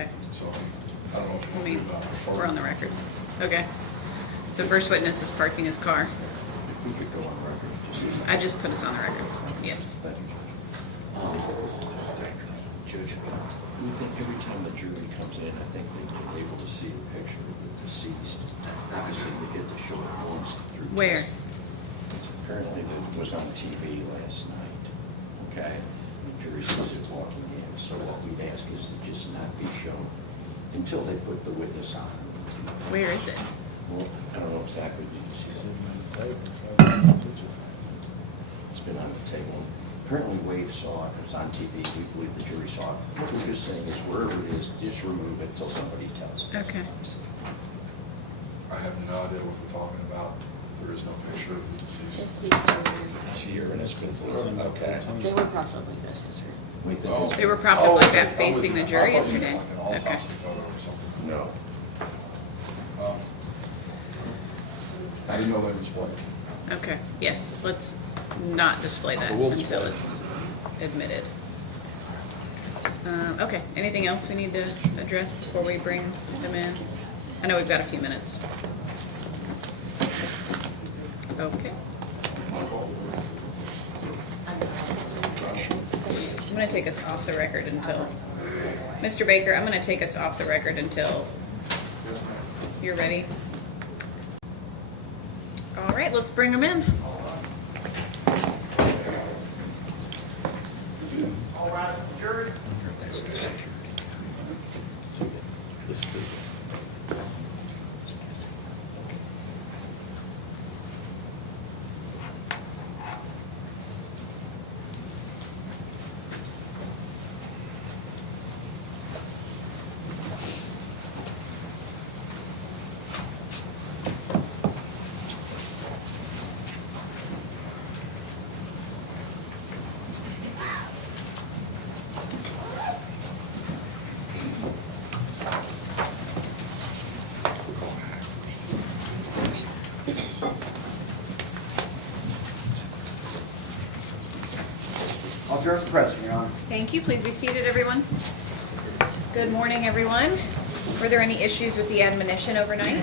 Okay. So, I don't know if you I want to mean, do that. we're on the record. Okay. So first witness is parking his car. If we could go on record, just. I just put us on the record. Yes. Judge, we think every time the jury comes in, I think they're able to see a picture of the deceased. Obviously, they get to show it once through. Where? It's apparently it was on TV last night, okay? The jury sees it walking in, so what we'd ask is it just not be shown until they put the witness on. Where is it? Well, I don't know exactly. It's been on the table. Apparently Wade saw it, it was on TV, we believe the jury saw it. What we're just saying is wherever it is, just remove it until somebody tells us. Okay. I have no idea what we're talking about. There is no picture of the deceased. It's these two. It's here and it's been, okay. They were propped up like this yesterday. We think Oh. it's- They were propped up like that okay. facing the jury I thought you yesterday? meant like an Okay. autopsy photo or something. No. How do you know that displayed? Okay. Yes. Let's not display that We'll until display it. it's admitted. Okay. Anything else we need to address before we bring them in? I know we've got a few minutes. Okay. I'm going to take us off the record until, Mr. Baker, I'm going to take us off the record until Yes, ma'am. you're ready. All right, let's bring them in. All right, jury. That's the security. This big. I'll address the president, Your Honor. Thank you. Please be seated, everyone. Good morning, everyone. Were there any issues with the admonition overnight?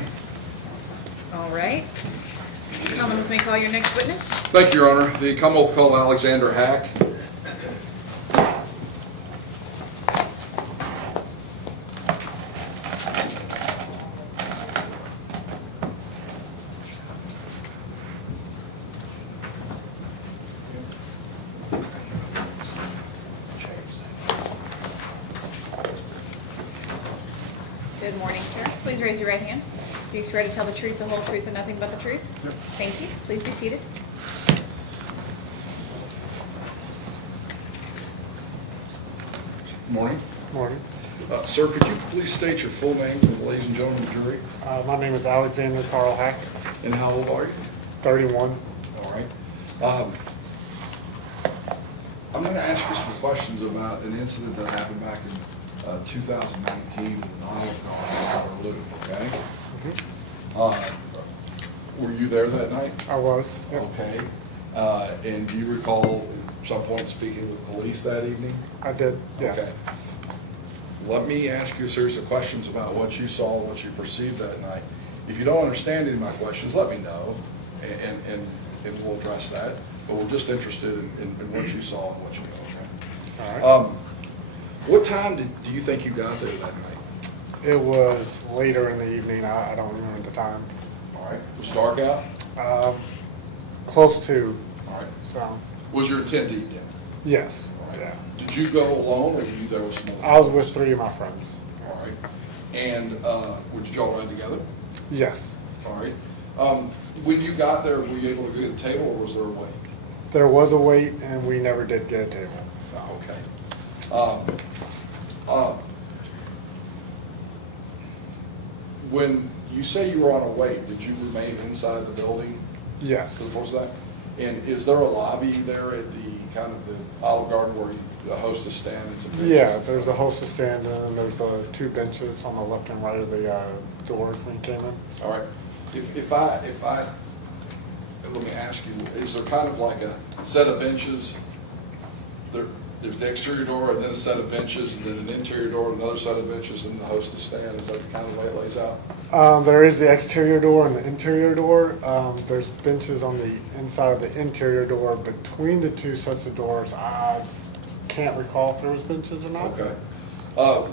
All right. Commonwealth may call your next witness. Thank you, Your Honor. The Commonwealth called Alexander Hack. Good morning, sir. Please raise your right hand. Do you swear to tell the truth, the whole truth, and nothing but the truth? Yep. Thank you. Please be seated. Good morning. Morning. Sir, could you please state your full name for the ladies and gentlemen of the jury? My name is Alexander Carl Hack, And how old are you? 31. All right. I'm going to ask you some questions about an incident that happened back in 2019 in Olive Garden, Waterloo, okay? Were you there that night? I was. Yep. Okay. And do you recall at some point speaking with police that evening? I did, yes. Okay. Let me ask you a series of questions about what you saw, what you perceived that night. If you don't understand any of my questions, let me know, and we'll address that. But we're just interested in what you saw and what you know, All right. okay? What time do you think you got there that night? It was later in the evening. I don't remember the time. All right. Was it dark out? Close to, All right. so, Was your intent to eat dinner? yes. All right. Yeah. Did you go alone, or were you there with some other I was with folks? 3 of my friends. All right. And did y'all ride together? Yes. All right. When you got there, were you able to get a table, or was there a wait? There was a wait, and we never did get a table. So. Okay. When you say you were on a wait, did you remain inside the building? Yes. Was that? And is there a lobby there at the kind of the Olive Garden where the hostess stand and some benches? Yeah, there's a hostess stand, and there's 2 benches on the left and right of the doors when you came in. All right. If I, let me ask you, is there kind of like a set of benches there there's the exterior door and then a set of benches and then an interior door, another set of benches and the hostess stand. Is that the kind of way it lays out? There is the exterior door and the interior door. There's benches on the inside of the interior door. Between the two sets of doors, I can't recall if there was benches or not. Okay.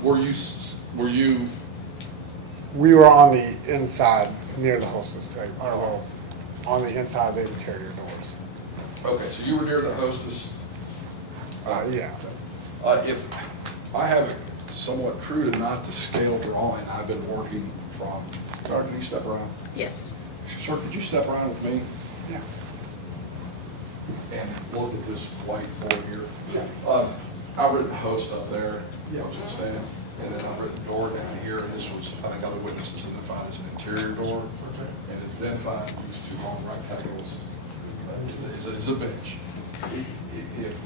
Were you, We were on the inside near the hostess table, or well, on the inside of the interior doors. okay, so you were near the hostess. Yeah. If I have a somewhat crude and not to scale drawing, I've been working from, sorry, can you step around? Yes. Sir, could you step around with me Yeah. and look at this white board here? I've written host up there, hostess stand, and then I've written door down here, and this was, I think other witnesses identified as an interior door, and it identified these two long rectangles as a bench. If,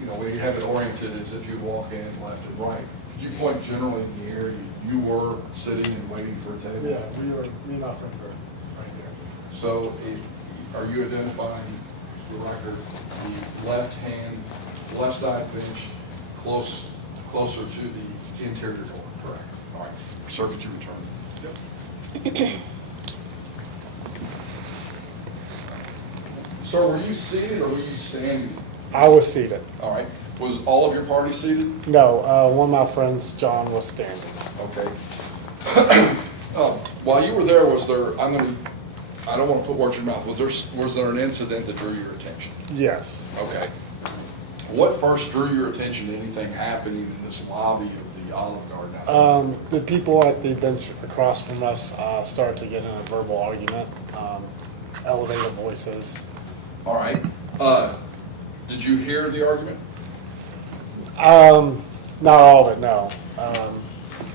you know, we have it oriented as if you walk in left and right. Could you point generally in the area you were sitting and waiting for a table? Yeah, we were, me and our friend were right there. So are you identifying the record, the left side bench closer to the interior door? Correct. All right. Sir, could you return? Yep. Sir, were you seated or were you standing? I was seated. All right. Was all of your party seated? No, one of my friends, John, was standing. Okay. While you were there, was there, I don't want to put words in your mouth, was there an incident that drew your attention? Yes. Okay. What first drew your attention to anything happening in this lobby of the Olive Garden? The people at the bench across from us started to get in a verbal argument, elevated voices. All right. Did you hear the argument? Not all of it, no.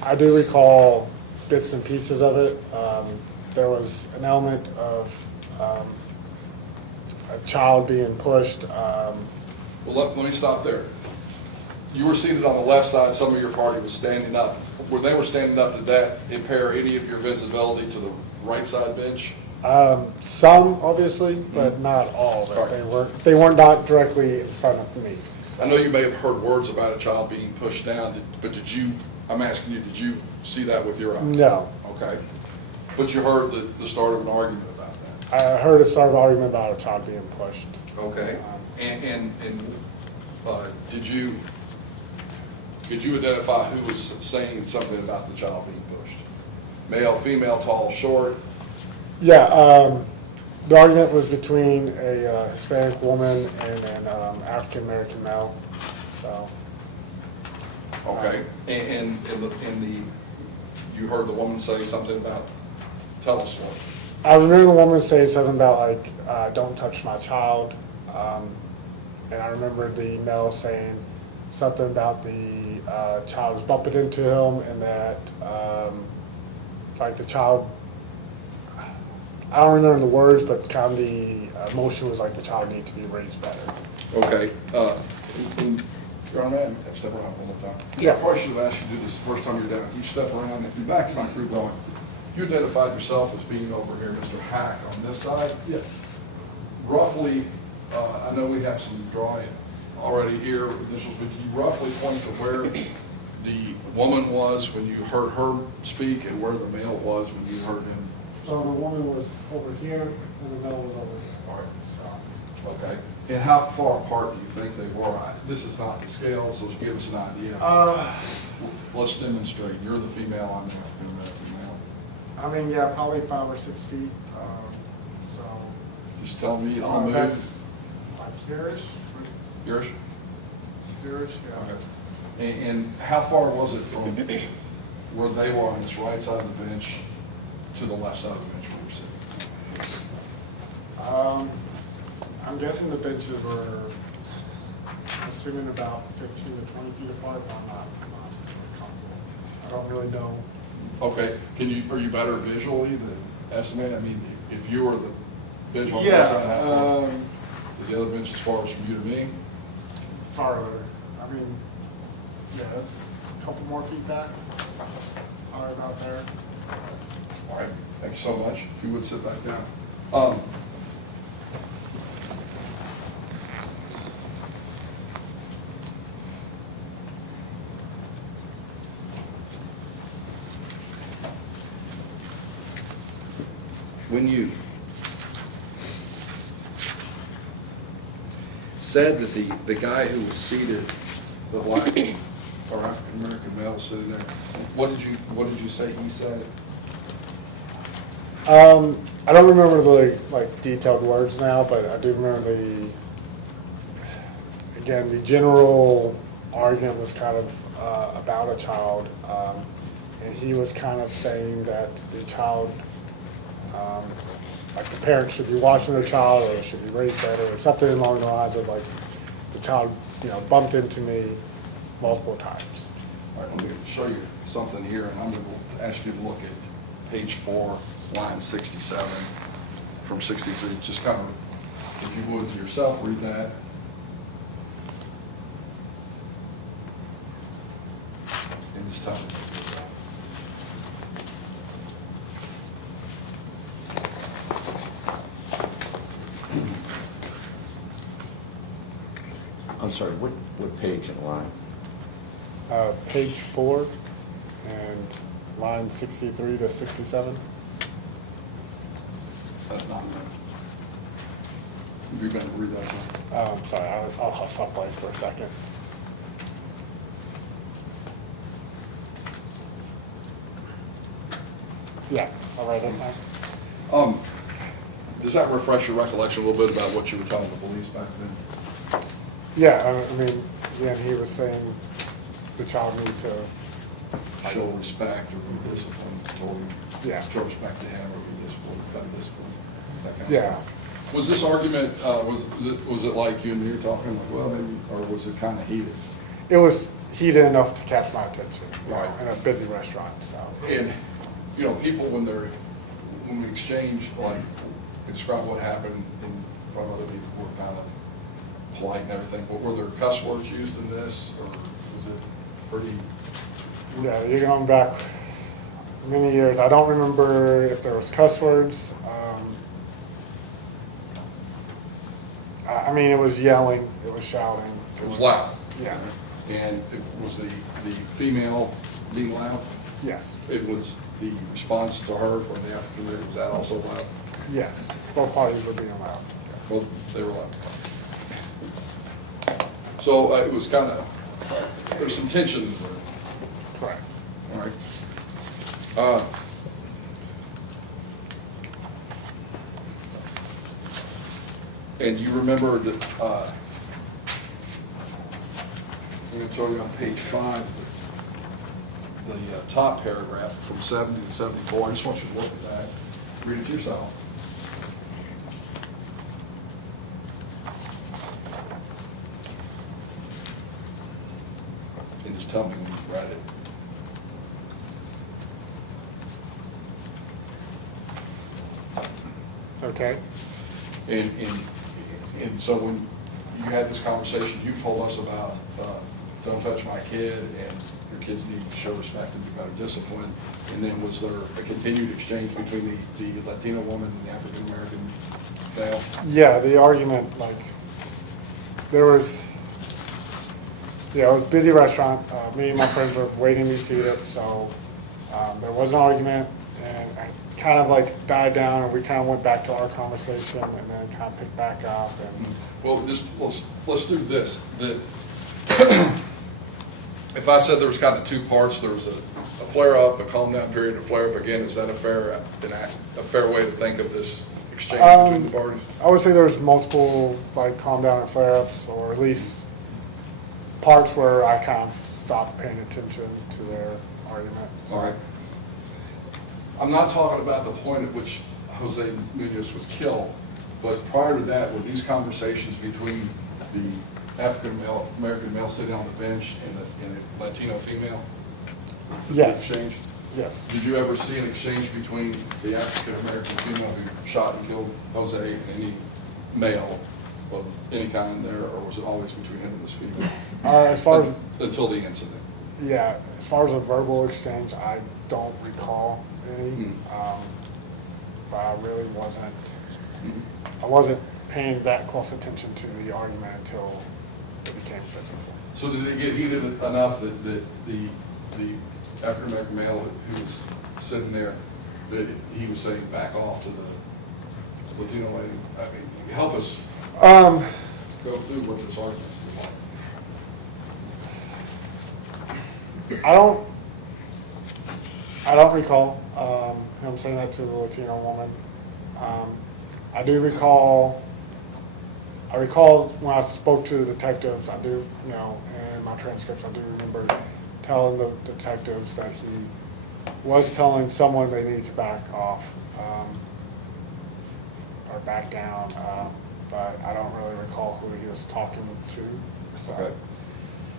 I do recall bits and pieces of it. There was an element of a child being pushed. Well, let me stop there. You were seated on the left side, some of your party was standing up. When they were standing up, did that impair any of your visibility to the right side bench? Some, obviously, but not all of it. They weren't not directly in front of me. I know you may have heard words about a child being pushed down, but I'm asking you, did you see that with your eyes? No. Okay. But you heard the start of an argument about that? I heard a sort of argument about a child being pushed. Okay. And did you identify who was saying something about the child being pushed? Male, female, tall, short? Yeah, the argument was between a Hispanic woman and an African-American male, so. Okay. And you heard the woman say something about, tell us what. I remember the woman saying something about like, don't touch my child. And I remember the male saying something about the child was bumping into him and that like the child, I don't remember the words, but kind of the emotion was like the child needed to be raised better. Okay. Your Honor, may I step around one more time? Yes. I probably should have asked you to do this the first time you're down. You step around, if you're back to my crew going, you identified yourself as being over here, Mr. Hack, on this side? Yes. Roughly, I know we have some drawing already here, initials, but can you roughly point to where the woman was when you heard her speak and where the male was when you heard him? So the woman was over here and the male was over here. All right. Okay. And how far apart do you think they were? This is not the scale, so give us an idea. Let's demonstrate. You're the female, I'm the African-American male. I mean, yeah, probably 5 or 6 feet, so. Just tell me, I'll move. That's like here-ish, Yours? here-ish, yeah. Okay. And how far was it from where they were on this right side of the bench to the left side of the bench where you were sitting? I'm guessing the benches were, assuming about 15 to 20 feet apart, but I'm not comfortable. I don't really know. Okay. Are you better visually than estimate? I mean, if you were the bench on Yeah, this side, how far is the other bench as far as from you to me? Farther. I mean, yeah, that's a couple more feet back. Probably about there. All right, thank you so much. If you would sit back down. when you said that the guy who was seated, the black or African-American male sitting there, what did you say he said? I don't remember the like detailed words now, but I do remember the general argument was kind of about a child, and he was kind of saying that the child, like the parents should be watching their child or should be raised better or something along the lines of like the child, bumped into me multiple times. All right, let me show you something here, and I'm going to ask you to look at page 4, line 67 from 63. Just kind of, if you would, yourself, read that. And just tell me. I'm sorry, what page and line? Page 4 and line 63 to 67. That's not right. You're going to read that one. Sorry, I'll stop place for a second. Yeah, I'll write it now. Does that refresh your recollection a little bit about what you were telling the police back then? Yeah, I mean, yeah, he was saying the child needed to, Show respect or be disciplined, told him. Yeah. Show respect to him or be disciplined, kind of discipline, that kind of Yeah. stuff. Was this argument, was it like you and me were talking, like, well, maybe, or was it kind of heated? it was heated enough to catch my attention, Right. in a busy restaurant, so. And, people when we exchange, like, describe what happened in front of other people, were kind of polite and everything, but were there cuss words used in this, or was it pretty? Yeah, you're going back many years. I don't remember if there was cuss words. I mean, it was yelling, it was shouting. It was loud. Yeah, And it was the female being loud? yes, It was the response to her from the African American, was that also loud? yes. Both parties were being loud. Well, they were loud. So it was kind of, there's some tension there. Correct. All right. And you remember that, I'm going to show you on page 5, the top paragraph from 70 to 74. I just want you to look at that. Read it yourself. And just tell me when you've read it. Okay. And so when you had this conversation, you told us about, don't touch my kid, and your kids need to show respect and be better disciplined. And then was there a continued exchange between the Latino woman and the African American male? Yeah, the argument, like, there was, it was a busy restaurant. Me and my friends were waiting to be seated, so there was an argument, and I kind of like died down, and we kind of went back to our conversation, and then kind of picked back up. And Well, let's do this. If I said there was kind of two parts, there was a flare-up, a calm-down period, a flare-up again, is that a fair way to think of this exchange between the parties? I would say there's multiple like calm down and flare-ups, or at least parts where I kind of stopped paying attention to their argument. So. All right. I'm not talking about the point at which Jose Munoz was killed, but prior to that, were these conversations between the African-American male sitting on the bench and the Latino female? Yes. Exchange? Yes. Did you ever see an exchange between the African-American female who shot and killed Jose and any male of any kind there, or was it always between him and this female? As far as Until the incident? yeah, as far as a verbal exchange, I don't recall any, but I really wasn't. I wasn't paying that close attention to the argument until it became physical. So did it get heated enough that the African-American male who was sitting there that he was saying back off to the Latino lady? I mean, help us go through what this argument is like. I don't recall him saying that to the Latino woman. I recall when I spoke to the detectives, I do, you know, in my transcripts, I do remember telling the detectives that he was telling someone they needed to back off, or back down, but I don't really recall who he was talking to, so. Okay.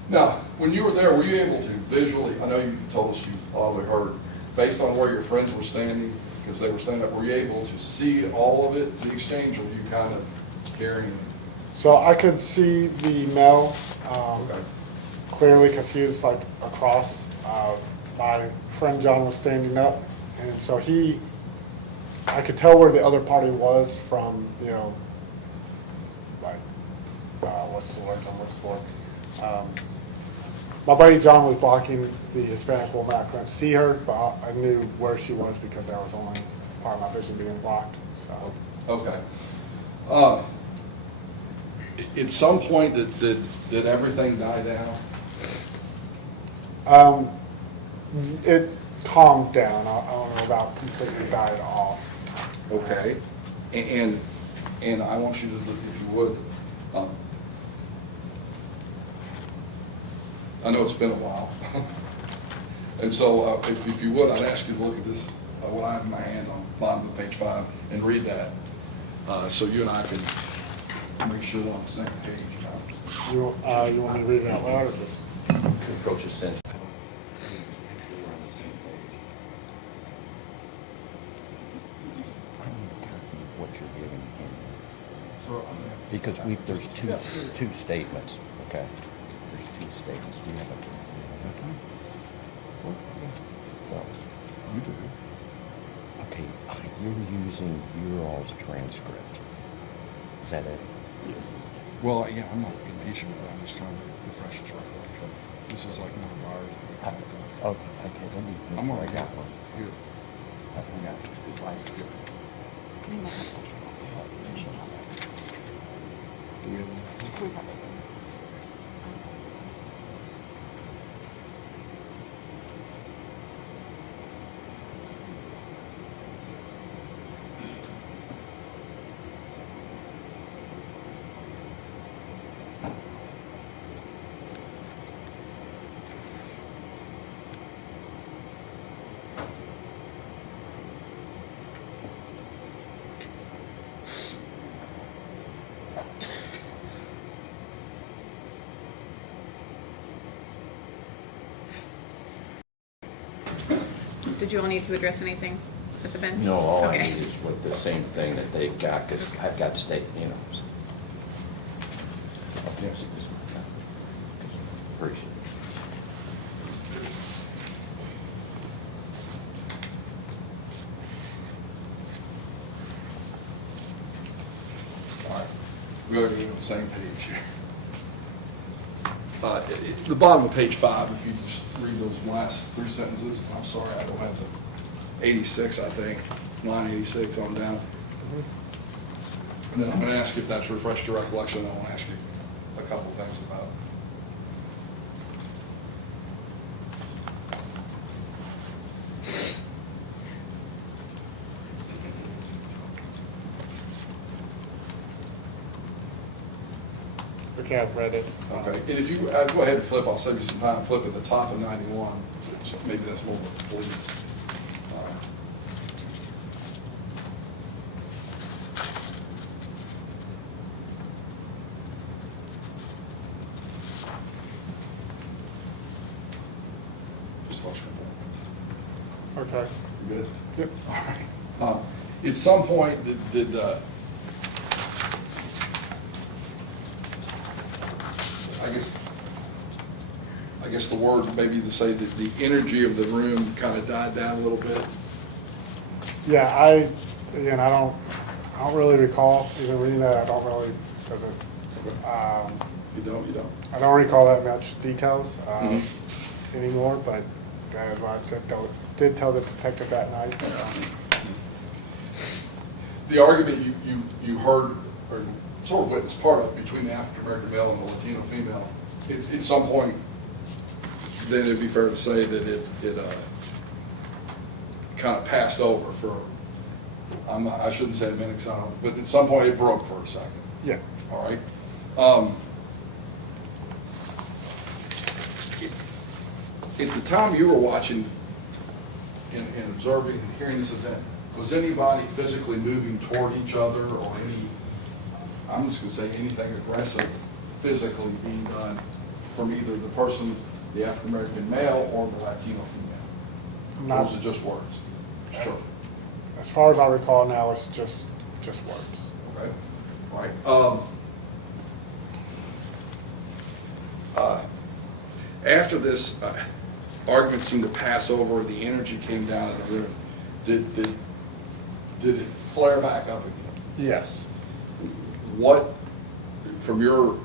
Now, when you were there, were you able to visually, I know you told us you probably heard, based on where your friends were standing, because they were standing up, were you able to see all of it, the exchange, or were you kind of carrying? So I could see the male Okay. clearly because he was like across. My friend John was standing up, and so I could tell where the other party was from, you know, like, what's the word I'm looking for? My buddy John was blocking the Hispanic woman. I couldn't see her, but I knew where she was because that was only part of my vision being blocked. So. Okay. At some point, did everything die down? It calmed down. I don't know about completely died off. Okay. And I want you to, if you would, I know it's been a while. And so if you would, I'd ask you to look at this, what I have in my hand on the bottom of page 5, and read that, so you and I can make sure we're on the same page. You want me to read it out loud or just? The approach is sent. What you're giving him. Because there's two statements, okay? There's two statements. Do you have a? Well, you do. Okay, you're using your all's transcript. Is that it? Yes. Well, yeah, I'm not impatient with that. I'm just trying to refresh his recollection. This is like one of ours. Oh, okay, let me. I'm gonna I got one. Here. I got it. It's like, here. Do we have one? Did you all need to address anything at the bench? No, all I Okay. need is what the same thing that they've got, because I've got to state, you know. Yes. Appreciate it. All right, we're going to be on the same page here. The bottom of page 5, if you just read those last 3 sentences, I'm sorry, I don't have the 86, I think, line 86 on down. And then I'm going to ask you if that's refreshed your recollection, and I want to ask you a couple things about it. Okay, I've read it. Okay, and if you, go ahead and flip, I'll save you some time, flip at the top of 91, so maybe that's a little bit complete. All right. Just flush my board. Okay. You good? Yep. All right. At some point, did I guess the word maybe to say that the energy of the room kind of died down a little bit. Yeah, I don't really recall even reading that. I don't really, because You don't? I don't recall that much details Mhm. anymore, but that is what I did tell the detective that night. The argument you heard, or sort of witnessed part of, between the African-American male and the Latino female, it's at some point, then it'd be fair to say that it kind of passed over for, I shouldn't say a minute, 'cause I don't, but at some point it broke for a second. Yeah. All right. At the time you were watching and observing and hearing this event, was anybody physically moving toward each other, or I'm just going to say anything aggressive physically being done from either the person, the African-American male, or the Latino female? Or was it just words? Sure. As far as I recall now, it's just words. Okay. All right. After this argument seemed to pass over, the energy came down in the room. Did it flare back up again? Yes. What, from your,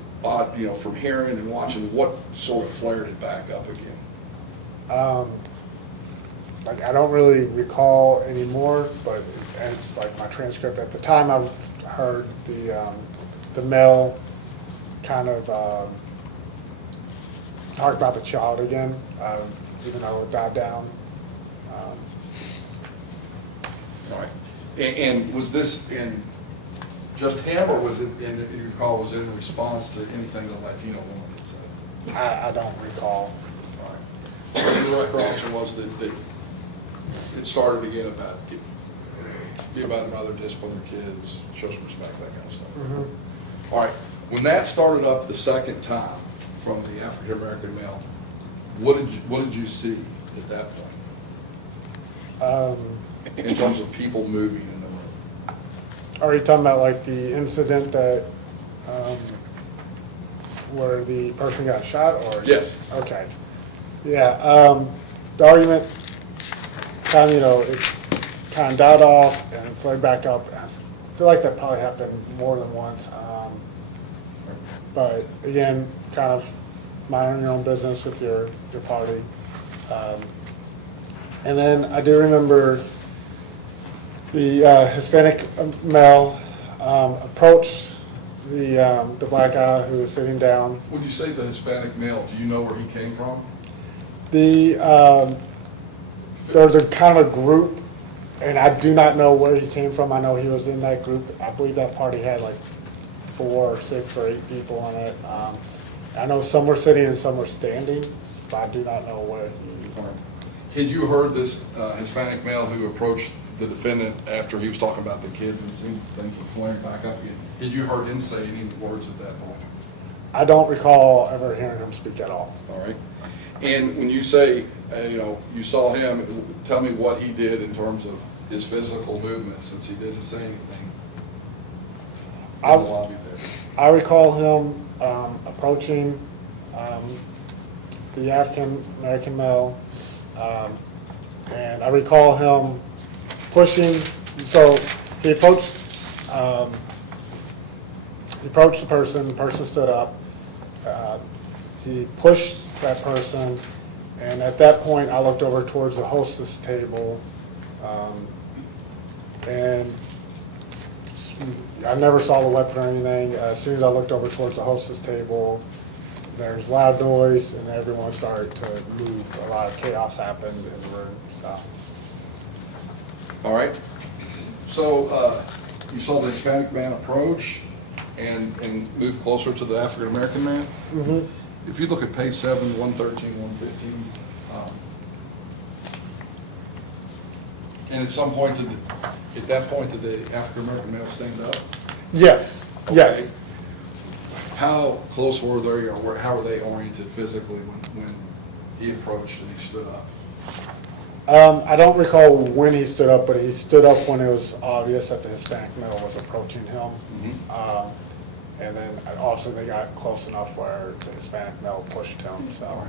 from hearing and watching, what sort of flared it back up again? Like, I don't really recall anymore, but it's like my transcript. At the time, I heard the male kind of talk about the child again, even though it died down. All right. And was this in just him, or was it, in, if you recall, was it in response to anything the Latino woman had said? I don't recall. All right. The recollection was that it started again be about a mother discipline her kids, show some respect, that kind of stuff. Mm-hmm. All right. When that started up the second time from the African-American male, what did you see at that point? In terms of people moving in the room? Are you talking about like the incident that, where the person got shot, or? Yes. Okay. Yeah, the argument kind of, it kind of died off and flared back up. I feel like that probably happened more than once. But again, kind of minding your own business with your party. And then I do remember the Hispanic male approached the black guy who was sitting down. When you say the Hispanic male, do you know where he came from? There was a kind of group, and I do not know where he came from. I know he was in that group. I believe that party had like 4 or 6 or 8 people in it. I know some were sitting and some were standing, but I do not know where he. All right. Had you heard this Hispanic male who approached the defendant after he was talking about the kids and seeing things were flaring back up again? Had you heard him say any words at that point? I don't recall ever hearing him speak at all. All right. And when you say, you saw him, tell me what he did in terms of his physical movement, since he didn't say anything in the lobby there. I recall him approaching the African-American male, and I recall him pushing, so he approached the person stood up, he pushed that person, and at that point I looked over towards the hostess table, and I never saw the weapon or anything. As soon as I looked over towards the hostess table, there's loud noise and everyone started to move. A lot of chaos happened in the room, so. All right. So you saw the Hispanic man approach and move closer to the African-American man? Mm-hmm. If you look at page 7, 113, 115, and at some point, at that point, did the African-American male stand up? Yes, Okay. yes. How close were they, or how were they oriented physically when he approached and he stood up? I don't recall when he stood up, but he stood up when it was obvious that the Hispanic male was approaching him. Mhm. And then also they got close enough where the Hispanic male pushed him, All so. right.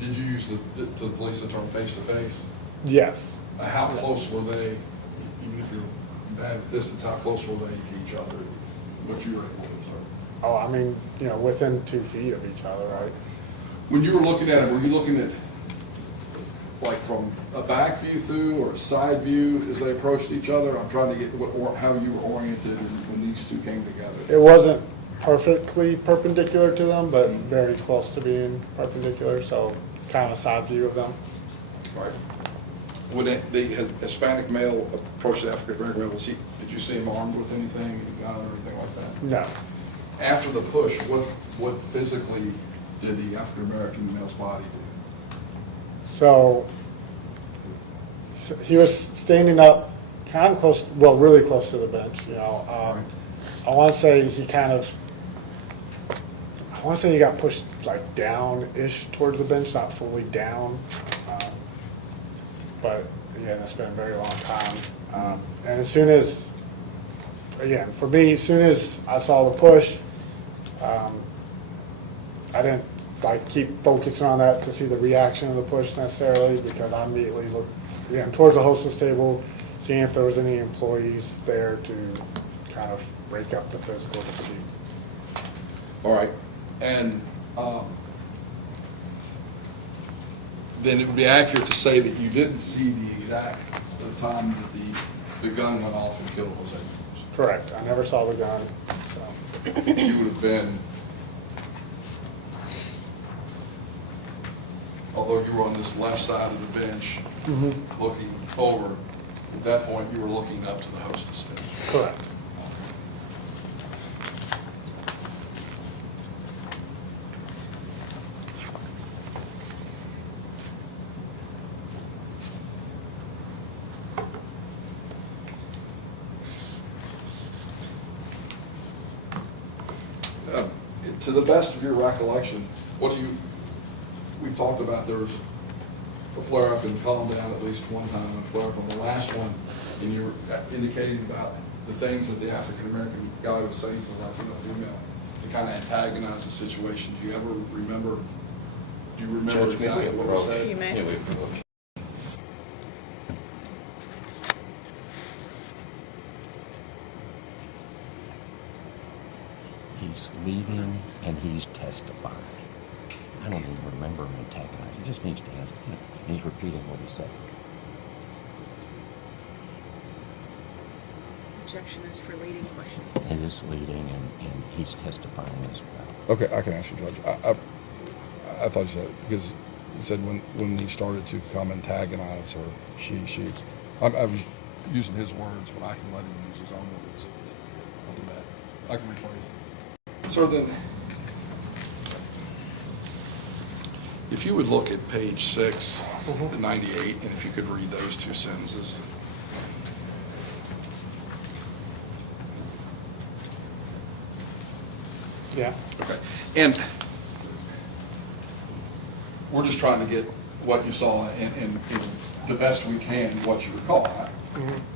Did you use the police term face-to-face? Yes. How close were they, even if you're bad at distance, how close were they to each other, what you were able to observe? Oh, I mean, within 2 feet of each other, right? When you were looking at it, were you looking at like from a back view through or a side view as they approached each other? I'm trying to get how you were oriented when these two came together. It wasn't perfectly perpendicular to them, but very close to being perpendicular, so kind of a side view of them. Right. When the Hispanic male approached the African American male, did you see him armed with anything, a gun or anything like that? No. After the push, what physically did the African American male's body do? So he was standing up kind of close, well, really close to the bench, you know. I want to say he got pushed like down-ish towards the bench, not fully down. But again, it's been a very long time. And as soon as, again, for me, as soon as I saw the push, I didn't like keep focusing on that to see the reaction of the push necessarily, because I immediately looked, again, towards the hostess table, seeing if there was any employees there to kind of break up the physical dispute. All right, and then it would be accurate to say that you didn't see the time that the gun went off and killed Jose. Correct. I never saw the gun, so. You would have been, although you were on this left side of the bench, looking over, at that point you were looking up to the hostess stage. Correct. To the best of your recollection, we've talked about there was a flare-up and calm down at least one time, and flare-up on the last one, and you're indicating about the things that the African-American guy was saying to the Latino female to kind of antagonize the situation. Do you remember Judge, may we exactly what was approach? said? You may. May we approach? He's leaving and he's testifying. I don't even remember him antagonizing. He just needs to ask, and he's repeating what he said. Objection is for leading questions. It is leading and he's testifying as well. Okay, I can answer, Judge. I thought you said it, because he said when he started to come antagonize her, she. I was using his words, but I can let him use his own words. I'll do that. I can rephrase. So then, if you would look at page 6, the 98, and if you could read those two sentences. Yeah. Okay. And we're just trying to get what you saw and the best we can, what you recall.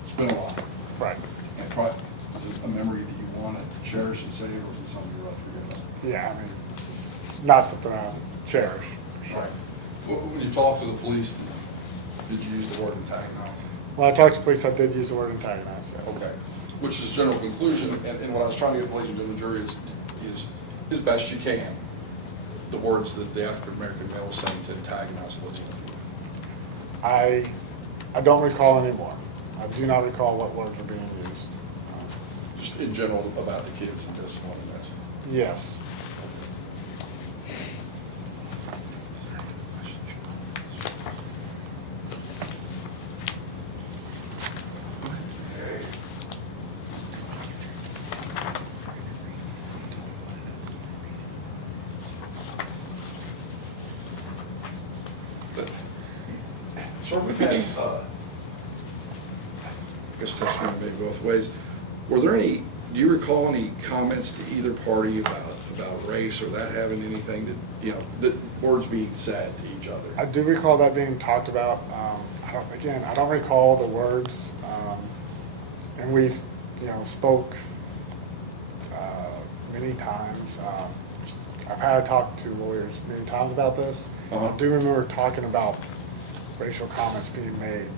It's been a while. Right. And probably, is it a memory that you want to cherish and save, or is it something you're up for? Yeah, I mean, not something I cherish. Sure. Right. When you talk to the police, did you use the word antagonize? When I talked to police, I did use the word antagonize, yes. Okay. Which is general conclusion, and what I was trying to get ladies and jury is as best you can, the words that the African-American male was saying to antagonize the Latino female. I don't recall anymore. I do not recall what words were being used. Just in general about the kids and discipline and that's. Yes. But, so we've had, I guess testimony may go both ways. Were there any, do you recall any comments to either party about race or that having anything that, that words being said to each other? I do recall that being talked about. I don't recall the words. And we've, spoke many times. I've had to talk to lawyers many times about this. Uh-huh. I do remember talking about racial comments being made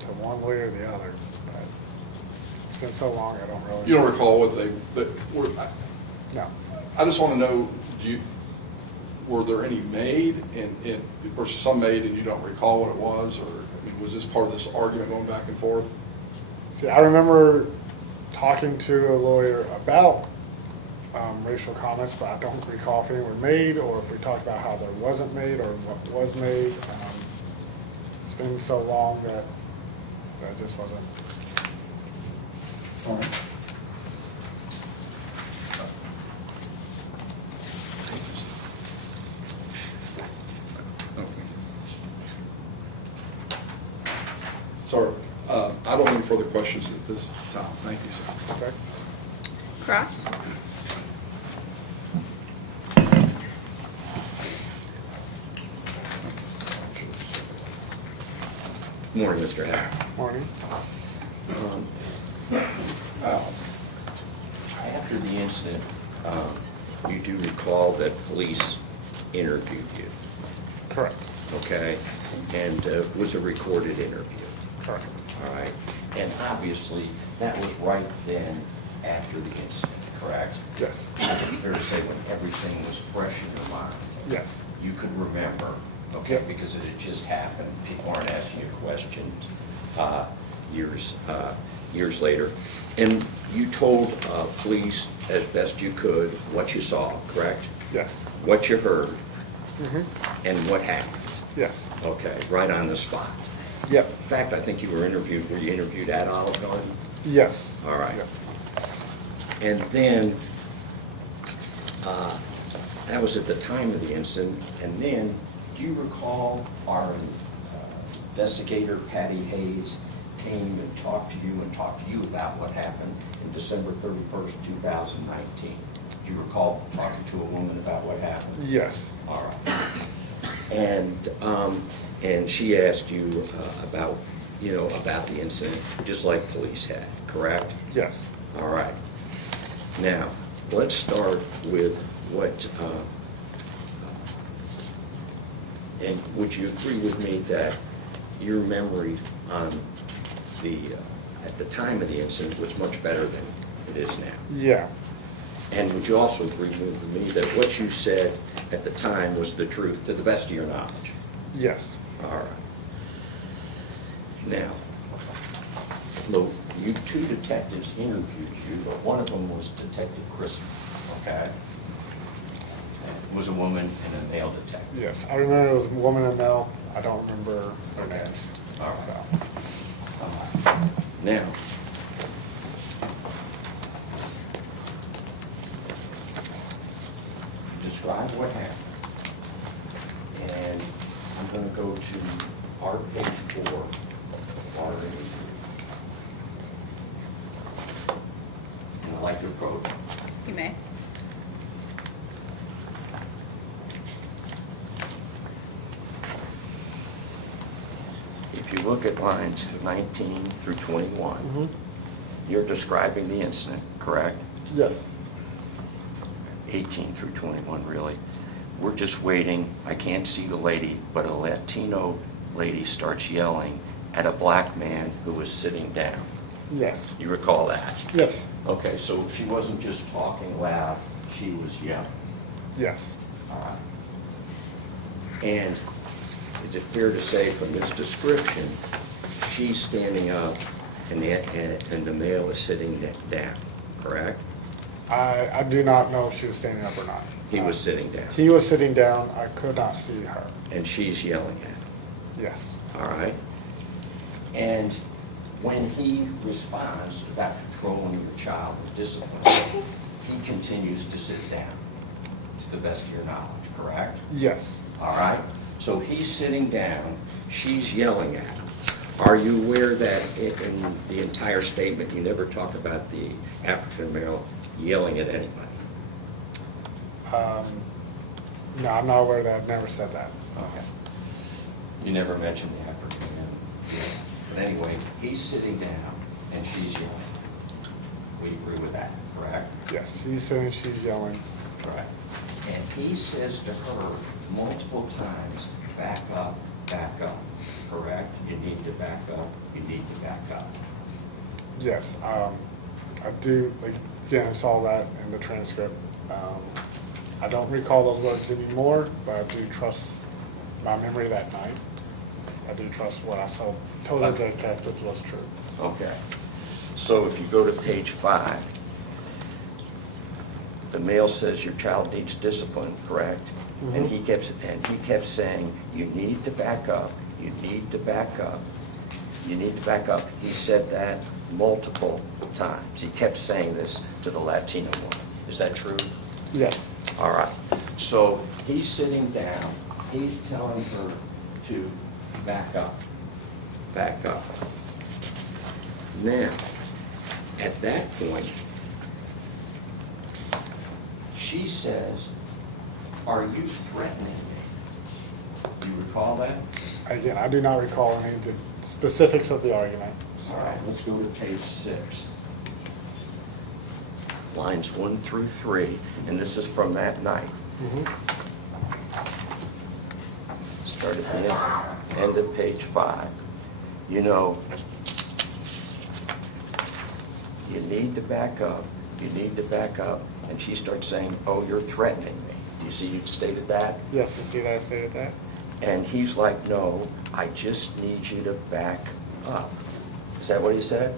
to one lawyer or the other, but it's been so long I don't really. You don't recall what they were? No. I just want to know, were there any made, and versus some made and you don't recall what it was, or, I mean, was this part of this argument going back and forth? See, I remember talking to a lawyer about racial comments, but I don't recall if any were made or if we talked about how there wasn't made or what was made. It's been so long that just wasn't. All right. Sorry, I don't have any further questions at this time. Thank you, sir. Okay. Cross? Morning, Mr. Hack. Morning. After the incident, you do recall that police interviewed you, Correct. okay? And it was a recorded interview, Correct. all right? And obviously, that was right then after the incident, correct? Yes. Is it fair to say when everything was fresh in your mind? Yes. You could remember, okay, Yep. because it had just happened. People aren't asking you questions years later. And you told police as best you could what you saw, correct? Yes. What you heard Mm-hmm. and what happened. Yes. Okay, right on the spot. Yep. In fact, I think you were you interviewed at Olive Garden? Yes. All right. Yep. And then, that was at the time of the incident, and then, do you recall our investigator, Patty Hayes, came and talked to you about what happened in December 31st, 2019? Do you recall talking to a woman about what happened? Yes. All right. And she asked you about the incident, just like police had, correct? Yes. All right. Now, let's start with what, and would you agree with me that your memory on at the time of the incident was much better than it is now? Yeah. And would you also agree with me that what you said at the time was the truth to the best of your knowledge? Yes. All right. Now, you two detectives interviewed you, but one of them was Detective Christopher, okay? It was a woman and a male detective. Yes. I remember it was a woman and male. I don't remember their Okay. names. All right. So. All right. Now, describe what happened. And I'm going to go to our page 4, our interview. And I'd like to quote. You may. If you look at lines 19 through 21, you're describing the incident, correct? Yes. 18 through 21, really. We're just waiting. I can't see the lady, but a Latino lady starts yelling at a black man who was sitting down. Yes. You recall that? Yes. Okay, so she wasn't just talking loud, she was yelling. Yes. All right. And is it fair to say from this description, she's standing up and the male is sitting down, correct? I do not know if she was standing up or not. He was sitting down. He was sitting down. I could not see her. And she's yelling at him, Yes. all right? And when he responds about controlling your child and discipline, he continues to sit down, to the best of your knowledge, correct? Yes. All right? So he's sitting down, she's yelling at him. Are you aware that in the entire statement, you never talk about the African male yelling at anybody? No, I'm not aware that. I've never said that. Okay. You never mentioned the African male. Yeah. But anyway, he's sitting down and she's yelling. We agree with that, correct? Yes. He's saying she's yelling. Correct. And he says to her multiple times, back up, correct? You need to back up, you need to back up. Yes. I do, again, saw that in the transcript. I don't recall those words anymore, but I do trust my memory that night. I do trust what I told the detectives was true. Okay. So if you go to page 5, the male says your child needs discipline, correct? And he kept saying, you need to back up, you need to back up, you need to back up. He said that multiple times. He kept saying this to the Latino woman. Is that true? Yes. All right. So he's sitting down, he's telling her to back up, back up. Now, at that point, she says, are you threatening me? Do you recall that? Again, I do not recall any of the specifics of the argument. All right, let's go to page 6. Lines 1 through 3, and this is from that night. Start at the end of page 5. You know, you need to back up, you need to back up, and she starts saying, oh, you're threatening me. Do you see you stated that? Yes, you see that I stated that? And he's like, no, I just need you to back up. Is that what he said?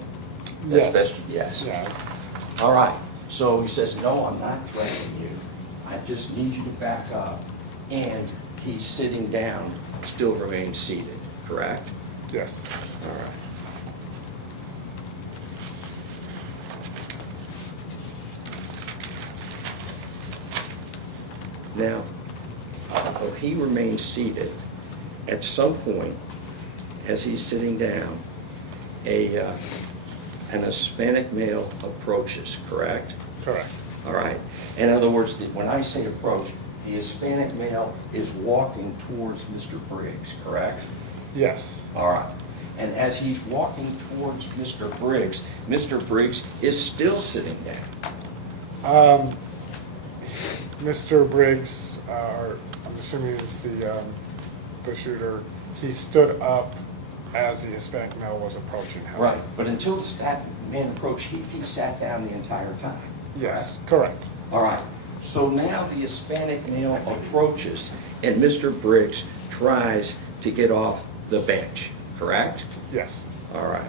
Yes. Yes. Yeah. All right. So he says, no, I'm not threatening you. I just need you to back up. And he's sitting down, still remains seated, correct? Yes. All right. Now, although he remains seated, at some point, as he's sitting down, an Hispanic male approaches, correct? Correct. All right. In other words, when I say approach, the Hispanic male is walking towards Mr. Briggs, correct? Yes. All right. And as he's walking towards Mr. Briggs is still sitting down. Mr. Briggs, or I'm assuming is the shooter, he stood up as the Hispanic male was approaching him. Right. But until the man approached, he sat down the entire time. Yes, correct. All right. So now the Hispanic male approaches, and Mr. Briggs tries to get off the bench, correct? Yes. All right.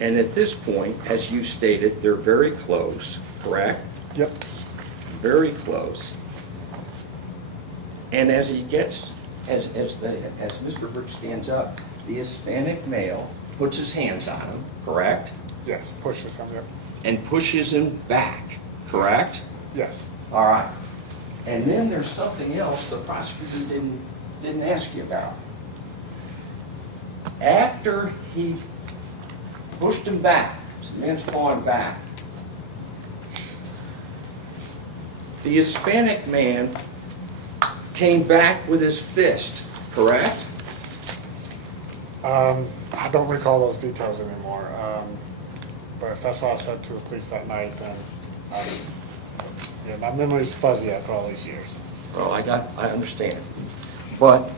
And at this point, as you stated, they're very close, correct? Yep. Very close. And as he gets, as Mr. Briggs stands up, the Hispanic male puts his hands on him, correct? Yes. Pushes him. Yep. And pushes him back, correct? Yes. All right. And then there's something else the prosecutor didn't ask you about. After he pushed him back, so the man's falling back, the Hispanic man came back with his fist, correct? I don't recall those details anymore. But if that's what I said to the police that night, then yeah, my memory's fuzzy after all these years. Well, I understand. But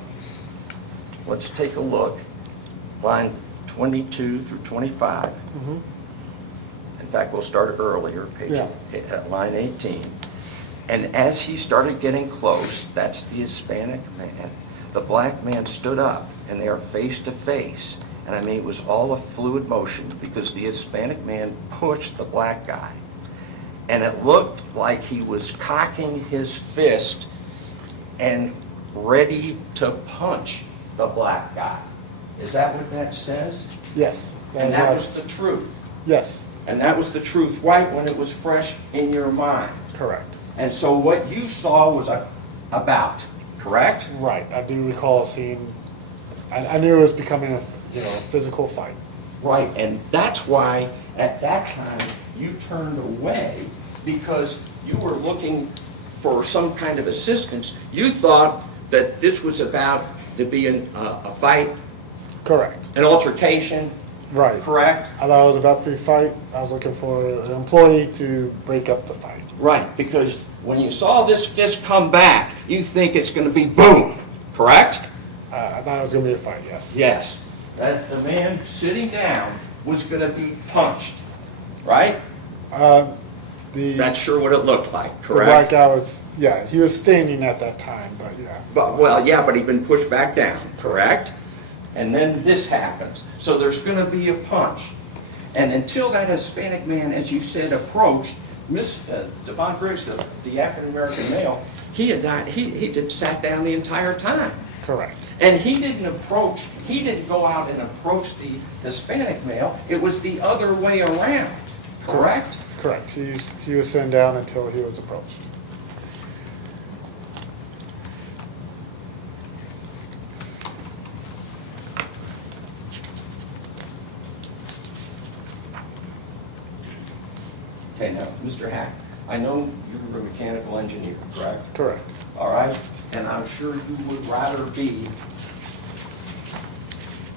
let's take a look. Line 22 through 25. In fact, we'll start earlier, line 18. And as he started getting close, that's the Hispanic man, the black man stood up, and they are face to face. And I mean, it was all a fluid motion because the Hispanic man pushed the black guy. And it looked like he was cocking his fist and ready to punch the black guy. Is that what that says? Yes. And that was the truth. Yes. And that was the truth right when it was fresh in your mind. Correct. And so what you saw was a bout, correct? Right. I do recall seeing. I knew it was becoming a physical fight. Right, and that's why at that time you turned away because you were looking for some kind of assistance. You thought that this was about to be a fight, Correct. an altercation, Right. correct? I thought it was about to be a fight. I was looking for an employee to break up the fight. Right, because when you saw this fist come back, you think it's going to be boom, correct? I thought it was going to be a fight, yes. Yes. That the man sitting down was gonna be punched, right? The That's sure what it looked like, the black correct? guy was, yeah, he was standing at that time, but yeah. Well, yeah, but he'd been pushed back down, correct? And then this happens. So there's gonna be a punch. And until that Hispanic man, as you said, approached Devonen Briggs, the African-American male, he had sat down the entire time. Correct. And he didn't go out and approach the Hispanic male. It was the other way around, correct? Correct. He was sitting down until he was approached. Okay, now, Mr. Hack, I know you're a mechanical engineer, correct? Correct. All right? And I'm sure you would rather be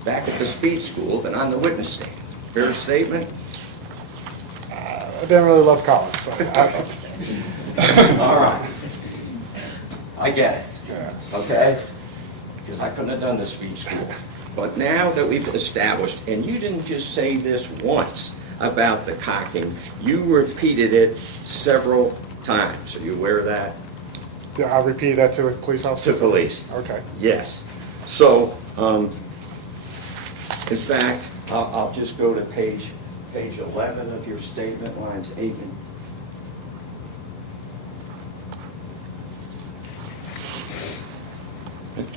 back at the speed school than on the witness stand. Fair statement? I didn't really love college, but All right. I get it, yeah. okay? Because I couldn't have done the speed school. But now that we've established, and you didn't just say this once about the cocking, you repeated it several times. Are you aware of that? Yeah, I repeat that to a police officer? To police. Okay. Yes. So, in fact, I'll just go to page 11 of your statement, lines 8 and...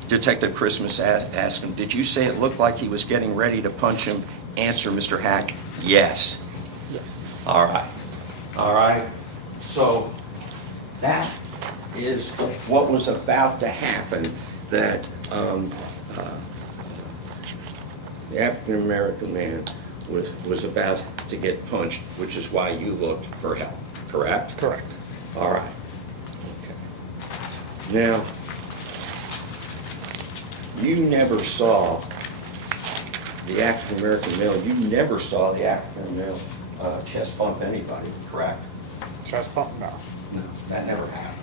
Detective Christmas asked him, did you say it looked like he was getting ready to punch him? Answer, Mr. Hack, yes. Yes. All right. All right. So that is what was about to happen, that the African-American man was about to get punched, which is why you looked for help, correct? Correct. All right. Okay. Now, you never saw the African-American male, you never saw the African male chest bump anybody, correct? Chest pump? No. No, that never happened.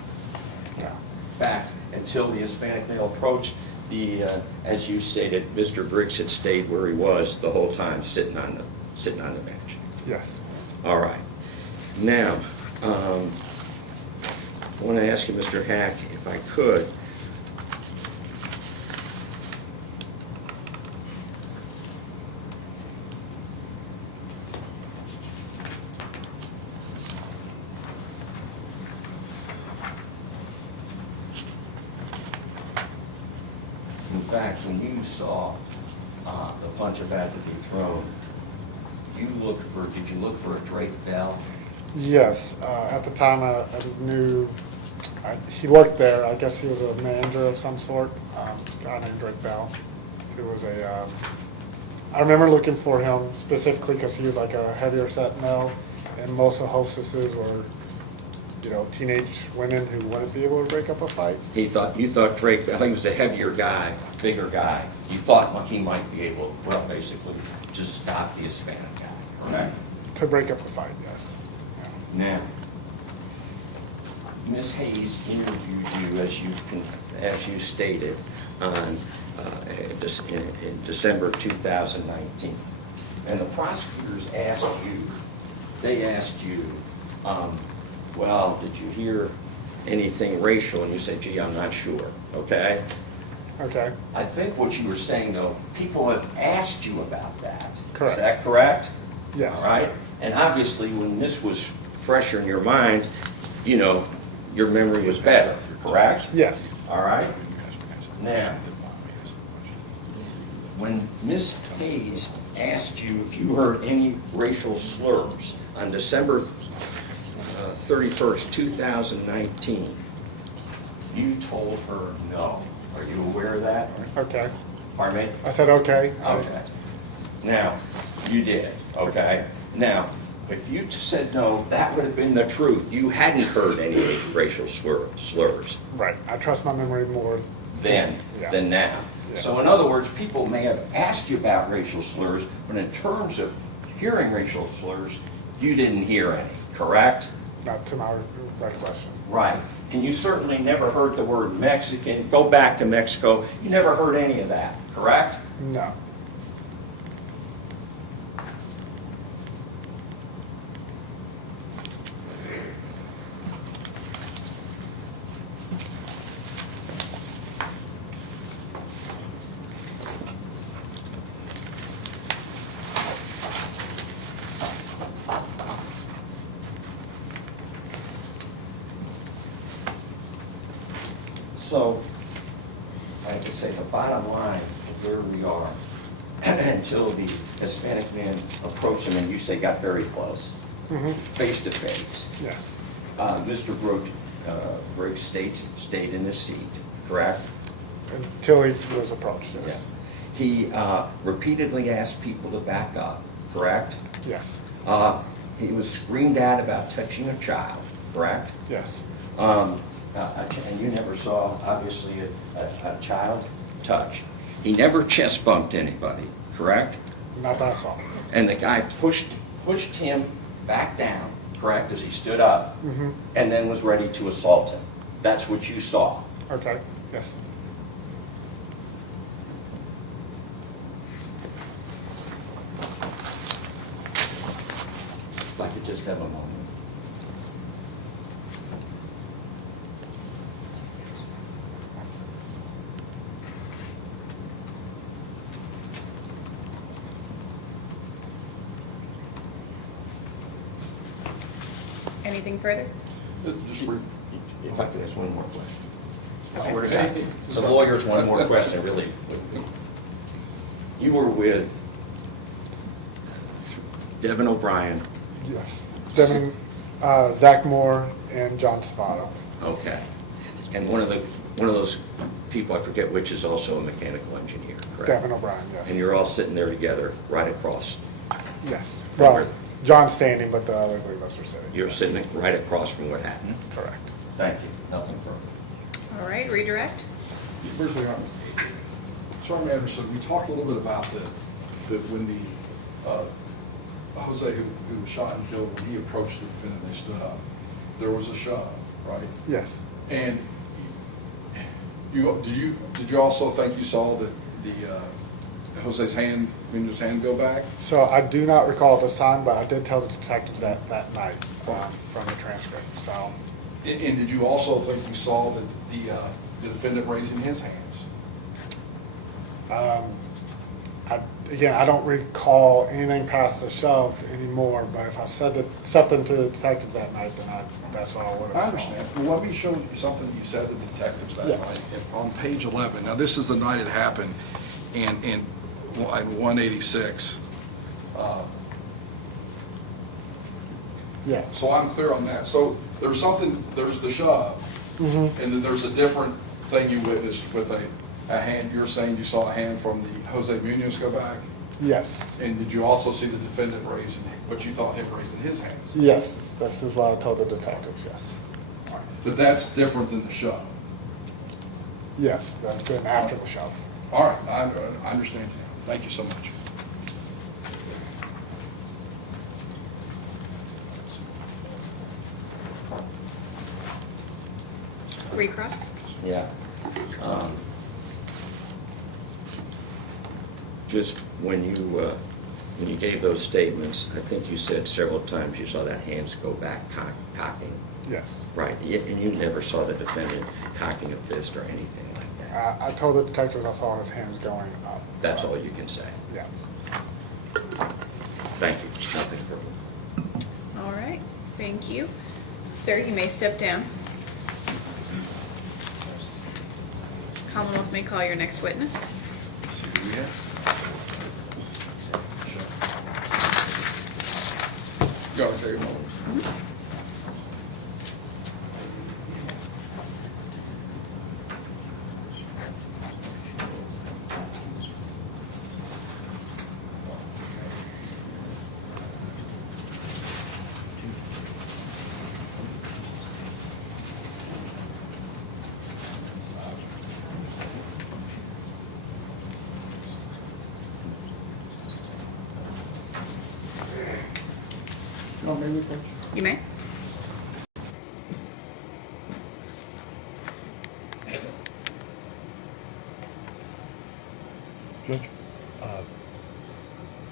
No. In fact, until the Hispanic male approached, as you stated, Mr. Briggs had stayed where he was the whole time, sitting on the bench. Yes. All right. Now, I want to ask you, Mr. Hack, if I could, in fact, when you saw the punch about to be thrown, did you look for a Drake Bell? Yes. At the time, I knew he worked there. I guess he was a manager of some sort. A guy named Drake Bell. He was I remember looking for him specifically because he was like a heavier set male, and most of the hostesses were, teenage women who wouldn't be able to break up a fight. You thought Drake Bell, he was a heavier guy, bigger guy. You thought he might be able, well, basically, to stop the Hispanic guy, correct? To break up the fight, yes. Yeah. Now, Ms. Hayes interviewed you, as you stated, on in December 2019. And the prosecutors asked you, well, did you hear anything racial? And you said, gee, I'm not sure, okay? Okay. I think what you were saying, though, people have asked you about that. Correct. Is that correct? Yes. All right? And obviously, when this was fresher in your mind, your memory was better, correct? Yes. All right? Now, when Ms. Hayes asked you if you heard any racial slurs on December 31st, 2019, you told her no. Are you aware of that? Okay. Pardon me? I said okay. Okay. Now, you did, okay? Now, if you said no, that would have been the truth. You hadn't heard any racial slurs Right. I trust my memory more. then Yeah. than now. Yeah. So in other words, people may have asked you about racial slurs, but in terms of hearing racial slurs, you didn't hear any, correct? Not to my recollection. Right. And you certainly never heard the word Mexican, go back to Mexico, you never heard any of that, correct? No. So, I could say the bottom line of where we are, until the Hispanic man approached him and you say got very close, face to face. Yes, Mr. Briggs stayed in his seat, correct? until he was approached, Yeah. yes. He repeatedly asked people to back up, correct? Yes, He was screamed at about touching a child, correct? yes, And you never saw, obviously, a child touch. He never chest bumped anybody, correct? not that I saw. And the guy pushed him back down, correct, as he stood up, and then was ready to assault him. That's what you saw. Okay, yes. If I could just have a moment. Anything further? Just brief. If I could ask one more question. I Okay. swear to God, the lawyer's one more question, really. You were with Devin O'Brien, Yes. Devin, Zach Moore and John Spotto. okay. And one of those people, I forget which, is also a mechanical engineer, correct? Devin O'Brien, yes. And you're all sitting there together, right across. Yes. From Well, where- John's standing, but the other three of us are sitting. You're sitting right across from what happened. Correct. Thank you. Nothing further. All right, redirect. Briefly, Sergeant Anderson, we talked a little bit about when Jose, who was shot and killed, when he approached the defendant, they stood up. There was a shove, right? Yes. And did you also think you saw the Jose's hand, Muno's hand go back? So I do not recall at this time, but I did tell the detectives that night from the transcript, so. And did you also think you saw the defendant raising his hands? Again, I don't recall anything past the shove anymore, but if I said something to the detectives that night, then that's what I would have I saw. understand. Well, let me show you something you said to the detectives that Yes. night. On page 11, now this is the night it happened, and in 186. Yeah. So I'm clear on that. So there's the shove, and then there's a different thing you witnessed with a hand. You're saying you saw a hand from the Jose Munoz go back? Yes. And did you also see the defendant raising, what you thought him raising his hands? Yes, this is what I told the detectives, yes. But that's different than the shove. Yes, that's been after the shove. All right, I understand you. Thank you so much. Recross. Yeah. Just when you gave those statements, I think you said several times you saw that hands go back cocking. Yes. Right, and you never saw the defendant cocking a fist or anything like that. I told the detectives I saw his hands going up. That's all you can say. Yeah. Thank you. Nothing further. All right, thank you. Sir, you may step down. Commonwealth may call your next witness. Let's see who we have. Go, take a moment. Oh, maybe, Coach? You may. Judge,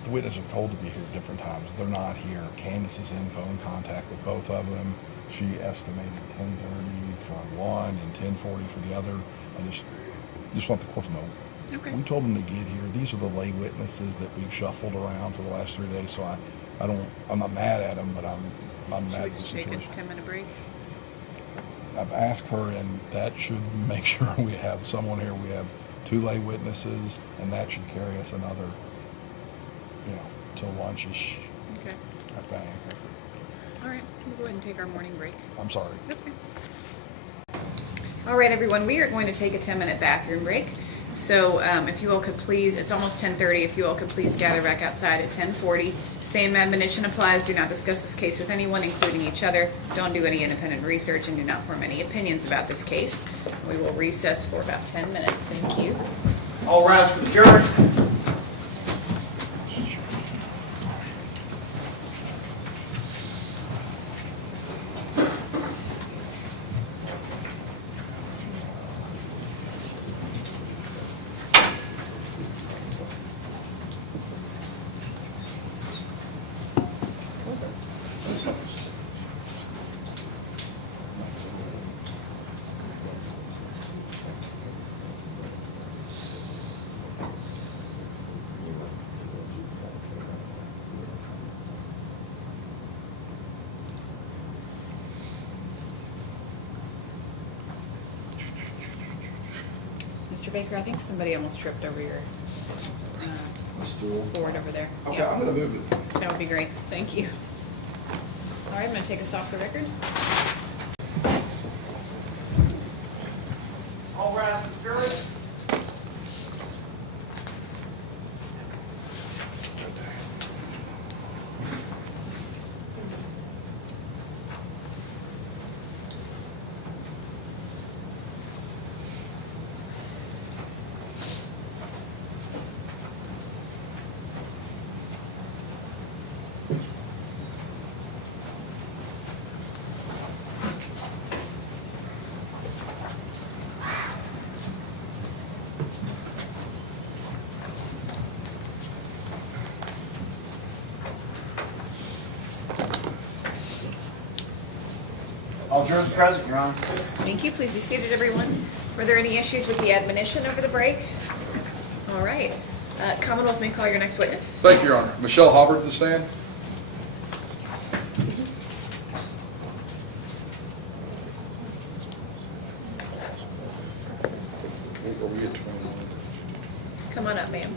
the witnesses are told to be here at different times. They're not here. Candace is in phone contact with both of them. She estimated 10:30 for one and 10:40 for the other. I just want the court to know. Okay. We told them to get here. These are the lay witnesses that we've shuffled around for the last 3 days, so I'm not mad at them, but I'm Should mad we at the just take a situation. 10-minute break? I've asked her, and that should make sure we have someone here. We have 2 lay witnesses, and that should carry us another, till lunchish, Okay. I think. All right, we'll go ahead and take our morning break. I'm sorry. That's fine. All right, everyone, we are going to take a 10-minute bathroom break. So if you all could please, it's almost 10:30, if you all could please gather back outside at 10:40. Same admonition applies. Do not discuss this case with anyone, including each other. Don't do any independent research and do not form any opinions about this case. We will recess for about 10 minutes. Thank you. All rise for the jury. Mr. Baker, I think somebody almost tripped over your The stool. board over there. Okay, Yeah. I'm gonna move it. That would be great. Thank you. All right, I'm going to take us off the record. All rise for the jury. All jurors present, Your Honor. Thank you. Please be seated, everyone. Were there any issues with the admonition over the break? All right. Commonwealth may call your next witness. Thank you, Your Honor. Michelle Hubbard at the stand. Are we at 21? Come on up, ma'am.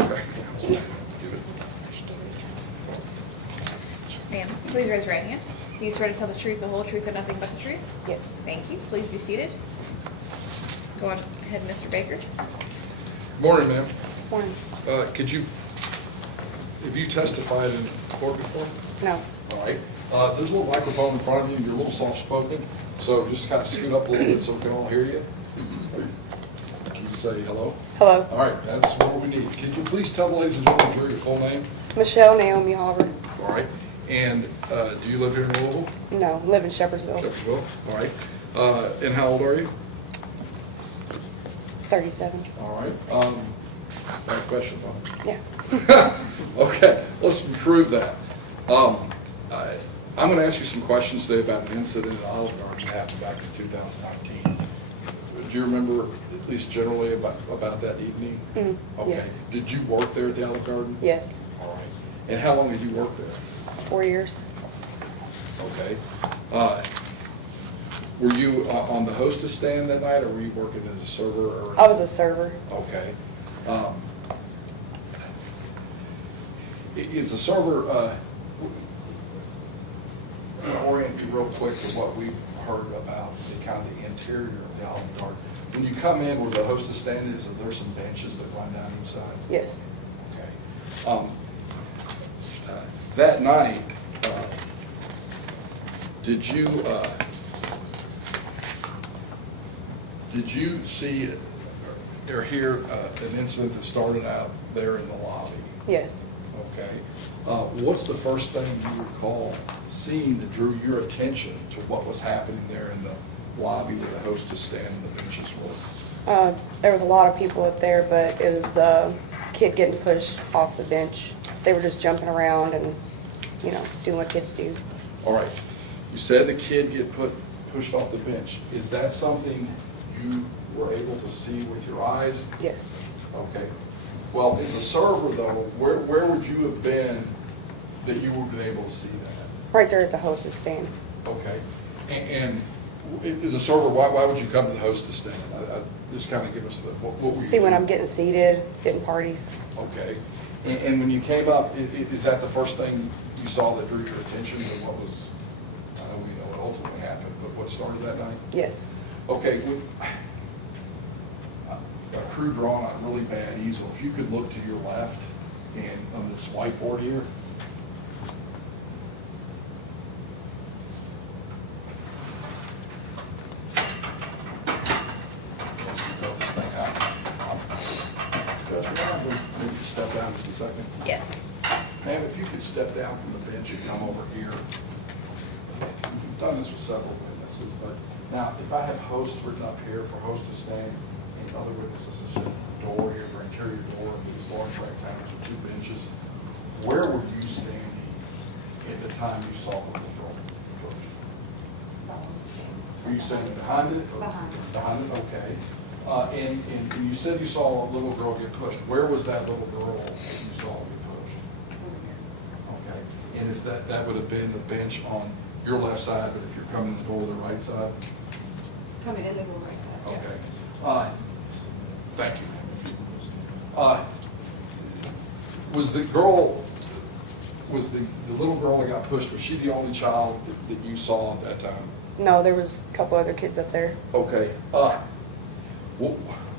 Okay. Give it. Ma'am, please raise your right hand. Do you swear to tell the truth, the whole truth, and nothing but the truth? Yes. Thank you. Please be seated. Go on ahead, Mr. Baker. Morning, ma'am. Morning. Could you, have you testified in court before? No. All right. There's a little microphone in front of you, and you're a little soft-spoken, so just kind of scoot up a little bit so we can all hear you. Can you say hello? Hello. All right, that's what we need. Could you please tell the ladies and gentlemen of the jury your full name? Michelle Naomi Hobber. All right. And do you live here in Louisville? No, live in Shepherdsville. Shepherdsville? All right. And how old are you? 37. All right. Bad question, huh? Yeah. Okay, let's improve that. I'm going to ask you some questions today about an incident at Olive Garden that happened back in 2019. Do you remember, at least generally, about that evening? Okay. Yes. Did you work there at the Olive Garden? Yes. All right. And how long did you work there? 4 years. Okay. Were you on the hostess stand that night, or were you working as a server? Or? I was a server. Okay. Is a server, I'm going to orient you real quick to what we've heard about the kind of the interior of the Olive Garden. When you come in where the hostess stand is, are there some benches that run down inside? Yes. Okay. That night, did you see or hear an incident that started out there in the lobby? Yes. Okay. What's the first thing you recall seeing that drew your attention to what was happening there in the lobby where the hostess stand and the benches were? There was a lot of people up there, but it was the kid getting pushed off the bench. They were just jumping around and, doing what kids do. All right. You said the kid pushed off the bench. Is that something you were able to see with your eyes? Yes. Okay. Well, as a server, though, where would you have been that you would have been able to see that? Right there at the hostess stand. Okay. And as a server, why would you come to the hostess stand? Just kind of give us what were you See when doing? I'm getting seated, getting parties. Okay. And when you came up, is that the first thing you saw that drew your attention to what was, I know we know what ultimately happened, but what started that night? Yes. Okay, a crew drawing on a really bad easel, if you could look to your left and on this whiteboard here. Let's go this thing out. Judge Brown, maybe you step down just a second. Yes. Ma'am, if you could step down from the bench and come over here. We've done this with several witnesses, but now, if I have host written up here for host to stand, and other witnesses, there's a door here for interior door, and these large rectangles with two benches, where were you standing at the time you saw the little girl pushed? Were you standing behind it? Behind it, okay. And you said you saw a little girl get pushed. Where was that little girl that you saw get pushed? Okay. And is that would have been the bench on your left side, but if you're coming in the door, the right side? Coming in the door right side. Okay. Thank you. Was the girl, was the little girl that got pushed, was she the only child that you saw at that time? No, there was a couple other kids up there. Okay.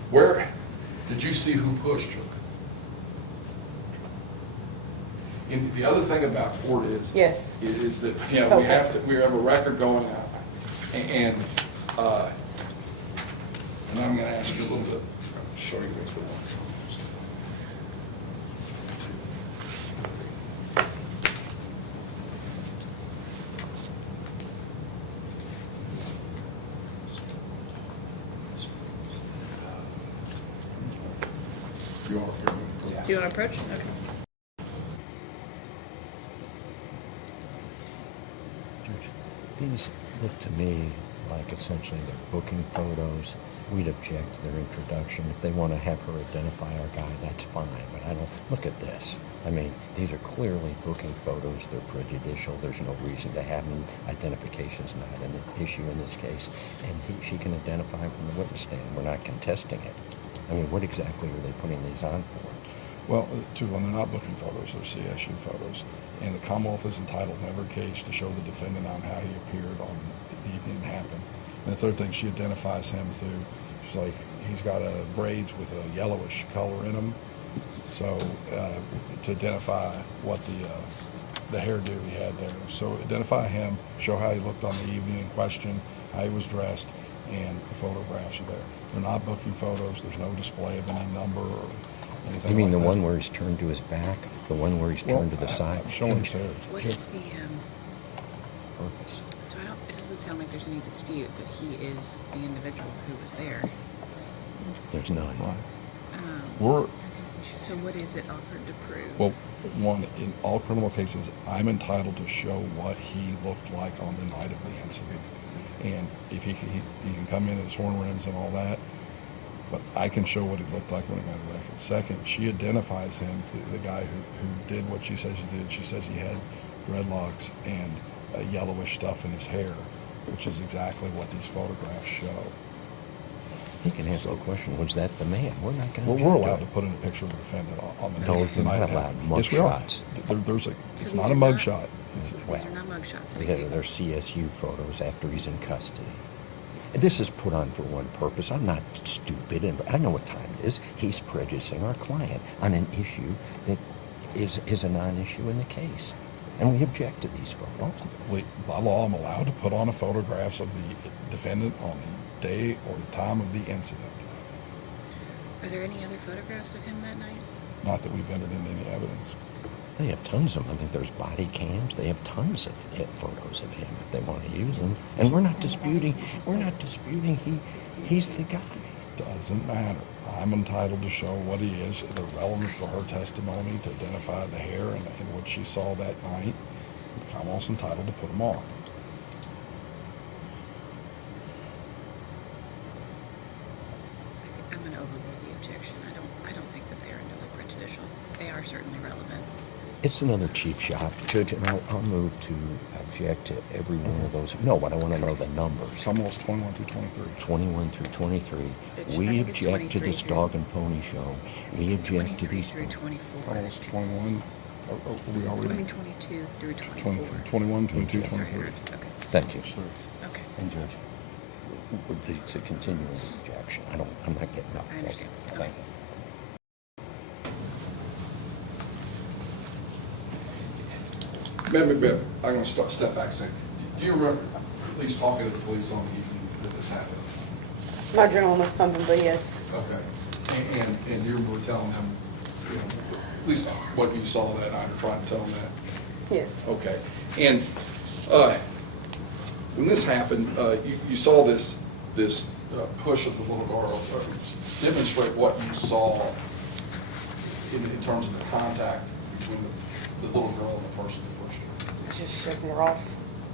Where, did you see who pushed her? And the other thing about court is. Yes. Is that, yeah, we have a record going on. And I'm gonna ask you a little bit, show you what's going on. You want to Do you want to approach? Okay. Judge, these look to me like essentially they're booking photos. We'd object to their introduction. If they want to have her identify our guy, that's fine, but I don't, look at this. I mean, these are clearly booking photos. They're prejudicial. There's no reason to have them. Identification's not an issue in this case. And she can identify from the witness stand. We're not contesting it. I mean, what exactly are they putting these on for? Well, they're not booking photos, they're CSU photos. And the Commonwealth is entitled in every case to show the defendant on how he appeared on the evening it happened. And the third thing, she identifies him through, she's like, he's got braids with a yellowish color in them. So to identify what the hairdo he had there. So identify him, show how he looked on the evening in question, how he was dressed, and the photographs are there. They're not booking photos, there's no display of any number or anything You mean like the that. one where he's turned to his back? The one where he's turned to the side? I'm showing it to her. What is the, Purpose. so it doesn't sound like there's any dispute that he is the individual who was there. There's none. We're, So what is it offered to prove? well, one, in all criminal cases, I'm entitled to show what he looked like on the night of the incident. And if he can come in his horn rims and all that, but I can show what he looked like when he got arrested. Second, she identifies him, the guy who did what she says he did. She says he had dreadlocks and yellowish stuff in his hair, which is exactly what these photographs show. He can answer the question, was that the man? We're not going to We're allowed to put in a picture of the defendant on the No, night. you're not night it allowed happened. mug Yes, we are. shots. There's it's these not a are mug not- shot. It's, These are not mugshots. They're CSU photos after he's in custody. And this is put on for one purpose. I'm not stupid, and I know what time it is. He's prejudicing our client on an issue that is a non-issue in the case. And we object to these photos. by law, I'm allowed to put on a photographs of the defendant on the day or the time of the incident. Are there any other photographs of him that night? Not that we've entered into any evidence. They have tons of them. I think there's body cams. They have tons of photos of him if they want to use them. And we're not disputing he's the guy. Doesn't matter. I'm entitled to show what he is. They're relevant for her testimony to identify the hair and what she saw that night. I'm also entitled to put them on. I'm going to overrule the objection. I don't think that they are unduly prejudicial. They are certainly relevant. It's another cheap shot, Judge, and I'll move to object to every one of those. No, but I want to know the numbers. Almost 21 through 23. 21 through 23. It's- I We think it's object to 23 this through- dog and pony show. We object to 23 these. through 24. Almost 21. Are we I already? mean, 22 through 24. 21, 22, Yes, sorry, 23. okay, Thank you. It's three. okay. And Judge, it's a continuing objection. I'm not getting up. I understand. Thank you. Madam McBeth, I'm gonna step back a second. Do you remember at least talking to the police on the evening that this happened? My adrenaline was pumping, but yes, Okay. And you were telling them, you know, at least what you saw that night, or trying to tell them that? yes, Okay. And when this happened, you saw this push of the little girl. Demonstrate what you saw in terms of the contact between the little girl and the person that pushed her. I was just shaking her off.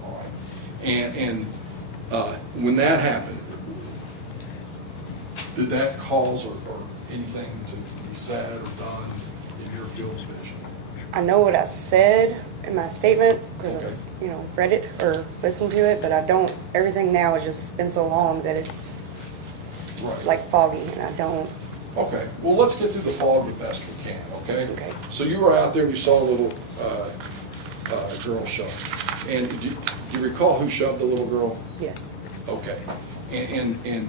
All right. And when that happened, did that cause or anything to be said or done in your field of vision? I know what I said in my statement because Okay. I've, read it or listened to it, but I don't, everything now has just been so long that it's Right. like foggy and I don't, Okay, well, let's get through the fog the best we can, okay? Okay. So you were out there and you saw a little girl shoved. And do you recall who shoved the little girl? yes, Okay. And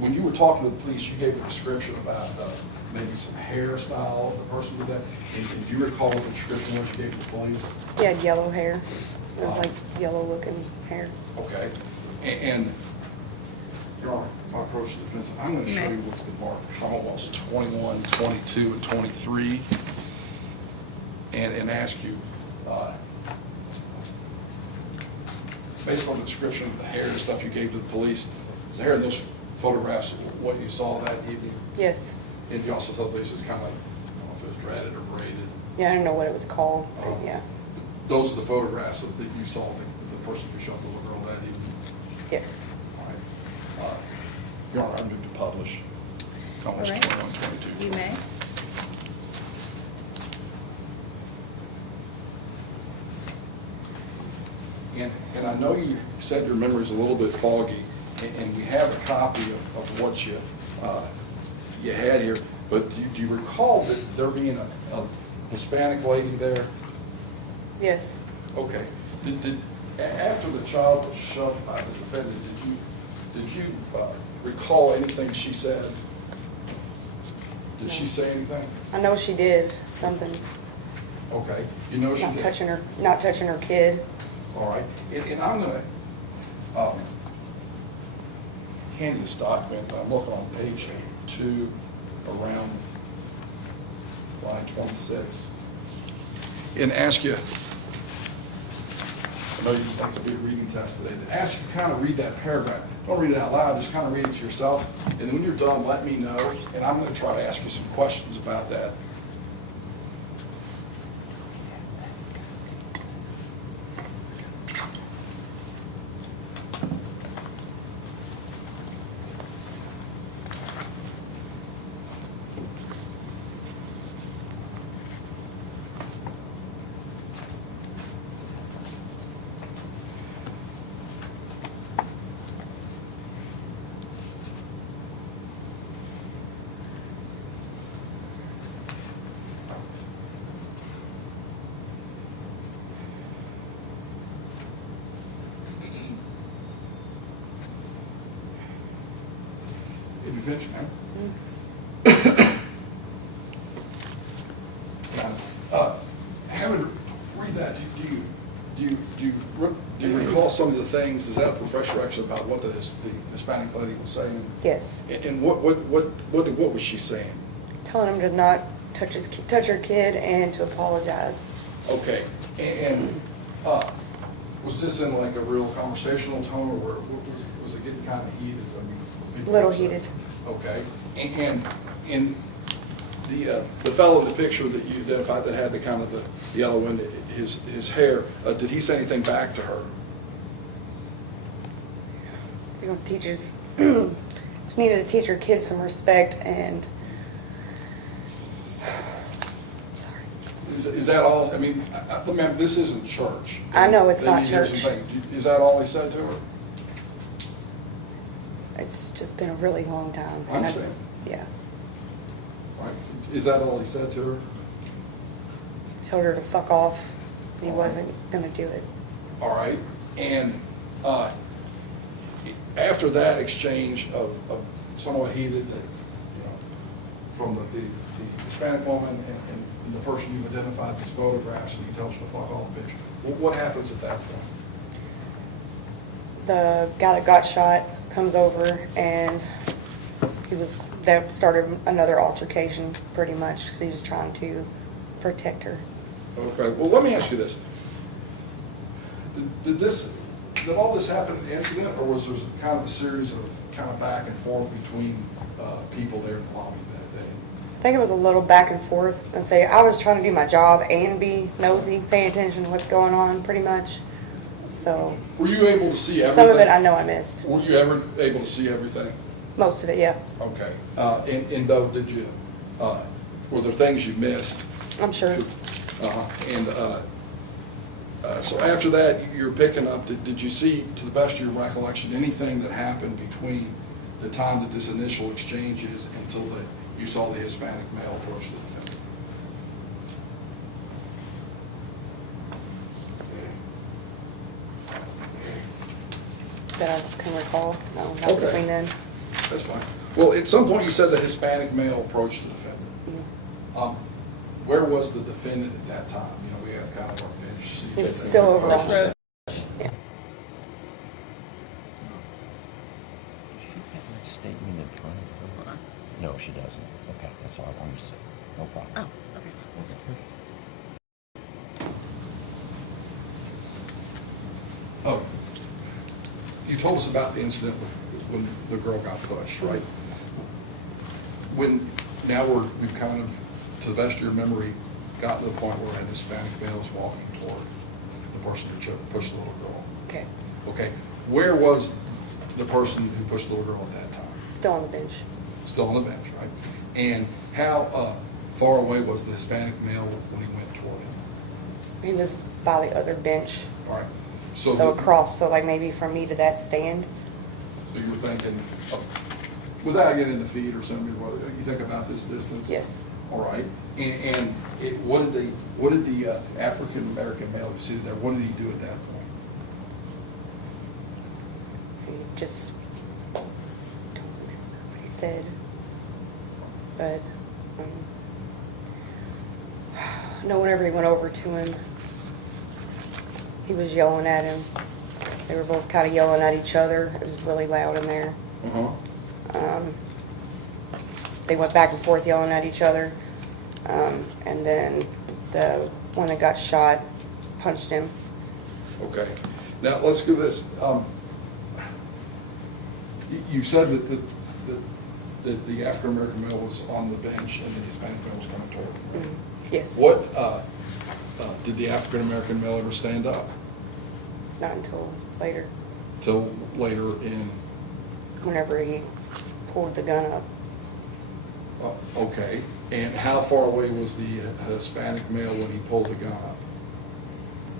when you were talking to the police, you gave a description about maybe some hairstyle of the person who did that. And do you recall what the description was you gave to the police? he had yellow hair. It was Wow. like yellow looking hair. Okay. And Your Honor, my approach to the defense, I'm going to show you what's been marked almost 21, 22, and 23, and ask you, based on the description of the hair and stuff you gave to the police, is the hair in those photographs what you saw that evening? Yes, And you also told the police it was kind of like, I don't know if it was dreaded or braided. yeah, I don't know what it was called, but Oh. yeah, Those are the photographs that you saw the person who shot the little girl that evening. yes. All right. Your Honor, I move to publish almost All right. 21, 22. You may. And I know you said your memory's a little bit foggy, and we have a copy of what you had here, but do you recall that there being a Hispanic lady there? Yes, Okay. After the child was shoved by the defendant, did you recall anything she said? Did she No. say anything? I know she did something, Okay. You know she not did? touching her kid. All right, and I'm gonna, hand this document, I'm looking on page 2, around line 26, and ask you, I know you'd like to do a reading test today, to ask you to kind of read that paragraph. Don't read it out loud, just kind of read it to yourself, and when you're done, let me know, and I'm gonna try to ask you some questions about that. If you finish, ma'am. Having read that, do you recall some of the things? Is that a refresher action about what the Hispanic lady was saying? Yes, And what was she saying? telling him to not touch her kid and to apologize. Okay, and was this in like a real conversational tone, or was it getting kind of heated? I mean, A little heated. Okay, and the fellow in the picture that you identified that had the kind of the yellow in his hair, did he say anything back to her? Teachers needed to teach her kids some respect and, sorry, Is that all? I mean, ma'am, this isn't church. I know it's They not need to hear some church. things. Is that all he said to her? It's just been a really long time. I understand. Yeah. Right. Is that all he said to her? Told her to fuck off. He wasn't gonna do it. All right. And after that exchange of somewhat heated, from the Hispanic woman and the person you've identified these photographs, and he tells her to fuck off, bitch. What happens at that point? The guy that got shot comes over and that started another altercation pretty much because he was trying to protect her. Okay. Well, let me ask you this. Did all this happen in an incident, or was there kind of a series of kind of back and forth between people there in the lobby that day? I think it was a little back and forth and say I was trying to do my job and be nosy, pay attention to what's going on pretty much. So Were you able to see everything? some of it I know I missed. Were you ever able to see everything? Most of it, yeah. Okay. And though, did you, were there things you missed? I'm sure. And so after that, you're picking up, did you see, to the best of your recollection, anything that happened between the time that this initial exchange is until you saw the Hispanic male approach the defendant? That I can recall. No, not Okay. between then. That's fine. Well, at some point, you said the Hispanic male approached the defendant. Where was the defendant at that time? You know, we have kind of our bench seat. He was still over on Road. Yeah. Does she have that statement in front of her? No, she doesn't. Okay, that's all I wanted to say. No problem. Oh, okay. Oh, you told us about the incident when the girl got pushed, right? Now we've kind of, to the best of your memory, got to the point where an Hispanic male was walking toward the person who pushed the little girl. Okay. Okay, where was the person who pushed the little girl at that time? Still on the bench. Still on the bench, right? And how far away was the Hispanic male when he went toward him? He was by the other bench. All right. So across, so like maybe from me to that stand. So you were thinking, without getting into feet or something, you think about this distance? Yes. All right. And what did the African American male who seated there, what did he do at that point? He just don't remember what he said. But I know whenever he went over to him, he was yelling at him. They were both kind of yelling at each other. It was really loud in there. They went back and forth yelling at each other. And then the one that got shot punched him. Okay. Now, let's do this. You said that the African American male was on the bench and the Hispanic male was coming toward him, right? Yes. What, did the African American male ever stand up? Not until later, Till later in, whenever he pulled the gun up. okay. And how far away was the Hispanic male when he pulled the gun up?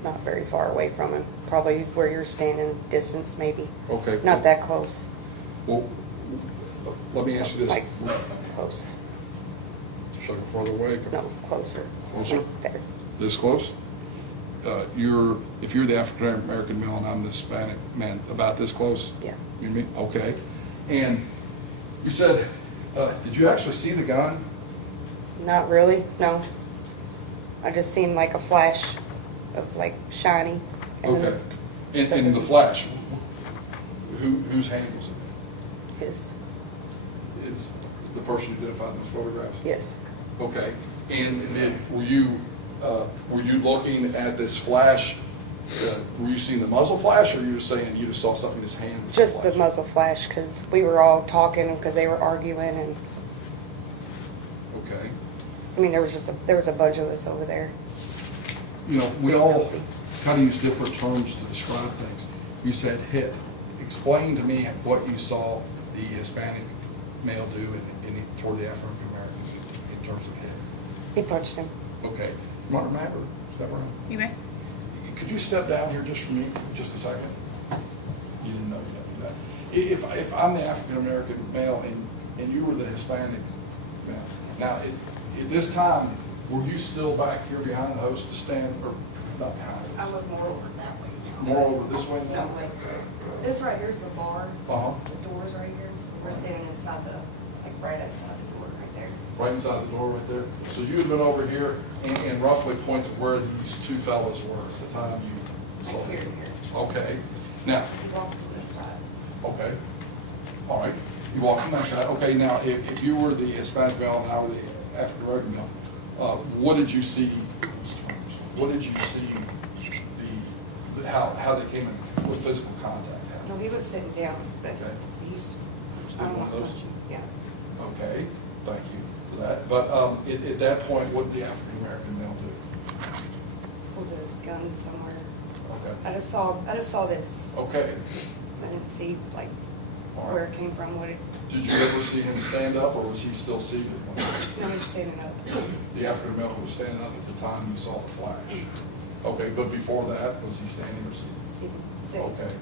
Not very far away from him. Probably where you're standing distance, maybe. Okay. Not that close. Well, let me ask you this. Like, close. Should I go further away? No, closer. Closer? Like there. This close? If you're the African American male and I'm the Hispanic man, about this close? Yeah. You mean, okay. And you said, did you actually see the gun? Not really, no. I just seen like a flash of like shiny. And Okay. then And the flash, whose hand was it? his, Is the person identified in those photographs? yes. Okay. And then were you looking at this flash? Were you seeing the muzzle flash, or you were saying you just saw something in his hand? was Just the flash? muzzle flash, because we were all talking, because they were arguing, and, Okay. I mean, there was a bunch of us over there. You know, we Being all nosy. kind of use different terms to describe things. You said hit. Explain to me what you saw the Hispanic male do toward the African Americans in terms of hit. He punched him. Okay. Matter, step around. You may. Could you step down here just for me, just a second? You didn't know you had to do that. If I'm the African-American male and you were the Hispanic male, now, at this time, were you still back here behind the host to stand, or not behind the I host? was more over that way. More over this way now? No, like, this right here is the bar. Uh-huh. The door's right here, so we're standing inside the, like, right outside the door right there. Right inside the door right there? So you had been over here and roughly point to where these two fellows were at the time you saw Like here them? and here. Okay. Now, He walked to this side. okay. All right. You walk from that side. Okay, now, if you were the Hispanic male and I were the African-American male, what did you see? What did you see how they came in with physical contact? No, he was sitting down, but Okay. he's, Just I don't one know of how those? much, yeah. Okay, thank you for that. But at that point, what did the African-American male do? Pulled his gun somewhere. Okay. I just saw this. Okay. I didn't see, like, All right. where it came from, what it, Did you ever see him stand up, or was he still seated? no, he was standing up. The African male was standing up at the time you saw the flash. Okay, but before that, was he standing or seated? Sitting. Okay.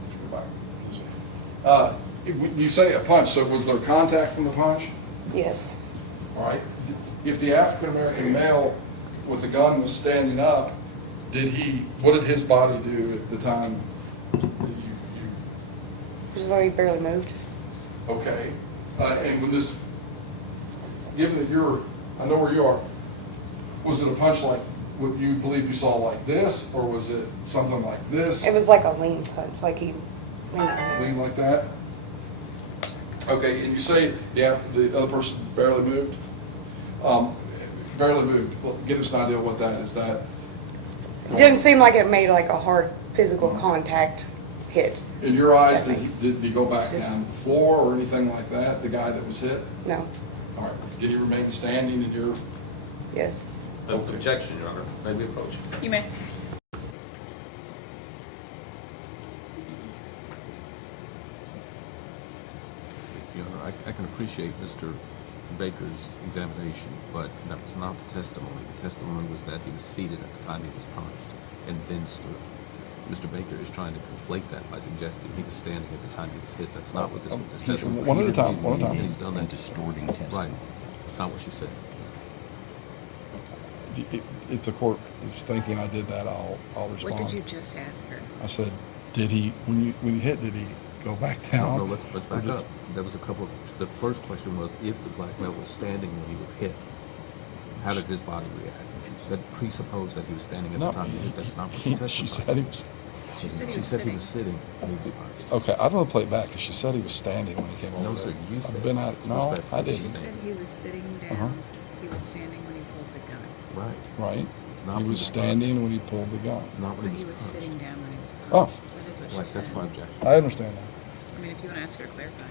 Let's go back. You say a punch, so was there contact from the punch? Yes. All right. If the African-American male with the gun was standing up, what did his body do at the time that you Just though he barely moved. okay. And when this, given that I know where you are, was it a punch like what you believe you saw like this, or was it something like this? It was like a lean punch, like he leaned on me. Lean like that? Okay, and you say the other person barely moved? Barely moved. Well, give us an idea of what that is. That It didn't seem like it made like a hard physical contact hit. in your eyes, That makes- did he go back Just- down to the floor or anything like that? The guy that was hit? No. All right. Did he remain standing in your? Yes. Okay. Objection, Your Honor. May we approach? You may. Your Honor, I can appreciate Mr. Baker's examination, but that was not the testimony. The testimony was that he was seated at the time he was punched and then stood. Mr. Baker is trying to conflate that by suggesting he was standing at the time he was hit. That's not what this testimony. One at a time, one at a time. And he's done that. Distorting testimony. Right. That's not what she said. If the court is thinking I did that, I'll respond. What did you just ask her? I said, did he, when you hit, did he go back down? No, let's Or back did- up. There was a couple, the first question was if the black male was standing when he was hit, how did his body react? That presupposed that he was standing at the No, time he hit. That's not what she testified. she said he was, She said he was sitting when he was punched. okay, I don't want to play it back, because she said he was standing when he came over No, there. sir, you said. I've been out, no, Respectfully, I she didn't. She said he was sitting Uh-huh. down, he was standing when he pulled the gun. Right. Right? Not He when was he was standing when he pulled the gun. Not But when he he was was sitting punched. down when he was Oh. punched. That is what she Right, said. that's my objection. I understand that. I mean, if you want to ask her to clarify.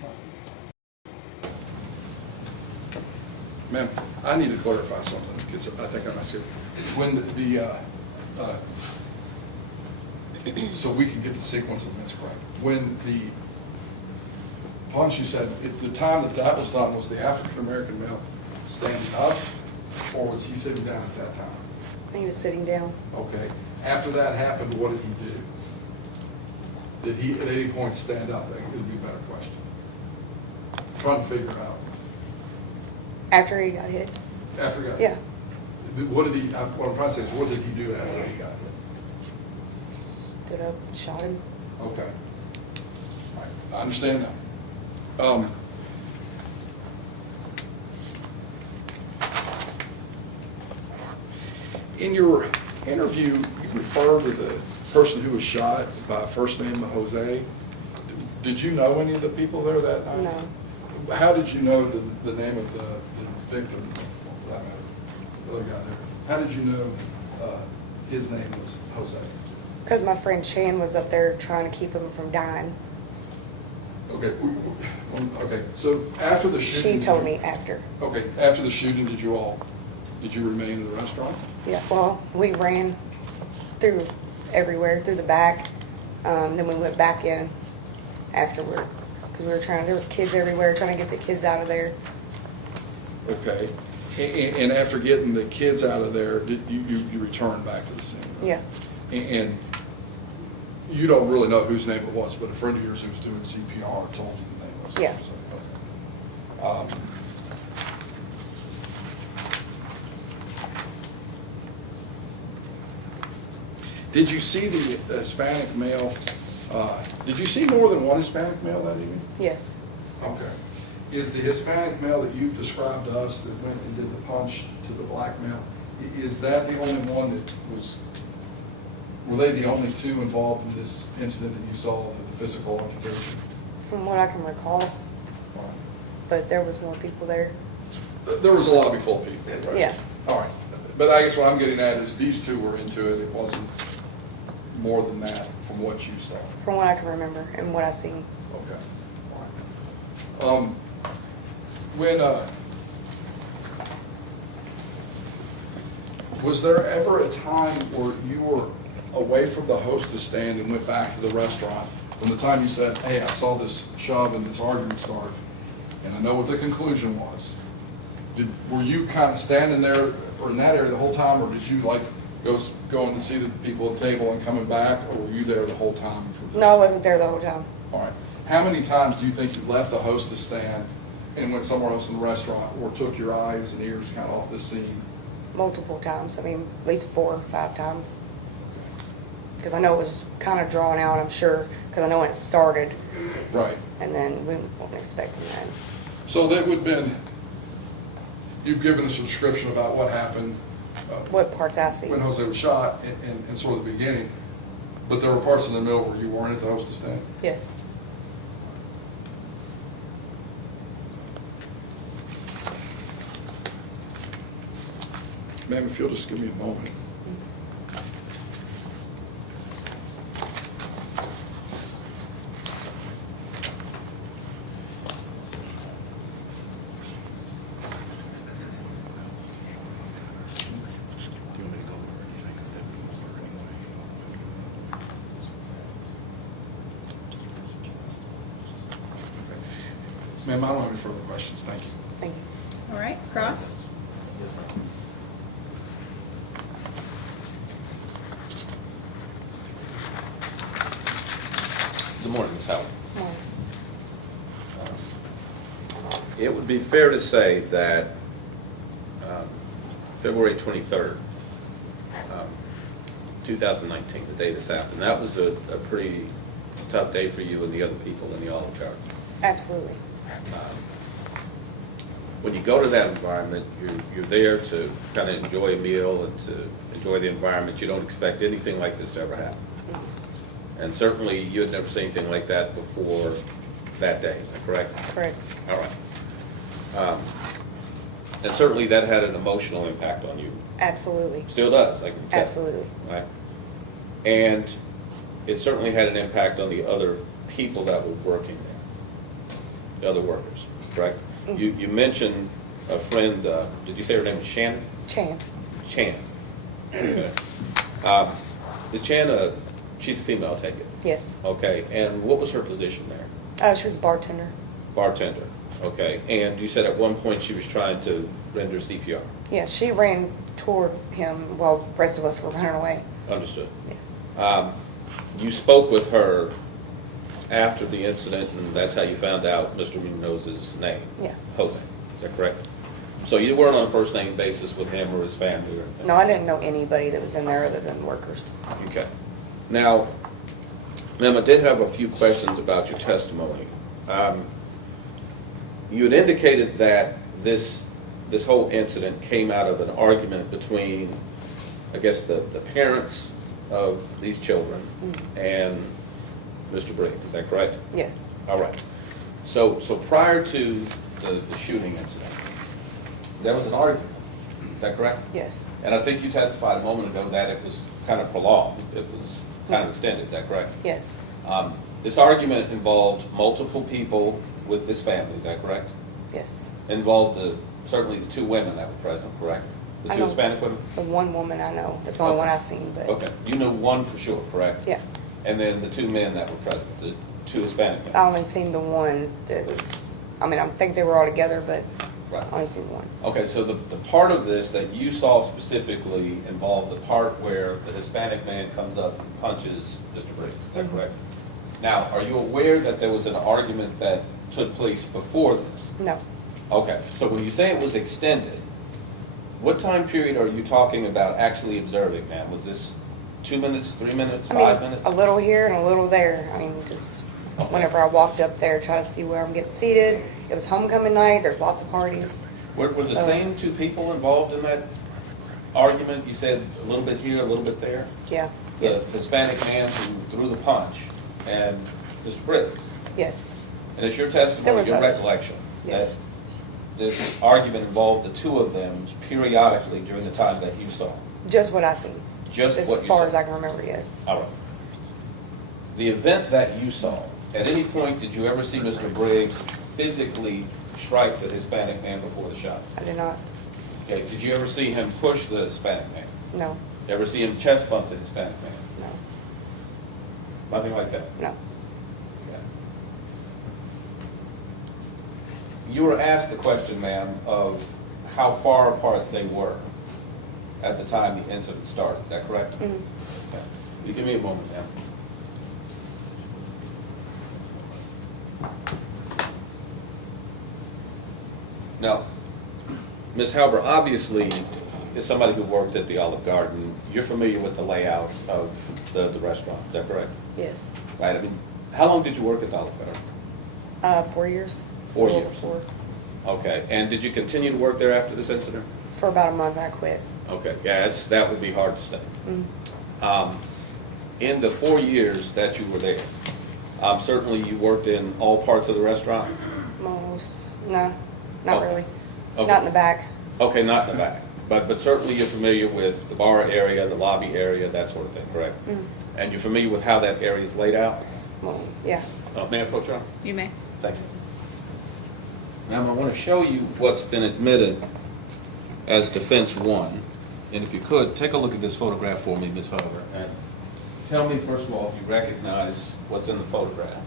Ma'am, I need to clarify something, because I think I missed it. When so we can get the sequence of this correct. When the punch, you said, at the time that was done, was the African-American male standing up, or was he sitting down at that time? He was sitting down. Okay. After that happened, what did he do? Did he at any point stand up? It would be a better question. Trying to figure out. After he got hit. After he got Yeah. What did he, what I'm trying to say is, what did he do after he got hit? Stood up, shot him. Okay. All right, I understand now. In your interview, you refer to the person who was shot by first name Jose. Did you know any of the people there that night? No. How did you know the name of the victim, for that matter, the other guy there? How did you know his name was Jose? Because my friend Chan was up there trying to keep him from dying. Okay, okay, so after the shooting. She told me after. Okay, after the shooting, did you remain in the restaurant? Yeah, well, we ran through everywhere, through the back. Then we went back in afterward. Because we were there was kids everywhere, trying to get the kids out of there. Okay, And after getting the kids out of there, did you returned back to the scene? Yeah, And you don't really know whose name it was, but a friend of yours who was doing CPR told you the name was. Yeah. Okay. Did you see the Hispanic male, did you see more than one Hispanic male that evening? yes, Okay. Is the Hispanic male that you've described to us that went and did the punch to the black male, is that the only one that was, were they the only two involved in this incident that you saw, the physical altercation? from what I can recall, but there was more people there. There was a lobby full of people, right? Yeah. All right. But I guess what I'm getting at is these two were into it. It wasn't more than that from what you saw. From what I can remember and what I seen. Okay. All right. Was there ever a time where you were away from the hostess stand and went back to the restaurant from the time you said, hey, I saw this shove and this argument start, and I know what the conclusion was? Were you kind of standing there or in that area the whole time, or did you like going to see the people at the table and coming back, or were you there the whole time? No, I wasn't there the whole time. All right. How many times do you think you left the hostess stand and went somewhere else in the restaurant, or took your eyes and ears kind of off the scene? Multiple times. I mean, at least 4 or 5 times. Because I know it was kind of drawn out, I'm sure, because I know when it started, Right. and then we weren't expecting that. So that would have been, you've given us a description about what happened What parts I see. when Jose was shot in sort of the beginning, but there were parts in the middle where you weren't at the hostess stand? Yes. Ma'am, if you'll just give me a moment. Ma'am, I don't have any further questions. Thank you. Thank you. All right, Cross? Good morning, Ms. Howard. Well, It would be fair to say that February 23rd, 2019, the day this happened, that was a pretty tough day for you and the other people in the Olive Garden. absolutely. When you go to that environment, you're there to kind of enjoy a meal and to enjoy the environment. You don't expect anything like this to ever happen. And certainly, you had never seen anything like that before that day, is that correct? Correct. All right. And certainly, that had an emotional impact on you. Absolutely. Still does, I can tell. Absolutely. Right? And it certainly had an impact on the other people that were working there, the other workers, correct? You mentioned a friend, did you say her name was Shannon? Chan. Chan. Okay. Is Chan she's a female, I take it? Yes. Okay, and what was her position there? She was a bartender. Bartender, okay. And you said at one point she was trying to render CPR. Yeah, she ran toward him while the rest of us were running away. Understood. Yeah. You spoke with her after the incident, and that's how you found out Mr. Munoz's name? Yeah. Jose, is that correct? So you weren't on a first-name basis with him or his family or anything? No, I didn't know anybody that was in there other than workers. Okay. Now, ma'am, I did have a few questions about your testimony. You had indicated that this whole incident came out of an argument between, I guess, the parents of these children and Mr. Briggs, is that correct? Yes. All right. So prior to the shooting incident, there was an argument, is that correct? Yes. And I think you testified a moment ago that it was kind of prolonged, it was kind of extended, is that correct? Yes. This argument involved multiple people with this family, is that correct? Yes. Involved certainly the 2 women that were present, correct? The I 2 know Hispanic women? The one woman I know. That's the only one I've seen, but. Okay, you know one for sure, correct? Yeah. And then the 2 men that were present, the 2 Hispanic men? I only seen the one that was, I mean, I think they were all together, but Right. I only seen one. Okay, so the part of this that you saw specifically involved the part where the Hispanic man comes up and punches Mr. Briggs, is that correct? Now, are you aware that there was an argument that took place before this? No. Okay, so when you say it was extended, what time period are you talking about actually observing, ma'am? Was this 2 minutes, 3 minutes, I mean, 5 minutes? a little here and a little there. I mean, just whenever I walked up there, try to see where I'm getting seated. It was homecoming night. There's lots of parties. Were the So- same two people involved in that argument? You said a little bit here, a little bit there? Yeah. The Yes. Hispanic man who threw the punch and Mr. Briggs? Yes. And it's your There testimony, was your a- recollection, Yes. that this argument involved the two of them periodically during the time that you saw? Just what I seen. Just As what you far saw? as I can remember, yes. All right. The event that you saw, at any point did you ever see Mr. Briggs physically strike the Hispanic man before the shot? I did not. Okay, did you ever see him push the Hispanic man? No. Ever see him chest bump the Hispanic man? No. Nothing like that? No. Okay. You were asked the question, ma'am, of how far apart they were at the time the incident started. Is that correct? Mhm. Okay. Will you give me a moment, ma'am? Now, Ms. Halber, obviously, is somebody who worked at the Olive Garden. You're familiar with the layout of the restaurant. Is that correct? Yes. Right. I mean, how long did you work at the Olive Garden? 4 years. 4 A little years. over 4. Okay, and did you continue to work there after this incident? For about a month, I quit. Okay, yeah, that would be hard to stay. Mm. In the 4 years that you were there, certainly you worked in all parts of the restaurant? Most, no, not Okay. really. Okay. Not in the back. Okay, not in the back, but certainly you're familiar with the bar area, the lobby area, that sort of thing, correct? Mm. And you're familiar with how that area is laid out? Well, yeah. May I approach you? You may. Thank you. Now, I want to show you what's been admitted as defense one. And if you could, take a look at this photograph for me, Ms. Hover, and tell me, first of all, if you recognize what's in the photograph.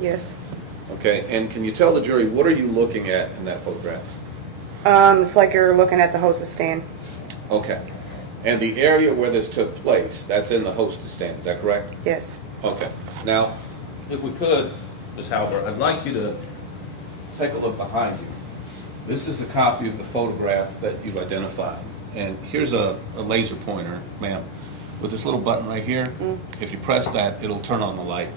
Yes. Okay, and can you tell the jury, what are you looking at in that photograph? It's like you're looking at the hostess stand. Okay. And the area where this took place, that's in the hostess stand, is that correct? Yes. Okay. Now, if we could, Ms. Halber, I'd like you to take a look behind you. This is a copy of the photograph that you've identified. And here's a laser pointer, ma'am, with this little button right here. If you press that, it'll turn on the light.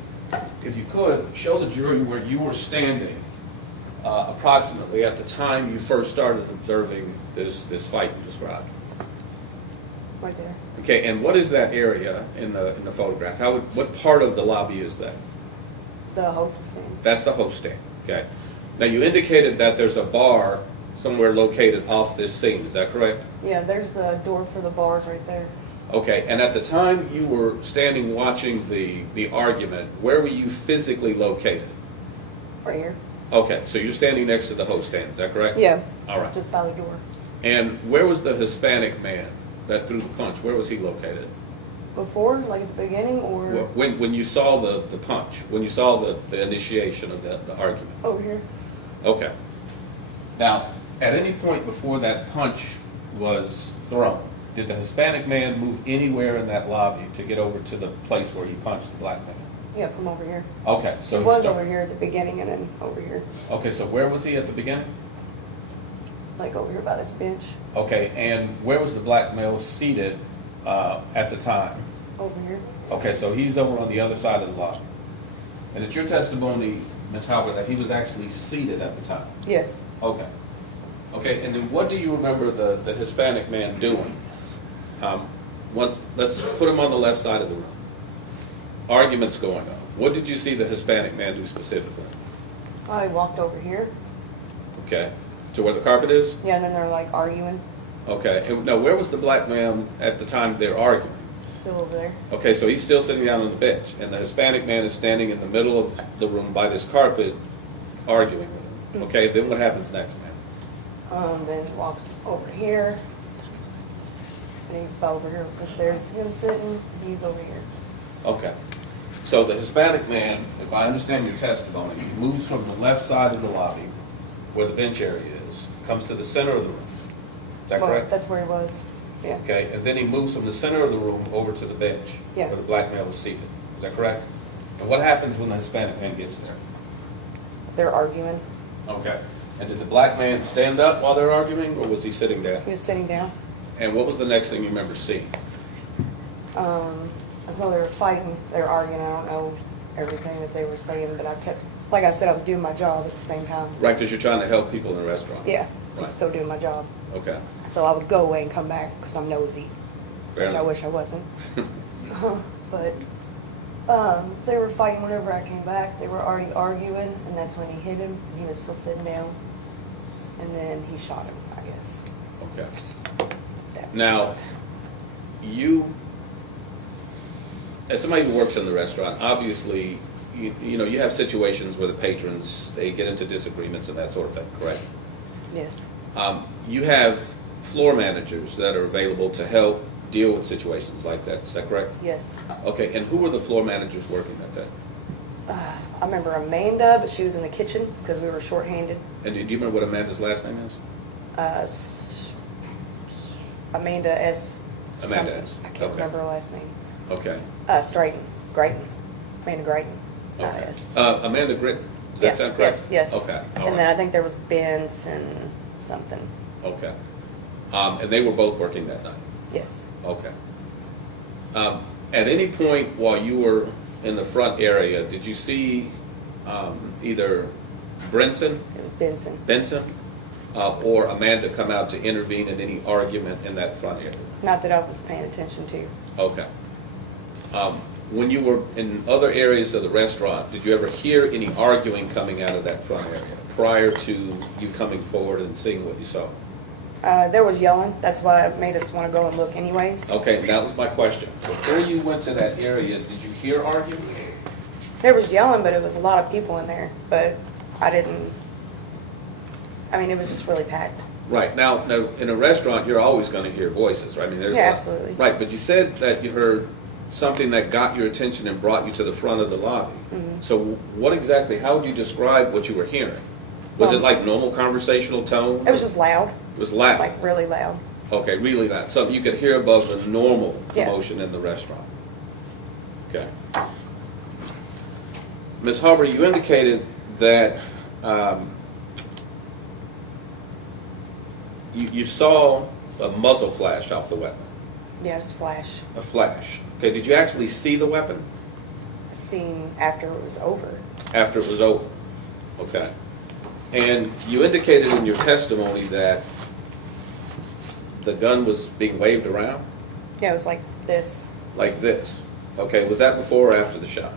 If you could, show the jury where you were standing approximately at the time you first started observing this fight you described. Right there. Okay, and what is that area in the photograph? What part of the lobby is that? The hostess stand. That's the host stand, okay? Now, you indicated that there's a bar somewhere located off this scene, is that correct? Yeah, there's the door for the bars right there. Okay, and at the time you were standing watching the argument, where were you physically located? Right here. Okay, so you're standing next to the host stand, is that correct? Yeah. All right. Just by the door. And where was the Hispanic man that threw the punch? Where was he located? Before, like at the beginning, or When you saw the punch, when you saw the initiation of the argument? over here? Okay. Now, at any point before that punch was thrown, did the Hispanic man move anywhere in that lobby to get over to the place where he punched the black man? Yeah, from over here. Okay, so He was over here at the beginning and then over here. Okay, so where was he at the beginning? Like over here by this bench. Okay, and where was the black male seated at the time? Over here. Okay, so he's over on the other side of the lobby. And it's your testimony, Ms. Howard, that he was actually seated at the time? Yes. Okay. Okay, and then what do you remember the Hispanic man doing? Let's put him on the left side of the room. Arguments going on. What did you see the Hispanic man do specifically? I walked over here. Okay, to where the carpet is? Yeah, and then they're like arguing. Okay, and now where was the black man at the time they're arguing? Still over there. Okay, so he's still sitting down on the bench, and the Hispanic man is standing in the middle of the room by this carpet arguing with him. Okay, then what happens next, ma'am? Then he walks over here. And he's about over here because there's him sitting, he's over here. Okay. So the Hispanic man, if I understand your testimony, he moves from the left side of the lobby where the bench area is, comes to the center of the room. Is that Well, correct? that's where he was, yeah. Okay, and then he moves from the center of the room over to the bench. Yeah. Where the black male is seated. Is that correct? And what happens when the Hispanic man gets there? They're arguing. Okay. And did the black man stand up while they're arguing, or was he sitting down? He was sitting down. And what was the next thing you remember seeing? I saw they were fighting, they were arguing, I don't know everything that they were saying, but I kept, like I said, I was doing my job at the same time. Right, because you're trying to help people in the restaurant. Yeah, I'm Right. still doing my job. Okay. So I would go away and come back because I'm nosy, Fair which I enough. wish I wasn't. But they were fighting whenever I came back. They were already arguing, and that's when he hit him. He was still sitting down, and then he shot him, I guess. Okay. That was Now, it. you, as somebody who works in the restaurant, obviously, you know, you have situations where the patrons, they get into disagreements and that sort of thing, correct? Yes, You have floor managers that are available to help deal with situations like that, is that correct? yes. Okay, and who were the floor managers working that day? I remember Amanda, but she was in the kitchen because we were shorthanded. And do you remember what Amanda's last name is? Amanda S. Amanda something. S. I can't Okay. remember her last name. Okay. Grayton. Amanda Grayton, not Okay. S. Amanda Gritton, does Yeah, that sound correct? Yes, yes. Okay, all And then I right, think there was Benson something. okay. And they were both working that night? Yes. Okay. At any point while you were in the front area, did you see either Brinson, It was Benson. Benson, or Amanda come out to intervene in any argument in that front area? Not that I was paying attention to. Okay. When you were in other areas of the restaurant, did you ever hear any arguing coming out of that front area prior to you coming forward and seeing what you saw? There was yelling. That's why it made us want to go and look anyways. Okay, that was my question. Before you went to that area, did you hear arguing? There was yelling, but it was a lot of people in there. But I didn't, I mean, it was just really packed. Right, now, in a restaurant, you're always going to hear voices, right? I mean, there's Yeah, a lot- absolutely. Right, but you said that you heard something that got your attention and brought you to the front of the lobby. Mm-hmm. So what exactly, how would you describe what you were hearing? Was it like normal conversational tone? It was just loud, It was loud? like really loud. Okay, really loud, something you could hear above the normal Yeah. commotion in the restaurant? Okay. Ms. Harper, you indicated that you saw a muzzle flash off the weapon, Yeah, just flash. a flash. Okay, did you actually see the weapon I seen after it was over. after it was over? Okay. And you indicated in your testimony that the gun was being waved around Yeah, it was like this like this. Okay, was that before or after the shot?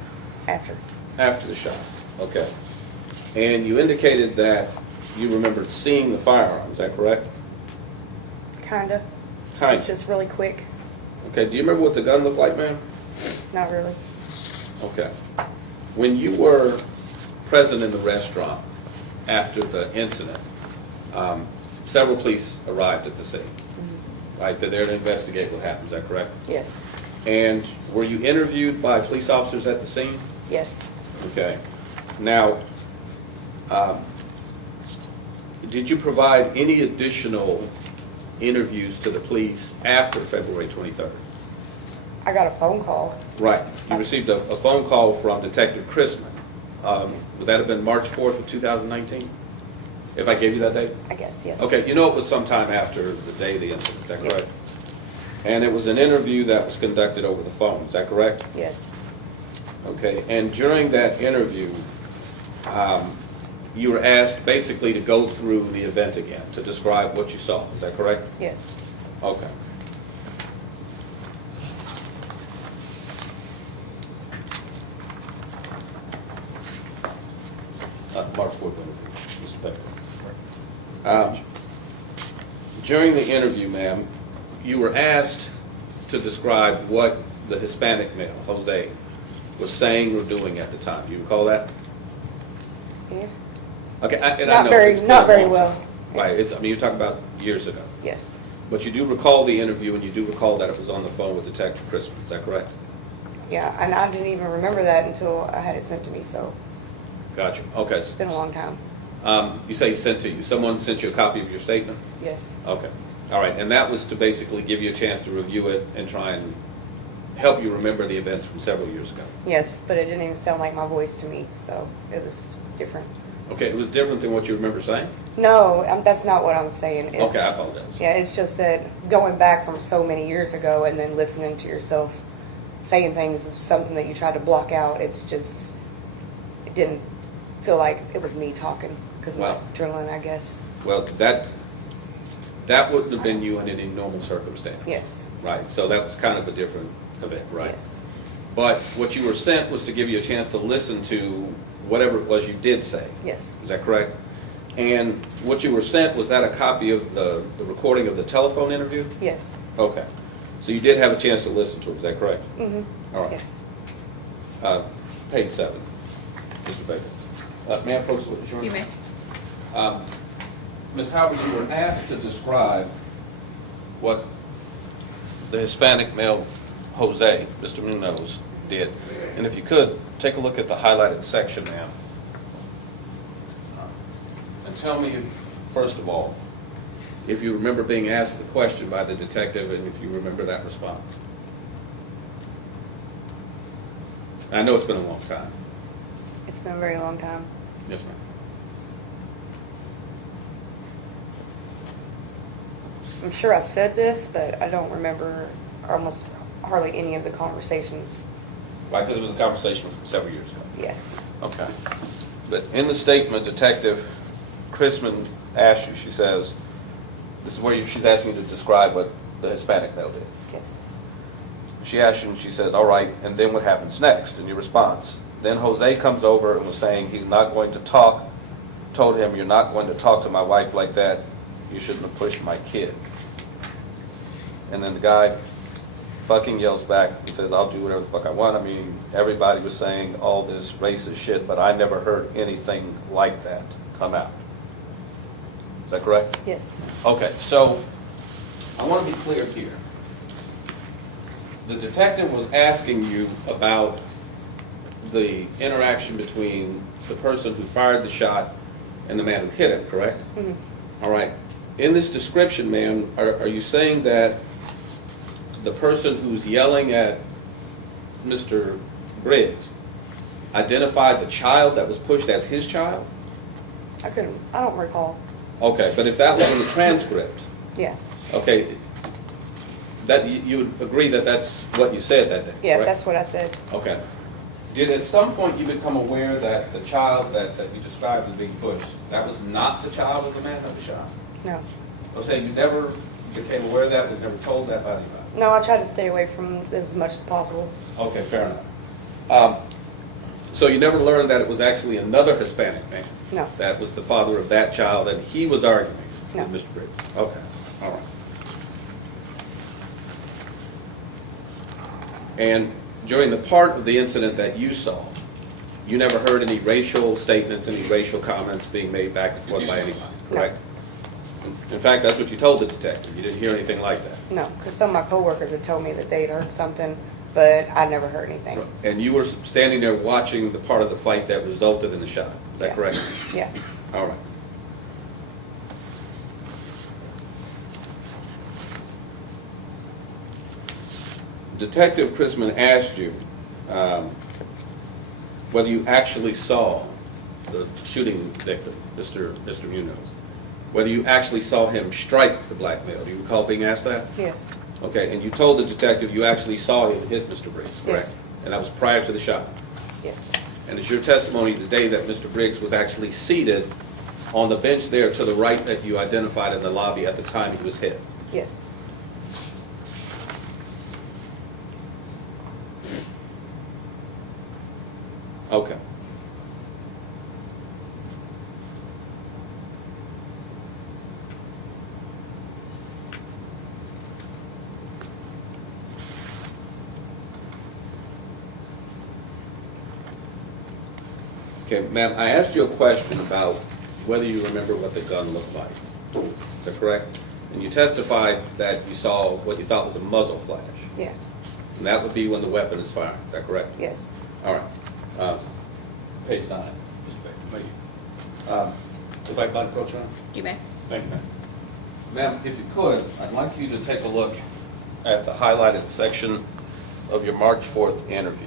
after. After the shot, okay. And you indicated that you remembered seeing the firearm, is that correct? Kinda. Kind of. Just really quick. Okay, do you remember what the gun looked like, ma'am? Not really. Okay. When you were present in the restaurant after the incident, several police arrived at the scene, right? They're there to investigate what happened, is that correct? Yes. And were you interviewed by police officers at the scene? Yes. Okay. Now, did you provide any additional interviews to the police after February 23rd? I got a phone call. Right. You received a phone call from Detective Chrisman. Would that have been March 4th of 2019? If I gave you that date? I guess, yes. Okay, you know it was sometime after the day of the incident, is that correct? Yes. And it was an interview that was conducted over the phone, is that correct? Yes. Okay, and during that interview, you were asked basically to go through the event again, to describe what you saw, is that correct? Yes. Okay. March 4th, Mr. Becker. During the interview, ma'am, you were asked to describe what the Hispanic male, Jose, was saying or doing at the time. Do you recall that? Yeah. Okay, and I Not know very, it's been not a very long well. time. Right, I mean, you're talking about years ago. Yes. But you do recall the interview, and you do recall that it was on the phone with Detective Chrisman, is that correct? Yeah, and I didn't even remember that until I had it sent to me, so Gotcha, okay. it's been a long time. You say sent to you. Someone sent you a copy of your statement? Yes, Okay. All right. And that was to basically give you a chance to review it and try and help you remember the events from several years ago. yes, but it didn't even sound like my voice to me, so it was different. Okay. It was different than what you remember saying? No, that's not what I'm saying. Okay, I It's- apologize. Yeah, it's just that going back from so many years ago and then listening to yourself saying things of something that you tried to block out, it didn't feel like it was me talking because of my Well- adrenaline, I guess. Well, that wouldn't have been you in any normal circumstance. Yes, Right. So that was kind of a different event, right? yes, But what you were sent was to give you a chance to listen to whatever it was you did say. yes, Is that correct? And what you were sent, was that a copy of the recording of the telephone interview? yes. Okay. So you did have a chance to listen to it, is that correct? Mm-hmm. All right. Yes. Page 7, Mr. Baker. May I approach the witness? You may. Ms. Howard, you were asked to describe what the Hispanic male, Jose, Mr. Munoz, did. And if you could, take a look at the highlighted section, ma'am. And tell me, first of all, if you remember being asked the question by the detective and if you remember that response. I know it's been a long time. It's been a very long time. Yes, ma'am. I'm sure I said this, but I don't remember almost hardly any of the conversations. Right, because it was a conversation from several years ago. Yes, Okay. But in the statement, Detective Chrisman asked you, she says, this is where she's asking you to describe what the Hispanic male did. yes, She asked you, and she says, all right, and then what happens next? And your response, then Jose comes over and was saying he's not going to talk, told him, you're not going to talk to my wife like that, you shouldn't have pushed my kid. And then the guy fucking yells back and says, I'll do whatever the fuck I want. I mean, everybody was saying all this racist shit, but I never heard anything like that come out. Is that correct? yes, Okay, so I want to be clear here. The detective was asking you about the interaction between the person who fired the shot and the man who hit him, correct? Mm-hmm. All right. In this description, ma'am, are you saying that the person who's yelling at Mr. Briggs identified the child that was pushed as his child? I don't recall. Okay, but if that was in the transcript, Yeah, okay, that you would agree that that's what you said that day, yeah, correct? that's what I said. Okay. Did at some point you become aware that the child that you described as being pushed, that was not the child of the man that was shot? No, I'm saying you never became aware of that, was never told that by anybody? no, I tried to stay away from this as much as possible. Okay, fair enough. So you never learned that it was actually another Hispanic man? No. That was the father of that child, and he was arguing No. with Mr. Briggs? Okay, all right. And during the part of the incident that you saw, you never heard any racial statements, any racial comments being made back and forth by anybody, correct? In fact, that's what you told the detective. You didn't hear anything like that. No, because some of my coworkers had told me that they'd heard something, but I never heard anything. And you were standing there watching the part of the fight that resulted in the shot. Is that Yeah. correct? Yeah, All right. Detective Chrisman asked you whether you actually saw the shooting victim, Mr. Munoz, whether you actually saw him strike the black male. Do you recall being asked that? yes, Okay, and you told the detective you actually saw him hit Mr. Briggs, correct? Yes. And that was prior to the shot? yes, And it's your testimony today that Mr. Briggs was actually seated on the bench there to the right that you identified in the lobby at the time he was hit? yes, Okay. Okay, ma'am, I asked you a question about whether you remember what the gun looked like. Is that correct? And you testified that you saw what you thought was a muzzle flash. yeah, And that would be when the weapon is fired. Is that correct? yes. All right. Page 9, Mr. Baker. Thank you. If I might approach her? You may. Thank you, ma'am. Ma'am, if you could, I'd like you to take a look at the highlighted section of your March 4th interview.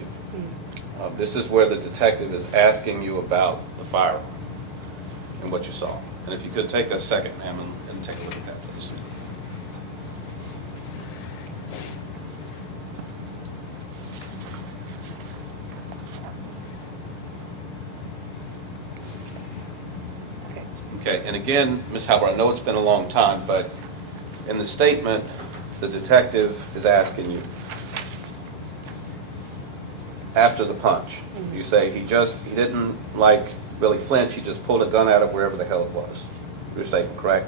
This is where the detective is asking you about the firearm and what you saw. And if you could take a second, ma'am, and take a look at that, please. Okay. Okay, and again, Ms. Halbert, I know it's been a long time, but in the statement, the detective is asking you, after the punch, you say he didn't like really flinch, he just pulled a gun out of wherever the hell it was. Your statement, correct?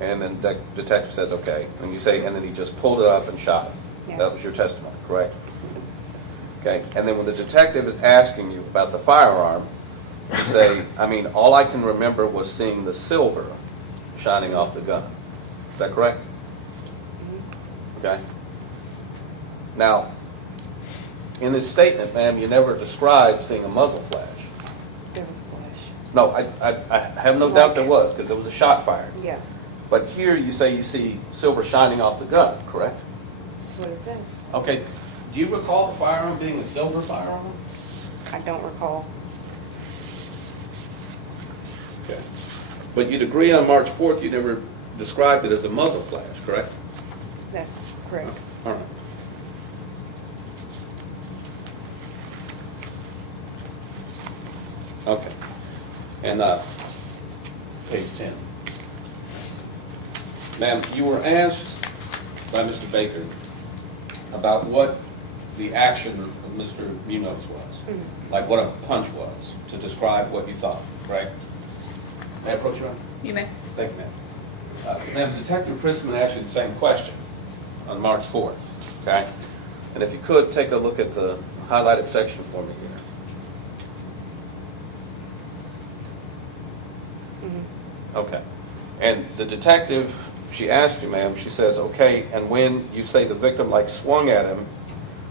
And then the detective says, okay. And you say, and then he just pulled it up and shot him. Yeah. That was your testimony, correct? Okay, and then when the detective is asking you about the firearm, you say, I mean, all I can remember was seeing the silver shining off the gun. Is that correct? Okay. Now, in this statement, ma'am, you never described seeing a muzzle flash. There was a flash. No, I have no doubt there was, because there was a shot fired. Yeah, But here you say you see silver shining off the gun, correct? that's what it says. Okay. Do you recall the firearm being a silver firearm? I don't recall. Okay. But you'd agree on March 4th you never described it as a muzzle flash, correct? That's correct. All right. Okay. And page 10. Ma'am, you were asked by Mr. Baker about what the action of Mr. Munoz was, like what a punch was, to describe what you thought, correct? May I approach you, ma'am? You may. Thank you, ma'am. Ma'am, Detective Christman asked you the same question on March 4th, okay? And if you could, take a look at the highlighted section for me here. Okay. And the detective, she asked you, ma'am, she says, okay, and when you say the victim like swung at him,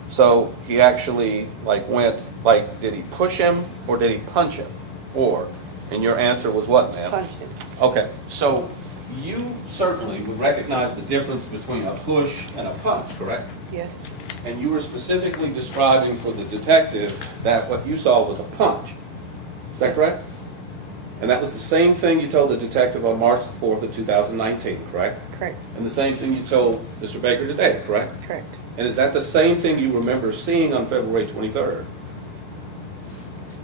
so he actually like went, like, did he push him or did he punch him? Or, and your answer was what, ma'am? Punched him. Okay, so you certainly would recognize the difference between a push and a punch, correct? Yes. And you were specifically describing for the detective that what you saw was a punch. Is that Yes. correct? And that was the same thing you told the detective on March 4th of 2019, correct? Correct. And the same thing you told Mr. Baker today, correct? Correct. And is that the same thing you remember seeing on February 23rd?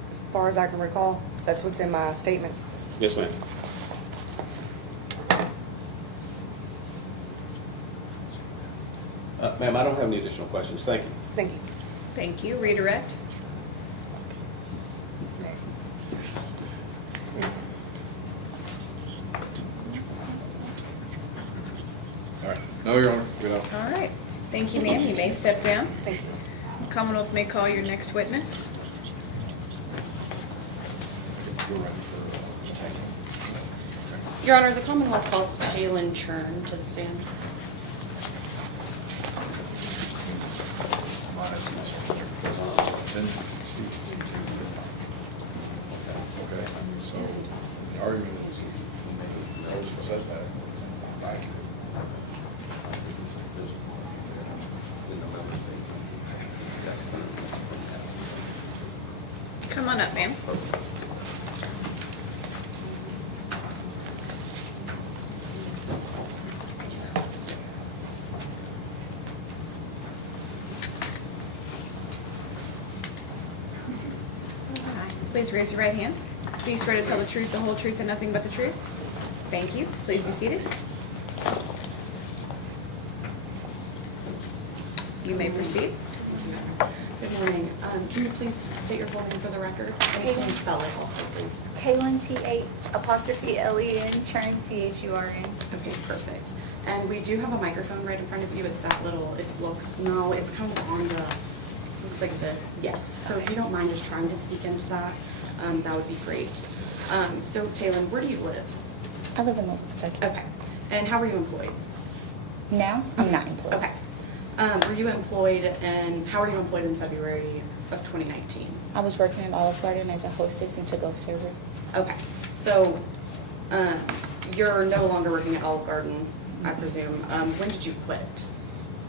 As far as I can recall, that's what's in my statement. Yes, ma'am. Ma'am, I don't have any additional questions. Thank you. Thank you. Thank you. Redirect. All right. No, Your Honor, we don't. All right. Thank you, ma'am. You may step down. Thank you. Commonwealth may call your next witness. We're ready for detainment. Your Honor, the Commonwealth calls Taylon Churn to the stand. Okay, so the argument is Rose said that. Thank you. Come on up, ma'am. Please raise your right hand. Do you swear to tell the truth, the whole truth, and nothing but the truth? Thank you. Please be seated. You may proceed. Good morning. Can you please state your full name for the record? And can you spell it also, please? Taylon, T-A-L-E-N, Churn, C-H-U-R-N. Okay, perfect. And we do have a microphone right in front of you. It's that little, it looks, no, it's kind of on the, looks like this. Yes. So if you don't mind just trying to speak into that, that would be great. So Taylon, where do you live? I live in Louisville, Kentucky. Okay. And how are you employed? Now, I'm not employed. Okay. Were you employed and how are you employed in February of 2019? I was working at Olive Garden as a hostess and to-go server. Okay. So, you're no longer working at Olive Garden, I presume. When did you quit?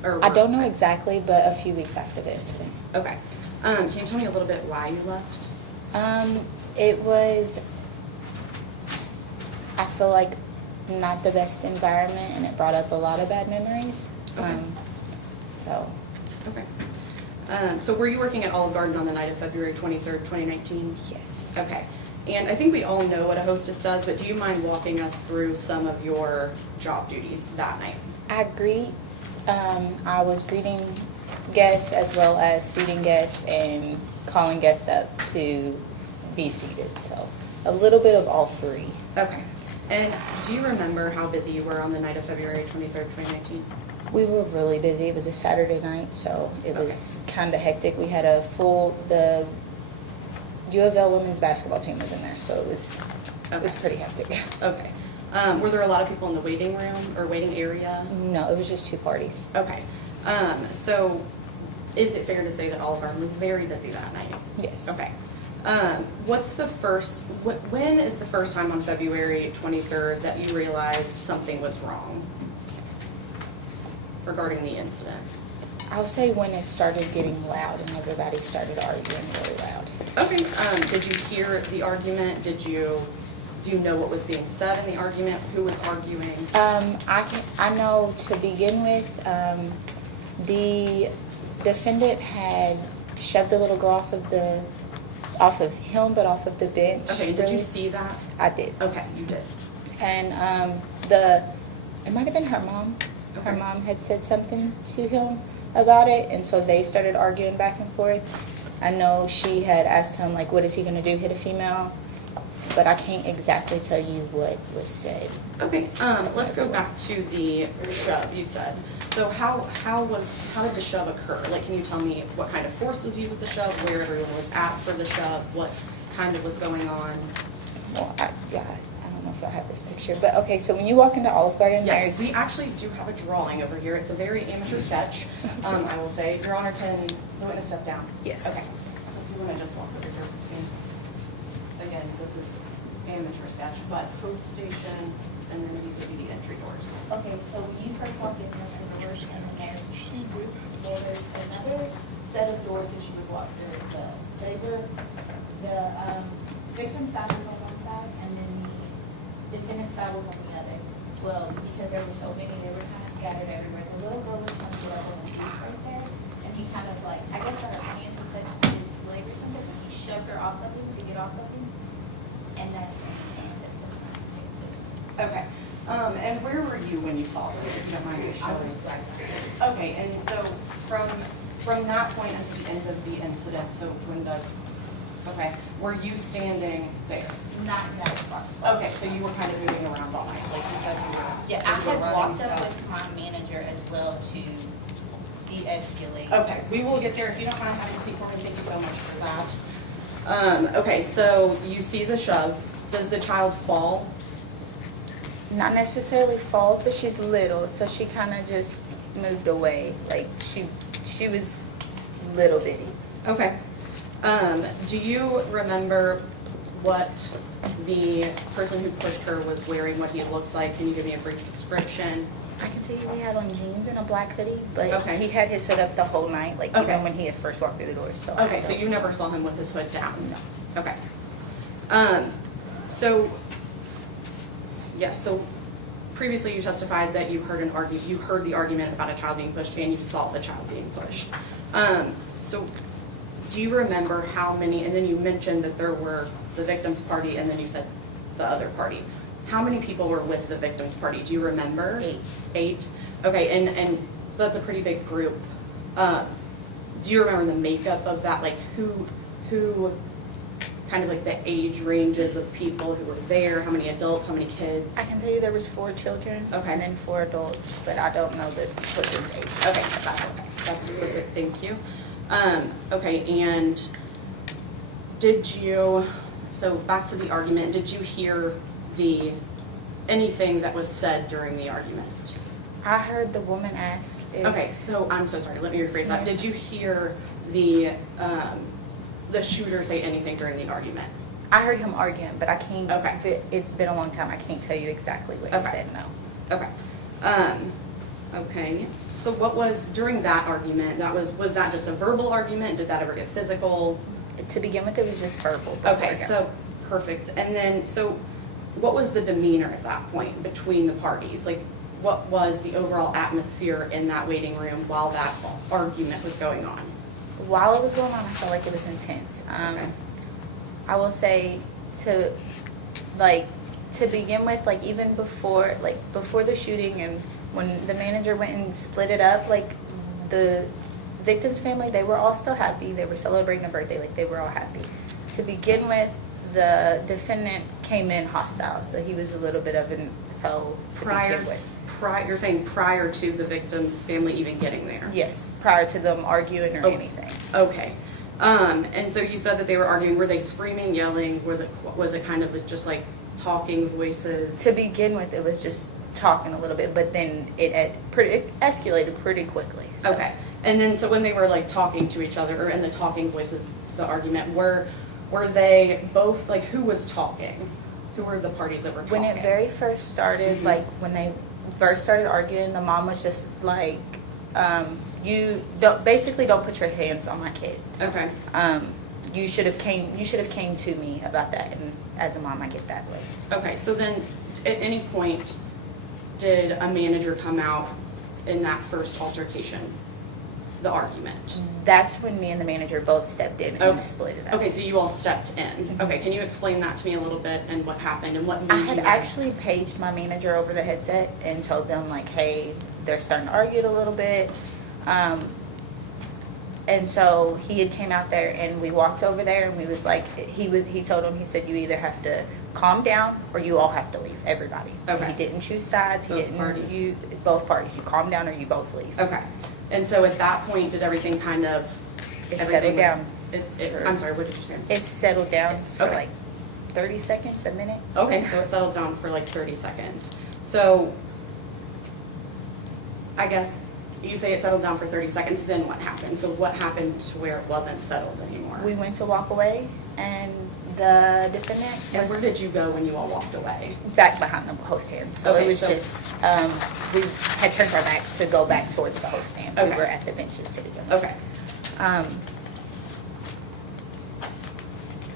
Or I don't know exactly, but a few weeks after the incident. Okay. Can you tell me a little bit why you left? It was, I feel like, not the best environment, and it brought up a lot of bad memories. Okay. So, Okay. So were you working at Olive Garden on the night of February 23rd, 2019? yes. Okay. And I think we all know what a hostess does, but do you mind walking us through some of your job duties that night? I was greeting guests as well as seating guests and calling guests up to be seated. So a little bit of all three. Okay. And do you remember how busy you were on the night of February 23rd, 2019? We were really busy. It was a Saturday night, so it was kind of hectic. We had the U of L women's basketball team was in there, so it was pretty hectic. Okay. Were there a lot of people in the waiting room or waiting area? No, it was just two parties. Okay. So is it fair to say that Olive Garden was very busy that night? Yes. Okay. When is the first time on February 23rd that you realized something was wrong regarding the incident? I'll say when it started getting loud and everybody started arguing really loud. Okay. Did you hear the argument? Do you know what was being said in the argument? Who was arguing? I know to begin with, the defendant had shoved the little girl off of him, but off of the bench. Okay. Did you see that? I did. Okay, you did. And it might have been her mom. Her Okay. mom had said something to him about it, and so they started arguing back and forth. I know she had asked him, like, what is he going to do, hit a female? But I can't exactly tell you what was said. Okay, let's go back to the shove you said. So how did the shove occur? Like, can you tell me what kind of force was used with the shove, where everyone was at for the shove, what kind of was going on? Well, I don't know if I have this picture, but okay, so when you walk into Olive Garden, Yes, there's... we actually do have a drawing over here. It's a very amateur sketch, I will say. Your Honor, can the witness step down? Yes. Okay. So if you want to just walk over here. Again, this is amateur sketch, but post station, and then these would be the entry doors. Okay, so when you first walk in, there's a doors, and then there's two groups. There's another set of doors that you would walk through as well. The victim side was on one side, and then the defendant side was on the other. Well, because there were so many, they were kind of scattered everywhere. The little girl was trying to get up on the roof right there, and he kind of like, I guess her hand was touching his leg or something, and he shoved her off of him to get off of him, and that's when he said something to me too. Okay. And where were you when you saw this, if you don't mind just showing? Okay, and so from that point until the end of the incident, were you standing there? Not in that spot. Okay, so you were kind of moving around all night, like you said you were. Yeah, I you were had running walked up stuff. with my manager as well to de-escalate. Okay, we will get there. If you don't mind having a seat for me, thank you so much for that. Okay, so you see the shove. Does the child fall? Not necessarily falls, but she's little, so she kind of just moved away. Like she was little bitty. Okay. Do you remember what the person who pushed her was wearing, what he looked like? Can you give me a brief description? I can tell you he had on jeans and a black hoodie, but Okay. he had his hood up the whole night, like Okay. even when he had first walked through the door. So Okay, so you never saw him with his hood down? No. Okay. So previously you testified that you heard the argument about a child being pushed and you saw the child being pushed. So do you remember how many, and then you mentioned that there were the victim's party and then you said the other party. How many people were with the victim's party? Do you remember? 8. 8? Okay, and so that's a pretty big group. Do you remember the makeup of that? Like who kind of like the age ranges of people who were there? How many adults, how many kids? I can tell you there was 4 children, Okay. and then 4 adults, but I don't know the children's ages. Okay, that's okay. That's perfect, thank you. Okay, and so back to the argument, did you hear anything that was said during the argument? I heard the woman ask if... Okay, so I'm so sorry, let me rephrase that. Mhm. Did you hear the shooter say anything during the argument? I heard him arguing, but I can't. Okay. It's been a long time. I can't tell you exactly what he Okay. said. No. Okay. Okay. So what was, during that argument, was that just a verbal argument? Did that ever get physical? To begin with, it was just verbal. before Okay, it got- so, perfect. And then, so what was the demeanor at that point between the parties? Like, what was the overall atmosphere in that waiting room while that argument was going on? While it was going on, I felt like it was intense. Okay. I will say to begin with, like even before the shooting and when the manager went and split it up, like the victim's family, they were all still happy. They were celebrating a birthday, like they were all happy. To begin with, the defendant came in hostile, so he was a little bit of an asshole to begin with. You're saying prior to the victim's family even getting there? Yes, prior to them arguing or anything. Okay. And so you said that they were arguing. Were they screaming, yelling? Was it kind of just like talking voices? To begin with, it was just talking a little bit, but then it escalated pretty quickly. So. Okay. And then so when they were like talking to each other, or in the talking voices, the argument, were they both, like, who was talking? Who were the parties that were talking? When it very first started, like when they first started arguing, the mom was just like, you don't put your hands on my kid. Okay. You should have came to me about that, and as a mom I get that way. Okay, so then at any point did a manager come out in that first altercation, the argument? That's when me and the manager both stepped in and split it up. Okay, so you all stepped in. Okay, can you explain that to me a little bit and what happened and what made I you had guys- actually paged my manager over the headset and told them like, hey, they're starting to argue a little bit. And so he had came out there and we walked over there and we was like, he told him, he said, you either have to calm down or you all have to leave, everybody. Okay. He didn't choose sides. Both parties. Both parties. You calm down or you both leave. Okay, and so at that point, did everything kind of? It everything settled was- down. I'm sorry, what did you say? It settled down for Okay. like 30 seconds, a minute. Okay, so it settled down for like 30 seconds. So I guess you say it settled down for 30 seconds, then what happened? So what happened to where it wasn't settled anymore? We went to walk away and the defendant And was where did you go when you all walked away? back behind the host stand. So Okay, it was so- just, we had turned our backs to go back towards the host stand. We Okay. were at the benches together. Okay,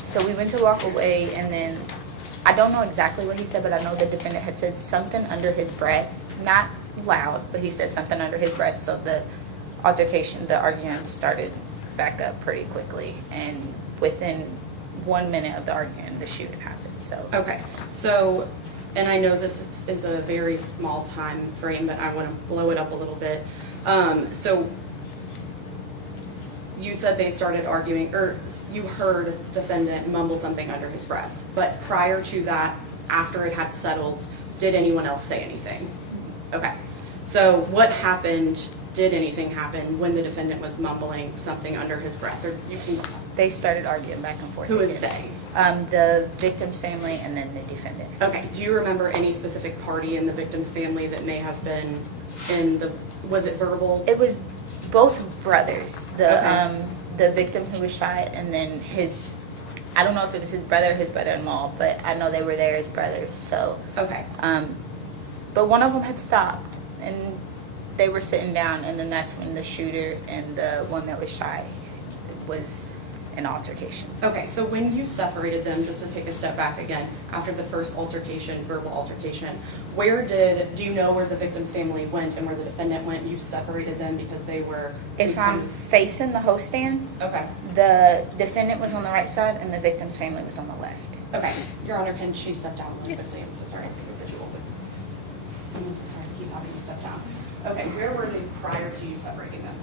So we went to walk away and then, I don't know exactly what he said, but I know the defendant had said something under his breath, not loud, but he said something under his breath. So the altercation, the argument started back up pretty quickly. And within 1 minute of the argument, the shooting happened, so. okay. So, and I know this is a very small time frame, but I want to blow it up a little bit. So you said they started arguing, or you heard defendant mumble something under his breath. But prior to that, after it had settled, did anyone else say anything? Okay. So what happened, did anything happen when the defendant was mumbling something under his breath? Or you can, They started arguing back and forth. who is again. they? The victim's family and then the defendant. Okay, do you remember any specific party in the victim's family that may have been in the, was it verbal? It was both brothers. Okay. The victim who was shot and then his, I don't know if it was his brother or his brother-in-law, but I know they were there as brothers, so. Okay, But one of them had stopped and they were sitting down and then that's when the shooter and the one that was shot was an altercation. okay, so when you separated them, just to take a step back again, after the first altercation, verbal altercation, do you know where the victim's family went and where the defendant went? You separated them because they were? If I'm facing the host stand, Okay, the defendant was on the right side and the victim's family was on the left. okay. Your Honor, can she step down really Yes. quickly? I'm so sorry for the visual, but I'm so sorry to keep having you step down. Okay, where were they prior to you separating them?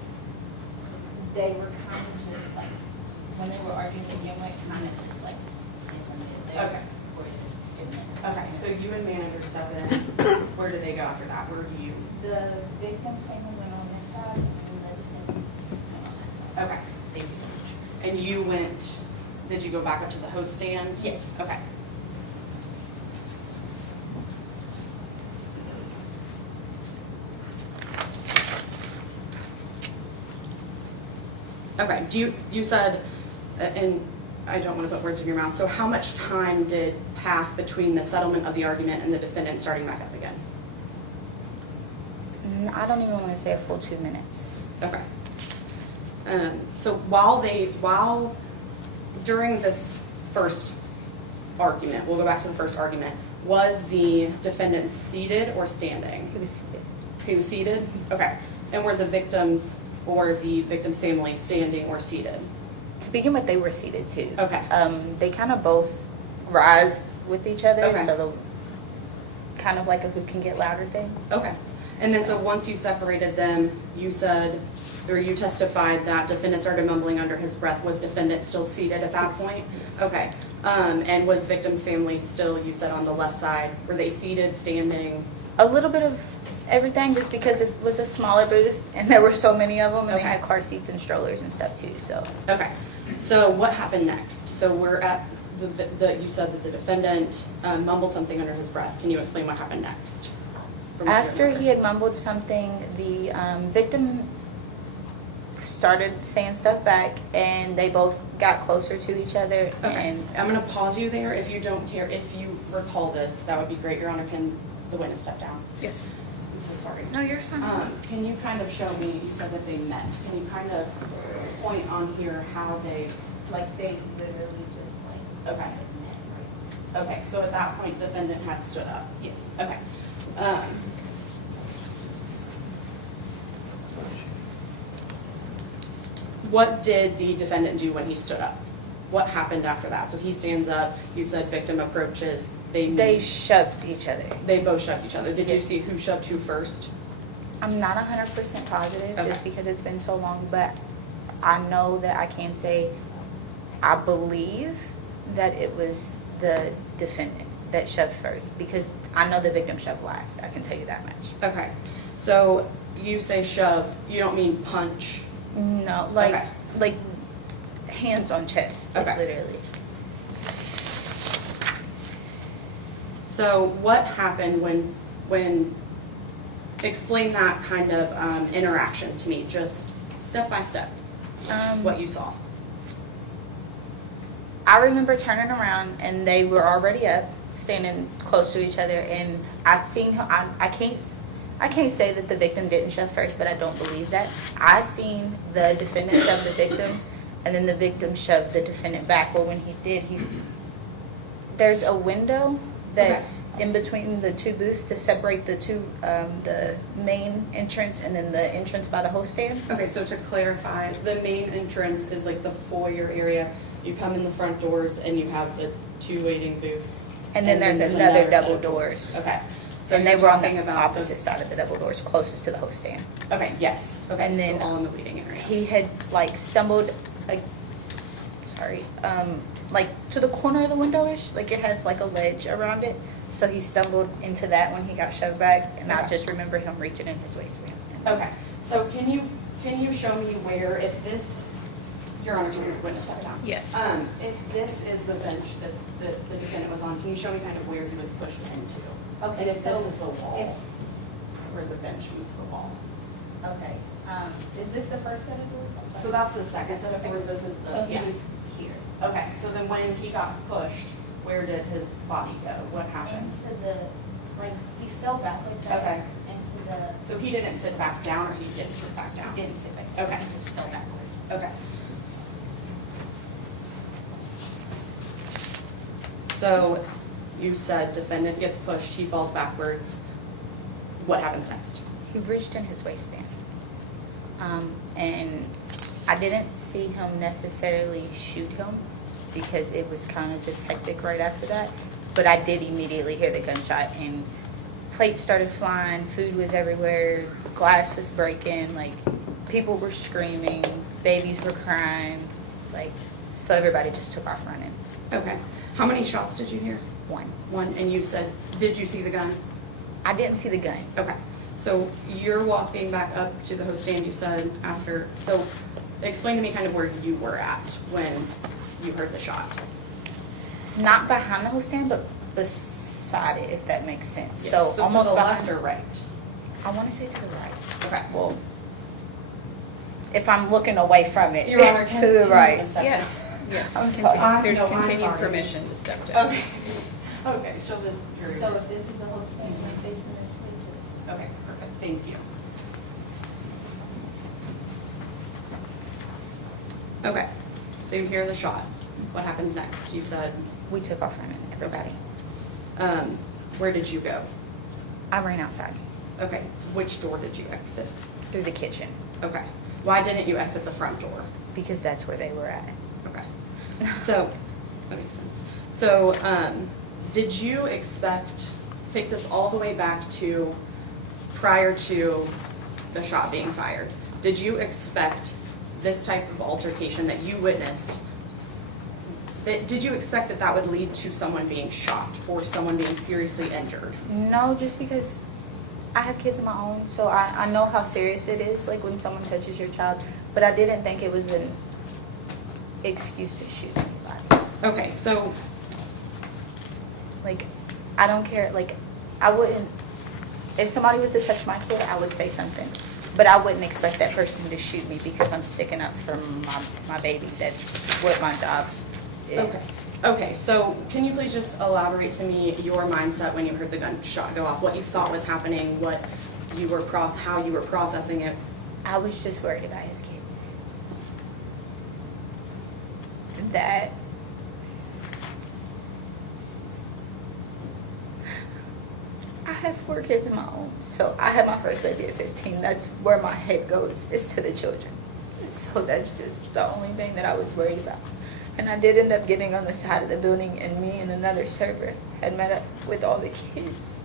They were kind of just like, when they were arguing to begin with, kind of just like, Okay. or just in there. Okay, so you and manager step in. Where did they go after that? Where do you? The victim's family went on this side and the defendant went on that side. Okay, thank you so much. And you went, did you go back up to the host stand? Yes. Okay. Okay, you said, and I don't want to put words in your mouth, so how much time did pass between the settlement of the argument and the defendant starting back up again? I don't even want to say a full 2 minutes. Okay. So during this first argument, we'll go back to the first argument, was the defendant seated or standing? He was seated. He was seated? Okay. And were the victims or the victim's family standing or seated? To begin with, they were seated too. Okay. They kind of both rised with each other, Okay. so the kind of like a who can get louder thing. Okay. And then so once you separated them, you said, or you testified that defendant started mumbling under his breath. Was defendant still seated at that Yes. point? Yes. Okay. And was victim's family still, you said on the left side, were they seated, standing? A little bit of everything, just because it was a smaller booth and there were so many of them, and Okay. they had car seats and strollers and stuff too. So Okay. So what happened next? So we're at you said that the defendant mumbled something under his breath. Can you explain what happened next? From what you after he remember. had mumbled something, the victim started saying stuff back, and they both got closer to each other. Okay, And I'm going to pause you there. If you don't hear, if you recall this, that would be great. Your Honor, can the witness step down? Yes. I'm so sorry. No, you're fine. Can you kind of show me, you said that they met. Can you kind of point on here how they, Like they literally just like. okay. met. Okay, so at that point, defendant had stood up. Yes. Okay. What did the defendant do when he stood up? What happened after that? So he stands up, you said victim approaches, they shoved each other. they both shoved each other. Did you Yes. see who shoved who first? I'm not 100% positive, Okay. just because it's been so long, but I know that I can say I believe that it was the defendant that shoved first, because I know the victim shoved last. I can tell you that much. Okay. So you say shove, you don't mean punch? No, Okay. like hands on chest, like Okay. literally. So what happened when explain that kind of interaction to me, just step by step, what you saw. I remember turning around and they were already up, standing close to each other, and I seen him. I can't say that the victim didn't shove first, but I don't believe that. I seen the defendant shove the victim, and then the victim shoved the defendant back. Well, when he did, there's a window that's in between the two booths to separate the two, the main entrance and then the entrance by the host stand. Okay, so to clarify, the main entrance is like the foyer area. You come in the front doors and you have the two waiting booths. And then there's there's another set double of doors. Okay. So And you're they were on talking the about opposite side of the double doors, closest to the host stand. Okay, yes. Okay, And then so all in the waiting area. he had like stumbled, like, like to the corner of the window-ish, like it has like a ledge around it. So he stumbled into that when he got shoved back, and I Okay. just remember him reaching in his waistband. Okay, so can you show me where, if this, Your Honor, can you witness step down? Yes. If this is the bench that the defendant was on, can you show me kind of where he was pushed into? Okay, And if this so is the wall, if- where the bench meets the wall. Okay, is this the first set of doors? I'm sorry. So that's the second set of doors, this is So the, he yeah. was here. Okay, so then when he got pushed, where did his body go? What happened? Into the, like, he fell back like that. Okay. Into the, So he didn't sit back down, or he did sit back down? didn't sit back. Okay. He just fell backwards. Okay. So you said defendant gets pushed, he falls backwards. What happens next? He reached in his waistband. And I didn't see him necessarily shoot him, because it was kind of just hectic right after that. But I did immediately hear the gunshot, and plates started flying, food was everywhere, glass was breaking, like people were screaming, babies were crying, like, so everybody just took off running. Okay. How many shots did you hear? One. One, and you said, did you see the gun? I didn't see the gun. Okay. So you're walking back up to the host stand, you said, after, so explain to me kind of where you were at when you heard the shot. Not behind the host stand, but beside it, if that makes sense. Yes. So to almost the behind. left or right? I want to say to the right. Okay. Well, if I'm looking away from it, Your Honor, to the right. Yeah. Yes. I'm sorry. There's No, I'm continued sorry. permission to step down. Okay. Okay, she'll then carry So on. if this is the whole thing, like basement is to this. Okay, perfect, thank you. Okay, so you hear the shot. What happens next? You said, We took off running, everybody. where did you go? I ran outside Okay, which door did you exit? through the kitchen Okay, why didn't you exit the front door? because that's where they were at. Okay, so, that makes sense. So, did you expect, take this all the way back to prior to the shot being fired? Did you expect this type of altercation that you witnessed? Did you expect that that would lead to someone being shot or someone being seriously injured? No, just because I have kids of my own, so I know how serious it is, like when someone touches your child, but I didn't think it was an excuse to shoot anybody. Okay, so, Like, I don't care, like, I wouldn't, if somebody was to touch my kid, I would say something. But I wouldn't expect that person to shoot me because I'm sticking up for my baby. That's what my job is. okay, so can you please just elaborate to me your mindset when you heard the gunshot go off? What you thought was happening, what you were how you were processing it? I was just worried about his kids. That I have 4 kids of my own, so I had my first baby at 15. That's where my head goes, is to the children. So that's just the only thing that I was worried about. And I did end up getting on the side of the building, and me and another server had met up with all the kids.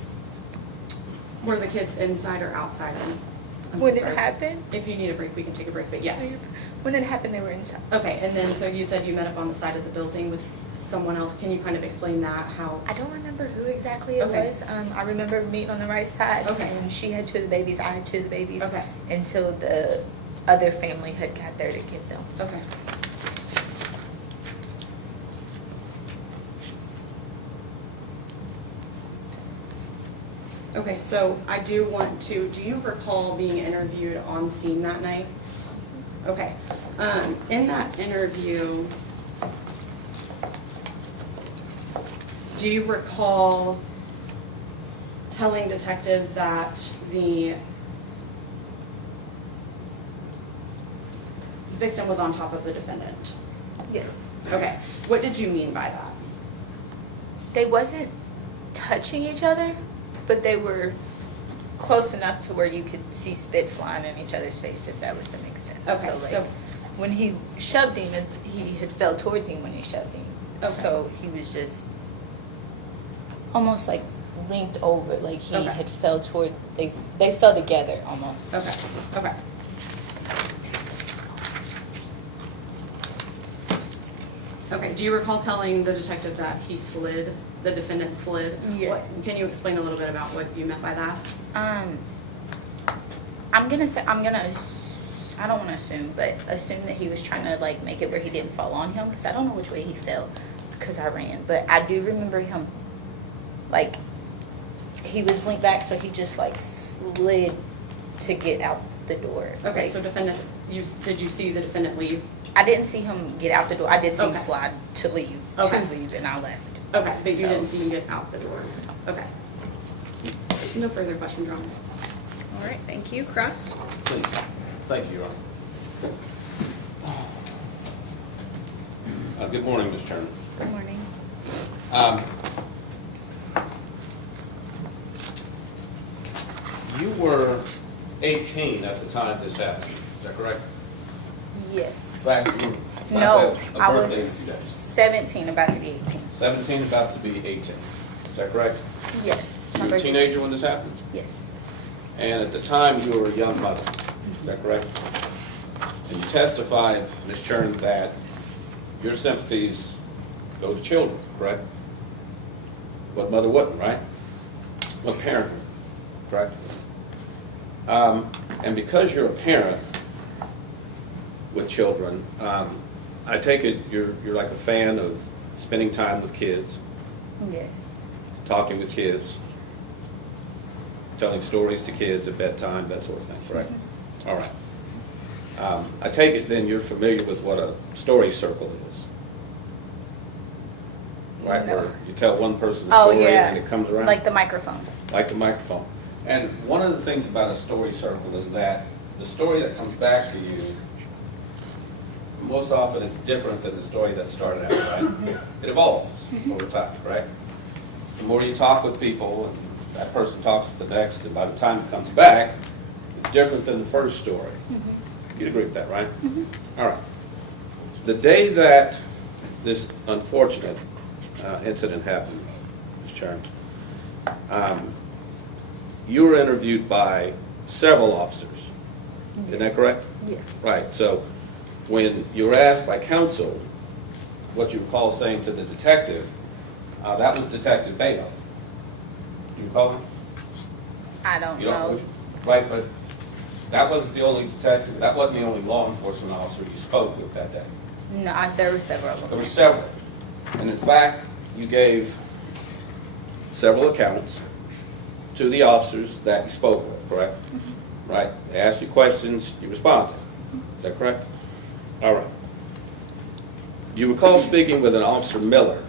Were the kids inside or outside? I'm When so it sorry. happened, If you need a break, we can take a break, but yes. when it happened, they were inside. Okay, and then, so you said you met up on the side of the building with someone else. Can you kind of explain that, how? I don't remember who exactly it Okay. was. I remember meeting on the right side. Okay. And she had 2 of the babies, I had 2 of the babies. Okay. Until the other family had got there to get them. Okay. Okay, so I do want to, do you recall being interviewed on scene that night? Okay, in that interview, do you recall telling detectives that the victim was on top of the defendant? Yes. Okay, what did you mean by that? They wasn't touching each other, but they were close enough to where you could see spit flying in each other's face, if that was to make sense. Okay, like, so- when he shoved him, he had fell towards him when he shoved him. Okay. So he was just almost like linked over, like he Okay. had fell toward, they fell together almost. Okay, okay. Okay, do you recall telling the detective that he slid, the defendant slid? Yeah. Can you explain a little bit about what you meant by that? I don't want to assume, but assume that he was trying to like make it where he didn't fall on him, because I don't know which way he fell, because I ran. But I do remember him, like, he was linked back, so he just like slid to get out the door. Okay, Like, so defendant, did you see the defendant leave? I didn't see him get out the door. I did see him Okay. slide to leave, Okay. and I left. Okay, but you So- didn't see him get out the door? Okay. No further questions, Ron. All right, thank you. Cross? Please. Thank you, Your Honor. Good morning, Ms. Turner. Good morning. You were 18 at the time this happened, is that correct? Yes. In fact, you might No, have a I birthday in was 2 days. 17, about to be 18. 17, about to be 18, is that correct? Yes. You were a teenager when this happened? Yes. And at the time, you were a young mother, is that correct? And you testified, Ms. Chern, that your sympathies go to children, correct? What mother wouldn't, right? What parent would, correct? And because you're a parent with children, I take it you're like a fan of spending time with kids, Yes. talking with kids, telling stories to kids at bedtime, that sort of thing, correct? All right. I take it then you're familiar with what a story circle is. right? No. Where you tell one person a Oh, story yeah. and it comes around? Like the microphone. Like the microphone. And one of the things about a story circle is that the story that comes back to you, most often it's different than the story that started out, right? It evolves over time, correct? The more you talk with people, and that person talks with the next, and by the time it comes back, it's different than the first story. You'd agree with that, right? All right. The day that this unfortunate incident happened, Ms. Chairman, you were interviewed by several officers. Isn't that correct? Yes. Right. So when you were asked by counsel what you recall saying to the detective, that was Detective Bailo. Do you recall him? I don't You don't know. know? Right, but that wasn't the only detective, that wasn't the only law enforcement officer you spoke with that day. No, there were several of There them. were several. And in fact, you gave several accounts to the officers that you spoke with, correct? Right? They asked you questions, you responded. Is that correct? All right. You recall speaking with an Officer Miller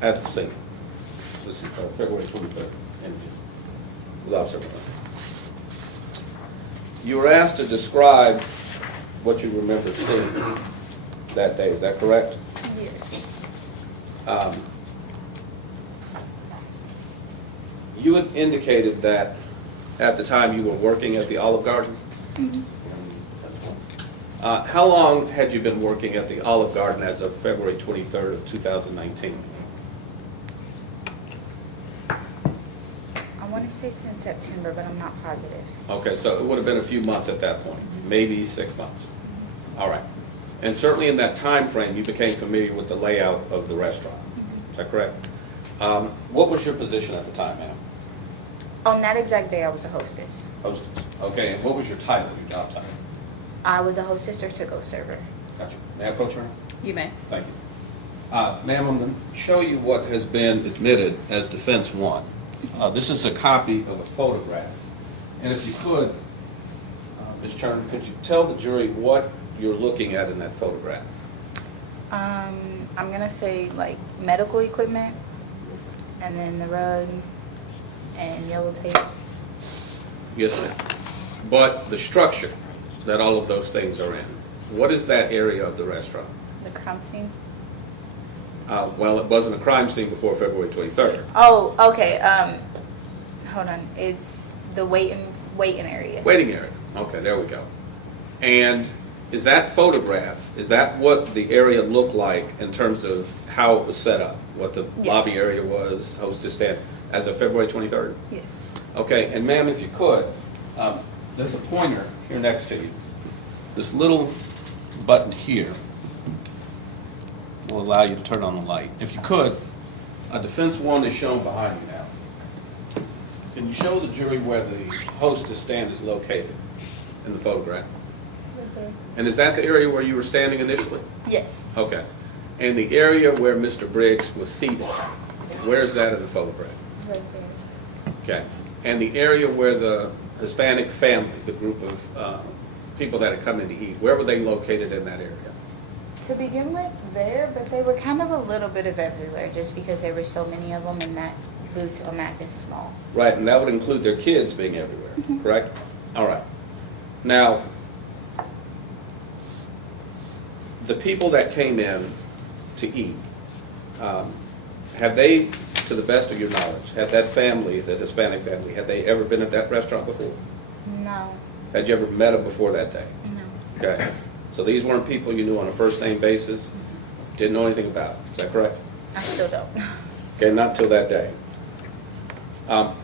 at the scene. This is February 23rd interview with Officer Miller. You were asked to describe what you remember seeing that day. Is that correct? Yes. You had indicated that at the time you were working at the Olive Garden. How long had you been working at the Olive Garden as of February 23rd of 2019? I want to say since September, but I'm not positive. Okay, so it would have been a few months at that point, maybe 6 months. All right. And certainly in that time frame, you became familiar with the layout of the restaurant. Is that correct? What was your position at the time, ma'am? On that exact day, I was a hostess. Hostess. Okay, and what was your title, your job title? I was a hostess or to-go server. Gotcha. May I approach her? You may. Thank you. Ma'am, I'm going to show you what has been admitted as Defense 1. This is a copy of a photograph. And if you could, Ms. Turner, could you tell the jury what you're looking at in that photograph? I'm gonna say like medical equipment, and then the rug, and yellow tape. Yes, ma'am. But the structure that all of those things are in, what is that area of the restaurant? The crime scene. Well, it wasn't a crime scene before February 23rd. Oh, okay. Hold on. It's the waiting area. Waiting area. Okay, there we go. And is that photograph, is that what the area looked like in terms of how it was set up? What the Yes. lobby area was, hostess stand, as of February 23rd? Yes. Okay, and ma'am, if you could, there's a pointer here next to you. This little button here will allow you to turn on the light. If you could, Defense 1 is shown behind you now. Can you show the jury where the hostess stand is located in the photograph? And is that the area where you were standing initially? Yes. Okay. And the area where Mr. Briggs was seated, where is that in the photograph? Right there. Okay. And the area where the Hispanic family, the group of people that had come in to eat, where were they located in that area? To begin with, there, but they were kind of a little bit of everywhere, just because there were so many of them, and that booth on that is small. Right, and that would include their kids being everywhere, correct? All right. Now, the people that came in to eat, have they, to the best of your knowledge, had that family, the Hispanic family, had they ever been at that restaurant before? No. Had you ever met them before that day? No. Okay. So these weren't people you knew on a first-name basis? Didn't know anything about? Is that correct? I still don't. Okay, not till that day.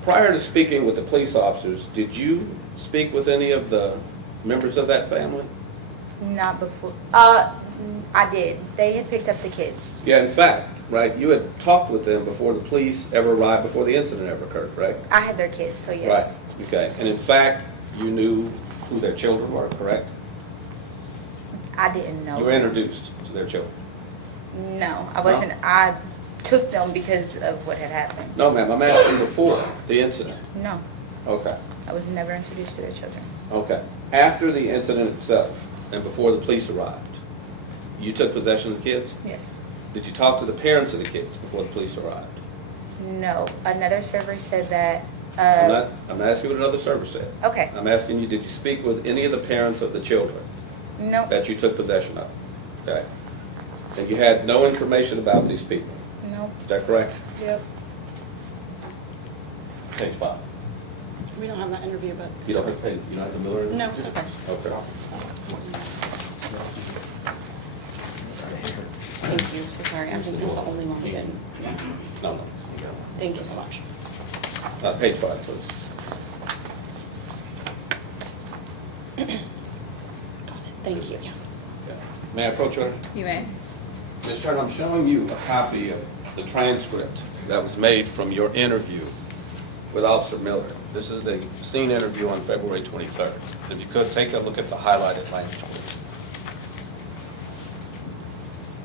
Prior to speaking with the police officers, did you speak with any of the members of that family? Not before. I did. They had picked up the kids. Yeah, in fact, right, you had talked with them before the police ever arrived, before the incident ever occurred, correct? I had their kids, so yes. Right, okay. And in fact, you knew who their children were, correct? I didn't know. You were introduced to their children? No, I wasn't. I took them because of what had happened. No, ma'am, I'm asking before the incident. No, Okay, I was never introduced to their children. okay. After the incident itself and before the police arrived, you took possession of the kids? Yes. Did you talk to the parents of the kids before the police arrived? No, another server said that, I'm asking what another server said. okay, I'm asking you, did you speak with any of the parents of the children no, that you took possession of? Okay. And you had no information about these people, no, is that correct? yep. Page 5. We don't have that interview, but. You don't have the Miller? No, it's okay. Okay. Thank you, so sorry, I'm just the only one who didn't. Yeah. No. Thank you so much. Page 5, please. Got it, thank you. Okay. May I approach you? You may. Ms. Turner, I'm showing you a copy of the transcript that was made from your interview with Officer Miller. This is the scene interview on February 23rd. If you could, take a look at the highlighted language, please.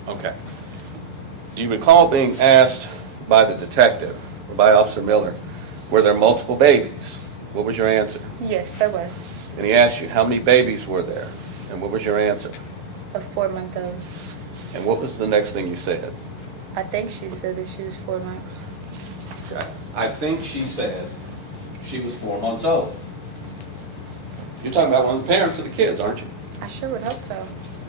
Okay. Do you recall being asked by the detective, or by Officer Miller, were there multiple babies? What was your answer? Yes, there was. And he asked you, how many babies were there? And what was your answer? A 4-month-old. And what was the next thing you said? I think she said that she was 4 months. Okay. I think she said she was 4 months old. You're talking about one of the parents of the kids, aren't you? I sure would hope so.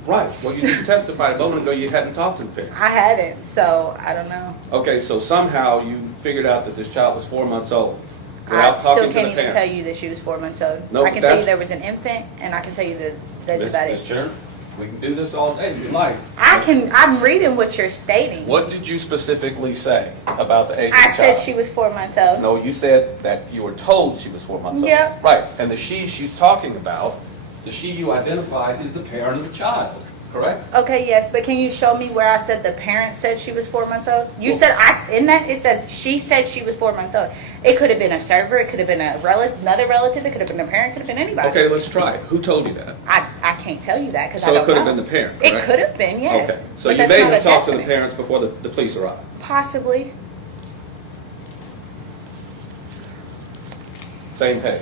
Right. Well, you just testified a moment ago you hadn't talked to the parents. I hadn't, so I don't know. Okay, so somehow you figured out that this child was 4 months old I without still talking to can't the even parents. tell you that she was 4 months old. No, I can tell you that's- there was an infant, and I can tell you that that's about Ms. it. Chair, we can do this all day if you like. I'm reading what you're stating. What did you specifically say about the age of the I child? said she was 4 months old. No, you said that you were told she was 4 months old. Yeah. Right, and the she she's talking about, the she you identified is the parent of the child, correct? Okay, yes, but can you show me where I said the parent said she was 4 months old? You Well- said, in that, it says she said she was 4 months old. It could have been a server, it could have been another relative, it could have been a parent, it could have been anybody. Okay, let's try it. Who told you that? I can't tell you that because I So don't it could have know. been the parent, It correct? could have been, yes. Okay, so but you that's may not have a talked to the definite. parents before the police arrived. Possibly. Same page.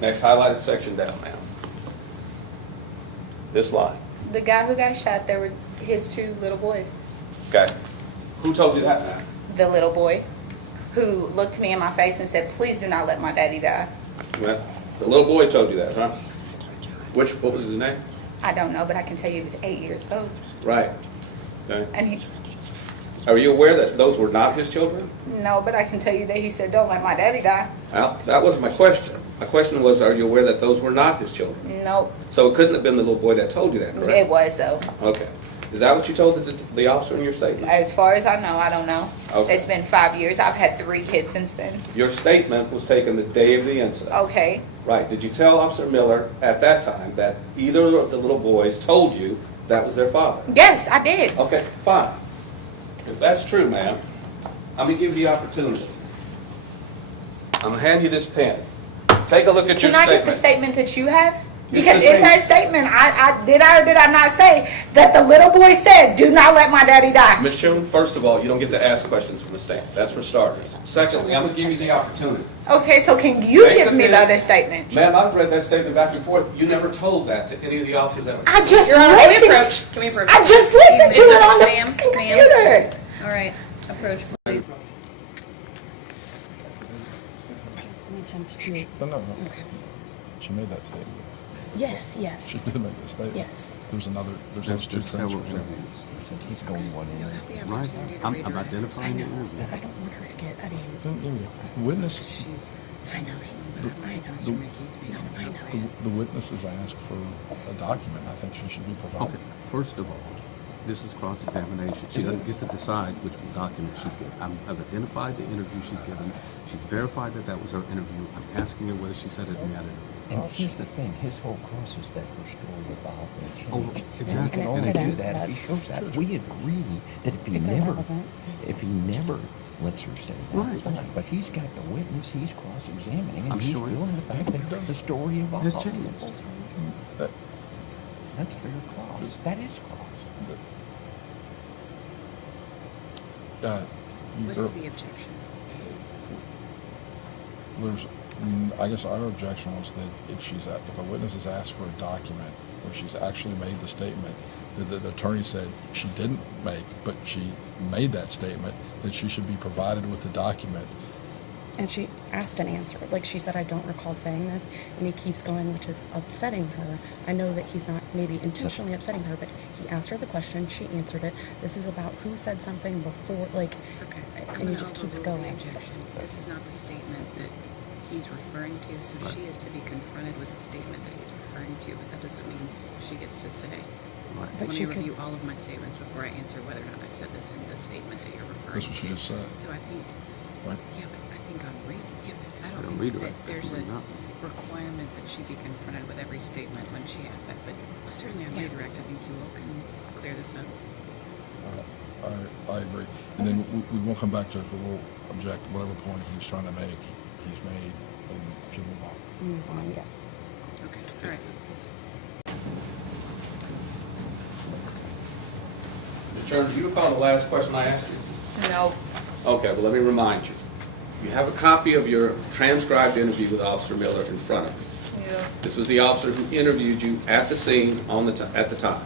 Next highlighted section down, ma'am. This line, The guy who got shot, there were his 2 little boys. okay? Who told you that, ma'am? The little boy who looked me in my face and said, please do not let my daddy die. Well, the little boy told you that, huh? What was his name? I don't know, but I can tell you he was 8 years old. Right. Okay. And he, Are you aware that those were not his children? no, but I can tell you that he said, don't let my daddy die. Well, that wasn't my question. My question was, are you aware that those were not his children? Nope. So it couldn't have been the little boy that told you that, correct? It was though. Okay. Is that what you told the officer in your statement? As far as I know, I don't know. Okay. It's been 5 years. I've had 3 kids since then. Your statement was taken the day of the incident. Okay. Right. Did you tell Officer Miller at that time that either of the little boys told you that was their father? Yes, I did. Okay, fine. If that's true, ma'am, I'm going to give you the opportunity. I'm going to hand you this pen. Take a look at your Can I get the statement. statement that you have? It's Because the in that same- statement, I did or did I not say that the little boy said, do not let my daddy die? Ms. Chun, first of all, you don't get to ask questions from the stand. That's for starters. Secondly, I'm going to give you the opportunity. Okay, so can you Take give the me the pen. other statement? Ma'am, I've read that statement back and forth. You never told that to any of the officers that were... I just Your Honor, can we approach? listened. Can we approach? I just listened to It's it on the ma'am, fucking ma'am. computer. All right, approach, please. But no, she made that statement. Yes, yes, She did make that statement. yes. There's There's those two several transcripts. interviews. He's going one in. Right? I'm identifying the interview. But I don't want her to get, I didn't, The witness, I know, I know. No, I know. the witness is asked for a document. I think she should be provided. Okay, first of all, this is cross-examination. She doesn't get to decide which document she's given. I've identified the interview she's given. She's verified that that was her interview. I'm asking her whether she said it in that interview. And here's the thing, his whole cross is that her story evolved and changed. Oh, And he exactly. can only And do that if he shows that. We agree that if he never lets her say that, Right. fine. But he's got the witness, he's cross-examining, and I'm he's sure. doing the fact that the story evolved. Has changed. That's fair cross. That is cross. What is the objection? I guess our objection was that if a witness is asked for a document where she's actually made the statement that the attorney said she didn't make, but she made that statement, that she should be provided with the document. And she asked and answered. Like she said, I don't recall saying this, and he keeps going, which is upsetting her. I know that he's not maybe intentionally upsetting her, but he asked her the question, she answered it. This is about who said something before, like, Okay. and he just keeps overrule the going. objection. This is not the statement that he's referring to, so she is to be confronted with a statement that he's referring to, but that doesn't mean she gets to say. Right. But Let she me could- review all of my statements before I answer whether or not I said this in the statement that you're referring That's what she to. just said. So I think, Right. yeah, but I think on read, yeah, but I On don't think redirect, that there's a probably not. requirement that she be confronted with every statement when she asks that, but certainly on redirect, I think you all can clear this up. I agree. And then we will come back to it, but we'll object whatever point he's trying to make, he's made, and should move on. Move on, yes. Okay, all right. Mr. Chairman, do you recall the last question I asked you? No. Okay, well, let me remind you. You have a copy of your transcribed interview with Officer Miller in front of you. Yeah. This was the officer who interviewed you at the scene at the time.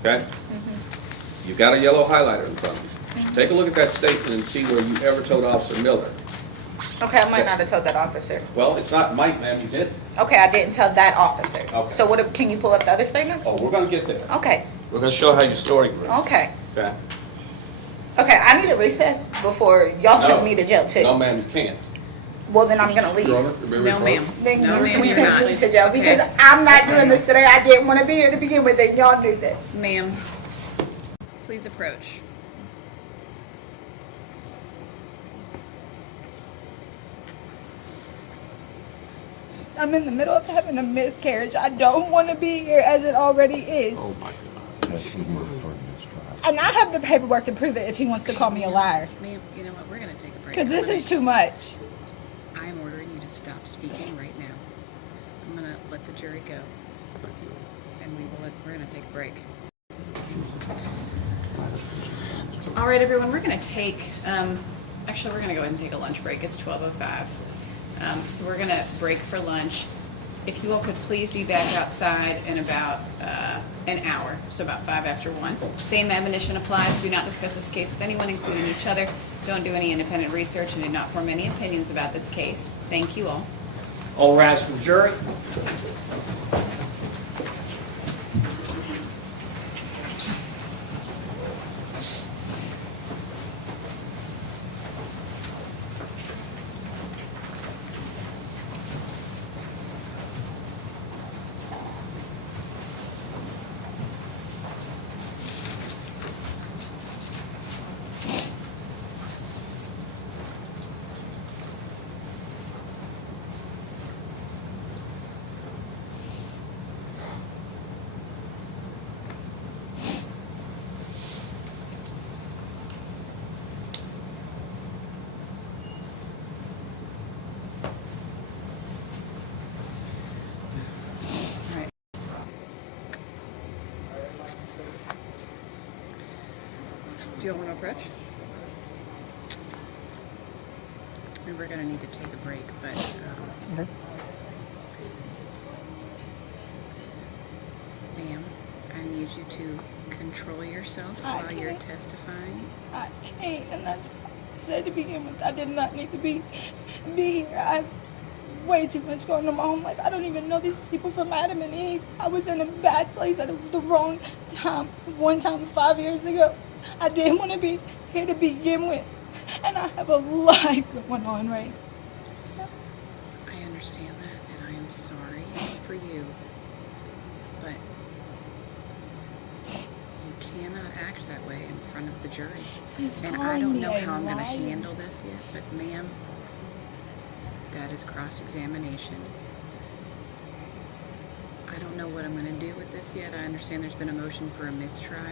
Okay? You've got a yellow highlighter in front of you. Take a look at that statement and see where you ever told Officer Miller. Okay, I might not have told that officer. Well, it's not might, ma'am, you didn't. Okay, I didn't tell that officer. Okay. So can you pull up the other statements? Oh, we're going to get there. Okay, We're going to show how your story grew. okay. Okay? Okay, I need a recess before y'all No. send me to jail too. No, ma'am, you can't. Well, then I'm gonna leave. Your Honor, may we No, vote? ma'am. Then No, you ma'am, can you're send not. me to jail because Okay. I'm not doing this today. I didn't want to be here to begin with, and y'all knew this. Ma'am, please approach. I'm in the middle of having a miscarriage. I don't want to be here as it already is. Oh, my God. And I have the paperwork to prove it if he wants to call me a liar. Ma'am, you know what, we're gonna take a break. Because this is too much. I am ordering you to stop speaking right now. I'm gonna let the jury go. And we're gonna take a break. All right, everyone, we're gonna take, actually, we're gonna go ahead and take a lunch break. It's 12:05. So we're gonna break for lunch. If you all could please be back outside in about an hour, so about 5 after 1. Same admonition applies. Do not discuss this case with anyone, including each other. Don't do any independent research and do not form any opinions about this case. Thank you all. All rise for the jury. All right. Do you all want to approach? And we're gonna need to take a break, but, ma'am, I need you to control yourself I while you're can't. testifying. I can't, and that's what I said to begin with. I did not need to be here. I have way too much going on in my home life. I don't even know these people from Adam and Eve. I was in a bad place at the wrong time. One time 5 years ago. I didn't want to be here to begin with. And I have a lot going on right now. I understand that, and I am sorry for you, but you cannot act that way in front of the jury. He's And I calling don't me know a how I'm gonna liar. handle this yet, but ma'am, that is cross-examination. I don't know what I'm gonna do with this yet. I understand there's been a motion for a mistrial,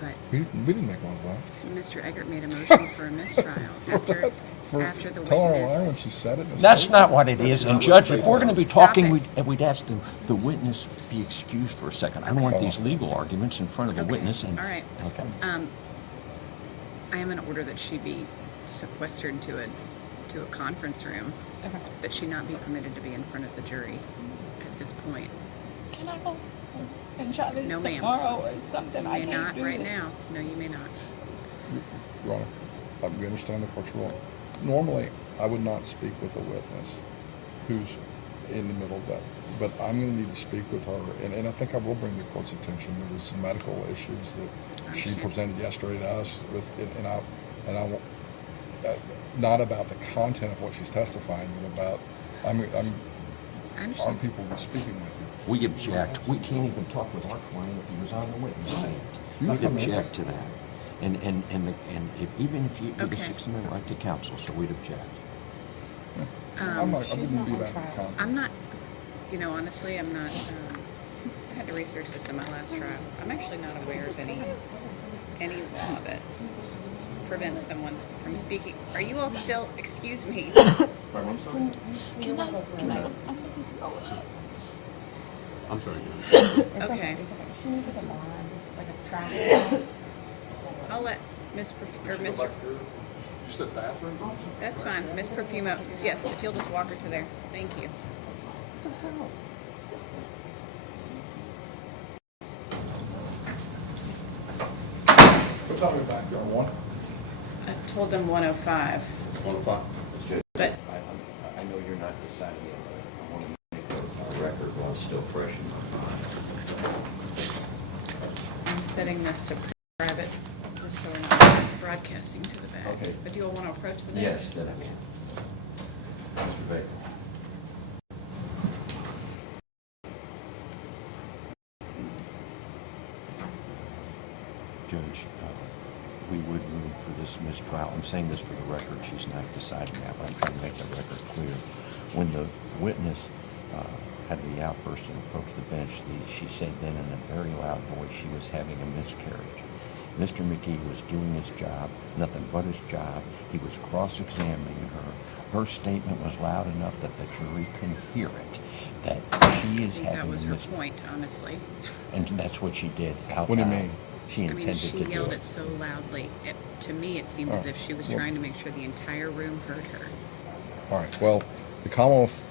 but We didn't make one of that. Mr. Eggert made a motion for a mistrial after the Tell her a liar when witness. she said it. in the That's statement. not what it is. And not Judge, what if we're going to be Stop talking, it. we'd ask the witness be excused for a second. I don't want these legal arguments in front of the Okay, witness. And all right. Okay. I am in order that she be sequestered to a conference room, that she not be permitted to be in front of the jury at this point. can I go and try this No, ma'am. tomorrow or something? You I may can't not do right this. now. No, you may not. Your Honor, we understand the court's ruling. Normally, I would not speak with a witness who's in the middle of that, but I'm going to need to speak with her, and I think I will bring the court's attention. There was some medical issues that she presented yesterday to us with, and I won't, not about the content of what she's testifying, but about, I our understand. people were speaking with you. We object. We can't even talk with our client if he was on the witness stand. You We'd come in. object to that. And if, even if you, with a Okay. 6th Amendment right to counsel, so we'd object. I wouldn't be about the content. I'm not, you know, honestly, I'm not, I had to research this in my last trial. I'm actually not aware of any law that prevents someone from speaking. Are you all still, excuse me? I'm sorry. Can I I'm sorry. Okay. She needs a bond, like a traffic. I'll let Miss or Mr. You said bathroom? That's fine. Miss Perfumo, yes, if you'll just walk her to there. Thank you. What time are we back here, on 1? I told them 105. 1:05. But I know you're not deciding it, but I want to make a record while it's still fresh in my mind. I'm setting this to private, just so we're not broadcasting to the back. Okay. But do you all want to approach the back? Yes, that I can. Mr. Baker. Judge, we would move for this mistrial. I'm saying this for the record. She's not deciding that, but I'm trying to make the record clear. When the witness had the outburst and approached the bench, she said then in a very loud voice she was having a miscarriage. Mr. McGee was doing his job, nothing but his job. He was cross-examining her. Her statement was loud enough that the jury can hear it, that she is I think having that was a her miscarriage. point, honestly. And that's what she did out What do you loud. mean? She I mean, intended she to do yelled it. it so loudly. To me, it seemed as Oh, if she was well- trying to make sure the entire room heard her. All right, well, the Commonwealth,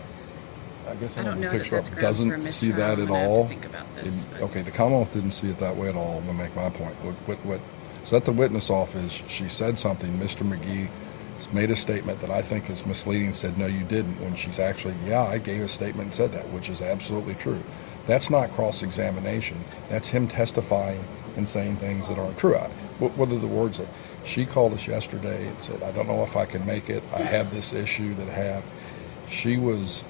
I guess I I don't don't know have that the picture that's up, grounds for a doesn't see mistrial. that I'm at gonna have to all. think about this, but- Okay, the Commonwealth didn't see it that way at all, I'm gonna make my point. What set the witness off is, she said something, Mr. McGee made a statement that I think is misleading, said, no, you didn't, when she's actually, yeah, I gave a statement and said that, which is absolutely true. That's not cross-examination, that's him testifying and saying things that aren't true. What are the words that, she called us yesterday and said, I don't know if I can make it, I have this issue that I have. She was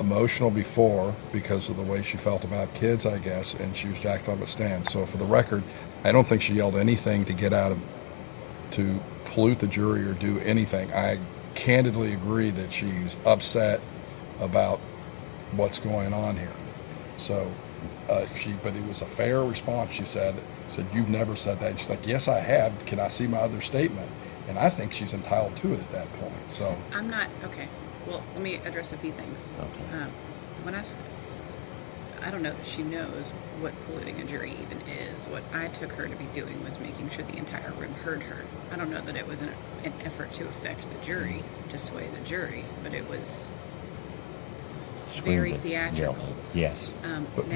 emotional before because of the way she felt about kids, I guess, and she was jacked up at stand. So for the record, I don't think she yelled anything to get out of, to pollute the jury or do anything. I candidly agree that she's upset about what's going on here. So but it was a fair response. She said, you've never said that. She's like, yes, I have. Can I see my other statement? And I think she's entitled to it at that point. So I'm not, okay, well, let me address a few things. Okay. When I don't know that she knows what polluting a jury even is. What I took her to be doing was making sure the entire room heard her. I don't know that it was an effort to affect the jury, to sway the jury, but it was very Screamed and theatrical. yelled. Yes.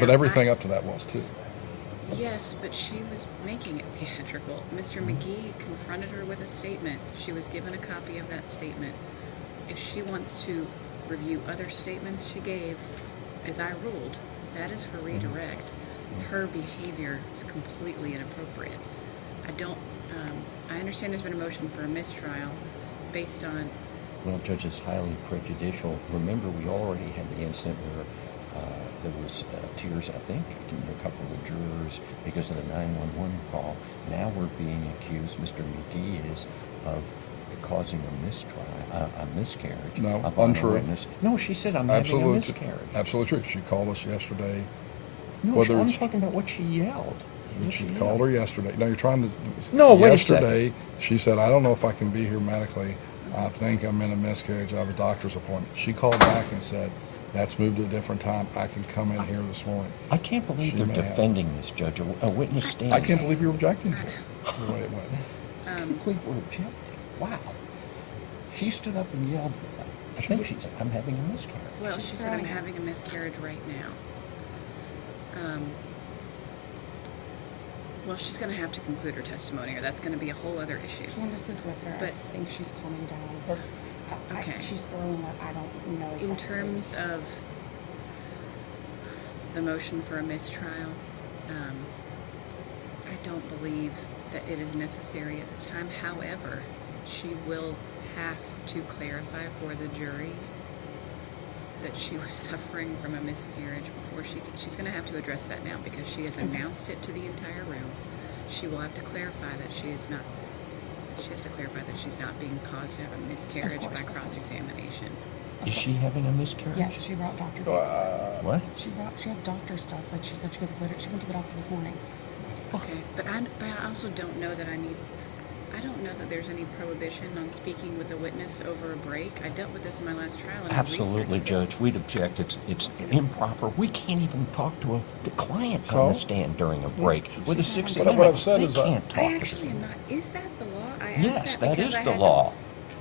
but everything up to that was too. Yes, but she was making it theatrical. Mr. McGee confronted her with a statement. She was given a copy of that statement. If she wants to review other statements she gave, as I ruled, that is for redirect. Her behavior is completely inappropriate. I understand there's been a motion for a mistrial based on, Well, Judge, it's highly prejudicial. Remember, we already had the incident where there was tears, I think, in a couple of the jurors because of the 911 call. Now we're being accused, Mr. McGee is, of causing a mistrial, a miscarriage. No, upon a untrue. witness. No, she said I'm having a miscarriage. Absolutely true. She called us yesterday. No, Whether I'm it's- talking about what she yelled. Yes, She she called yelled. her yesterday. No, you're trying to. No, wait a second. Yesterday, she said, I don't know if I can be here medically. I think I'm in a miscarriage. I have a doctor's appointment. She called back and said, that's moved to a different time. I can come in here this morning. I can't believe She they're may have. defending this, Judge. A witness standing. I can't believe you're objecting to it, the way it went. I can't believe we're objecting. Wow. She stood up and yelled. I think she said, I'm having a miscarriage. well, she said, I'm having a miscarriage right now. Well, she's gonna have to conclude her testimony, or that's gonna be a whole other issue. Candace is with her. I But- think she's calming down. Okay. She's throwing up. I don't know exactly. In terms of the motion for a mistrial, I don't believe that it is necessary at this time. However, she will have to clarify for the jury that she was suffering from a miscarriage before she's going to have to address that now because she has announced it to the entire room. She will have to clarify that she has to clarify that she's not being caused to have a miscarriage by cross-examination. Is she having a miscarriage? Yes, she brought doctor. What? She had doctor stuff. Like she said, she went to the doctor this morning. Okay, but I also don't know that I don't know that there's any prohibition on speaking with a witness over a break. I dealt with this in my last trial. And I Absolutely, researched it. Judge. We'd object. It's improper. We can't even talk to the client on the stand during a break. With a 6 What I've said they is can't talk I to actually us. am not. Is that the law? I asked Yes, that because is I the had law.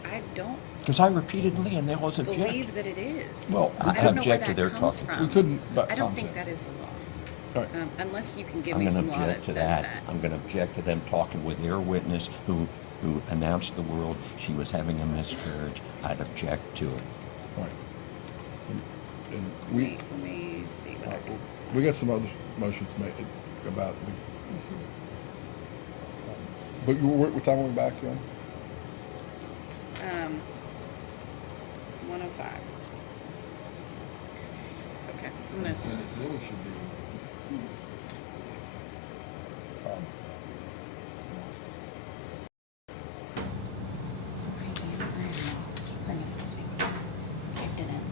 I don't Because I repeatedly, and they always object. believe that it is. Well, I I don't know where object to that their comes talking. from. We couldn't, but I don't think concept. that is the law. All right. Unless you can give I'm me going to some law that object to says that. that. I'm going to object to them talking with their witness who announced to the world she was having a miscarriage. I'd object to it. All right. And we, Let me see what I can. we got some other motions to make about the, but what time are we back on? 105. Okay, I'm gonna. And it really should be, I didn't.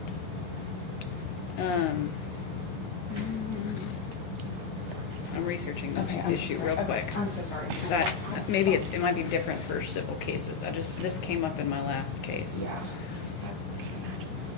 I'm researching this Okay, I'm so issue sorry. real Okay, quick. I'm so sorry. 'Cause maybe it might be different for civil cases. This came up in my last case. Yeah. I can imagine this.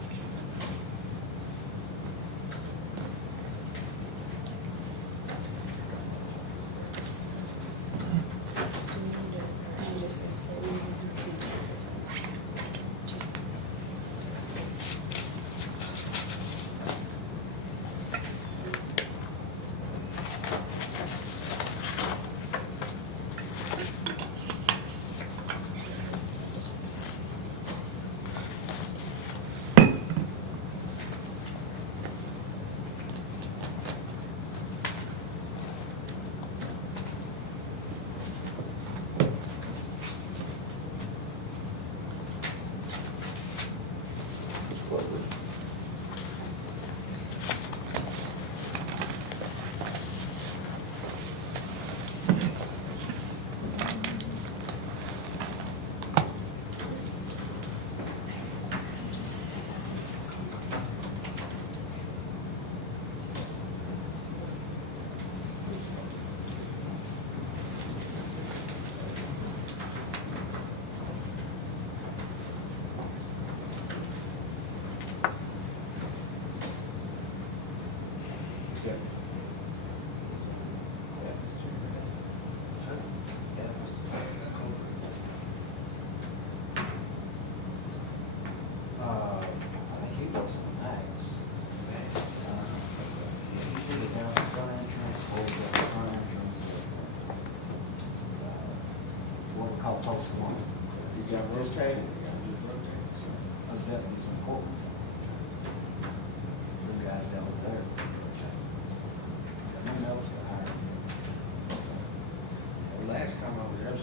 Last time I was there,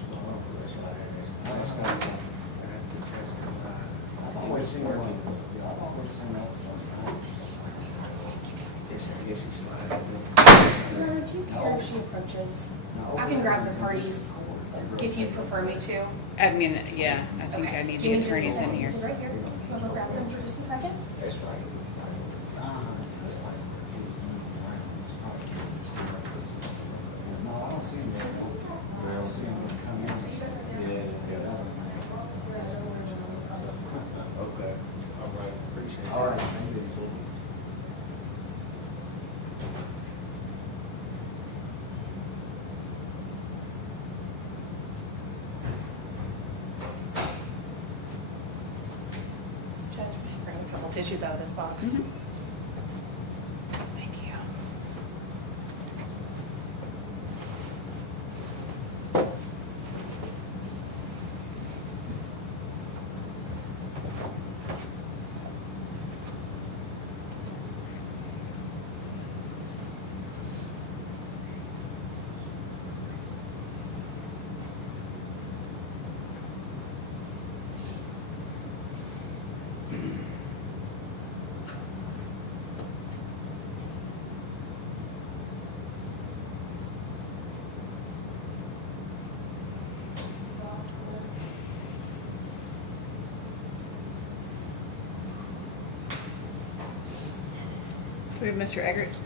I've always seen her. I've always seen that sometimes. I guess he's sliding. Do you care if she approaches? I can grab the parties if you prefer me to. I mean, yeah, I think I need the attorneys in here. Right here. You want to grab them for just a second? That's right. No, I don't see him there. I don't see him come in. Yeah. Okay. All right. Appreciate it. All right. Thank you. Judge, may I bring a couple tissues out of this box? Thank you. of Mr. Eggert?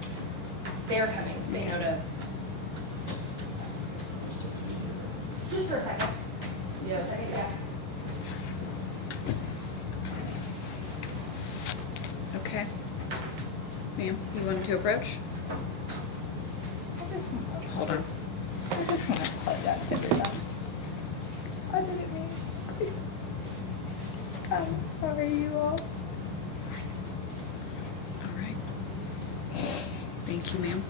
They're coming, they know to. Just for a second. Yeah, a second, yeah. Okay. Ma'am, you wanted to approach? I just want to Hold on. apologize to everyone. I didn't mean to. I'm sorry, you all. All right. Thank you, ma'am.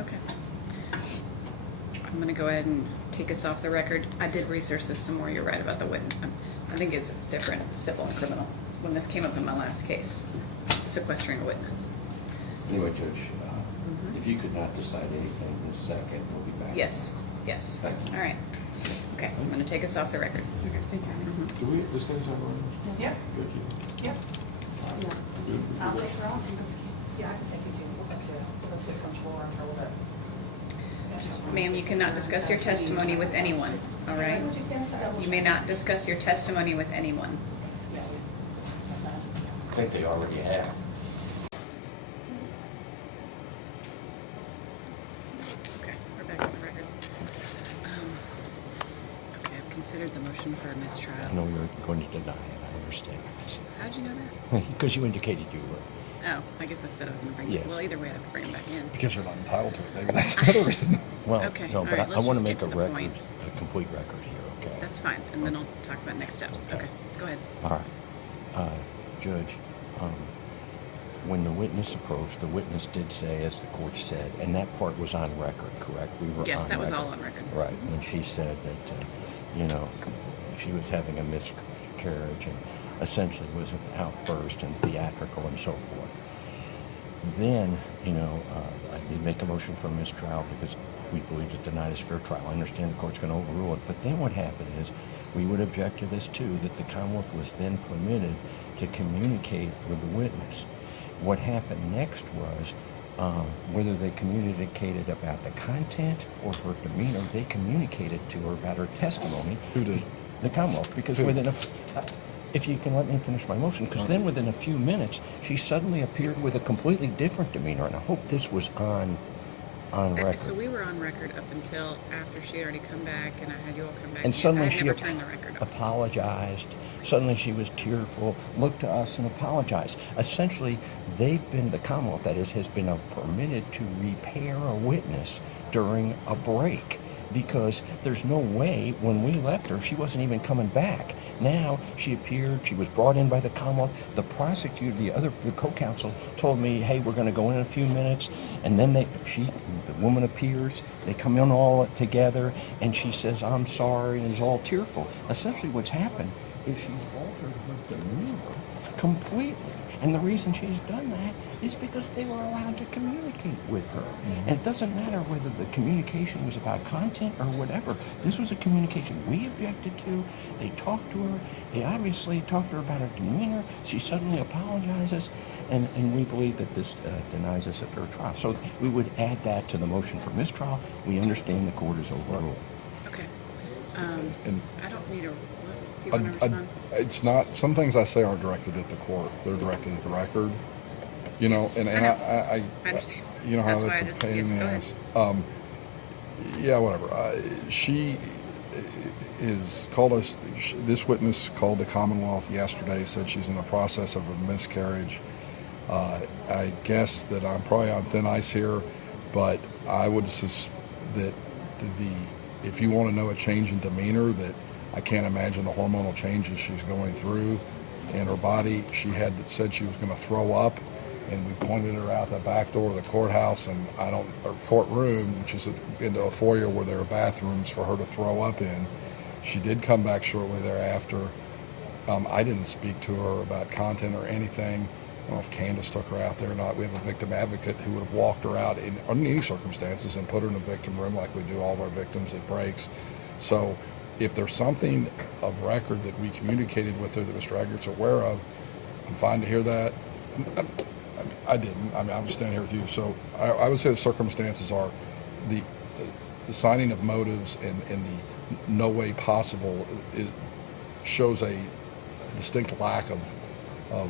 Okay. I'm gonna go ahead and take us off the record. I did research this some more. You're right about the witness. I think it's different, civil and criminal. When this came up in my last case, sequestering a witness. Anyway, Judge, if you could not decide anything this second, we'll be back. Yes, yes. Thank you. All right. Okay, I'm gonna take us off the record. Do we discuss that one? Yep. Good, Yep. Good. I'll take her off. Yeah, I can take you to, we'll go to the control room for a little bit. Ma'am, you cannot discuss your testimony with anyone, all right? You may not discuss your testimony with anyone. I think they already have. Okay, we're back on the record. Okay, I've considered the motion for a mistrial. No, you're going to deny it, I understand. How'd you know that? Because you indicated you were. Oh, I guess I said I was gonna bring it. Yes. Well, either way, I have to bring him back in. Because you're not entitled to it, maybe that's another reason. Well, Okay, no, all but right, I let's want to just make get a to the record, point. a complete record here, okay? That's fine, and then I'll talk about next steps. Okay. Okay, go ahead. All right. Judge, when the witness approached, the witness did say, as the court said, and that part was on record, correct? We were Yes, on that was record. all on record. Right, when she said that, she was having a miscarriage and essentially was an outburst and theatrical and so forth. Then, I did make a motion for mistrial because we believed it denied us fair trial. I understand the court's going to overrule it, but then what happened is we would object to this too, that the Commonwealth was then permitted to communicate with the witness. What happened next was whether they communicated about the content or her demeanor, they communicated to her about her testimony. Who did? The Commonwealth, because Who? if you can let me finish my motion, because then within a few minutes, she suddenly appeared with a completely different demeanor, and I hope this was on record. So we were on record up until after she had already come back, and I had you all come back. And suddenly I had she never turned the record off. apologized. Suddenly she was tearful, looked to us and apologized. Essentially, the Commonwealth, that is, has been permitted to repair a witness during a break, because there's no way when we left her, she wasn't even coming back. Now she appeared, she was brought in by the Commonwealth. The prosecutor, the co-counsel told me, hey, we're going to go in a few minutes. And then the woman appears, they come in all together, and she says, I'm sorry, and is all tearful. Essentially what's happened is she's altered her demeanor completely. And the reason she's done that is because they were allowed to communicate with her. And it doesn't matter whether the communication was about content or whatever. This was a communication we objected to. They talked to her. They obviously talked to her about her demeanor. She suddenly apologizes. And we believe that this denies us a fair trial. So we would add that to the motion for mistrial. We understand the court is overruled. Okay. And I don't need a, do you want to respond? it's not, some things I say aren't directed at the court, they're directed at the record, and I understand. you know how That's why that's I a just- pain in the yes, ass. Yeah, whatever. She this witness called the Commonwealth yesterday, said she's in the process of a miscarriage. I guess that I'm probably on thin ice here, but I would that if you want to know a change in demeanor, that I can't imagine the hormonal changes she's going through in her body. She had said she was going to throw up, and we pointed her out the back door of the courthouse or courtroom, which is into a foyer where there are bathrooms for her to throw up in. She did come back shortly thereafter. I didn't speak to her about content or anything. I don't know if Candace took her out there or not. We have a victim advocate who would have walked her out in any circumstances and put her in a victim room like we do all of our victims at breaks. So if there's something of record that we communicated with her that Mr. Eggert's aware of, I'm fine to hear that. I didn't. I mean, I'm just standing here with you. So I would say the circumstances are the signing of motives and the no way possible shows a distinct lack of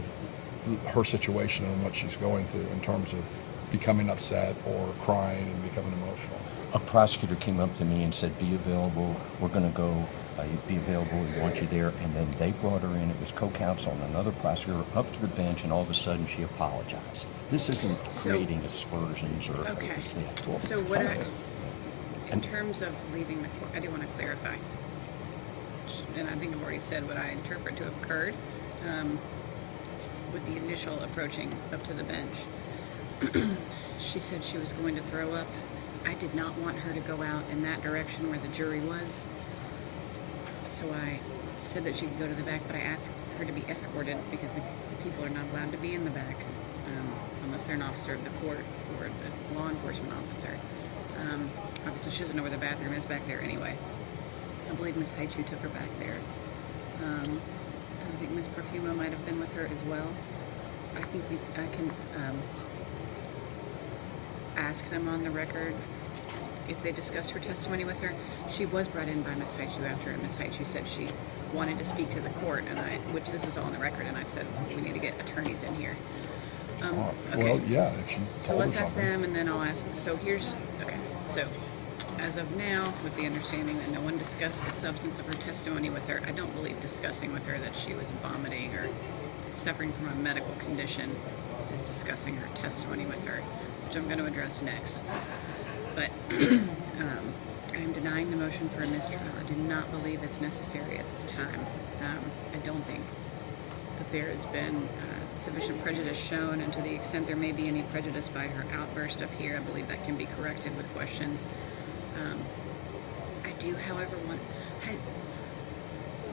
her situation and what she's going through in terms of becoming upset or crying and becoming emotional. A prosecutor came up to me and said, be available, we're going to go, be available, we want you there. And then they brought her in, it was co-counsel and another prosecutor up to the bench, and all of a sudden she apologized. This isn't creating aspersions or... Okay. Yeah. So what in terms of leaving the court, I do want to clarify, and I think I've already said what I interpret to have occurred with the initial approaching up to the bench. She said she was going to throw up. I did not want her to go out in that direction where the jury was, so I said that she could go to the back, but I asked her to be escorted because the people are not allowed to be in the back unless they're an officer of the court or a law enforcement officer. Obviously, she doesn't know where the bathroom is back there anyway. I believe Ms. Haichu took her back there. I think Ms. Perfumo might have been with her as well. I think I can ask them on the record if they discussed her testimony with her. She was brought in by Ms. Haichu after, and Ms. Haichu said she wanted to speak to the court, and which this is all on the record, and I said we need to get attorneys in here. Okay. Well, yeah, if she So told her let's ask something. them, and then I'll ask. So as of now, with the understanding that no one discussed the substance of her testimony with her, I don't believe discussing with her that she was vomiting or suffering from a medical condition is discussing her testimony with her, which I'm going to address next. But I am denying the motion for a mistrial. I do not believe it's necessary at this time. I don't think that there has been sufficient prejudice shown, and to the extent there may be any prejudice by her outburst up here, I believe that can be corrected with questions. I do, however,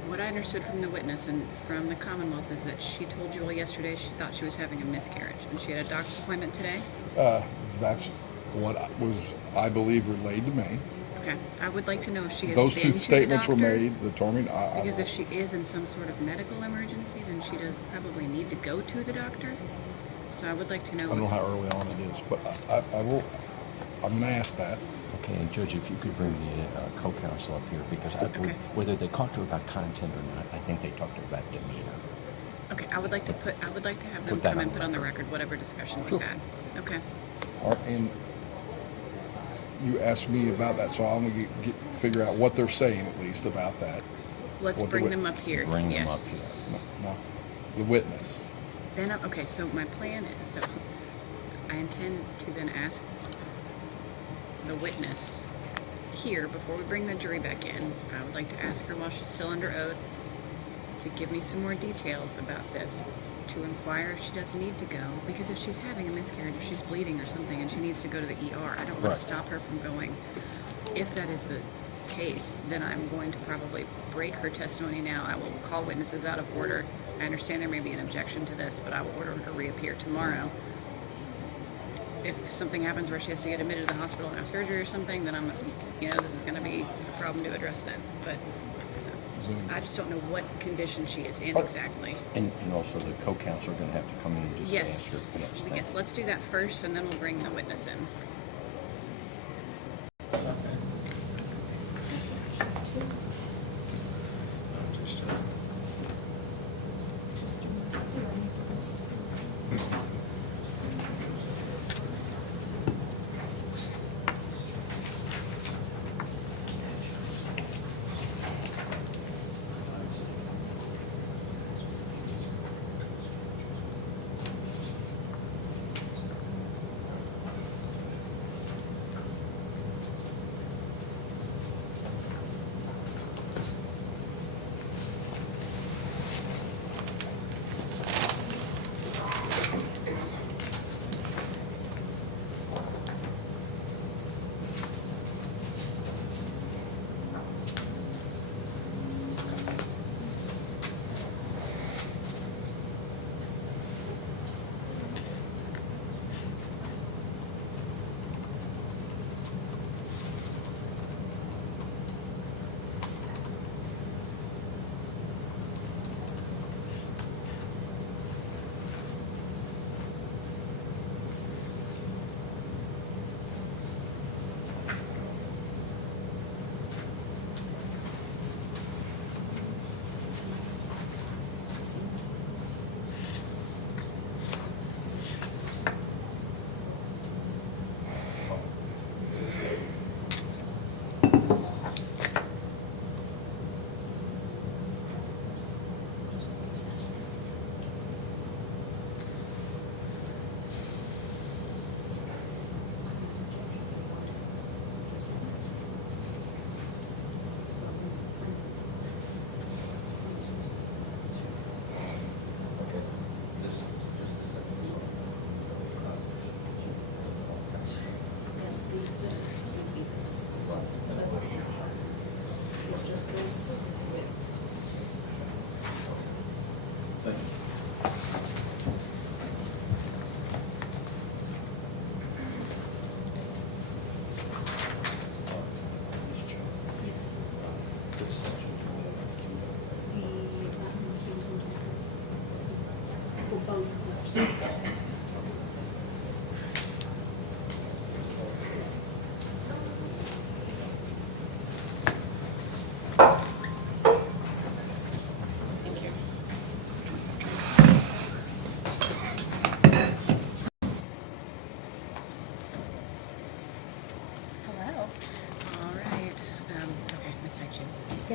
what I understood from the witness and from the Commonwealth is that she told you all yesterday she thought she was having a miscarriage, and she had a doctor's appointment today? That's what was, I believe, relayed to me. Okay. I would like to know if she has Those been two to the statements were doctor. made, the attorney, Because if she is in some sort of medical emergency, then she does probably need to go to the doctor. So I would like to know. I don't know how early on it is, but I'm going to ask that. Okay, and Judge, if you could bring the co-counsel up here, because whether they talked to her about content or not, I think they talked to her about demeanor. Okay, I would like to have them Put that come and on put on the record. record whatever discussion was Sure. had. Okay. All right, and you asked me about that, so I'm going to figure out what they're saying at least about that. Let's What the bring wit- them up here. Bring them Yes. up here. No, the witness. Then, okay, so my plan is, so I intend to then ask the witness here, before we bring the jury back in, I would like to ask her while she's still under oath to give me some more details about this, to inquire if she does need to go, because if she's having a miscarriage, if she's bleeding or something, and she needs to go to the ER, I don't want Right. to stop her from going. If that is the case, then I'm going to probably break her testimony now. I will call witnesses out of order. I understand there may be an objection to this, but I will order her to reappear tomorrow. If something happens where she has to get admitted to the hospital and have surgery or something, then this is going to be a problem to address then. But I just don't know what condition she is in exactly. And also the co-counsel are going to have to come in and just Yes. answer. Yes, let's do that first, and then we'll bring the witness in.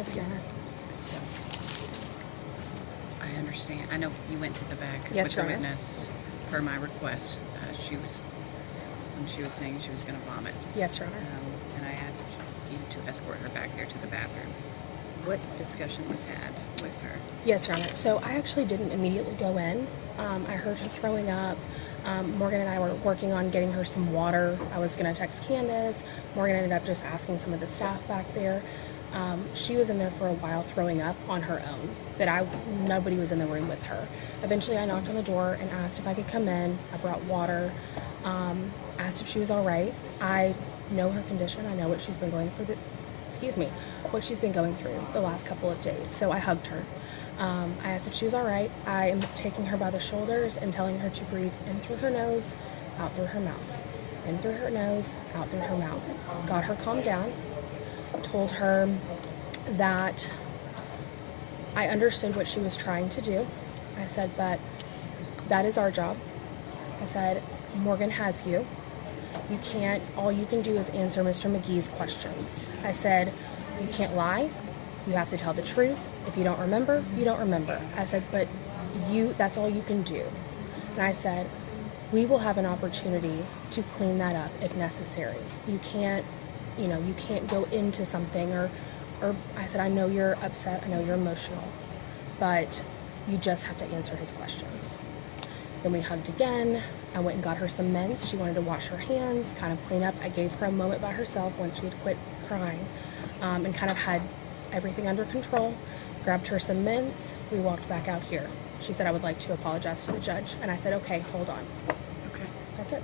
Yes, Your Honor. So, I understand. I know you went to the back Yes, with the Your Honor. witness per my request. When she was saying she was going to vomit. Yes, Your Honor. And I asked you to escort her back there to the bathroom. What discussion was had with her? Yes, Your Honor. So I actually didn't immediately go in. I heard her throwing up. Morgan and I were working on getting her some water. I was going to text Candace. Morgan ended up just asking some of the staff back there. She was in there for a while throwing up on her own. Nobody was in the room with her. Eventually I knocked on the door and asked if I could come in. I brought water. Asked if she was all right. I know her condition. I know what she's been going through. What she's been going through the last couple of days. So I hugged her. I asked if she was all right. I am taking her by the shoulders and telling her to breathe in through her nose, out through her mouth. In through her nose, out through her mouth. Got her calmed down. Told her that I understood what she was trying to do. I said, but that is our job. I said, Morgan has you. All you can do is answer Mr. McGee's questions. I said, you can't lie. You have to tell the truth. If you don't remember, you don't remember. I said, but that's all you can do. And I said, we will have an opportunity to clean that up if necessary. You can't go into something or I said, I know you're upset. I know you're emotional, but you just have to answer his questions. Then we hugged again. I went and got her some mints. She wanted to wash her hands, kind of clean up. I gave her a moment by herself when she had quit crying and kind of had everything under control. Grabbed her some mints. We walked back out here. She said, I would like to apologize to the judge. And I said, okay, hold on. Okay. That's it.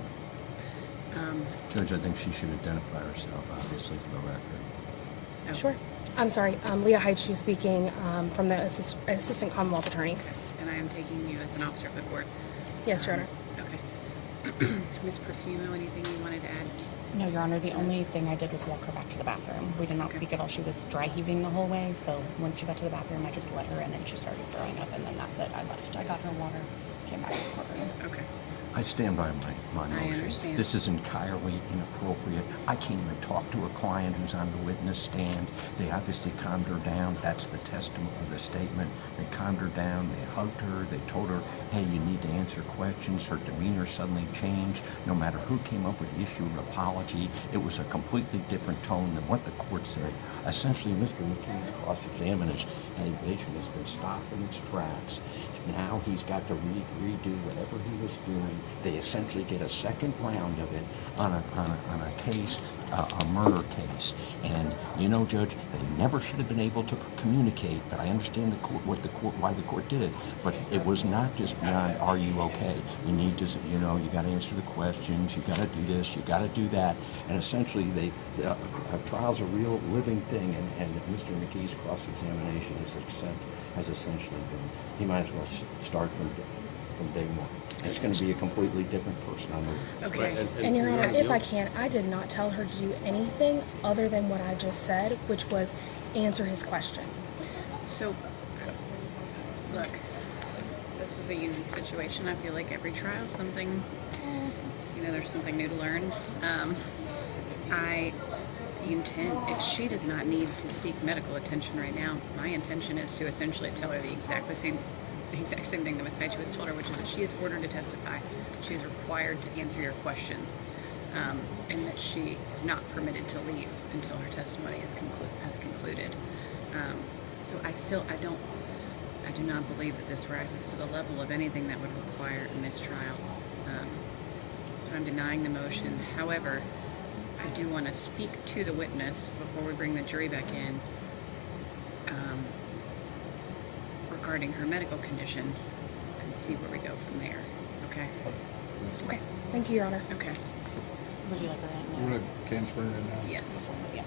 Judge, I think she should identify herself, obviously, for the record. Oh. Sure. I'm sorry. Leah Heitsch speaking from the Assistant Commonwealth Attorney. And I am taking you as an officer of the court. Yes, Your Honor. Okay. Ms. Perfumo, anything you wanted to add? No, Your Honor, the only thing I did was walk her back to the bathroom. We did not speak at all. She was dry heaving the whole way, so when she got to the bathroom, I just let her in and she started throwing up, and then that's it. I left. I got her water, came back to the courtroom. Okay. I stand by my I motion. understand. This is entirely inappropriate. I can't even talk to a client who's on the witness stand. They obviously calmed her down. That's the testimony of the statement. They calmed her down. They hugged her. They told her, hey, you need to answer questions. Her demeanor suddenly changed. No matter who came up with the issue of an apology, it was a completely different tone than what the court said. Essentially, Mr. McKee's cross-examination has been stopped in its tracks. Now he's got to redo whatever he was doing. They essentially get a second round of it on a case, a murder case. And Judge, they never should have been able to communicate. But I understand why the court did it. But it was not just beyond, are you okay? You need to, you got to answer the questions. You got to do this. You got to do that. And essentially, a trial's a real living thing. And Mr. McKee's cross-examination has essentially been, he might as well start from day one. It's going to be a completely different person on the Okay. And Your Honor, if I can, I did not tell her to do anything other than what I just said, which was answer his question. So, look, this was a unique situation. I feel like every trial, there's something new to learn. If she does not need to seek medical attention right now, my intention is to essentially tell her the exact same thing that Ms. Heitsch was told her, which is that she is ordered to testify. She is required to answer your questions, and that she is not permitted to leave until her testimony has concluded. So I do not believe that this rises to the level of anything that would require a mistrial. So I'm denying the motion. However, I do want to speak to the witness before we bring the jury back in regarding her medical condition and see where we go from there. Okay? Okay. Thank you, Your Honor. Okay. Would you like her in? You want to Candace bring her in now? Yes. Yeah.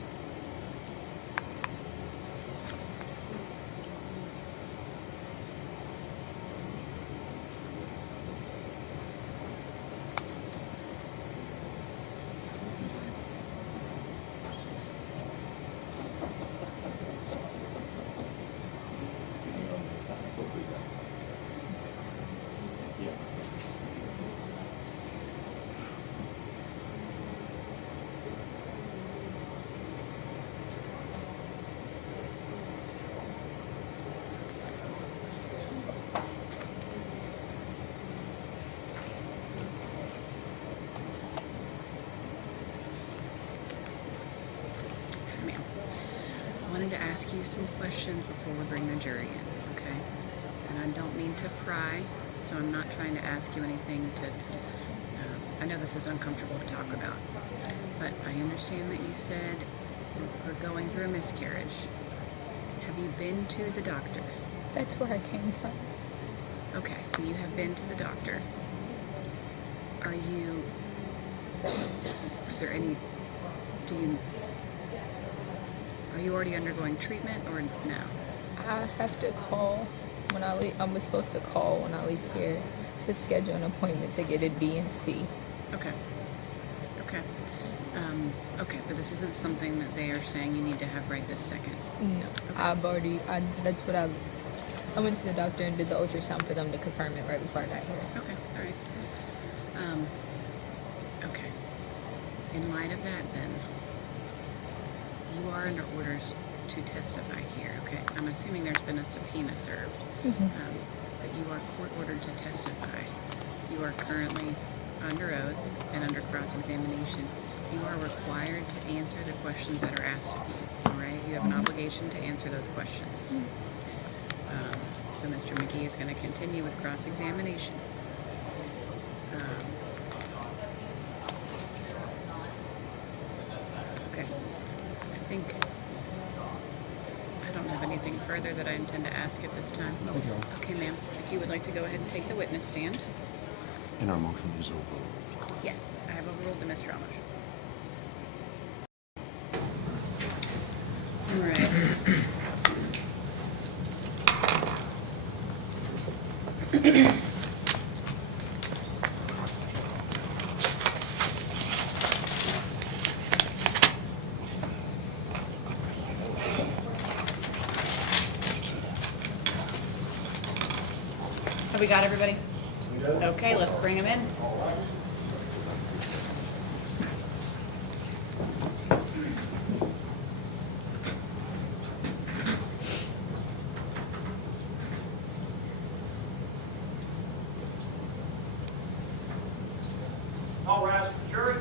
ask you some questions before we bring the jury in, okay? And I don't mean to pry, so I'm not trying to ask you anything to, I know this is uncomfortable to talk about, but I understand that you said we're going through a miscarriage. Have you been to the doctor? That's where I came from. Okay, so you have been to the doctor. Are you, is there any, are you already undergoing treatment or no? I have to call when I leave. I was supposed to call when I leave here to schedule an appointment to get a DNC. Okay. Okay. Okay, but this isn't something that they are saying you need to have right this second. No, I've already. That's what I went to the doctor and did the ultrasound for them to confirm it right before I got here. Okay, all right. Okay. In light of that, then, you are under orders to testify here, okay? I'm assuming there's been a subpoena served, but you are court-ordered to testify. You are currently under oath and under cross-examination. You are required to answer the questions that are asked of you, all right? You have an obligation to answer those questions. So Mr. McGee is going to continue with cross-examination. Okay. I think I don't have anything further that I intend to ask at this time. Okay, ma'am. If you would like to go ahead and take the witness stand. And our motion is overruled. Yes, I have overruled the mistrial motion. All right. Have we got everybody? Okay, let's bring them in. All rise for the jury.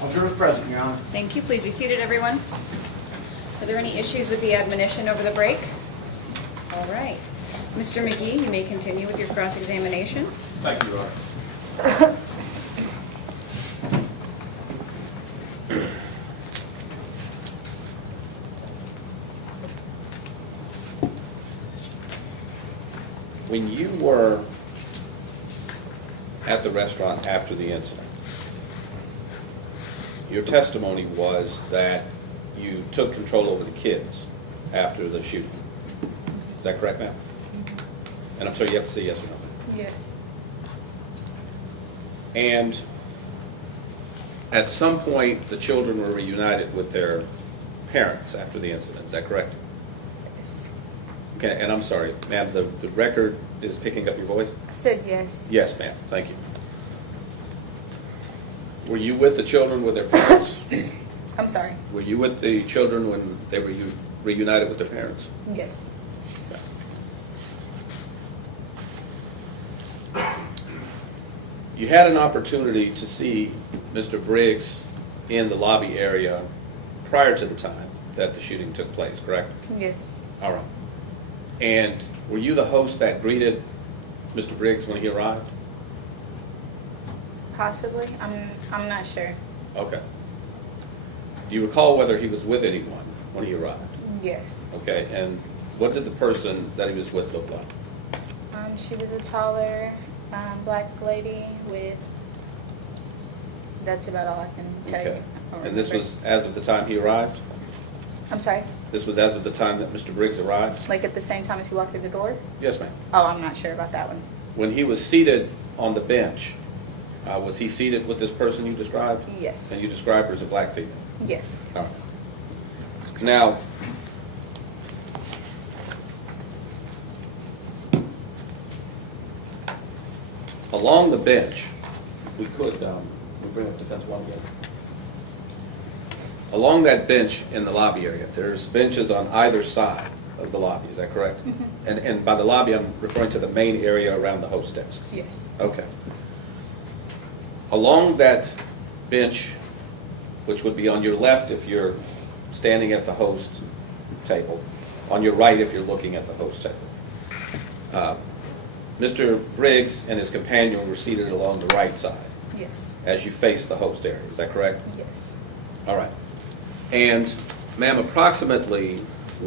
All jurors present, Your Honor. Thank you. Please be seated, everyone. Are there any issues with the admonition over the break? All right. Mr. McGee, you may continue with your cross-examination. Thank you, Your Honor. When you were at the restaurant after the incident, your testimony was that you took control over the kids after the shooting. Is that correct, ma'am? And I'm sorry, you have to say yes or no. Yes. And at some point, the children were reunited with their parents after the incident. Is that correct? Yes. Okay, and I'm sorry, ma'am, the record is picking up your voice? I said yes. Yes, ma'am, thank you. Were you with the children with their parents? I'm sorry. Were you with the children when they were reunited with their parents? Yes. You had an opportunity to see Mr. Briggs in the lobby area prior to the time that the shooting took place, correct? Yes. All right. And were you the host that greeted Mr. Briggs when he arrived? Possibly. I'm not sure. Okay. Do you recall whether he was with anyone when he arrived? Yes. Okay, and what did the person that he was with look like? She was a taller black lady with. That's about all I can tell Okay. you. I don't And this remember. was as of the time he arrived? I'm sorry. This was as of the time that Mr. Briggs arrived? Like at the same time as he walked through the door? Yes, ma'am. Oh, I'm not sure about that one. When he was seated on the bench, was he seated with this person you described? Yes. And you described her as a black female? Yes. All right. Now, along the bench, we could, we bring up defense one again. Along that bench in the lobby area, there's benches on either side of the lobby, is that correct? And by the lobby, I'm referring to the main area around the host desk. Yes. Okay. Along that bench, which would be on your left if you're standing at the host table, on your right if you're looking at the host table, Mr. Briggs and his companion were seated along the right side Yes. as you face the host area, is that correct? Yes. All right. And, ma'am, approximately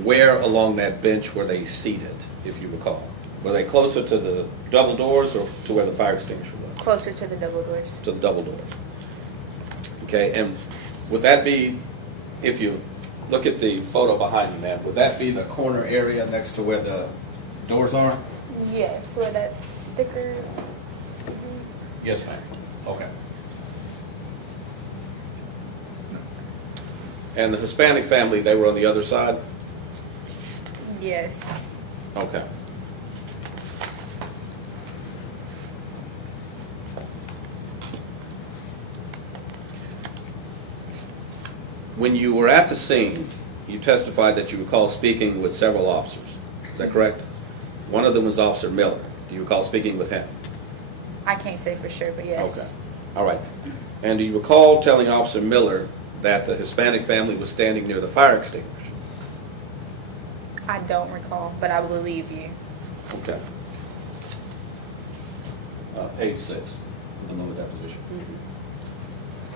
where along that bench were they seated, if you recall? Were they closer to the double doors or to where the fire extinguisher was? Closer to the double doors. To the double doors. Okay, and would that be, if you look at the photo behind you, ma'am, would that be the corner area next to where the doors are? Yes, where that sticker. Yes, ma'am. Okay. And the Hispanic family, they were on the other side? Yes. Okay. When you were at the scene, you testified that you recall speaking with several officers. Is that correct? One of them was Officer Miller. Do you recall speaking with him? I can't say for sure, but yes. Okay. All right. And do you recall telling Officer Miller that the Hispanic family was standing near the fire extinguisher? I don't recall, but I believe you. Okay. Page 6, the Miller deposition.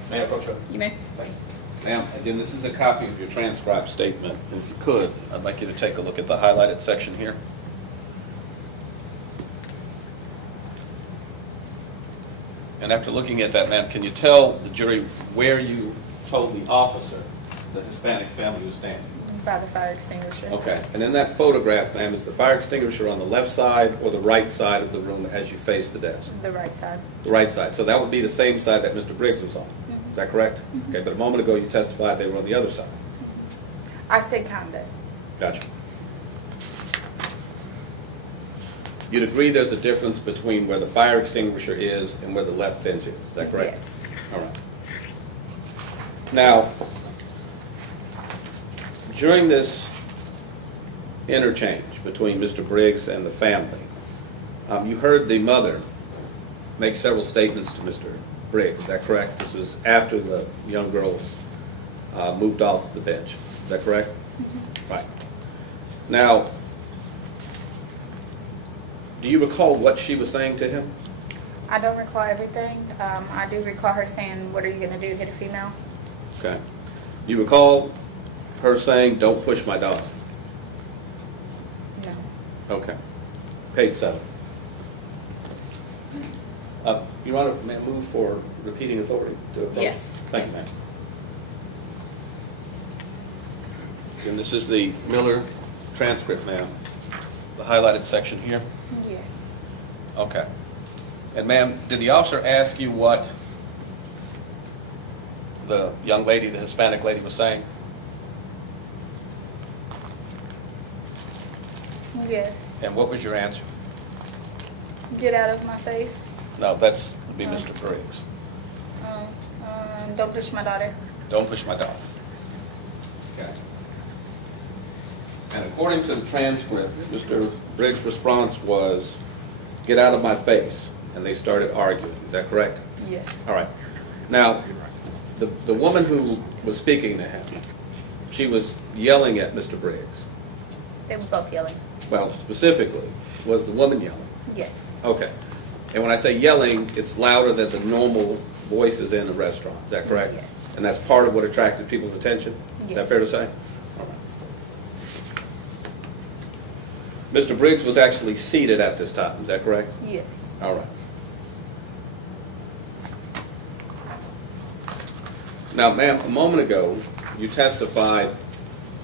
May I approach you? You may. Ma'am, again, this is a copy of your transcribed statement. If you could, I'd like you to take a look at the highlighted section here. And after looking at that, ma'am, can you tell the jury where you told the officer the Hispanic family was standing? By the fire extinguisher. Okay. And in that photograph, ma'am, is the fire extinguisher on the left side or the right side of the room as you face the desk? The right side. The right side. So that would be the same side that Mr. Briggs was on. Is that correct? Okay, but a moment ago you testified they were on the other side. I said kinda. Gotcha. You'd agree there's a difference between where the fire extinguisher is and where the left bench is. Is that correct? Yes. All right. Now, during this interchange between Mr. Briggs and the family, you heard the mother make several statements to Mr. Briggs. Is that correct? This was after the young girls moved off the bench. Is that correct? Mm-hmm. Right. Now, do you recall what she was saying to him? I don't recall everything. I do recall her saying, "What are you going to do, hit a female?" Okay. Do you recall her saying, "Don't push my dog"? No. Okay. Page 7. Your Honor, may I move for repeating authority to approach? Yes. Thank you, ma'am. And this is the Miller transcript, ma'am. The highlighted section here. Yes. Okay. And ma'am, did the officer ask you what the young lady, the Hispanic lady, was saying? Yes. And what was your answer? Get out of my face. No, that's would be Mr. Briggs. Don't push my daughter. Don't push my dog. Okay. And according to the transcript, Mr. Briggs' response was, "Get out of my face," and they started arguing. Is that correct? Yes. All right. Now, the woman who was speaking to him, she was yelling at Mr. Briggs. They were both yelling. Well, specifically, was the woman yelling? Yes. Okay. And when I say yelling, it's louder than the normal voices in a restaurant. Is that correct? Yes. And that's part of what attracted people's attention? Is that Yes. fair to say? All right. Mr. Briggs was actually seated at this time. Is that correct? Yes. All right. Now, ma'am, a moment ago, you testified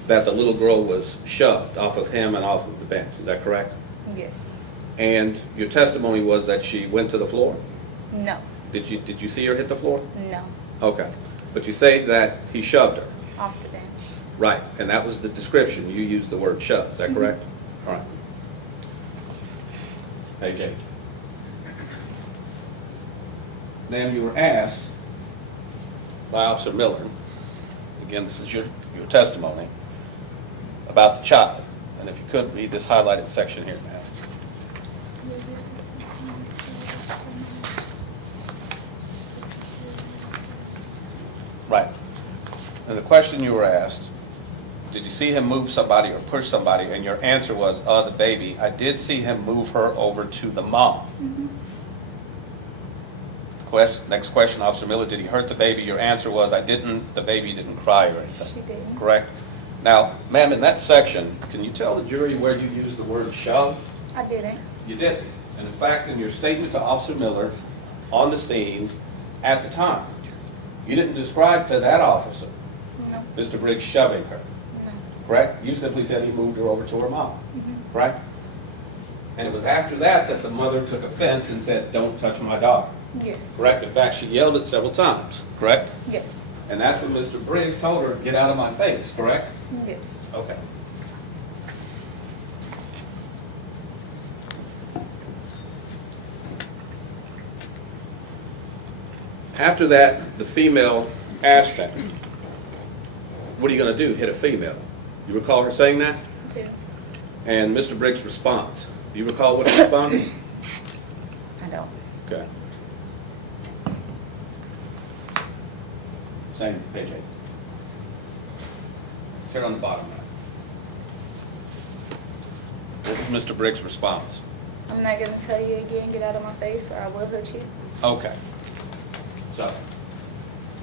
that the little girl was shoved off of him and off of the bench. Is that correct? Yes. And your testimony was that she went to the floor? No, Did you see her hit the floor? no, Okay. But you say that he shoved her? off the bench. Right, and that was the description. You used the word shove, is that correct? All right. Page 8. Ma'am, you were asked by Officer Miller, again, this is your testimony, about the child. And if you could read this highlighted section here, ma'am. Right. And the question you were asked, did you see him move somebody or push somebody? And your answer was, the baby. I did see him move her over to the mom. Next question, Officer Miller, did he hurt the baby? Your answer was, I didn't. The baby didn't cry or anything. She didn't. Correct? Now, ma'am, in that section, can you tell the jury where you used the word shove? I didn't. You didn't. And in fact, in your statement to Officer Miller on the scene at the time, you didn't describe to that officer No. Mr. Briggs shoving her. No. Correct? You simply said he moved her over to her mom. Correct? And it was after that that the mother took offense and said, don't touch my daughter. Yes. Correct? In fact, she yelled it several times. Correct? Yes. And that's when Mr. Briggs told her, get out of my face. Correct? Yes. Okay. After that, the female asked him, what are you going to do, hit a female? You recall her saying that? Yeah. And Mr. Briggs' response. Do you recall what he responded? I don't. Okay. Same, page 8. It's here on the bottom now. What was Mr. Briggs' response? I'm not going to tell you again, get out of my face, or I will hurt you. Okay. So,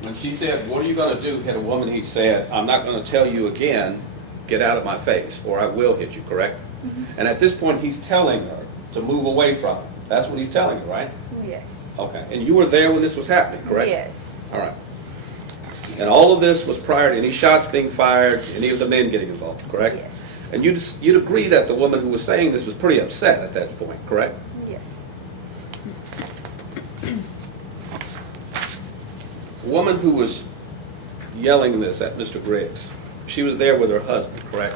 when she said, what are you going to do, hit a woman, he said, I'm not going to tell you again, get out of my face, or I will hit you, correct? And at this point, he's telling her to move away from him. That's what he's telling her, right? Yes. Okay. And you were there when this was happening, correct? Yes. All right. And all of this was prior to any shots being fired, any of the men getting involved, correct? Yes. And you'd agree that the woman who was saying this was pretty upset at that point, correct? Yes. The woman who was yelling this at Mr. Briggs, she was there with her husband, correct?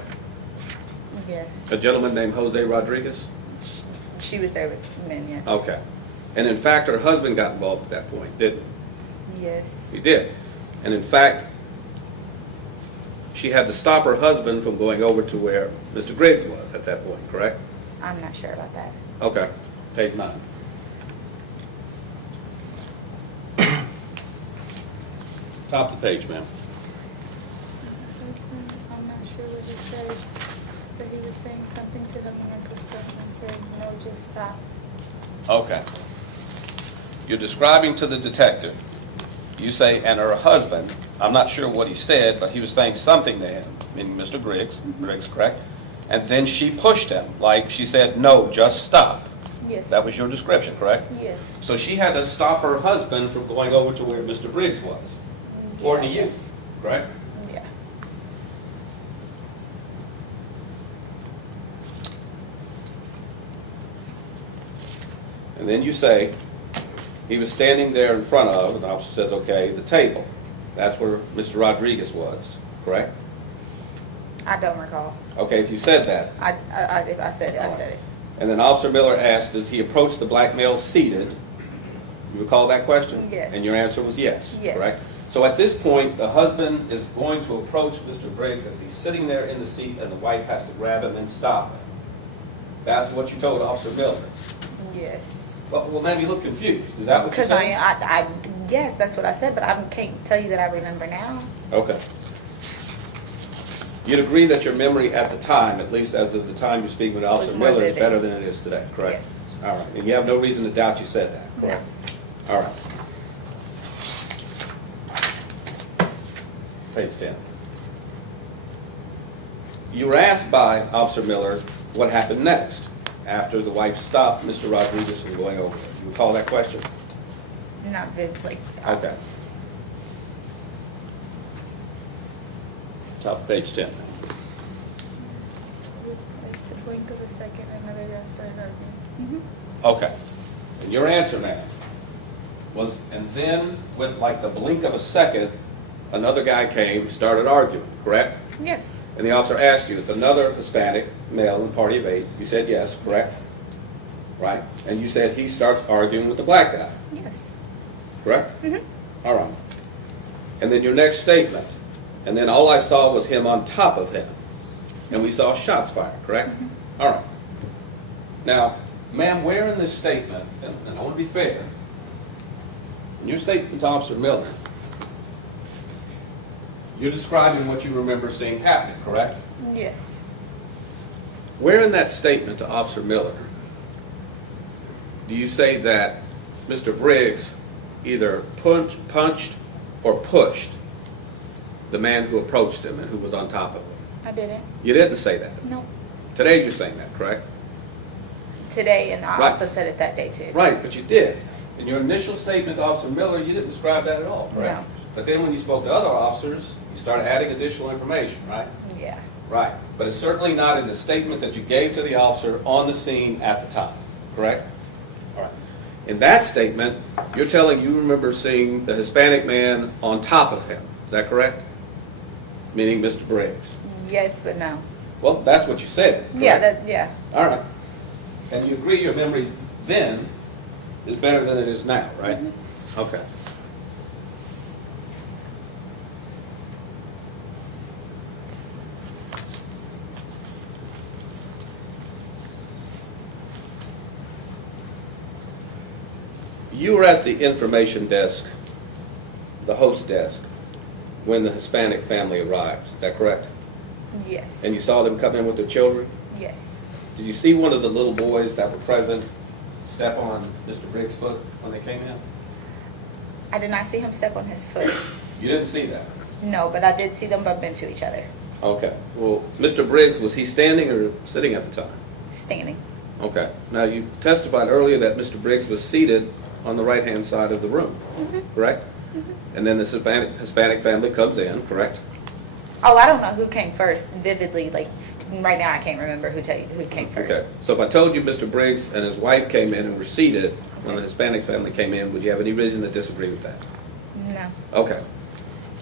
Yes. A gentleman named Jose Rodriguez? She was there with men, yes. Okay. And in fact, her husband got involved at that point, didn't he? Yes. He did. And in fact, she had to stop her husband from going over to where Mr. Briggs was at that point, correct? I'm not sure about that. Okay. Page 9. Top of the page, ma'am. I'm not sure what he said, but he was saying something to him and I pushed him and said, no, just stop. Okay. You're describing to the detective, you say, and her husband, I'm not sure what he said, but he was saying something to him, meaning Mr. Briggs, correct? And then she pushed him, like she said, no, just stop. Yes. That was your description, correct? Yes. So she had to stop her husband from going over to where Mr. Briggs was, according to you, correct? Yeah. And then you say, he was standing there in front of, and the officer says, okay, the table. That's where Mr. Rodriguez was, correct? I don't recall. Okay, if you said that. If I said it, I said it. And then Officer Miller asked, does he approach the black male seated? You recall that question? Yes. And your answer was yes, Yes. correct? So at this point, the husband is going to approach Mr. Briggs as he's sitting there in the seat, and the wife has to grab him and stop him. That's what you told Officer Miller. Yes. Well, ma'am, you look confused. Is that what you Because said? yes, that's what I said, but I can't tell you that I remember now. Okay. You'd agree that your memory at the time, at least as of the time you speak with Officer more Miller, is vivid. better than it is today, correct? Yes. All right. And you have no reason to doubt you said that, correct? No. All right. Page 10. You were asked by Officer Miller what happened next after the wife stopped Mr. Rodriguez from going over there. You recall that question? Not vividly. Okay. Top of page 10. blink of a second, another guy started arguing. Okay. And your answer, ma'am, was, and then with like the blink of a second, another guy came, started arguing, correct? Yes. And the officer asked you, it's another Hispanic male in party of 8. You said yes, correct? Yes. Right? And you said he starts arguing with the black guy, Yes. correct? Mm-hmm. All right. And then your next statement, and then all I saw was him on top of him. And we saw shots fired, correct? All right. Now, ma'am, where in this statement, and I want to be fair, in your statement to Officer Miller, you're describing what you remember seeing happen, correct? Yes. Where in that statement to Officer Miller do you say that Mr. Briggs either punched or pushed the man who approached him and who was on top of him? I didn't. You didn't say that. No. Today you're saying that, correct? Today, and I Right. also said it that day too. Right, but you did. In your initial statement to Officer Miller, you didn't describe that at all, correct? No. But then when you spoke to other officers, you started adding additional information, right? Yeah. Right. But it's certainly not in the statement that you gave to the officer on the scene at the time, correct? All right. In that statement, you're telling you remember seeing the Hispanic man on top of him. Is that correct? Meaning Mr. Briggs. Yes, but no. Well, that's what you said. Yeah, correct? yeah. All right. And you agree your memory then is better than it is now, right? Okay. You were at the information desk, the host desk, when the Hispanic family arrived. Is that correct? Yes. And you saw them come in with their children? Yes. Did you see one of the little boys that were present step on Mr. Briggs' foot when they came in? I did not see him step on his foot. You didn't see that? No, but I did see them bump into each other. Okay. Well, Mr. Briggs, was he standing or sitting at the time? Standing. Okay. Now, you testified earlier that Mr. Briggs was seated on the right-hand side of the room, correct? And then the Hispanic family comes in, correct? Oh, I don't know who came first vividly. Like, right now I can't remember who came first. Okay. So if I told you Mr. Briggs and his wife came in and were seated when the Hispanic family came in, would you have any reason to disagree with that? No. Okay.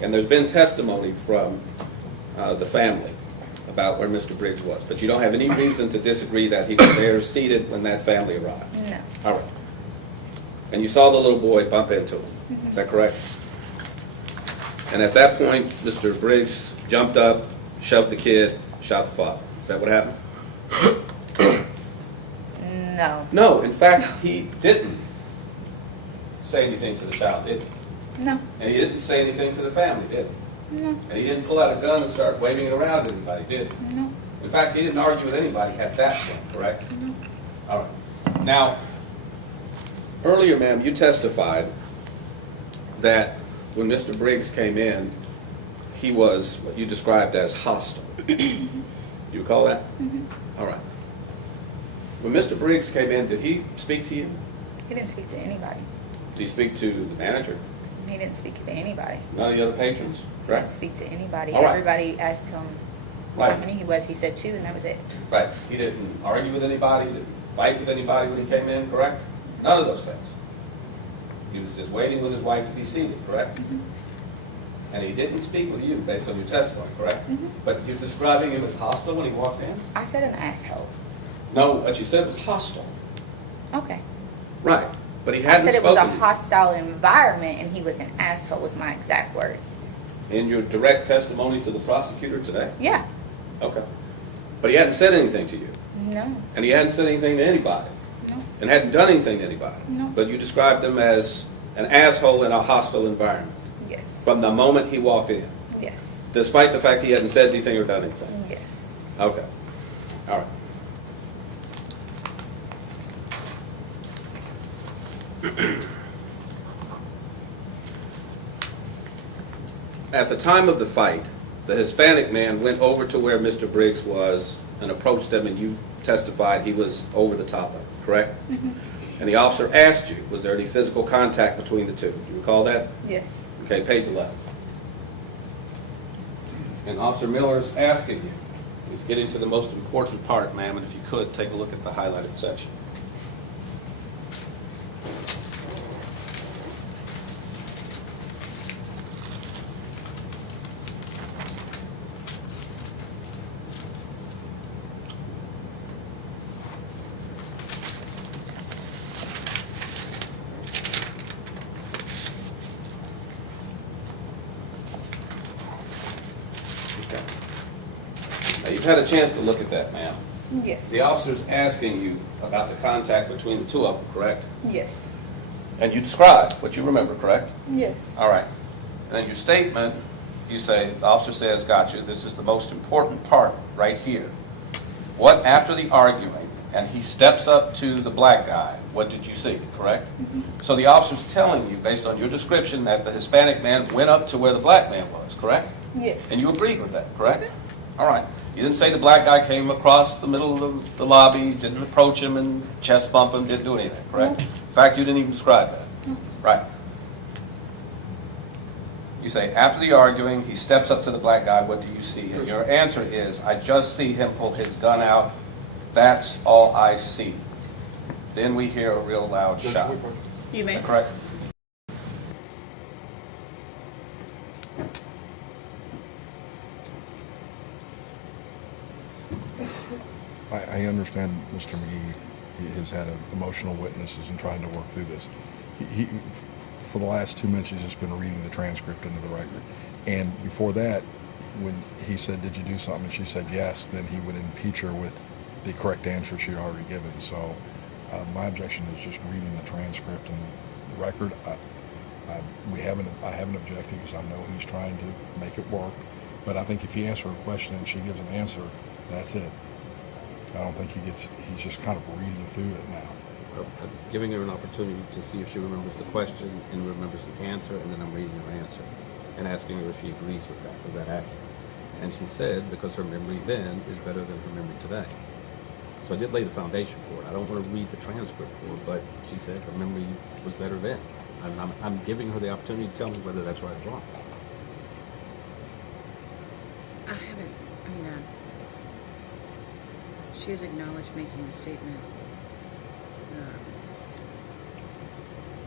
And there's been testimony from the family about where Mr. Briggs was, but you don't have any reason to disagree that he was there seated when that family arrived? No. All right. And you saw the little boy bump into him, is that correct? And at that point, Mr. Briggs jumped up, shoved the kid, shot the father. Is that what happened? No. No, in fact, he didn't say anything to the child, did he? No. And he didn't say anything to the family, did he? No. And he didn't pull out a gun and start waving it around at anybody, did he? No. In fact, he didn't argue with anybody at that point, correct? No. All right. Now, earlier, ma'am, you testified that when Mr. Briggs came in, he was what you described as hostile. You recall that? All right. When Mr. Briggs came in, did he speak to you? He didn't speak to anybody. Did he speak to the manager? He didn't speak to anybody. None of the other patrons? He didn't Correct? speak to anybody. All right. Everybody asked him Right. how many he was. He said 2, and that was it. Right. He didn't argue with anybody, didn't fight with anybody when he came in, correct? None of those things. He was just waiting with his wife to be seated, correct? And he didn't speak with you based on your testimony, correct? But you're describing him as hostile when he walked in? I said an asshole. No, what you said was hostile. Okay. Right. But he I hadn't said it was a spoken to you. hostile environment, and he was an asshole. Was my exact words. In your direct testimony to the prosecutor today? Yeah. Okay. But he hadn't said anything to you? No. And he hadn't said anything to anybody? No. And hadn't done anything to anybody? No. But you described him as an asshole in a hostile environment Yes. from the moment he walked in, Yes. despite the fact he hadn't said anything or done anything? Yes. Okay. All right. At the time of the fight, the Hispanic man went over to where Mr. Briggs was and approached him, and you testified he was over the top of him, correct? And the officer asked you, was there any physical contact between the two? Do you recall that? Yes. Okay, page 11. And Officer Miller's asking you, He's getting to the most important part, ma'am, and if you could, take a look at the highlighted section. Okay. Now, you've had a chance to look at that, ma'am. Yes. The officer's asking you about the contact between the two of them, correct? Yes. And you described what you remember, correct? Yes. All right. And in your statement, you say, the officer says, gotcha, this is the most important part right here. What, after the arguing, and he steps up to the black guy, what did you see, correct? So the officer's telling you, based on your description, that the Hispanic man went up to where the black man was, correct? Yes. And you agreed with that, correct? All right. You didn't say the black guy came across the middle of the lobby, didn't approach him and chest bump him, didn't do anything, correct? In fact, you didn't even describe that. Right. You say, after the arguing, he steps up to the black guy, what do you see? And your answer is, I just see him pull his gun out. That's all I see. Then we hear a real loud shot. You may. Is that correct? I understand Mr. McGee has had emotional witnesses and trying to work through this. He, for the last 2 minutes, he's just been reading the transcript into the record. And before that, when he said, did you do something? And she said yes, then he would impeach her with the correct answer she had already given. So my objection is just reading the transcript and the record. I haven't objected because I know he's trying to make it work. But I think if he asks her a question and she gives an answer, that's it. I don't think he's just kind of reading through it now. Giving her an opportunity to see if she remembers the question and remembers the answer, and then I'm reading her answer and asking her if she agrees with that. Was that accurate? And she said, because her memory then is better than her memory today. So I did lay the foundation for it. I don't want to read the transcript for her, but she said her memory was better then. I'm giving her the opportunity to tell me whether that's right or wrong. She has acknowledged making the statement.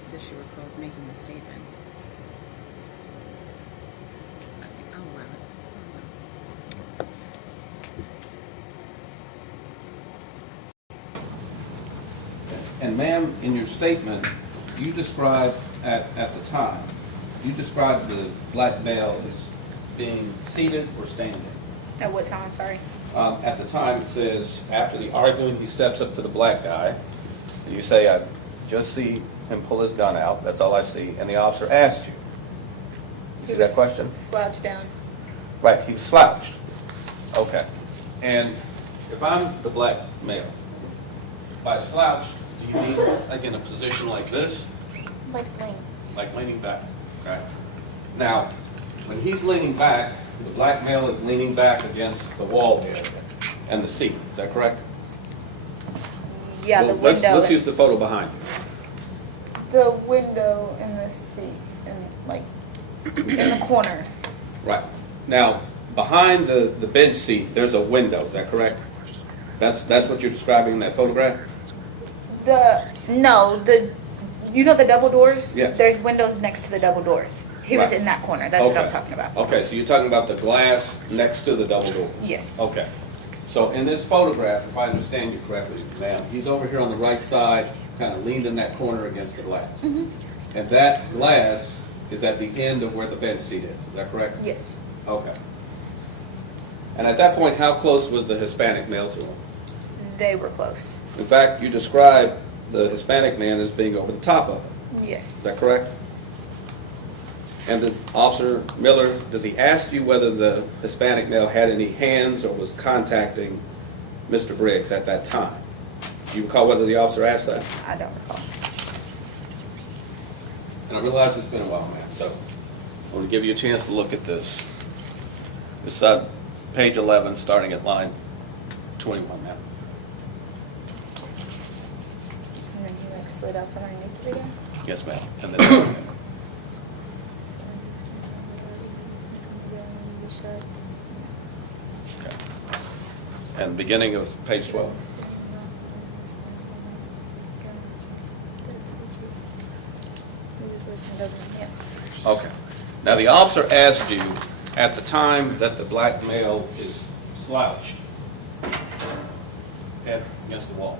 Says she recalls making the statement. I'll allow it. And ma'am, in your statement, you described at the time, you described the black male as being seated or standing. At what time? Sorry. At the time, it says, after the arguing, he steps up to the black guy, and you say, I just see him pull his gun out, that's all I see, and the officer asked you. You see that question? Slouched down. Right, he was slouched. Okay. And if I'm the black male, by slouched, do you mean like in a position like this? Like lean. Like leaning back, okay? Now, when he's leaning back, the black male is leaning back against the wall area and the seat. Is that correct? Yeah, Well, the window. Let's use the photo behind you. The window in the seat, and like in the corner. Right. Now, behind the bench seat, there's a window. Is that correct? That's what you're describing in that photograph? You know the double doors? Yes. There's windows next to the double doors. He was Right. in that corner. That's what I'm Okay. talking about. Okay, so you're talking about the glass next to the double door? Yes. Okay. So in this photograph, if I understand you correctly, ma'am, he's over here on the right side, kind of leaned in that corner against the glass. Mm-hmm. And that glass is at the end of where the bench seat is. Is that correct? Yes. Okay. And at that point, how close was the Hispanic male to him? They were close. In fact, you described the Hispanic man as being over the top of him. Yes. Is that correct? And the Officer Miller, does he ask you whether the Hispanic male had any hands or was contacting Mr. Briggs at that time? Do you recall whether the officer asked that? I don't recall. And I realize it's been a while, ma'am, so I want to give you a chance to look at this. This is page 11, starting at line 21, ma'am. And then he like slid out from underneath it again. Yes, ma'am. And then And beginning of page 12. Yes. Okay. Now, the officer asked you at the time that the black male is slouched against the wall.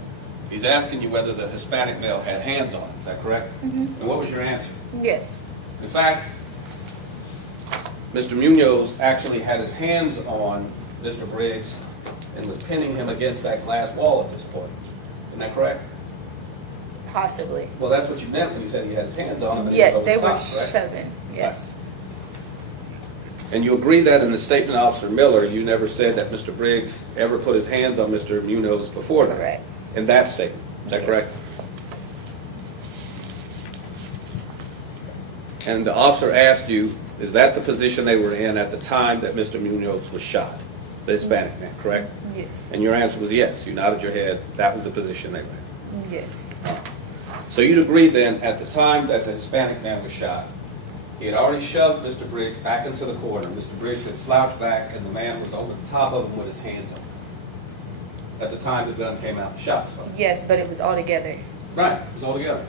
He's asking you whether the Hispanic male had hands on him. Is that correct? Mhm. And what was your answer? Yes. In fact, Mr. Munoz actually had his hands on Mr. Briggs and was pinning him against that glass wall at this point. Isn't that correct? Possibly. Well, that's what you meant when you said he had his hands on him. and he Yeah, was over they the were top, correct? shoving. Yes. And you agree that in the statement of Officer Miller, you never said that Mr. Briggs ever put his hands on Mr. Munoz before that? Correct. In that statement, is that correct? And the officer asked you, is that the position they were in at the time that Mr. Munoz was shot? The Hispanic man, correct? Yes. And your answer was yes. You nodded your head. That was the position they were in. Yes. So you'd agree then, at the time that the Hispanic man was shot, he had already shoved Mr. Briggs back into the corner. Mr. Briggs had slouched back, and the man was over the top of him with his hands on him. At the time the gun came out and shot somebody. Yes, but it was all together. Right, it was all together.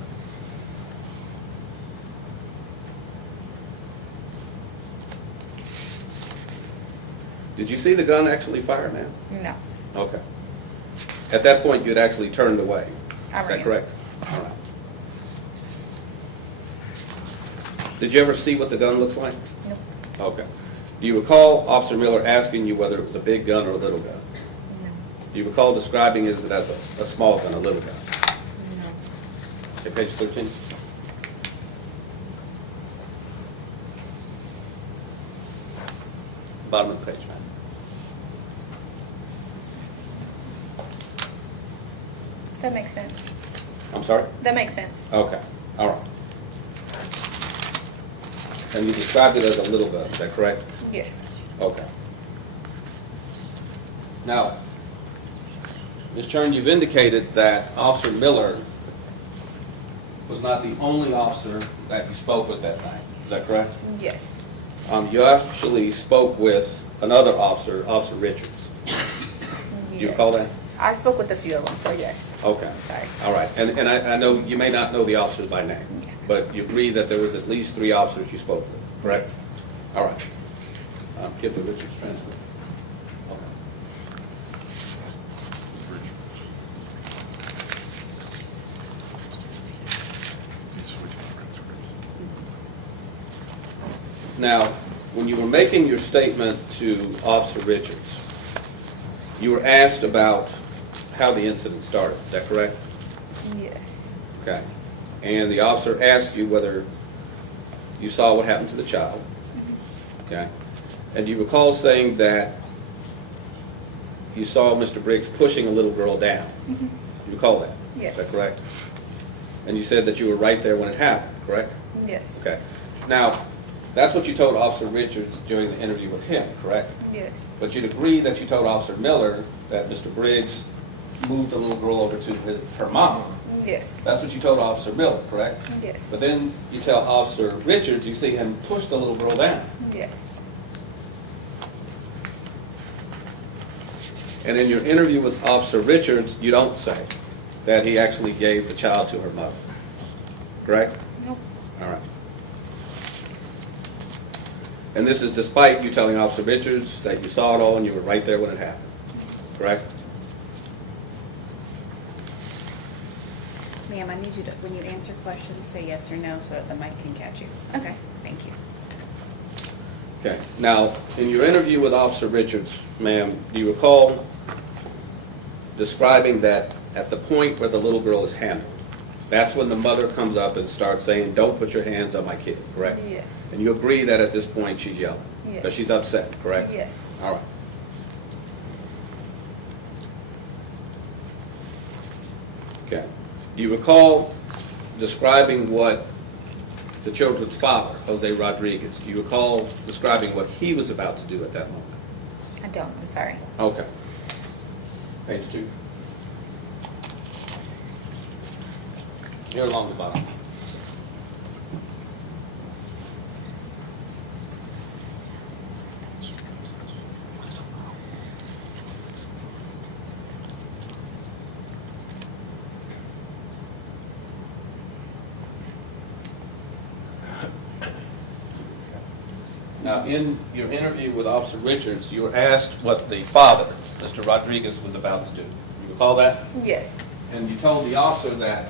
Did you see the gun actually fire, ma'am? No. Okay. At that point, you had actually turned away. I Is that ran. correct? All right. Did you ever see what the gun looks like? Nope. Okay. Do you recall Officer Miller asking you whether it was a big gun or a little gun? No. Do you recall describing it as a small gun, a little gun? No. Okay, page 13. Bottom of the page, ma'am. That makes sense. I'm sorry? That makes sense. Okay, all right. And you described it as a little gun, is that correct? Yes. Okay. Now, Ms. Chern, you've indicated that Officer Miller was not the only officer that you spoke with that night. Is that correct? Yes. You actually spoke with another officer, Officer Richards. Do you recall that? I spoke with a few of them, so yes. Okay. I'm sorry. All right. And I know you may not know the officers by name, but you agree that there was at least 3 officers you spoke with, correct? Yes. All right. Give the Richards transcript. Okay. Now, when you were making your statement to Officer Richards, you were asked about how the incident started. Is that correct? Yes. Okay. And the officer asked you whether you saw what happened to the child. Okay. And you recall saying that you saw Mr. Briggs pushing a little girl down. Mhm. You recall that? Yes. Is that correct? And you said that you were right there when it happened, correct? Yes. Okay. Now, that's what you told Officer Richards during the interview with him, correct? Yes. But you'd agree that you told Officer Miller that Mr. Briggs moved the little girl over to her mom. Yes. That's what you told Officer Miller, correct? Yes. But then you tell Officer Richards you see him push the little girl down. Yes. And in your interview with Officer Richards, you don't say that he actually gave the child to her mother, correct? Nope. All right. And this is despite you telling Officer Richards that you saw it all and you were right there when it happened, correct? Ma'am, I need you to, when you answer questions, say yes or no so that the mic can catch you. Okay, thank you. Okay. Now, in your interview with Officer Richards, ma'am, do you recall describing that at the point where the little girl is handled, that's when the mother comes up and starts saying, "Don't put your hands on my kid," correct? Yes. And you agree that at this point she's yelling? Yes. Because she's upset, correct? Yes. All right. Okay. Do you recall describing what the children's father, Jose Rodriguez, do you recall describing what he was about to do at that moment? I don't. I'm sorry. Okay. Page 2. Here along the bottom. Now, in your interview with Officer Richards, you were asked what the father, Mr. Rodriguez, was about to do. You recall that? Yes. And you told the officer that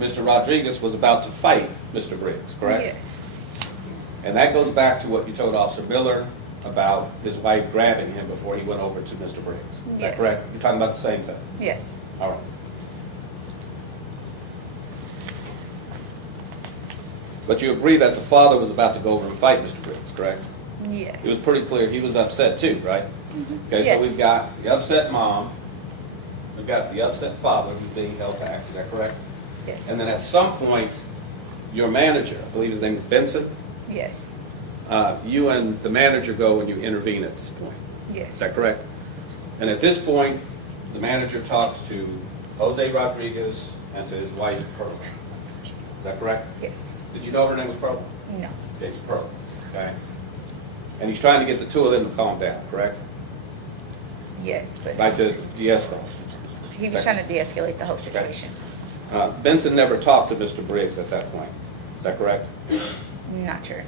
Mr. Rodriguez was about to fight Mr. Briggs, correct? Yes. And that goes back to what you told Officer Miller about his wife grabbing him before he went over to Mr. Briggs. Is that Yes. correct? You're talking about the same thing? Yes. All right. But you agree that the father was about to go over and fight Mr. Briggs, correct? Yes. It was pretty clear he was upset too, right? Okay, so Yes. we've got the upset mom, we've got the upset father who's being held back, is that correct? Yes. And then at some point, your manager, I believe his name is Benson, Yes. You and the manager go and you intervene at this point. Yes. Is that correct? And at this point, the manager talks to Jose Rodriguez and to his wife, Pearl. Is that correct? Yes. Did you know her name was Pearl? No. Okay, it's Pearl. Okay. And he's trying to get the two of them to calm down, correct? Yes, but Right, to de-escalate. he was trying to de-escalate the whole situation. Benson never talked to Mr. Briggs at that point. Is that correct? Not sure.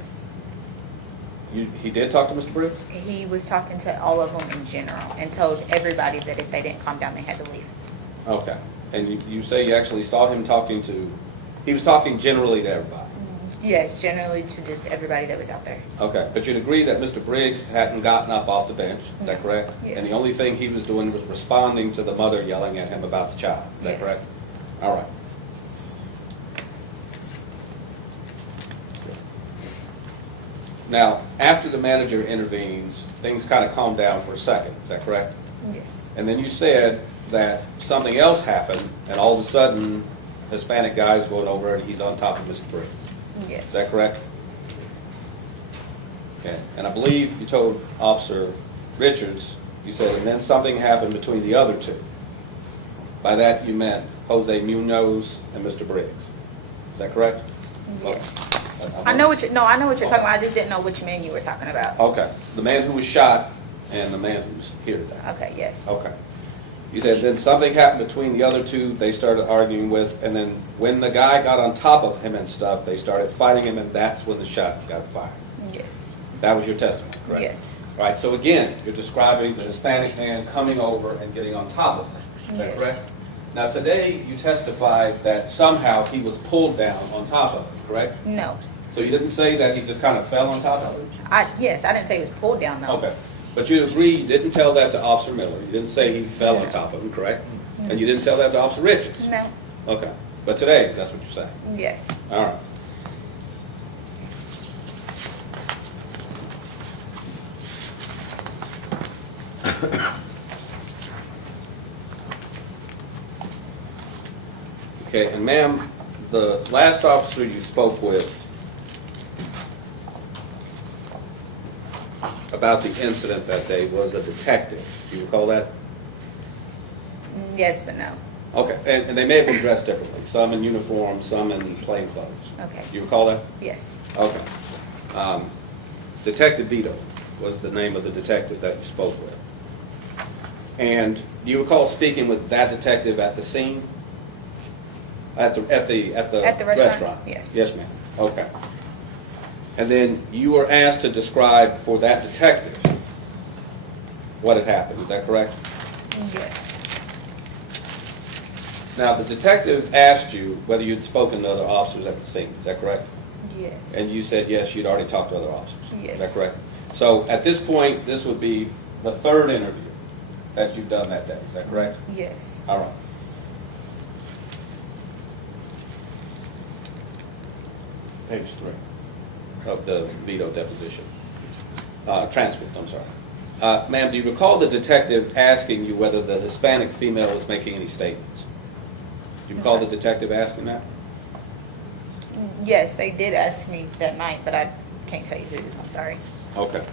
He did talk to Mr. Briggs? He was talking to all of them in general and told everybody that if they didn't calm down, they had to leave. Okay. And you say you actually saw him talking to, he was talking generally to everybody? Yes, generally to just everybody that was out there. Okay, but you'd agree that Mr. Briggs hadn't gotten up off the bench, is that correct? Yes. And the only thing he was doing was responding to the mother yelling at him about the child, is that Yes. correct? All right. Now, after the manager intervenes, things kind of calm down for a second, is that correct? Yes. And then you said that something else happened, and all of a sudden, Hispanic guy's going over and he's on top of Mr. Briggs. Yes. Is that correct? Okay, and I believe you told Officer Richards, you said, and then something happened between the other two. By that, you meant Jose Munoz and Mr. Briggs. Is that correct? Yes. Okay. I know what you're talking about. I just didn't know which man you were talking about. Okay, the man who was shot and the man who's here today. Okay, yes. Okay. You said then something happened between the other two they started arguing with, and then when the guy got on top of him and stuff, they started fighting him, and that's when the shot got fired. Yes. That was your testimony, correct? Yes. Right, so again, you're describing the Hispanic man coming over and getting on top of him. Is that Yes. correct? Now, today, you testified that somehow he was pulled down on top of him, correct? No. So you didn't say that he just kind of fell on top of him? Yes, I didn't say he was pulled down though. Okay. But you agree, you didn't tell that to Officer Miller. You didn't say he fell on top of him, correct? And you didn't tell that to Officer Richards? No. Okay. But today, that's what you're saying? Yes. All right. Okay, and ma'am, the last officer you spoke with about the incident that day was a detective. Do you recall that? Yes, but no. Okay, and they may have been dressed differently, some in uniform, some in plain clothes. Okay. Do you recall that? Yes. Okay. Detective Vito was the name of the detective that you spoke with. And do you recall speaking with that detective at the scene? At the restaurant? Yes. Yes, ma'am. Okay. And then you were asked to describe for that detective what had happened. Is that correct? Yes. Now, the detective asked you whether you'd spoken to other officers at the scene. Is that correct? Yes. And you said yes, you'd already talked to other officers. Yes. Is that correct? So at this point, this would be the third interview that you've done that day. Is that correct? Yes. All right. Page 3 of the Vito deposition. Transcript, I'm sorry. Ma'am, do you recall the detective asking you whether the Hispanic female was making any statements? Do you recall the detective asking that? Yes, they did ask me that night, but I can't tell you who. I'm sorry. Okay.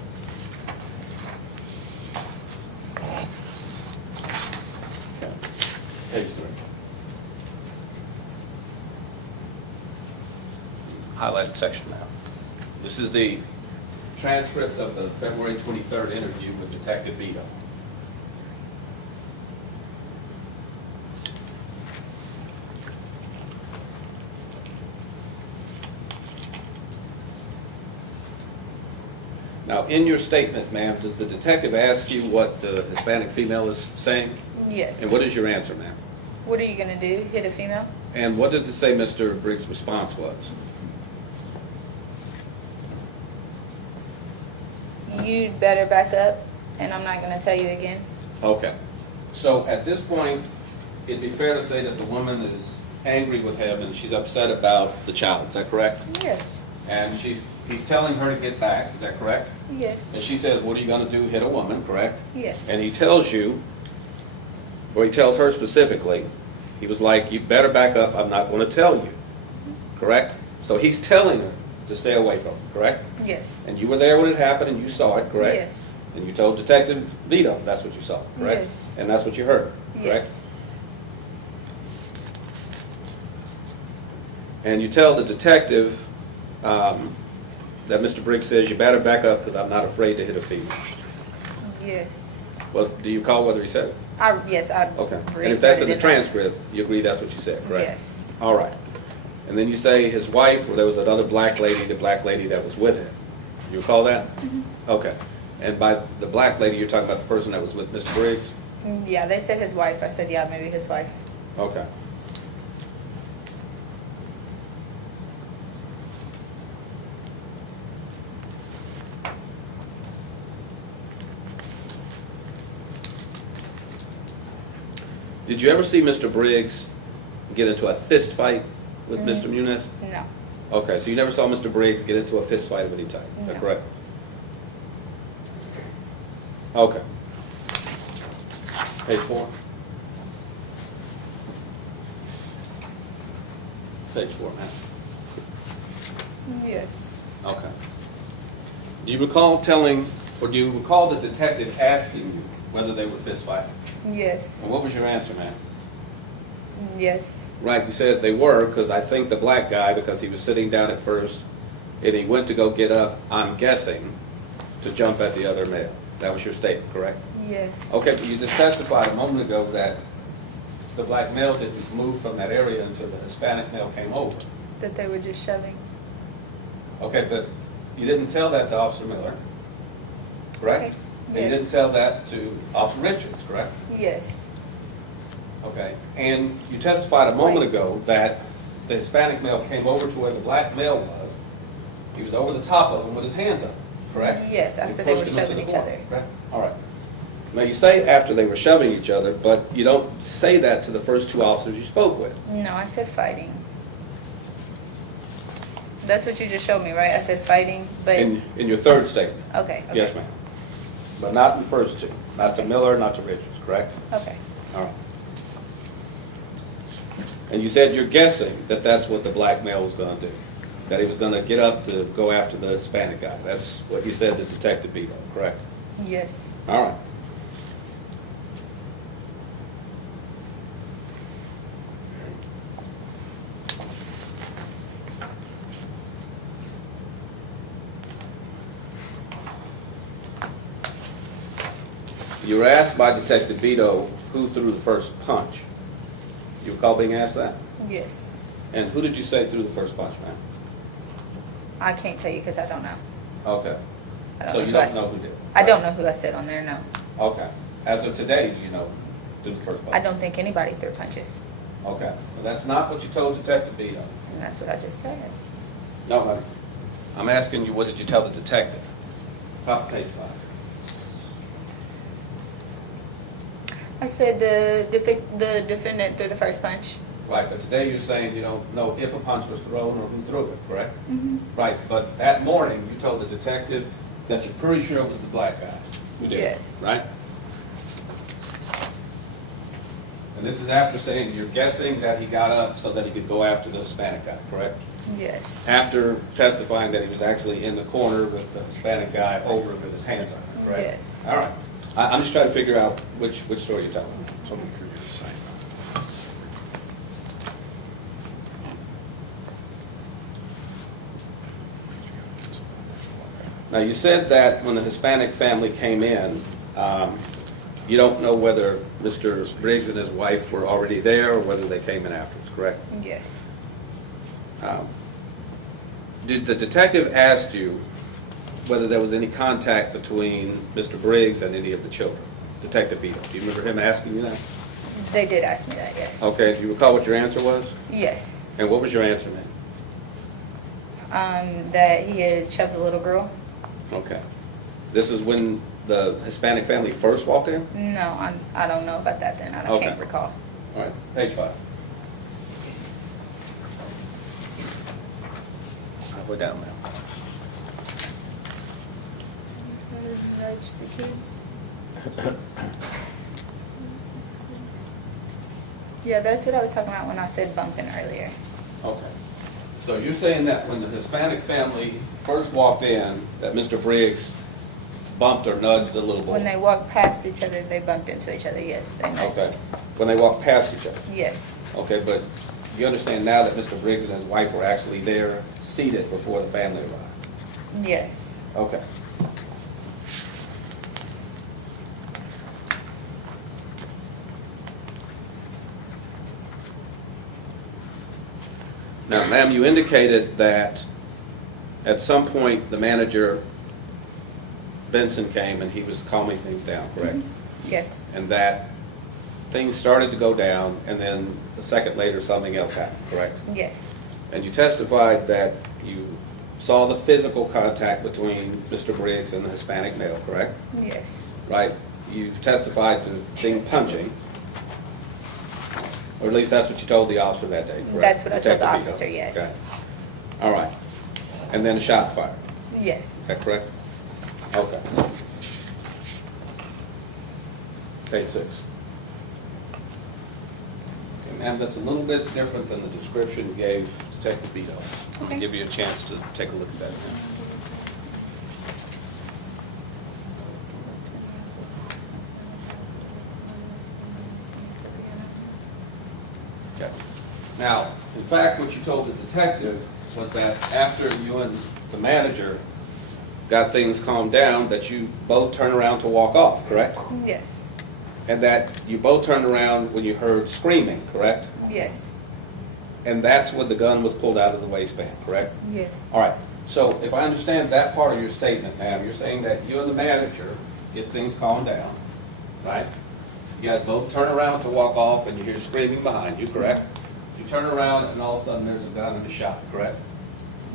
Page 3. Highlighted section now. This is the transcript of the February 23rd interview with Detective Vito. Now, in your statement, ma'am, does the detective ask you what the Hispanic female is saying? Yes. And what is your answer, ma'am? What are you gonna do? Hit a female? And what does it say Mr. Briggs' response was? You'd better back up, and I'm not gonna tell you again. Okay. So at this point, it'd be fair to say that the woman is angry with him and she's upset about the child. Is that correct? Yes. And he's telling her to get back. Is that correct? Yes. And she says, what are you going to do? Hit a woman, correct? Yes. And he tells you, or he tells her specifically, he was like, you better back up. I'm not going to tell you. Correct? So he's telling her to stay away from him, correct? Yes. And you were there when it happened and you saw it, correct? Yes. And you told Detective Vito that's what you saw, correct? Yes. And that's what you heard, correct? Yes. And you tell the detective that Mr. Briggs says, you better back up because I'm not afraid to hit a female. Yes. Well, do you recall whether he said it? Yes, I. Okay. And if that's in the transcript, you agree that's what you said, correct? Yes. All right. And then you say his wife, or there was another black lady, the black lady that was with him. You recall that? Mm-hmm. Okay. And by the black lady, you're talking about the person that was with Mr. Briggs? Yeah, they said his wife. I said, yeah, maybe his wife. Okay. Did you ever see Mr. Briggs get into a fist fight with Mr. Muniz? No. Okay, so you never saw Mr. Briggs get into a fist fight of any type, is that No. correct? Okay. Page 4. Page 4, ma'am. Yes. Okay. Do you recall telling, or do you recall the detective asking you whether they were fist fighting? Yes. And what was your answer, ma'am? Yes. Right, you said they were, because I think the black guy, because he was sitting down at first, and he went to go get up, I'm guessing, to jump at the other male. That was your statement, correct? Yes. Okay, but you just testified a moment ago that the black male didn't move from that area until the Hispanic male came over. That they were just shoving. Okay, but you didn't tell that to Officer Miller, correct? Okay. And you Yes. didn't tell that to Officer Richards, correct? Yes. Okay, and you testified a moment ago that the Hispanic male came over to where the black male was. He was over the top of him with his hands up, correct? Yes, And after he they were pushed him into shoving the each corner, other. correct? All right. Now, you say after they were shoving each other, but you don't say that to the first two officers you spoke with. No, I said fighting. That's what you just showed me, right? I said fighting, but. In your third statement. Okay. Yes, ma'am. But not in the first two. Not to Miller, not to Richards, correct? Okay. All right. And you said you're guessing that that's what the black male was going to do, that he was going to get up to go after the Hispanic guy. That's what you said to Detective Vito, correct? Yes. All right. You were asked by Detective Vito who threw the first punch. You recall being asked that? Yes. And who did you say threw the first punch, ma'am? I can't tell you because I don't know. Okay. I don't So know you who I don't know said. who did? I don't know who I said on there, no. Okay. As of today, do you know who threw the first punch? I don't think anybody threw punches. Okay. Well, that's not what you told Detective Vito. And that's what I just said. No, honey. I'm asking you, what did you tell the detective? Top page 5. I said the defendant threw the first punch. Right, but today you're saying you don't know if a punch was thrown or who threw it, correct? Mm-hmm. Right, but that morning you told the detective that you're pretty sure it was the black guy who did it, Yes. right? And this is after saying you're guessing that he got up so that he could go after the Hispanic guy, correct? Yes. After testifying that he was actually in the corner with the Hispanic guy over with his hands on him, correct? Yes. All right. I'm just trying to figure out which story you're telling. Something for you to say. Now, you said that when the Hispanic family came in, you don't know whether Mr. Briggs and his wife were already there or whether they came in afterwards, correct? Yes. Did the detective ask you whether there was any contact between Mr. Briggs and any of the children? Detective Vito, do you remember him asking you that? They did ask me that, yes. Okay, do you recall what your answer was? Yes. And what was your answer, ma'am? That he had shoved the little girl. Okay. This is when the Hispanic family first walked in? No, I don't know about that then. I Okay. can't recall. All right, page 5. Halfway down, ma'am. Nudge the kid. Yeah, that's what I was talking about when I said bumping earlier. Okay. So you're saying that when the Hispanic family first walked in, that Mr. Briggs bumped or nudged the little boy? When they walked past each other, they bumped into each other, yes. They nudged. Okay. When they walked past each other? Yes. Okay, but you understand now that Mr. Briggs and his wife were actually there, seated before the family arrived? Yes. Okay. Now, ma'am, you indicated that at some point the manager, Benson, came and he was calming things down, correct? Yes. And that things started to go down and then a second later something else happened, correct? Yes. And you testified that you saw the physical contact between Mr. Briggs and the Hispanic male, correct? Yes. Right? You testified to seeing punching, or at least that's what you told the officer that day, correct? That's what I told the Detective Vito. officer, yes. Okay. All right. And then a shot fired, Yes. is that correct? Okay. Page 6. Okay, ma'am, that's a little bit different than the description you gave Detective Vito. Okay. I'll give you a chance to take a look at that now. Okay. Now, in fact, what you told the detective was that after you and the manager got things calmed down, that you both turned around to walk off, correct? Yes. And that you both turned around when you heard screaming, correct? Yes. And that's when the gun was pulled out of the waistband, correct? Yes. All right. So if I understand that part of your statement, ma'am, you're saying that you and the manager get things calmed down, right? You guys both turn around to walk off and you hear screaming behind you, correct? You turn around and all of a sudden there's a gun and a shot, correct?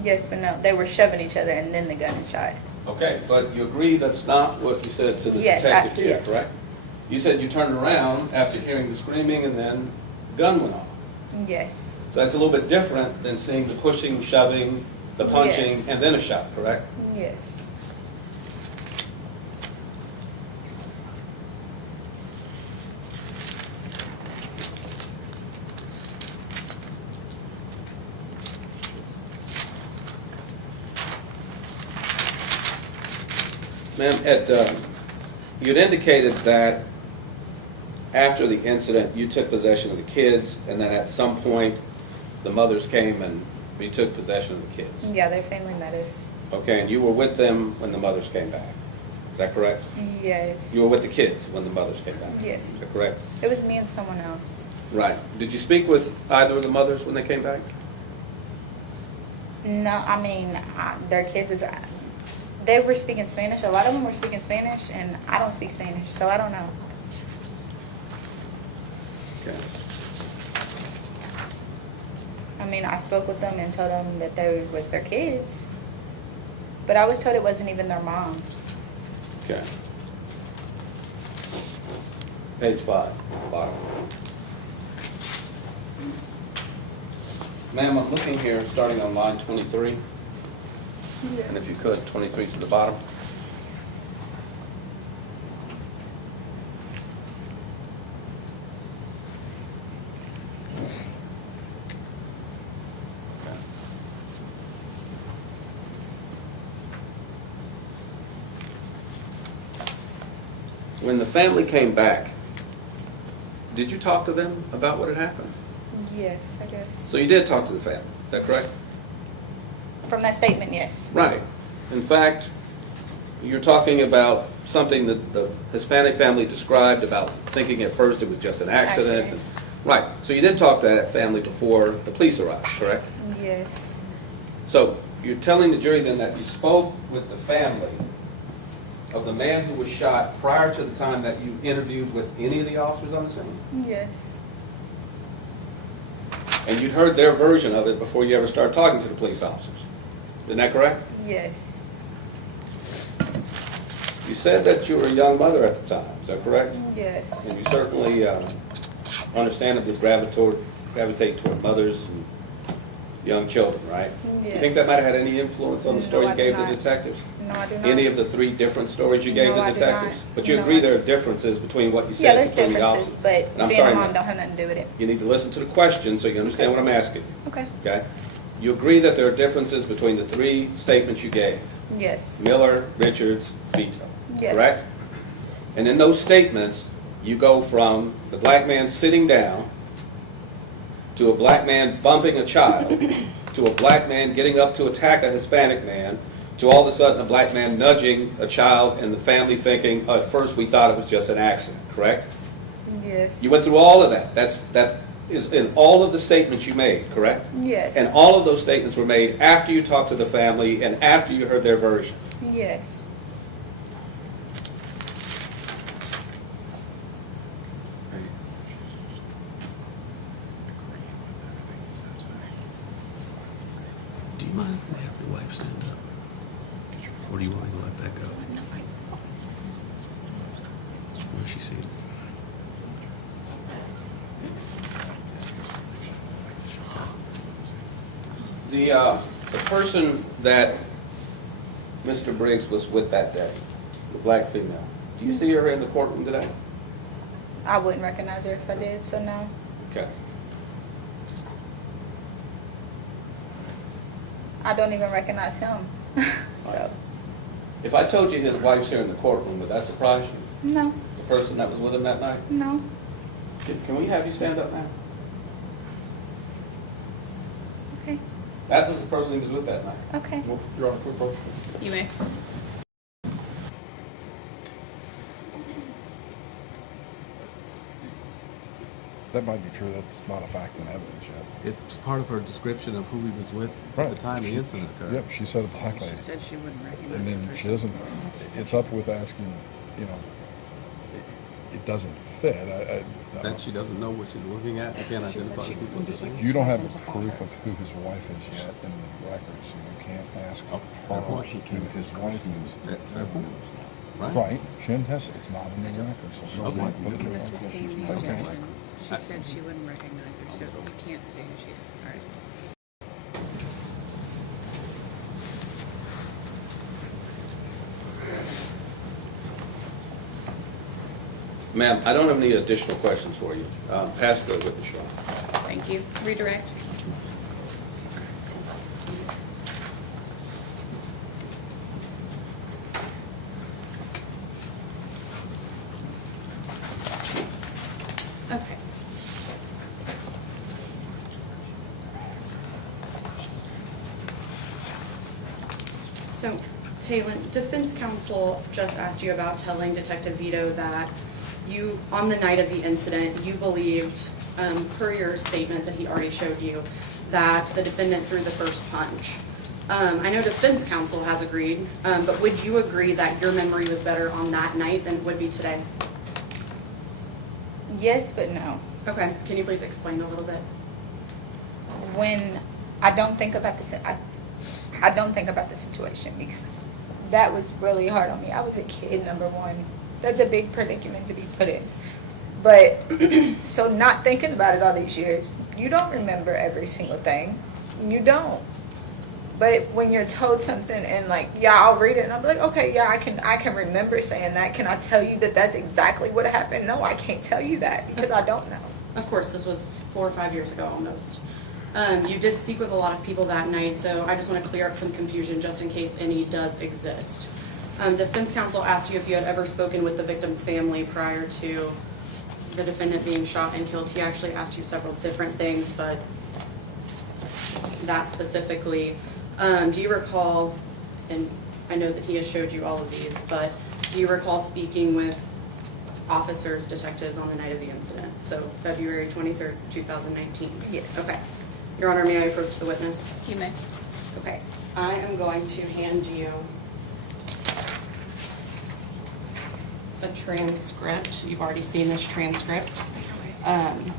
Yes, but no, they were shoving each other and then the gun and shot. Okay, but you agree that's not what you said to the Yes, detective here, yes. correct? You said you turned around after hearing the screaming and then the gun went off. Yes. So that's a little bit different than seeing the pushing, shoving, the punching, Yes. and then a shot, correct? Yes. Ma'am, you'd indicated that after the incident, you took possession of the kids, and then at some point, the mothers came and you took possession of the kids. Yeah, their family met us. Okay, and you were with them when the mothers came back. Is that correct? Yes. You were with the kids when the mothers came back. Yes. Is that correct? It was me and someone else. Right. Did you speak with either of the mothers when they came back? No, I mean, their kids was, they were speaking Spanish. A lot of them were speaking Spanish, and I don't speak Spanish, so I don't know. Okay. I mean, I spoke with them and told them that they was their kids, but I was told it wasn't even their moms. Okay. Page 5, bottom. Ma'am, I'm looking here, starting on line 23. And if you could, 23 to the bottom. Okay. When the family came back, did you talk to them about what had happened? Yes, I guess. So you did talk to the family, is that correct? From that statement, yes. Right. In fact, you're talking about something that the Hispanic family described about thinking at first it was just an accident. Accident. Right. So you did talk to that family before the police arrived, correct? Yes. So you're telling the jury then that you spoke with the family of the man who was shot prior to the time that you interviewed with any of the officers on the scene? Yes. And you'd heard their version of it before you ever started talking to the police officers. Isn't that correct? Yes. You said that you were a young mother at the time. Is that correct? Yes. And you certainly understandably gravitate toward mothers and young children, right? Yes. You think that might have had any influence on the story No, you gave I do the not. detectives? No, I do not. Any of the 3 different stories you gave No, the I do detectives? not. But you No, agree I- there are differences between what you Yeah, said there's between the differences, officers? but And I'm being sorry, a mom ma'am. don't have nothing to do with it. You need to listen to the question so you understand what I'm asking. Okay. Okay? You agree that there are differences between the 3 statements you gave? Yes. Miller, Richards, Vito. Yes. Correct? And in those statements, you go from the black man sitting down to a black man bumping a child to a black man getting up to attack a Hispanic man to all of a sudden a black man nudging a child and the family thinking, oh, at first we thought it was just an accident, correct? Yes. You went through all of that. That is in all of the statements you made, correct? Yes. And all of those statements were made after you talked to the family and after you heard their version. Yes. Do you mind if we have your wife stand up? Or do you want me to let that go? Where's she seated? The person that Mr. Briggs was with that day, the black female, do you see her in the courtroom today? I wouldn't recognize her if I did, so no. Okay. I don't even recognize him. So, If I told you his wife's here in the courtroom, would that surprise you? no, The person that was with him that night? no. Can we have you stand up now? Okay. That was the person he was with that night. Okay. Well, Your Honor, quick question. You may. That might be true, that's not a fact in evidence yet. It's part of her description of who he was with at the time the incident occurred. Yep, she said a black She lady. said she wouldn't recognize And then the she person. doesn't, it's up with asking, you know, it doesn't fit. That she doesn't know what she's looking at, you can't identify the people at the scene. You don't have the proof of who his wife is yet in the records, so you can't ask her who his wife is. Fair point. Right, she didn't test it, it's not in the records. So Okay. look at You it. can sustain the Okay. objection. She said she wouldn't recognize her, so we can't say who she is. All right. Ma'am, I don't have any additional questions for you. Pass the witness, Your Honor. Thank you. Redirect. Okay. So, Taylor, defense counsel just asked you about telling Detective Vito that you, on the night of the incident, you believed, per your statement that he already showed you, that the defendant threw the first punch. I know defense counsel has agreed, but would you agree that your memory was better on that night than it would be today? Yes, but no. Okay, can you please explain a little bit? When I don't think about I don't think about the situation because that was really hard on me. I was a kid, number one. That's a big predicament to be put in. But so not thinking about it all these years, you don't remember every single thing. You don't. But when you're told something and like, yeah, I'll read it and I'll be like, okay, yeah, I can remember saying that. Can I tell you that that's exactly what happened? No, I can't tell you that because I don't know. Of course, this was 4 or 5 years ago almost. You did speak with a lot of people that night, so I just want to clear up some confusion just in case any does exist. Defense counsel asked you if you had ever spoken with the victim's family prior to the defendant being shot and killed. He actually asked you several different things, but that specifically, do you recall, and I know that he has showed you all of these, but do you recall speaking with officers, detectives on the night of the incident? So February 23rd, 2019? Yes. Okay. Your Honor, may I approach the witness? You may. Okay. I am going to hand you a transcript. You've already seen this transcript. I'm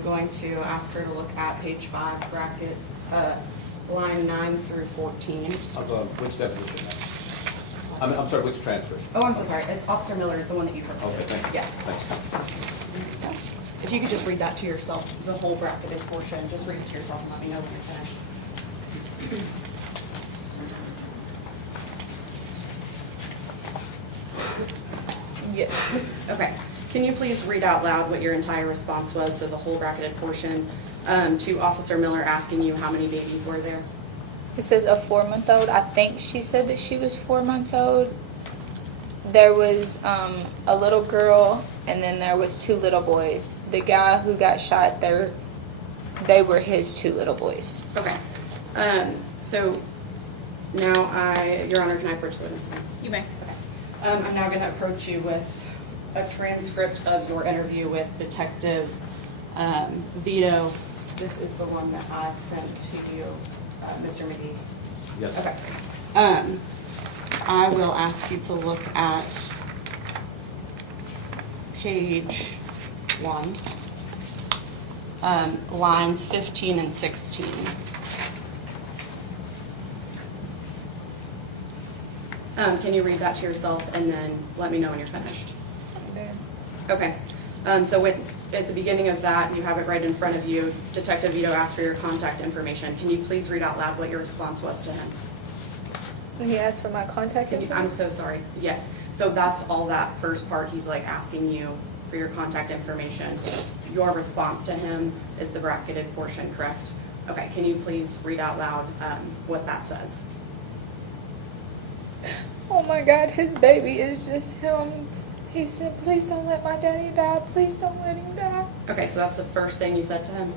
going to ask her to look at page 5, bracket, line 9 through 14. Which deposition? I'm sorry, which transcript? Oh, I'm so sorry. It's Officer Miller, the one that you heard. Okay, thank you. Yes. Thanks. If you could just read that to yourself, the whole bracketed portion, just read it to yourself and let me know when you're finished. Yes. Okay. Can you please read out loud what your entire response was to the whole bracketed portion to Officer Miller asking you how many babies were there? It says a 4-month-old. I think she said that she was 4 months old. There was a little girl, and then there was 2 little boys. The guy who got shot there, they were his 2 little boys. Okay. So now Your Honor, can I approach the witness again? You may. Okay. I'm now going to approach you with a transcript of your interview with Detective Vito. This is the one that I sent to you, Mr. McGee. Yes. Okay. I will ask you to look at page 1, lines 15 and 16. Can you read that to yourself and then let me know when you're finished? Okay. So at the beginning of that, you have it right in front of you. Detective Vito asked for your contact information. Can you please read out loud what your response was to him? He asked for my contact information? I'm so sorry. Yes. So that's all that first part. He's like asking you for your contact information. Your response to him is the bracketed portion, correct? Okay. Can you please read out loud what that says? Oh my God, his baby is just him. He said, please don't let my daddy die. Please don't let him die. Okay, so that's the first thing you said to him?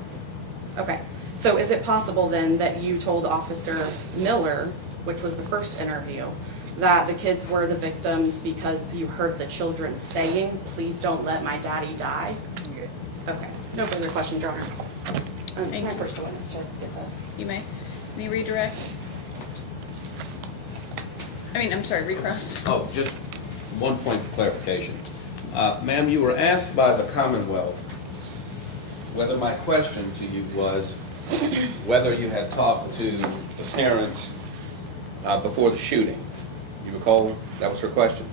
Okay. So is it possible then that you told Officer Miller, which was the first interview, that the kids were the victims because you heard the children saying, please don't let my daddy die? Yes. Okay. No further questions, Your Honor. Can I approach the witness to get that? You may. Can you redirect? I'm sorry, recross. Oh, just one point for clarification. Ma'am, you were asked by the Commonwealth whether my question to you was whether you had talked to the parents before the shooting. You recall that was her question?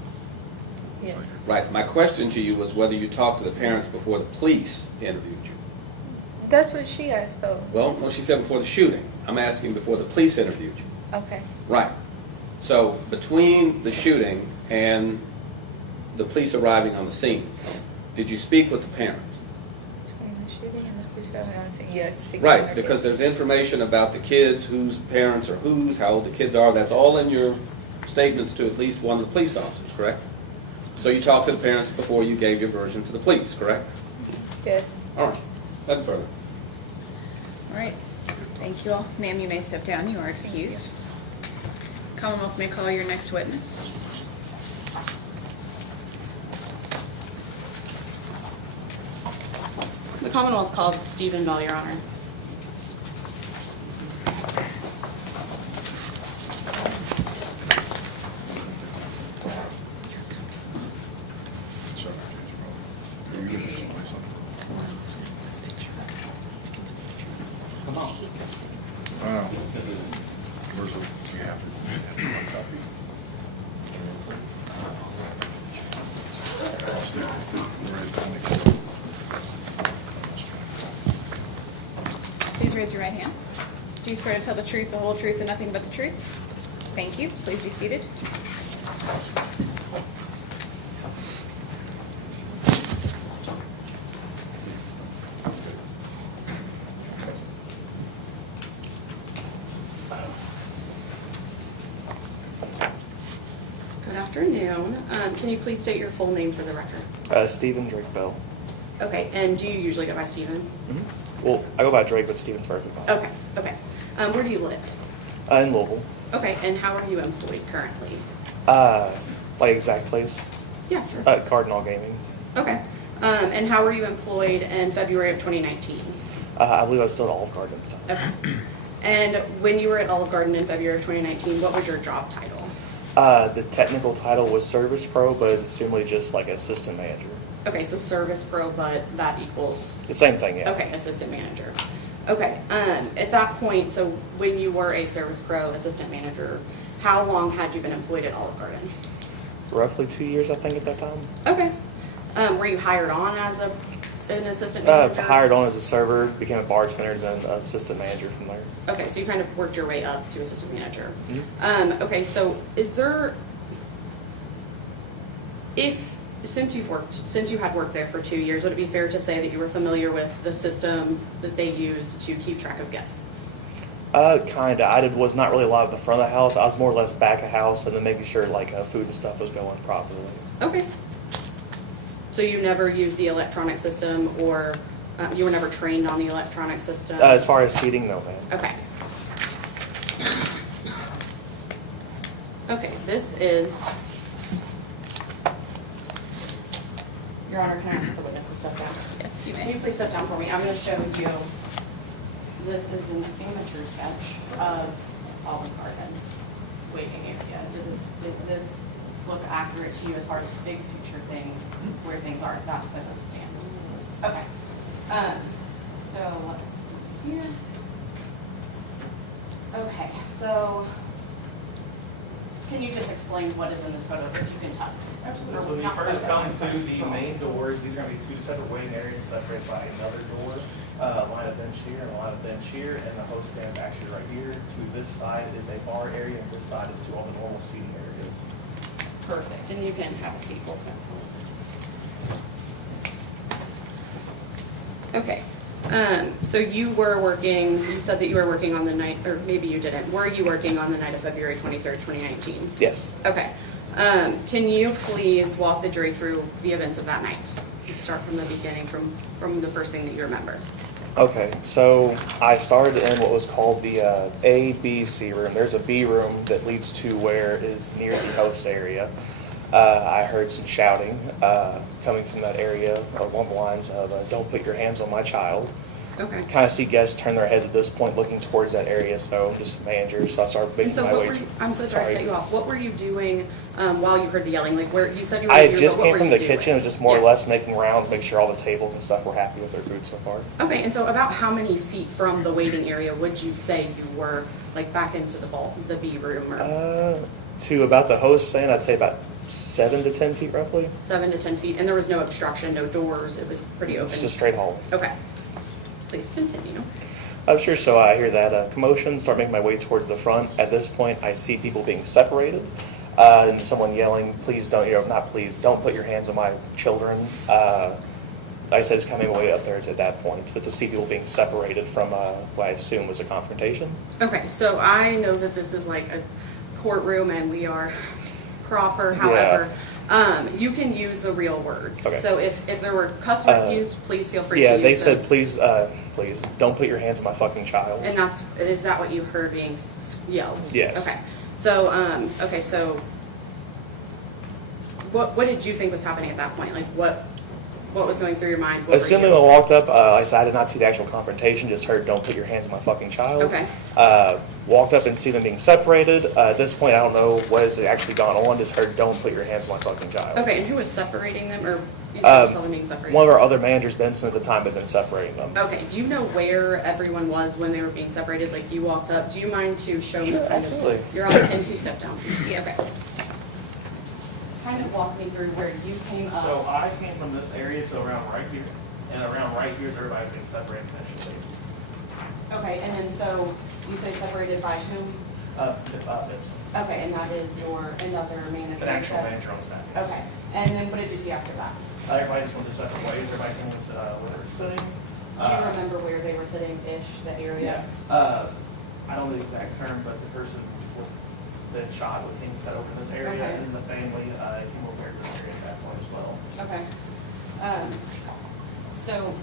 Yes. Right. My question to you was whether you talked to the parents before the police interviewed you. That's what she asked, though. Well, no, she said before the shooting. I'm asking before the police interviewed you. Okay. Right. So between the shooting and the police arriving on the scene, did you speak with the parents? Between the shooting and the police arriving on the scene, yes. Right, because there's information about the kids, whose parents are whose, how old the kids are. That's all in your statements to at least one of the police officers, correct? So you talked to the parents before you gave your version to the police, correct? Yes. All right. Nothing further. All right. Thank you all. Ma'am, you may step down. You are excused. Commonwealth may call your next witness. The Commonwealth calls Stephen Bell, Your Honor. Come on. Wow. Where's the gap? Please raise your right hand. Do you swear to tell the truth, the whole truth, and nothing but the truth? Thank you. Please be seated. Good afternoon. Can you please state your full name for the record? Stephen Drake Bell. Okay, and do you usually go by Stephen? Well, I go by Drake, but Stephen's perfect. Okay, okay. Where do you live? In Louisville. Okay, and how are you employed currently? Like exact place? Yeah, sure. Cardinal Gaming. Okay. And how were you employed in February of 2019? I believe I was still at Olive Garden at the time. Okay. And when you were at Olive Garden in February of 2019, what was your job title? The technical title was service pro, but it's assumedly just like assistant manager. Okay, so service pro, but that equals? The same thing, yeah. Okay, assistant manager. Okay, at that point, so when you were a service pro, assistant manager, how long had you been employed at Olive Garden? Roughly 2 years, I think, at that time. Okay. Were you hired on as an assistant manager? Hired on as a server, became a bartender, then assistant manager from there. Okay, so you kind of worked your way up to assistant manager. Mm-hmm. Okay, so is there, since you had worked there for 2 years, would it be fair to say that you were familiar with the system that they use to keep track of guests? Kinda. I was not really a lot of the front of the house. I was more or less back of house, and then making sure like food and stuff was going properly. Okay. So you never used the electronic system, or you were never trained on the electronic system? As far as seating, no, ma'am. Okay. Okay, this is, Your Honor, can I ask the witness to step down? Yes, you Can may. you please step down for me? I'm going to show you, this is an amateur sketch of Olive Garden's waiting area. Does this look accurate to you as far as big picture things, where things are? That's the host stand. Okay. So let's see here. Okay, so can you just explain what is in this photo, if you can tell? Absolutely. So when you first come to the main doors, these are going to be two separate waiting areas separated by another door. Line of bench here and a line of bench here, and the host stand is actually right here. To this side is a bar area, and this side is to all the normal seating areas. Perfect, and you can have a seat. Okay, so you were working, you said that you were working on the night, or maybe you didn't. Were you working on the night of February 23rd, 2019? Yes. Okay. Can you please walk the jury through the events of that night? Just start from the beginning, from the first thing that you remember. Okay, so I started in what was called the A, B, C room. There's a B room that leads to where it is near the host area. I heard some shouting coming from that area along the lines of, "Don't put your hands on my child." Okay. Kind of see guests turn their heads at this point looking towards that area, so just managers, so I started And making so my what way were to... you, I'm so sorry to cut you off. What were you doing while you heard the yelling? Like, where, you said you were I here, just but what came were from you the doing? kitchen, it was just more or Yeah. less making rounds, make sure all the tables and stuff were happy with their food so far. Okay, and so about how many feet from the waiting area would you say you were, like, back into the B room? Or To about the host stand, I'd say about 7 to 10 feet roughly. 7 to 10 feet, and there was no obstruction, no doors, it was pretty open? Just a straight hall. Okay. Please continue. I'm sure, so I hear that commotion, start making my way towards the front. At this point, I see people being separated, and someone yelling, "Please don't, not please, don't put your hands on my children." Like I said, it's coming way up there to that point, but to see people being separated from what I assume was a confrontation. Okay, so I know that this is like a courtroom and we are proper, however, you can use the real words. Okay. So if there were cuss words used, please feel free to use Yeah, they those. said, please, don't put your hands on my fucking child. And is that what you heard being yelled? Yes. Okay, so, what did you think was happening at that point? Like, what was going through your mind? What were As soon as you- I walked up, I said I did not see the actual confrontation, just heard, "Don't put your hands on my fucking child." Okay. Walked up and see them being separated. At this point, I don't know what has actually gone on, just heard, "Don't put your hands on my fucking child." Okay, and who was separating them, or you saw them being separated? One of our other managers, Benson, at the time had been separating them. Okay, do you know where everyone was when they were being separated? Like, you walked up, do you mind to show me Sure, kind absolutely. of, you're on 10, please step down. Yes. Okay. Kind of walk me through where you came up. So I came from this area to around right here, and around right here is everybody being separated initially. Okay, and then so you say separated by whom? Benson. Okay, and that is another manager? An actual manager on staff. Yes. Okay, and then what did you see after that? Everybody just went their separate ways, everybody came with where they were sitting. Do you remember where they were sitting-ish, the area? Yeah. I don't know the exact term, but the person that shot was being set over in this area, Okay. and the family came over here to this area at that point as well. Okay. So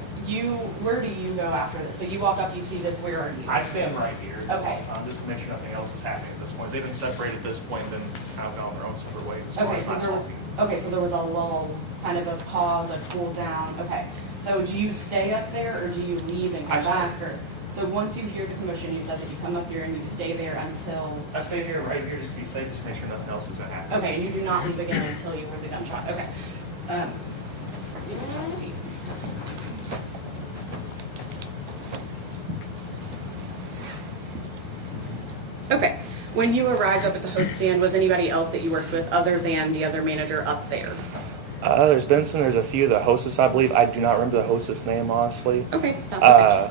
where do you go after this? So you walk up, you see this, where are you? I stand right here. Okay. Just to make sure nothing else is happening at this point. They've been separated at this point, then out on their own separate ways as far Okay, as so not talking. so there was a lull, kind of a pause, a cool down. Okay. So do you stay up there, or do you leave and I come stay. back? Or So once you hear the commotion, you said that you come up here and you stay there until, I stay here, right here, just to be safe, just to make sure nothing else is gonna happen. okay, you do not leave again until you hear the gunshot, okay. Let's see. Okay, when you arrived up at the host stand, was anybody else that you worked with other than the other manager up there? There's Benson, there's a few of the hostess, I believe. I do not remember the hostess name, honestly. Okay, that's okay.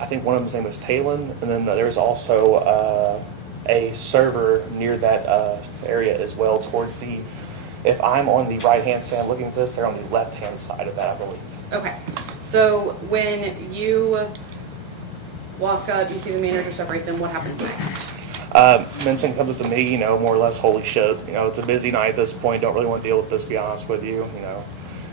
I think one of them's name was Talon, and then there's also a server near that area as well towards the, if I'm on the right-hand side looking at this, they're on the left-hand side of that, I believe. Okay, so when you walk up, you see the manager separate them, what happens next? Benson comes up to me, you know, more or less, holy shit, you know, it's a busy night at this point, don't really want to deal with this, to be honest with you, you know.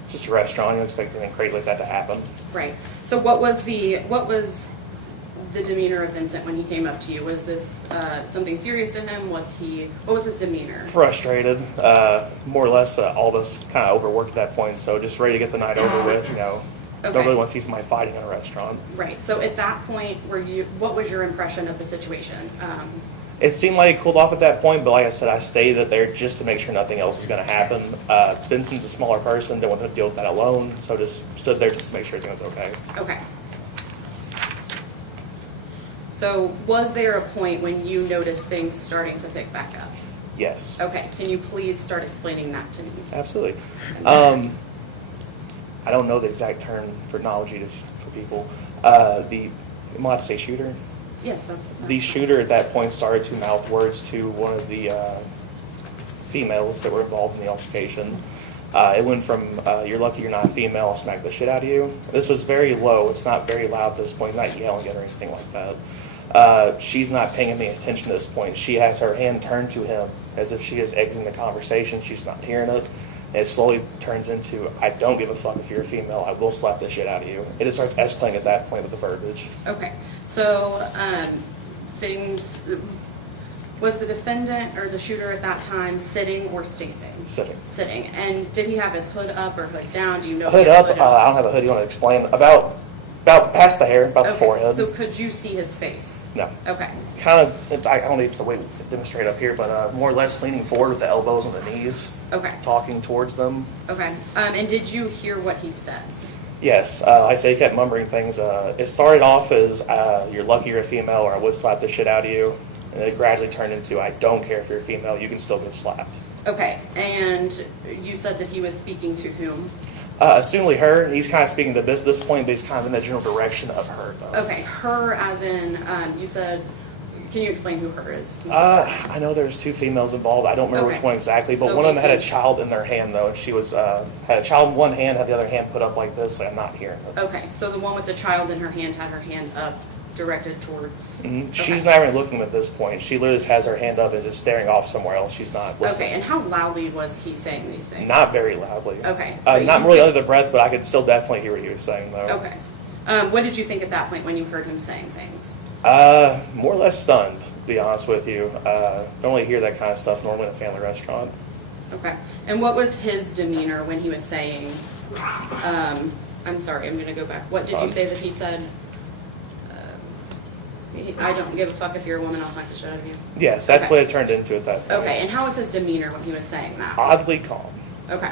It's just a restaurant, you don't expect anything crazy like that to happen. Right, so what was the demeanor of Vincent when he came up to you? Was this something serious to him? What was his demeanor? Frustrated, more or less, all of us kind of overworked at that point, so just ready to get the night over with, you know. Okay. Don't really want to see somebody fighting in a restaurant. Right, so at that point, what was your impression of the situation? It seemed like it cooled off at that point, but like I said, I stayed there just to make sure nothing else was going to happen. Benson's a smaller person, didn't want to deal with that alone, so just stood there just to make sure everything was okay. Okay. So was there a point when you noticed things starting to pick back up? Yes. Okay, can you please start explaining that to me? Absolutely. I don't know the exact terminology for people. I'm allowed to say shooter? Yes, that's The shooter at that point started to mouth words to one of the females that were involved in the altercation. It went from, you're lucky you're not a female, I'll smack the shit out of you. This was very low, it's not very loud at this point, he's not yelling at her or anything like that. She's not paying any attention at this point. She has her hand turned to him as if she is exiting the conversation, she's not hearing it. And it slowly turns into, I don't give a fuck if you're a female, I will slap the shit out of you. It just starts escalating at that point with the verbiage. Okay, so was the defendant or the shooter at that time sitting or standing? Sitting. Sitting. And did he have his hood up or hood down? Do you know? Hood up, I don't have a hood, you want to explain? About past the hair, about the Okay, forehead. so could you see his face? No. Okay. Kind of, I don't need to wait, demonstrate up here, but more or less leaning forward with the elbows on the knees. Okay. Talking towards them. Okay. And did you hear what he said? Yes, like I say, he kept mumbling things. It started off as, you're lucky you're a female or I would slap the shit out of you. And it gradually turned into, I don't care if you're a female, you can still get slapped. Okay, and you said that he was speaking to whom? Assumably her, he's kind of speaking to this point, but he's kind of in the general direction of her, though. Okay, her as in, you said, can you explain who her is? I know there's two females involved. I don't remember which one exactly, but So one of them had a maybe- child in their hand, though, and she was had a child in one hand, had the other hand put up like this, and I'm not hearing it. Okay, so the one with the child in her hand had her hand up, directed towards... Mm-hmm. She's not even looking at this point. She literally just has her hand up and is just staring off somewhere else. She's not listening. Okay, and how loudly was he saying these things? Not very loudly. Okay. Not really under the breath, but I could still definitely hear what he was saying, though. Okay. What did you think at that point when you heard him saying things? More or less stunned, to be honest with you. Don't really hear that kind of stuff normally in a family restaurant. Okay. And what was his demeanor when he was saying, I'm sorry, I'm going to go back. What did you say that he said? I don't give a fuck if you're a woman, I'll smack the shit out of you. Yes, that's Okay. what it turned into at that point. Okay, and how was his demeanor when he was saying that? Oddly calm. Okay.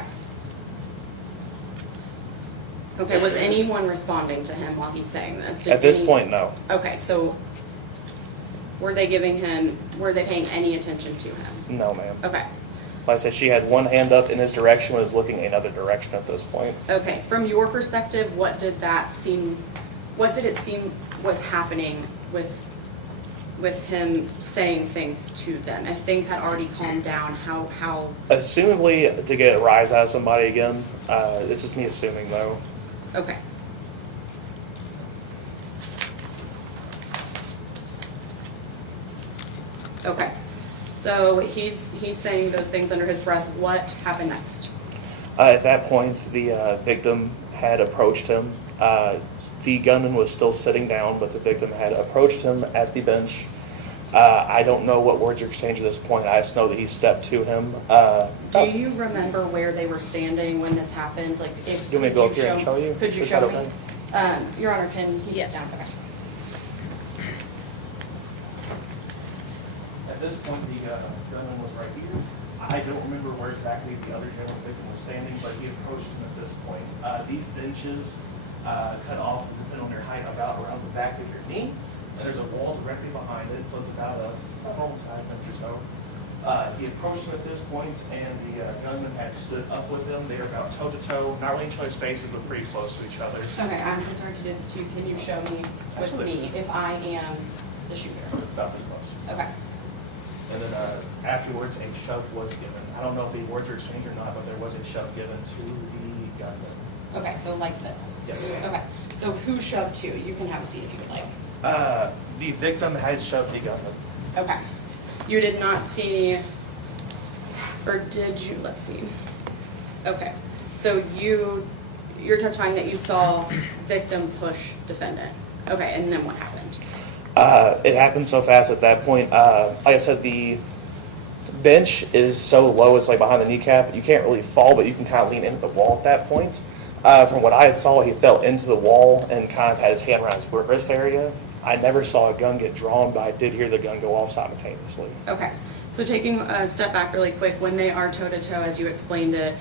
Okay, was anyone responding to him while he's saying this? At this point, no. Okay, so were they paying any attention to him? No, ma'am. Okay. Like I said, she had one hand up in his direction and was looking in another direction at this point. Okay, from your perspective, what did it seem was happening with him saying things to them? If things had already calmed down, how? Assumably to get a rise out of somebody again. It's just me assuming, though. Okay. Okay. So he's saying those things under his breath. What happened next? At that point, the victim had approached him. The gunman was still sitting down, but the victim had approached him at the bench. I don't know what words are exchanged at this point. I just know that he stepped to him. Do you remember where they were standing when this happened? Like, You want me to go up here and show you? Could you Is show that me? okay? Your Honor, can he sit down? Okay. this point, the gunman was right here. I don't remember where exactly the other general victim was standing, but he approached him at this point. These benches cut off depending on their height about around the back of your knee, and there's a wall directly behind it, so it's about a normal size bench or so. He approached him at this point, and the gunman had stood up with him. They were about toe to toe, not really each other's faces, but pretty close to each other. Okay, I'm so sorry to do this too. Can you show me with me if I am the shooter? About this close. Okay. And then afterwards, a shove was given. I don't know if the words were exchanged or not, but there was a shove given to the gunman. Okay, so like this? Yes. Okay, so who shoved to? You can have a seat if you would like. The victim had shoved the gunman. Okay. You did not see, or did you, let's see. Okay, so you're testifying that you saw victim push defendant. Okay, and then what happened? It happened so fast at that point. Like I said, the bench is so low, it's like behind the kneecap. You can't really fall, but you can kind of lean into the wall at that point. From what I had saw, he fell into the wall and kind of had his hand around his wrist area. I never saw a gun get drawn, but I did hear the gun go off simultaneously. Okay, so taking a step back really quick, when they are toe-to-toe, as you explained it,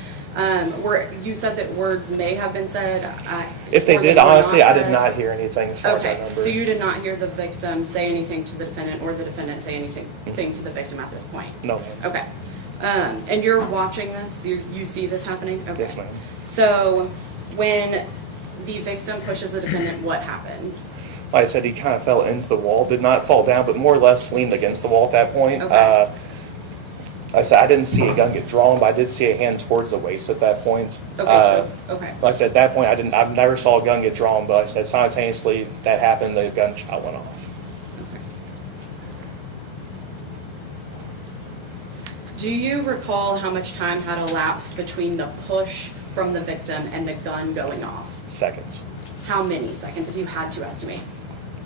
you said that words may have been said? If they or did, were not honestly, I did said? not hear anything as far as I Okay, remember. so you did not hear the victim say anything to the defendant or the defendant say anything to the victim at this point? No, ma'am. Okay. And you're watching this? You see this happening? Okay. Yes, ma'am. So when the victim pushes the defendant, what happens? Like I said, he kind of fell into the wall, did not fall down, but more or less leaned against the wall at that point. Okay. Like I said, I didn't see a gun get drawn, but I did see a hand towards the waist at that point. Okay, okay. Like I said, at that point, I've never saw a gun get drawn, but like I said, simultaneously, that happened, the gunshot went off. Do you recall how much time had elapsed between the push from the victim and the gun going off? Seconds. How many seconds, if you had to estimate?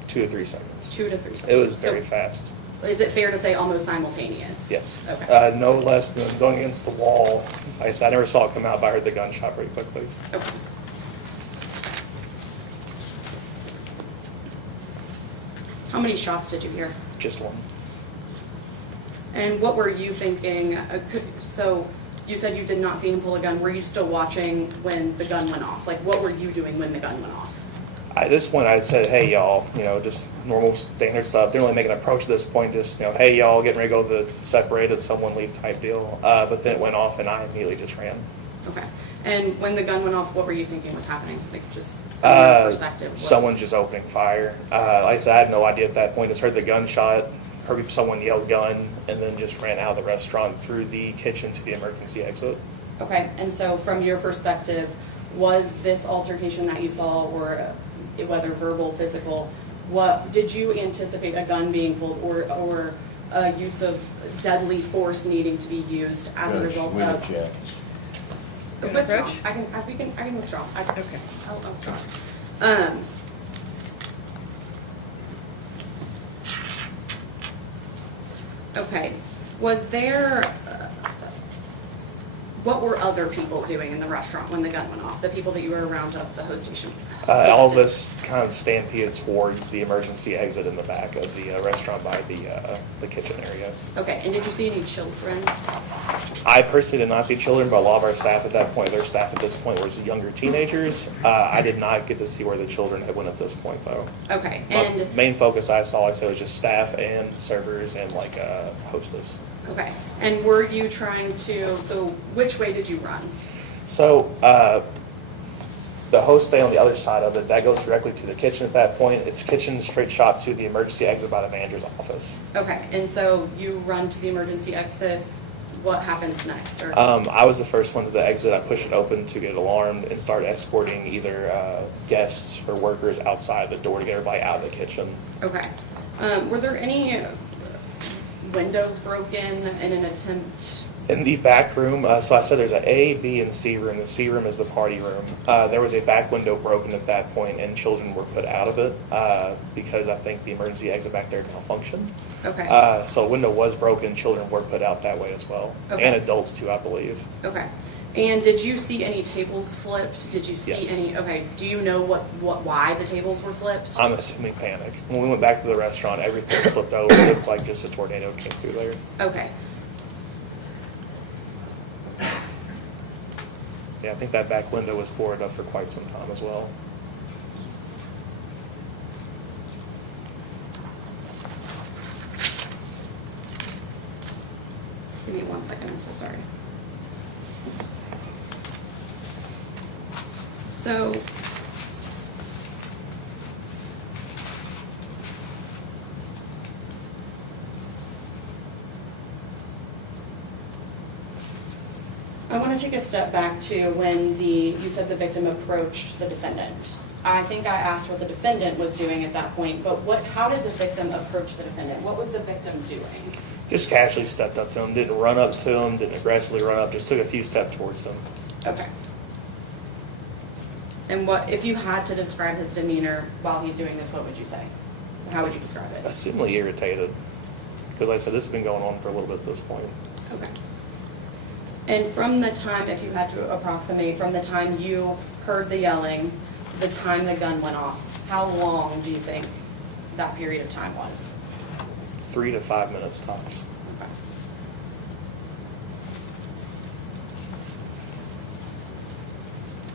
2 to 3 seconds. 2 to 3 seconds. It was So very fast. Is it fair to say almost simultaneous? Yes. Okay. No less than going against the wall. Like I said, I never saw it come out, but I heard the gunshot pretty quickly. Okay. How many shots did you hear? Just one. And what were you thinking? So you said you did not see him pull a gun. Were you still watching when the gun went off? Like, what were you doing when the gun went off? At this point, I said, hey, y'all, just normal standard stuff. Didn't really make an approach at this point. Just, hey, y'all, getting ready to go to the separated, someone leave type deal. But then it went off, and I immediately just ran. Okay. And when the gun went off, what were you thinking was happening? Like, just from your perspective? What? Someone just opening fire. Like I said, I had no idea at that point. Just heard the gunshot, heard someone yell gun, and then just ran out of the restaurant through the kitchen to the emergency exit. Okay. And so from your perspective, was this altercation that you saw, or whether verbal, physical, what did you anticipate a gun being pulled or a use of deadly force needing to be used as a result of? Withdraw. I can withdraw. Okay. I'll withdraw. Okay. Was there? What were other people doing in the restaurant when the gun went off? The people that you were around at the host station? All of us kind of stampeded towards the emergency exit in the back of the restaurant by the kitchen area. Okay, and did you see any children? I personally did not see children, but a lot of our staff at that point, their staff at this point was younger teenagers. I did not get to see where the children had went at this point, though. Okay, My main focus I saw, like I said, was just staff and servers and like a hostess. Okay, and were you trying to, so which way did you run? So, the host stay on the other side of it. That goes directly to the kitchen at that point. It's kitchen straight shot to the emergency exit by the manager's office. Okay, and so you run to the emergency exit. What happens next? Or? I was the first one to the exit. I pushed it open to get alarmed and start escorting either guests or workers outside the door to get everybody out of the kitchen. Okay. Were there any windows broken in an attempt? In the back room, so I said there's an A, B, and C room. The C room is the party room. There was a back window broken at that point, and children were put out of it because I think the emergency exit back there malfunctioned. Okay. So a window was broken. Children were put out that way as well, Okay. and adults too, I believe. Okay. And did you see any tables flipped? Did you see Yes. any, okay, do you know why the tables were flipped? I'm assuming panic. When we went back to the restaurant, everything flipped over. It looked like just a tornado came through there. Okay. Yeah, I think that back window was boarded up for quite some time as well. Give me 1 second, I'm so sorry. So, I want to take a step back to when you said the victim approached the defendant. I think I asked what the defendant was doing at that point, but how did the victim approach the defendant? What was the victim doing? Just casually stepped up to him, didn't run up to him, didn't aggressively run up, just took a few steps towards him. Okay. And if you had to describe his demeanor while he's doing this, what would you say? How would you describe it? Assumingly irritated, because like I said, this has been going on for a little bit at this point. Okay. And from the time, if you had to approximate, from the time you heard the yelling to the time the gun went off, how long do you think that period of time was? 3 to 5 minutes tops. Okay.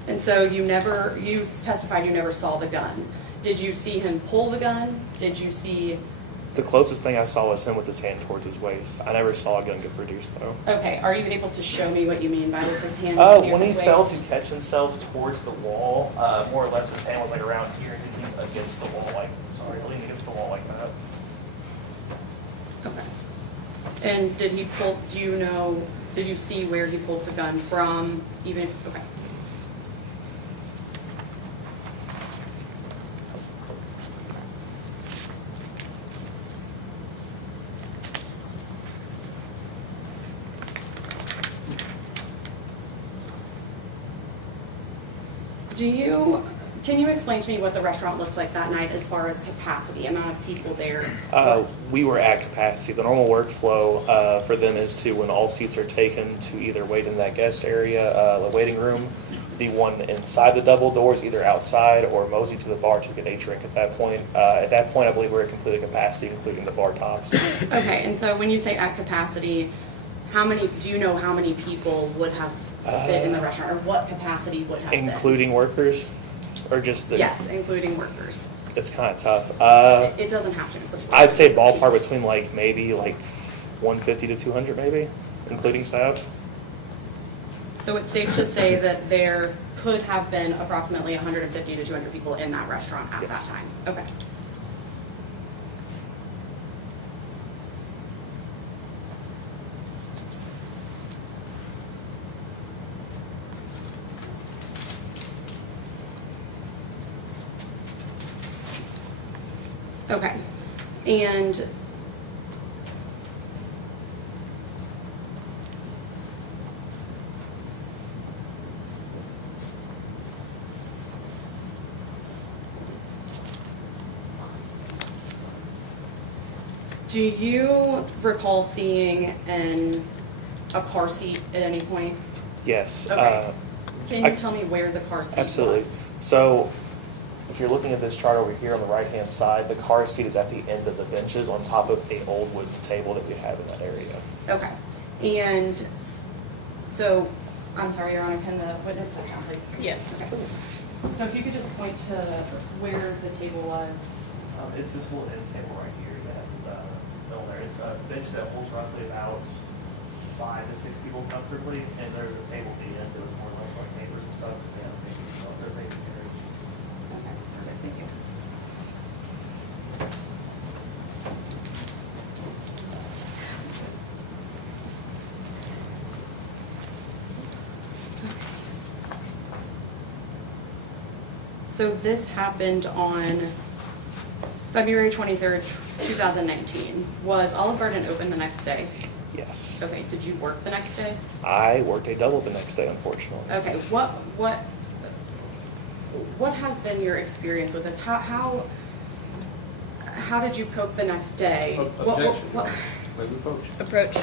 And so you testified you never saw the gun. Did you see him pull the gun? Did you see? The closest thing I saw was him with his hand towards his waist. I never saw a gun get produced though. Okay, are you able to show me what you mean by with his hand near When he his waist? fell to catch himself towards the wall, more or less his hand was like around here, and he leaned against the wall leaning against the wall like that. Okay. And did you see where he pulled the gun from, okay. Can you explain to me what the restaurant looked like that night as far as capacity, amount of people there? We were at capacity. The normal workflow for them is to, when all seats are taken, to either wait in that guest area, the waiting room, the one inside the double doors, either outside or mosey to the bar to get a drink at that point. At that point, I believe we're at completed capacity, including the bar tops. Okay, and so when you say at capacity, do you know how many people would have fit in the restaurant, or what capacity would have been? Including workers? Or just the... Yes, including workers. It's kind of tough. It doesn't have to include workers. I'd say ballpark between maybe 150 to 200 maybe, including staff. So it's safe to say that there could have been approximately 150 to 200 people in that restaurant at that time? Okay. Okay, and do you recall seeing a car seat at any point? Yes. Okay. Can you tell me where the car seat Absolutely. was? So if you're looking at this chart over here on the right-hand side, the car seat is at the end of the benches on top of a old wood table that we have in that area. Okay, and so, I'm sorry, Your Honor, can the witness step down, please? Yes. Okay. So if you could just point to where the table was. It's this little end table right here that fell there. It's a bench that holds roughly about 5 to 6 people comfortably, and there's a table at the end that was more or less like neighbors and stuff. They have maybe some other things here. Okay, perfect, thank you. So this happened on February 23rd, 2019. Was Olive Garden open the next day? Yes. Okay, did you work the next day? I worked a double the next day, unfortunately. Okay, what has been your experience with this? How did you cope the next day? Objection. Approach. Approach.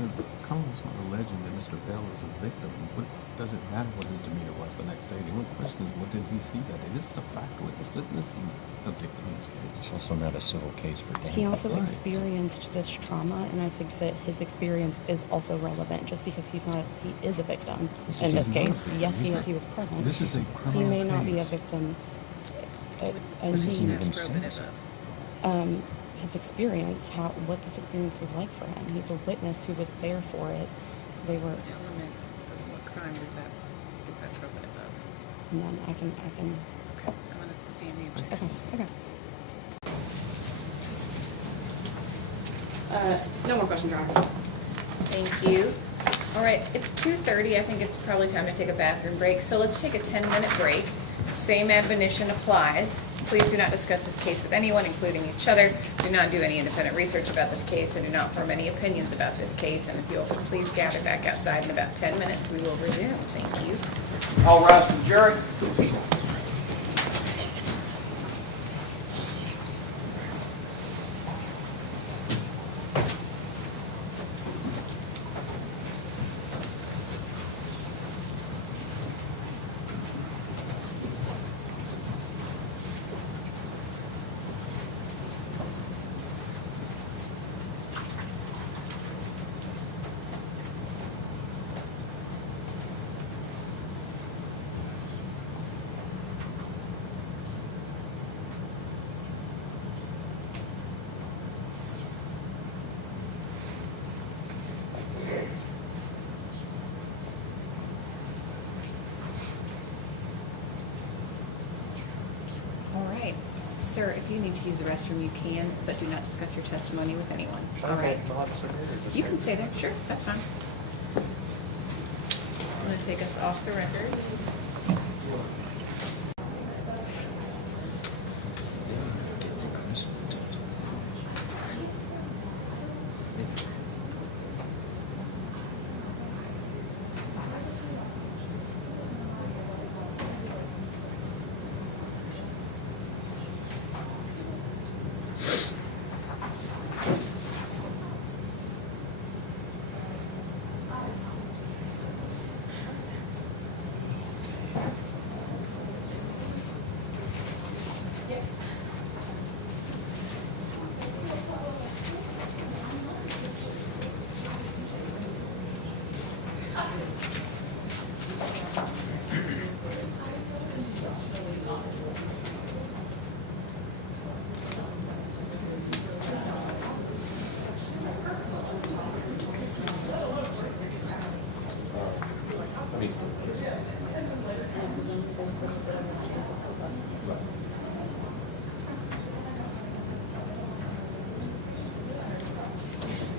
Commonwealth's not alleging that Mr. Bell is a victim. What does it matter what his demeanor was the next day? The only question is, what did he see that day? This is a fact witness. This isn't a victim in this case. It's also not a civil case for damage. He also Right. experienced this trauma, and I think that his experience is also relevant. Just because he is a victim in this case. Yes, he is. He was present. This is a He criminal may not be a case. victim. And This isn't even Probative of. his experience, what this experience was like for him. He's a witness who was there for it. They were. What element of what crime is that probative of? None. I can. Okay, I want to sustain the objection. Okay. No more questions, Your Honor. Thank you. All right, it's 2:30. I think it's probably time to take a bathroom break. So let's take a 10-minute break. Same admonition applies. Please do not discuss this case with anyone, including each other. Do not do any independent research about this case, and do not form any opinions about this case. And if you will please gather back outside in about 10 minutes, we will resume. Thank you. All rise for the jury. All right. Sir, if you need to use the restroom, you can, but do not discuss your testimony with anyone. All right. You can stay there. Sure, that's fine. I'm going to take us off the record.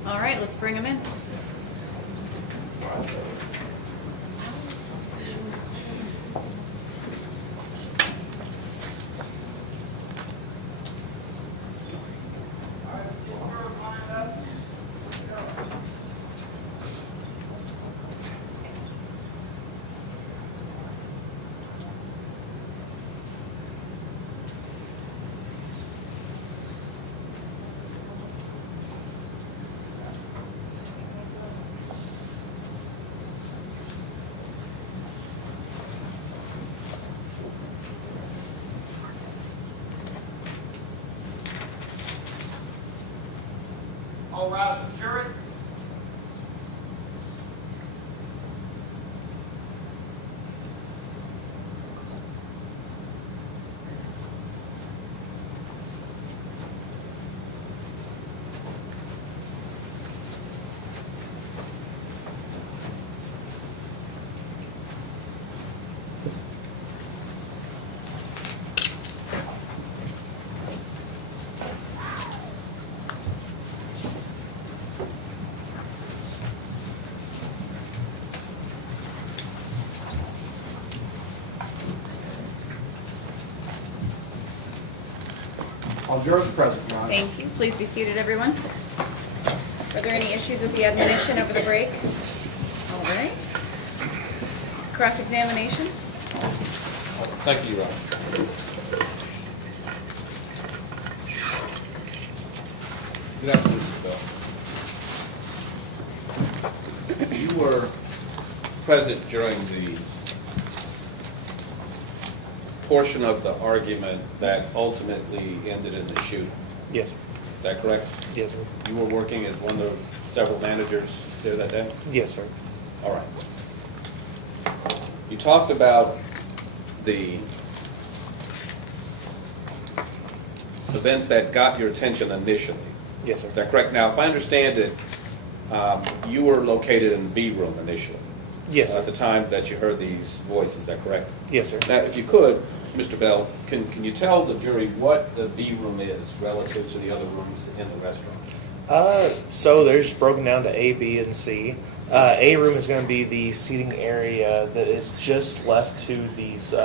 All right, let's bring him in. All rise for the jury. All jurors are present, Your Honor. Thank you. Please be seated, everyone. Are there any issues with the admonition over the break? All right. Cross-examination? Thank you, Your Honor. Good afternoon, Mr. Bell. you were present during the portion of the argument that ultimately ended in the shooting. Yes, sir. Is that correct? Yes, sir. You were working as one of several managers there that day? Yes, sir. All right. You talked about the events that got your attention initially. Yes, sir. Is that correct? Now, if I understand it, you were located in the B room initially. Yes, sir. At the time that you heard these voices, is that correct? Yes, sir. Now, if you could, Mr. Bell, can you tell the jury what the B room is relative to the other rooms in the restaurant? So they're just broken down to A, B, and C. A room is going to be the seating area that is just left to these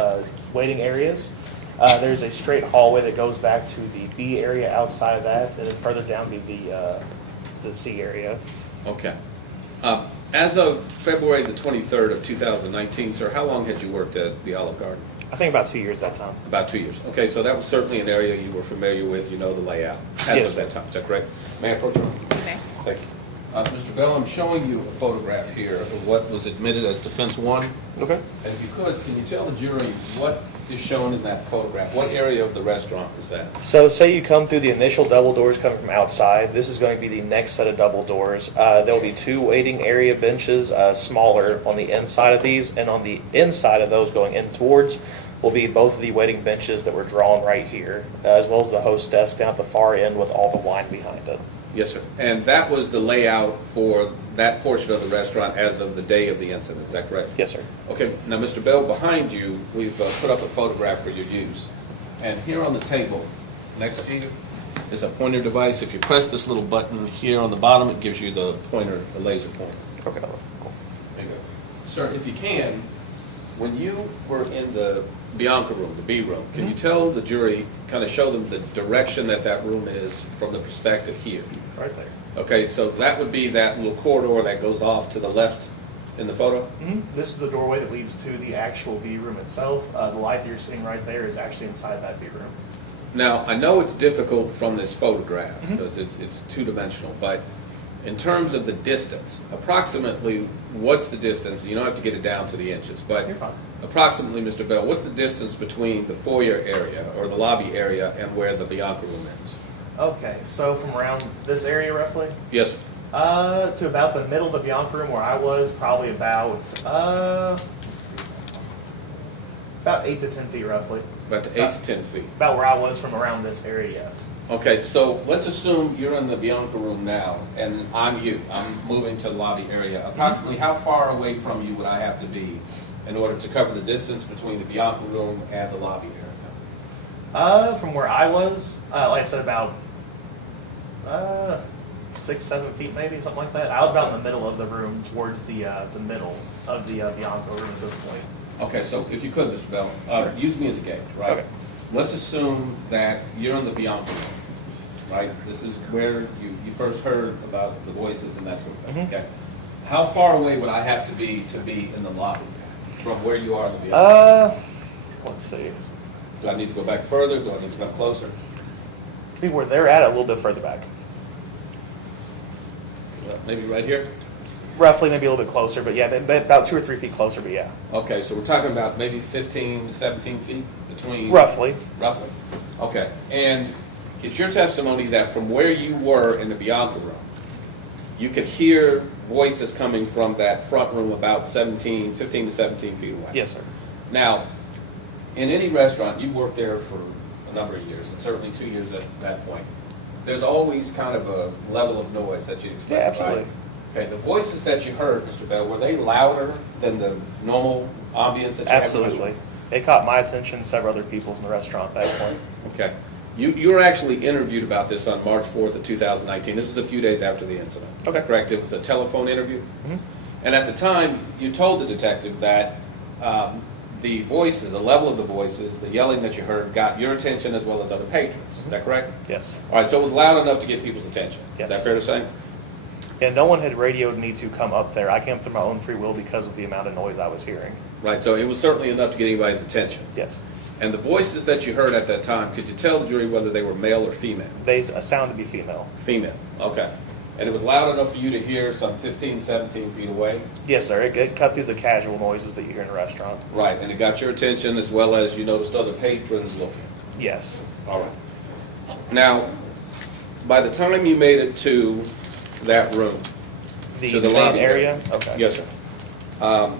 waiting areas. There's a straight hallway that goes back to the B area outside of that, and then further down be the C area. Okay. As of February the 23rd of 2019, sir, how long had you worked at the Olive Garden? I think about 2 years that time. About 2 years. Okay, so that was certainly an area you were familiar with, you know the layout as Yes, of that time. Is that correct? May I approach you? Okay. Thank you. Mr. Bell, I'm showing you a photograph here of what was admitted as defense one. Okay. And if you could, can you tell the jury what is shown in that photograph? What area of the restaurant is that? So say you come through the initial double doors coming from outside. This is going to be the next set of double doors. There will be 2 waiting area benches, smaller on the inside of these, and on the inside of those going in towards will be both of the waiting benches that were drawn right here, as well as the host desk down at the far end with all the wine behind it. Yes, sir. And that was the layout for that portion of the restaurant as of the day of the incident, is that correct? Yes, sir. Okay, now, Mr. Bell, behind you, we've put up a photograph for your use. And here on the table, next to you, is a pointer device. If you press this little button here on the bottom, it gives you the pointer, the laser pointer. Okay, cool. There you go. Sir, if you can, when you were in the Bianca room, the B room, can you tell the jury, kind of show them the direction that that room is from the perspective here? Right there. Okay, so that would be that little corridor that goes off to the left in the photo? Mm-hmm. This is the doorway that leads to the actual B room itself. The light that you're seeing right there is actually inside that B room. Now, I know it's difficult from this photograph because it's two-dimensional, but in terms of the distance, approximately what's the distance? You don't have to get it down to the inches, but You're fine. approximately, Mr. Bell, what's the distance between the foyer area or the lobby area and where the Bianca room is? Okay, so from around this area roughly? Yes, sir. To about the middle of the Bianca room where I was, probably about, let's see, about 8 to 10 feet roughly. About 8 to 10 feet. About where I was from around this area, yes. Okay, so let's assume you're in the Bianca room now, and I'm you. I'm moving to the lobby area. Approximately how far away from you would I have to be in order to cover the distance between the Bianca room and the lobby area? From where I was, like I said, about 6, 7 feet maybe, something like that. I was about in the middle of the room towards the middle of the Bianca room at this point. Okay, so if you could, Mr. Bell, use me as a gauge, right? Okay. Let's assume that you're in the Bianca room, right? This is where you first heard about the voices and that sort of thing, okay? How far away would I have to be in the lobby from where you are in the Bianca? Let's see. Do I need to go back further? Do I need to come closer? To be where they're at, a little bit further back. Maybe right here? Roughly, maybe a little bit closer, but yeah, about 2 or 3 feet closer, but yeah. Okay, so we're talking about maybe 15 to 17 feet between? Roughly. Roughly. Okay, and it's your testimony that from where you were in the Bianca room, you could hear voices coming from that front room about 15 to 17 feet away? Yes, sir. Now, in any restaurant, you've worked there for a number of years, and certainly 2 years at that point. There's always kind of a level of noise that you expect, Yeah, absolutely. right? Okay, the voices that you heard, Mr. Bell, were they louder than the normal ambience that you have? Absolutely. It caught my attention, several other people's in the restaurant at that point. Okay. You were actually interviewed about this on March 4th of 2019. This was a few days after the incident. Okay. Correct? It was a telephone interview? Mm-hmm. And at the time, you told the detective that the voices, the level of the voices, the yelling that you heard got your attention as well as other patrons. Is that correct? Yes. All right, so it was loud enough to get people's attention. Yes. Is that fair to say? And no one had radioed me to come up there. I came up through my own free will because of the amount of noise I was hearing. Right, so it was certainly enough to get anybody's attention. Yes. And the voices that you heard at that time, could you tell the jury whether they were male or female? They sound to be female. Female, okay. And it was loud enough for you to hear some 15, 17 feet away? Yes, sir. It cut through the casual noises that you hear in a restaurant. Right, and it got your attention as well as you noticed other patrons looking? Yes. All right. Now, by the time you made it to that room, The to the main lobby area? Okay. Yes, sir.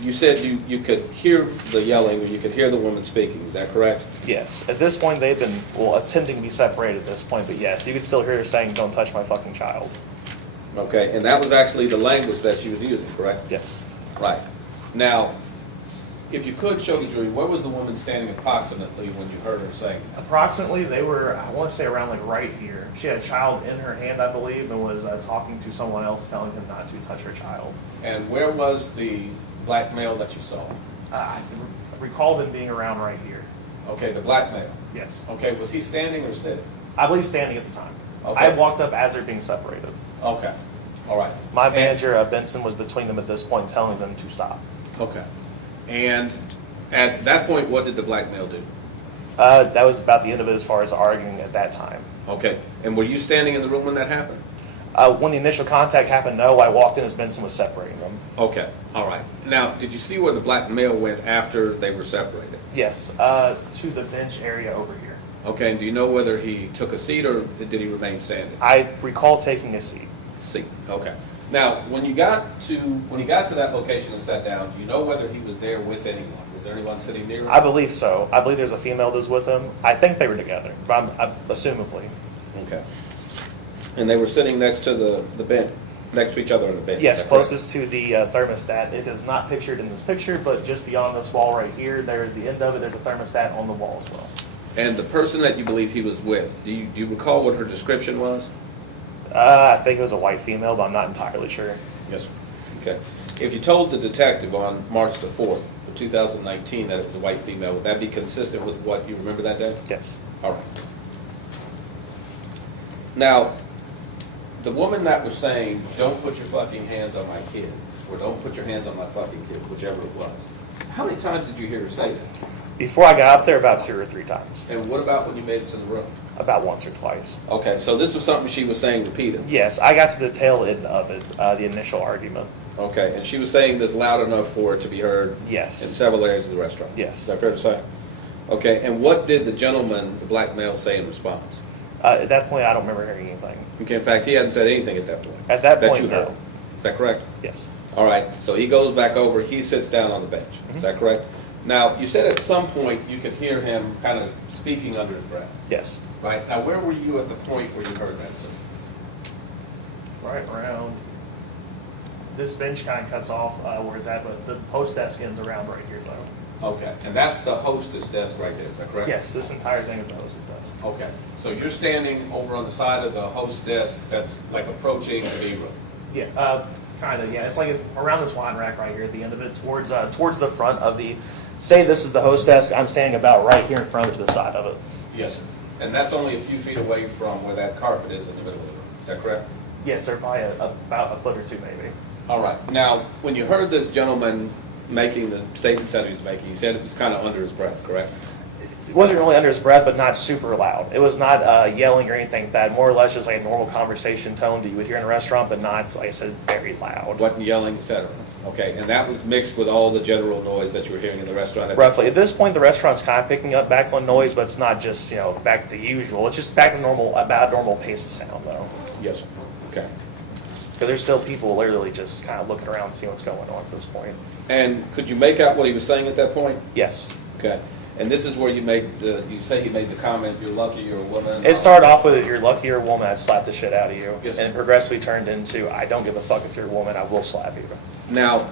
You said you could hear the yelling, or you could hear the woman speaking, is that correct? Yes. At this point, they've been, well, attempting to be separated at this point, but yes, you can still hear her saying, "Don't touch my fucking child." Okay, and that was actually the language that she was using, correct? Yes. Right. Now, if you could show the jury, where was the woman standing approximately when you heard her saying that? Approximately, they were, I want to say around like right here. She had a child in her hand, I believe, and was talking to someone else, telling him not to touch her child. And where was the black male that you saw? I recall them being around right here. Okay, the black male. Yes. Okay, was he standing or sitting? I believe standing at the time. Okay. I had walked up as they're being separated. Okay, all right. My manager, Benson, was between them at this point, telling them to stop. Okay. And at that point, what did the black male do? That was about the end of it as far as arguing at that time. Okay, and were you standing in the room when that happened? When the initial contact happened, no, I walked in as Benson was separating them. Okay, all right. Now, did you see where the black male went after they were separated? Yes, to the bench area over here. Okay, and do you know whether he took a seat or did he remain standing? I recall taking a seat. Seat, okay. Now, when you got to that location and sat down, do you know whether he was there with anyone? Was there anyone sitting near him? I believe so. I believe there's a female that's with him. I think they were together, but I'm assumably. Okay. And they were sitting next to the bench, next to each other on the bench? Yes, is that correct? closest to the thermostat. It is not pictured in this picture, but just beyond this wall right here, there's the end of it, there's a thermostat on the wall as well. And the person that you believe he was with, do you recall what her description was? I think it was a white female, but I'm not entirely sure. Yes, sir. Okay. If you told the detective on March the 4th of 2019 that it was a white female, would that be consistent with what you remember that day? Yes. All right. Now, the woman that was saying, "Don't put your fucking hands on my kid," or "Don't put your hands on my fucking kid," whichever it was, how many times did you hear her say that? Before I got up there, about 2 or 3 times. And what about when you made it to the room? About once or twice. Okay, so this was something she was saying repeatedly? Yes, I got to the tail end of it, the initial argument. Okay, and she was saying this loud enough for it to be heard? Yes. In several areas of the restaurant? Yes. Is that fair to say? Okay, and what did the gentleman, the black male, say in response? At that point, I don't remember hearing anything. Okay, in fact, he hadn't said anything at that point? At that That point, you heard? no. Is that correct? Yes. All right, so he goes back over, he sits down on the bench. Is that correct? Now, you said at some point you could hear him kind of speaking under his breath. Yes. Right, now where were you at the point where you heard that? Sir? Right around, this bench kind of cuts off where it's at, but the post desk ends around right here though. Okay, and that's the hostess desk right there, is that correct? Yes, this entire thing is the hostess desk. Okay, so you're standing over on the side of the host desk that's like approaching the B room? Yeah, kind of, yeah. It's like around this wine rack right here at the end of it, towards the front of the, say this is the host desk, I'm standing about right here in front of it to the side of it. Yes, sir. And that's only a few feet away from where that carpet is in the middle of the room, is that correct? Yes, sir, probably about a foot or two maybe. All right, now, when you heard this gentleman making the statements that he was making, you said it was kind of under his breath, correct? It wasn't really under his breath, but not super loud. It was not yelling or anything like that. More or less just like a normal conversation tone that you would hear in a restaurant, but not, like I said, very loud. Wasn't yelling, et cetera. Okay, and that was mixed with all the general noise that you were hearing in the restaurant? Roughly. At this point, the restaurant's kind of picking up back on noise, but it's not just, back to the usual. It's just back to normal, about normal pace of sound, though. Yes, sir. Okay. Because there's still people literally just kind of looking around and seeing what's going on at this point. And could you make out what he was saying at that point? Yes. Okay. And this is where you say he made the comment, "You're lucky you're a woman"? It started off with, "You're lucky you're a woman, I'd slap the shit out of you." Yes, and sir. progressively turned into, "I don't give a fuck if you're a woman, I will slap you." Now,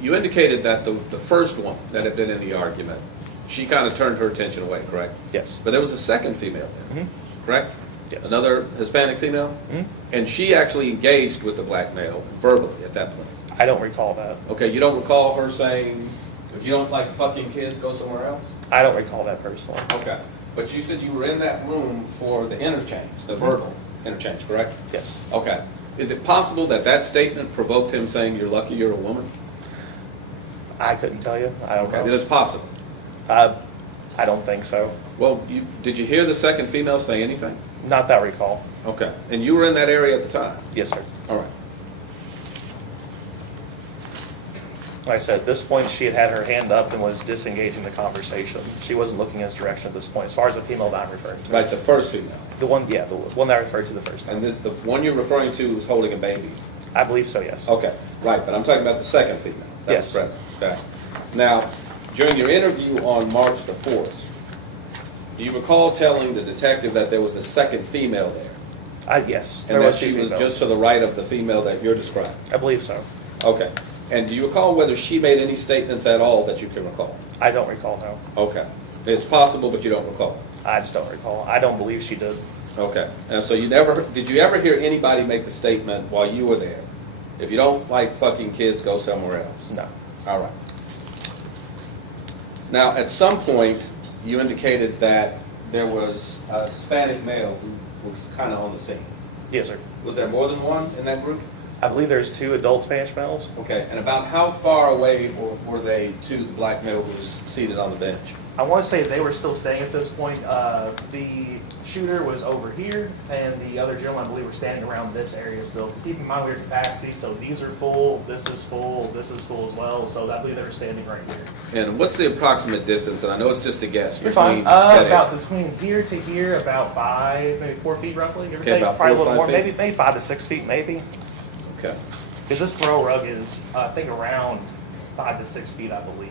you indicated that the first one that had been in the argument, she kind of turned her attention away, correct? Yes. But there was a second female there, correct? Yes. Another Hispanic female? And she actually engaged with the black male verbally at that point. I don't recall that. Okay, you don't recall her saying, "If you don't like fucking kids, go somewhere else"? I don't recall that personally. Okay, but you said you were in that room for the interchange, the verbal interchange, correct? Yes. Okay. Is it possible that that statement provoked him saying, "You're lucky you're a woman"? I couldn't tell you. I don't Okay, know. it is possible. I don't think so. Well, did you hear the second female say anything? Not that I recall. Okay. And you were in that area at the time? Yes, sir. All right. Like I said, at this point, she had her hand up and was disengaging the conversation. She wasn't looking in his direction at this point, as far as the female that I'm referring to. Right, the first female? The one, yeah, the one that I referred to the first time. And the one you're referring to was holding a baby? I believe so, yes. Okay, right, but I'm talking about the second female that was Yes. present. Okay. Now, during your interview on March the 4th, do you recall telling the detective that there was a second female there? Yes. And that she was just to the right of the female that you're describing? I believe so. Okay. And do you recall whether she made any statements at all that you can recall? I don't recall, no. Okay. It's possible, but you don't recall? I just don't recall. I don't believe she did. Okay. And so did you ever hear anybody make the statement while you were there, if you don't like fucking kids, go somewhere else? No. All right. Now, at some point, you indicated that there was a Hispanic male who was kind of on the scene. Yes, sir. Was there more than one in that group? I believe there's 2 adult Spanish males. Okay. And about how far away were they to the black male who was seated on the bench? I want to say they were still staying at this point. The shooter was over here, and the other gentlemen, I believe, were standing around this area still. Keep in mind, we have capacity, so these are full, this is full as well. So I believe they were standing right here. And what's the approximate distance? And I know it's just a guess. You're fine. that area. About between here to here, about 5, maybe 4 feet roughly. Give or Okay, take. about Probably 4 or a little 5 more. feet? Maybe 5 to 6 feet, maybe. Okay. Because this throw rug is, I think, around 5 to 6 feet, I believe.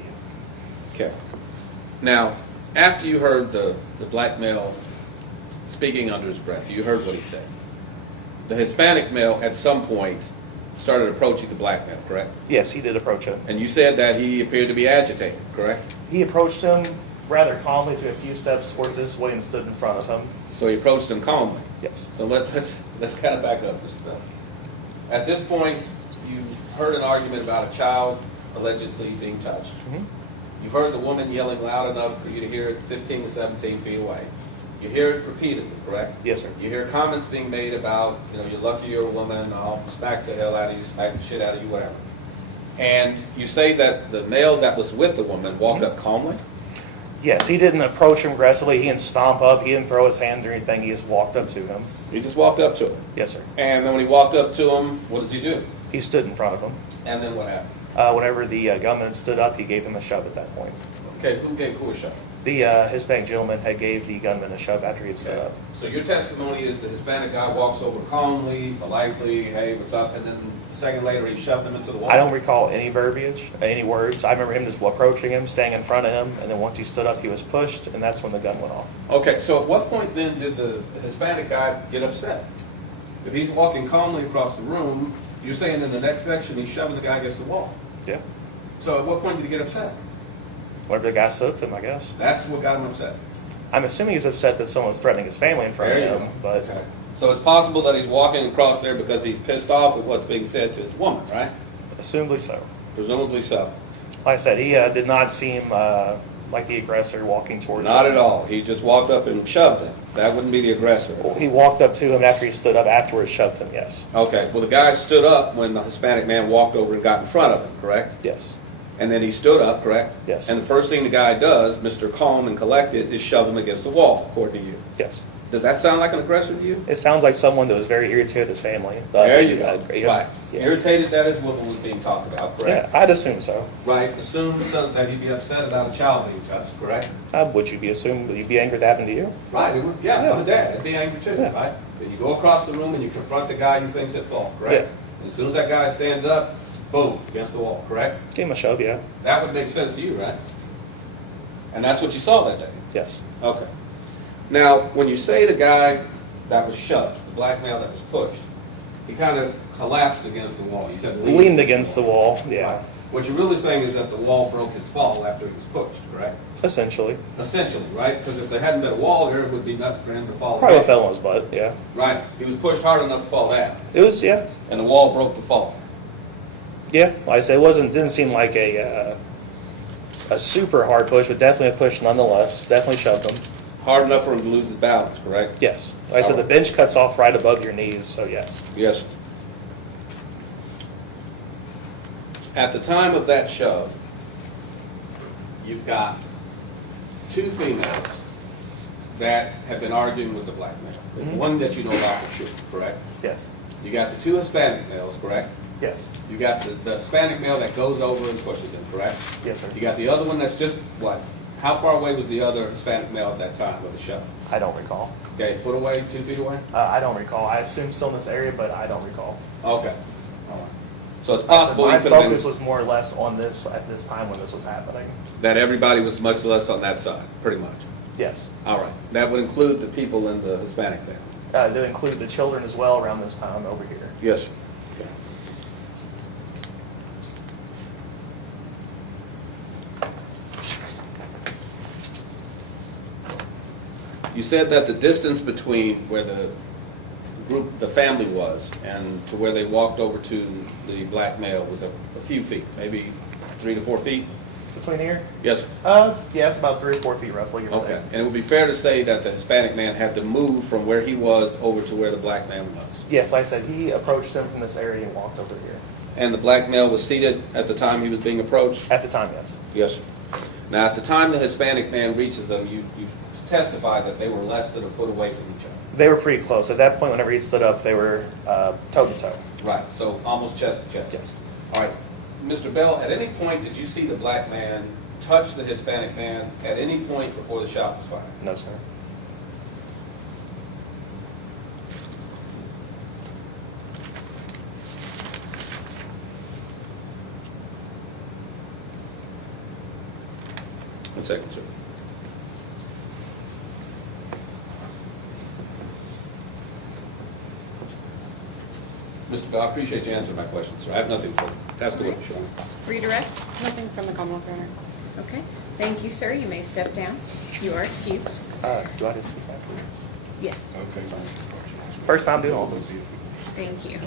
Okay. Now, after you heard the black male speaking under his breath, you heard what he said. The Hispanic male at some point started approaching the black male, correct? Yes, he did approach him. And you said that he appeared to be agitated, correct? He approached him rather calmly, took a few steps towards this way and stood in front of him. So he approached him calmly. Yes. So let's kind of back up, Mr. Bell. At this point, you heard an argument about a child allegedly being touched. Mhm. You've heard the woman yelling loud enough for you to hear it 15 to 17 feet away. You hear it repeatedly, correct? Yes, sir. You hear comments being made about, you're lucky you're a woman, I'll smack the hell out of you, smack the shit out of you, whatever. And you say that the male that was with the woman walked up calmly? Yes, he didn't approach him aggressively. He didn't stomp up. He didn't throw his hands or anything. He just walked up to him. He just walked up to him? Yes, sir. And then when he walked up to him, what does he do? He stood in front of him. And then what happened? Whenever the gunman stood up, he gave him a shove at that point. Okay, who gave who a shove? The Hispanic gentleman had gave the gunman a shove after he had stood up. So your testimony is the Hispanic guy walks over calmly, politely, hey, what's up? And then a second later, he shoved him into the wall? I don't recall any verbiage, any words. I remember him just approaching him, staying in front of him, and then once he stood up, he was pushed, and that's when the gun went off. Okay, so at what point then did the Hispanic guy get upset? If he's walking calmly across the room, you're saying in the next section, he's shoving the guy against the wall. Yeah. So at what point did he get upset? Whatever the guy stood to him, I guess. That's what got him upset. I'm assuming he's upset that someone's threatening his family in front There you of him, go. but Okay. So it's possible that he's walking across there because he's pissed off with what's being said to his woman, right? assumably so. Presumably so. Like I said, he did not seem like the aggressor walking towards him. Not at all. He just walked up and shoved him. That wouldn't be the aggressor. He walked up to him after he stood up, afterwards shoved him, yes. Okay, well, the guy stood up when the Hispanic man walked over and got in front of him, correct? Yes. And then he stood up, correct? Yes. And the first thing the guy does, Mr. Calm and Collected, is shove him against the wall, according to you. Yes. Does that sound like an aggressor to you? It sounds like someone that was very irritated with his family. There you go. Yeah. Right. Yeah. Irritated, that is what was being talked about, correct? Yeah, I'd assume so. Right. Assume so that he'd be upset about a child being touched, correct? Would you be assumed, would you be angry that happened to you? Right. Yeah, I'm a dad. I'd be angry too, Yeah. right? But you go across the room and you confront the guy who thinks at fault, correct? As soon as that guy stands up, boom, against the wall, correct? Give him a shove, yeah. That would make sense to you, right? And that's what you saw that day? Yes. Okay. Now, when you say the guy that was shoved, the black male that was pushed, he kind of collapsed against the wall. You said Leaned against the wall, yeah. Right. What you're really saying is that the wall broke his fall after he was pushed, correct? Essentially. Essentially, right? Because if there hadn't been a wall there, it would be nothing for him to fall Probably against. fell on his butt, yeah. Right. He was pushed hard enough to fall down. It was, yeah. And the wall broke the fall. Yeah, like I said, didn't seem like a super hard push, but definitely a push nonetheless. Definitely shoved him. Hard enough for him to lose his balance, correct? Yes. Like I said, the bench cuts off right above your knees, so yes. Yes. At the time of that shove, you've got two females that have been arguing with the black male. The one that you know about for sure, correct? Yes. You got the two Hispanic males, correct? Yes. You got the Hispanic male that goes over and pushes him, correct? Yes, sir. You got the other one that's just, what? How far away was the other Hispanic male at that time of the show? I don't recall. Okay, a foot away, 2 feet away? I don't recall. I assume still in this area, but I don't recall. Okay. All right. So it's possible My he could have focus been, was more or less on this at this time when this was happening. that everybody was much less on that side, pretty much. Yes. All right. That would include the people in the Hispanic family. They include the children as well around this time over here. Yes, sir. Okay. You said that the distance between where the group, the family was, and to where they walked over to the black male was a few feet, maybe 3 to 4 feet? Between here? Yes, sir. Yeah, it's about 3 or 4 feet roughly. give or Okay. take. And it would be fair to say that the Hispanic man had to move from where he was over to where the black man was? Yes, like I said, he approached them from this area and walked over here. And the black male was seated at the time he was being approached? At the time, yes. Yes, sir. Now, at the time the Hispanic man reaches them, you testified that they were less than a foot away from each other. They were pretty close. At that point, whenever he stood up, they were toe to toe. Right, so almost chest to chest. Yes. All right. Mr. Bell, at any point did you see the black man touch the Hispanic man at any point before the shot was fired? No, sir. One second, sir. Mr. Bell, I appreciate you answering my questions, sir. I have nothing further. That's the witness, Your Honor. Redirect? Nothing from the Commonwealth, Your Honor. Okay. Thank you, sir. You may step down. You are excused. Do I just see that, please? Yes. Okay. First time doing all this. Thank you.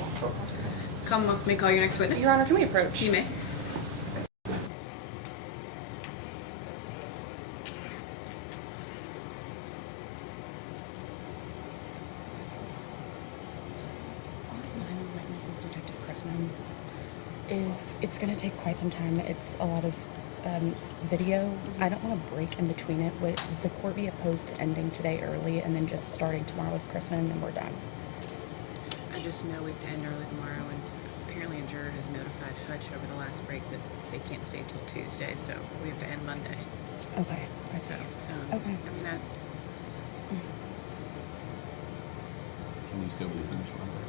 Commonwealth may call your next witness. Your Honor, can we approach? You may. Final witness is Detective Chrisman. It's going to take quite some time. It's a lot of video. I don't want to break in between it. Would the court be opposed to ending today early and then just starting tomorrow with Chrisman and then we're done? I just know we have to end early tomorrow, and apparently a juror has notified Hutch over the last break that they can't stay till Tuesday, so we have to end Monday. Okay, I see. So, Okay. I mean, Can you still be finished Monday?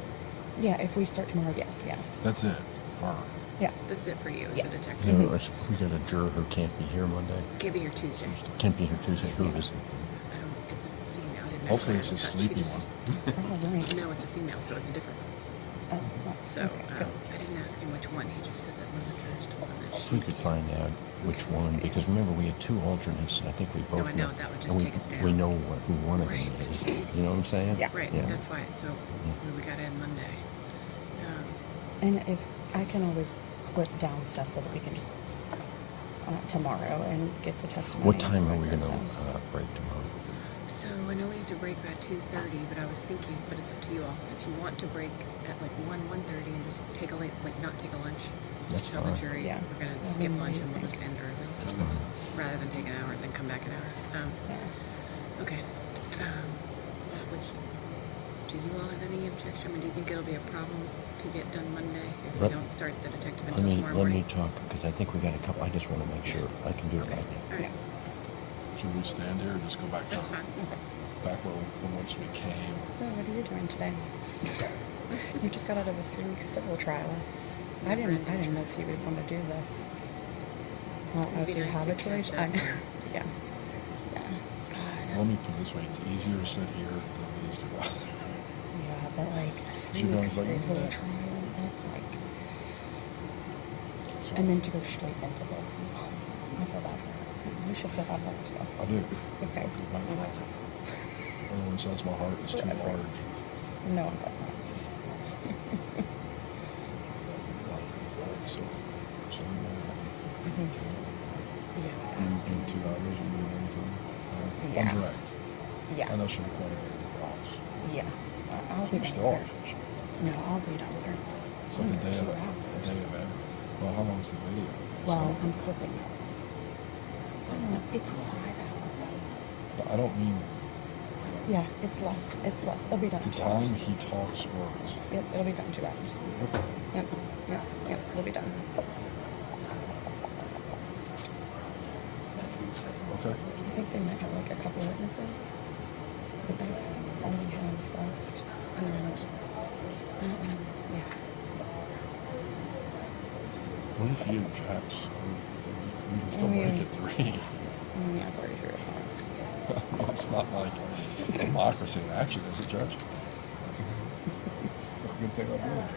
Yeah, if we start tomorrow, yes, yeah. That's it. All right. Yeah. that's it for you as Yeah. a detective. You know, we got a juror who can't be here Monday. Can't be here Tuesday. Can't be here Tuesday. Who is it? It's a female. I didn't Hopefully actually it's a ask her. She sleepy just- Probably. No, it's a female, so it's a different one. Oh, well, So, okay, good. I didn't ask him which one. He just said that one of the jurors told him that If we could find out which one, because remember, we had two alternates, and I think we both I know, that would just and take us down. we know who one of them Right. is. You know what I'm saying? Right, Yeah. that's why, so we gotta end Monday. And if I can always clip down stuff so that we can just tomorrow and get the testimony. What time are we record, gonna so. break tomorrow? So I know we have to break by 2:30, but I was thinking, but it's up to you all. If you want to break at like 1:30 and just take a late, like not take a lunch, That's just tell the fine. jury Yeah. we're gonna That's skip what lunch you and we'll think. just end early, That's fine. rather than take an hour and then come back an hour. Okay. Which, do you all have any objection? I mean, do you think it'll be a problem to get done Monday if we Let- don't start the detective Let until me, tomorrow let morning? me talk, because I think we got a couple, I just want to make sure I can do it right now. All right, Should we stand there or just go back that's fine. back where from whence we came? So what are you doing today? You just got out of a 3-week civil trial. I didn't know if you would want to do this. I don't know if It'd be you nice have to a choice. catch up. Yeah. Yeah. Let me put it this way, it's easier to sit here than it is to go out there. Yeah, but like a She 3-week knows, like, civil that. trial, that's like, and then to go straight into this. I feel bad for her. You should feel bad for her too. I do. Okay. Everyone says my heart is too Whatever. large. No one says that. So Mhm. Yeah. in 2 hours, you do anything? Yeah. I'm direct. Yeah. I know she'll be quite a boss. Yeah. I'll be You done still with are. her. No, I'll be done with her. So the day of, 2 hours. well, how long's the video? Well, So- I'm clipping it. I don't know. It's 5 hours. I don't mean Yeah, it's less. It'll be done in The 2 hours. time he talks words. Yep, it'll be done in 2 hours. Okay. Yep, it'll be done. Okay. I think they might have like a couple witnesses, but that's all we have left. And I don't have, yeah. What if you perhaps, we can still make it 3? Yeah, it's already 3 o'clock. Well, it's not like democracy in action, is it, Judge? Good thing I'm doing, Judge.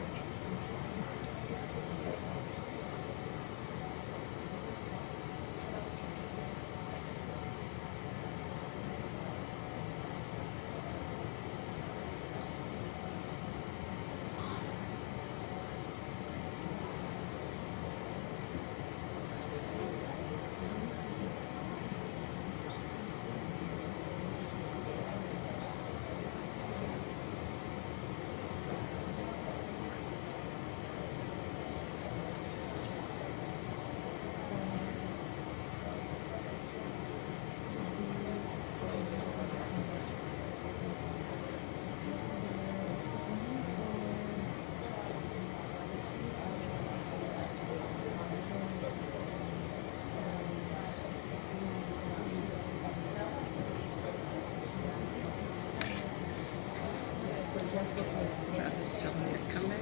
Come back.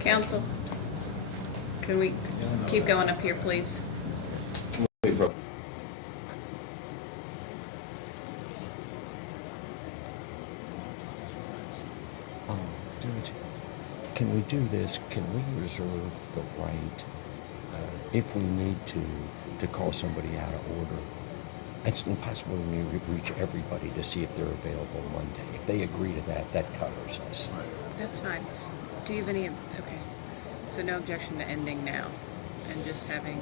Council, can we keep going up here, please? Judge, can we do this? Can we reserve the right, if we need to call somebody out of order? It's impossible for me to reach everybody to see if they're available Monday. If they agree to that, that covers us. That's fine. Do you have any, okay, so no objection to ending now and just having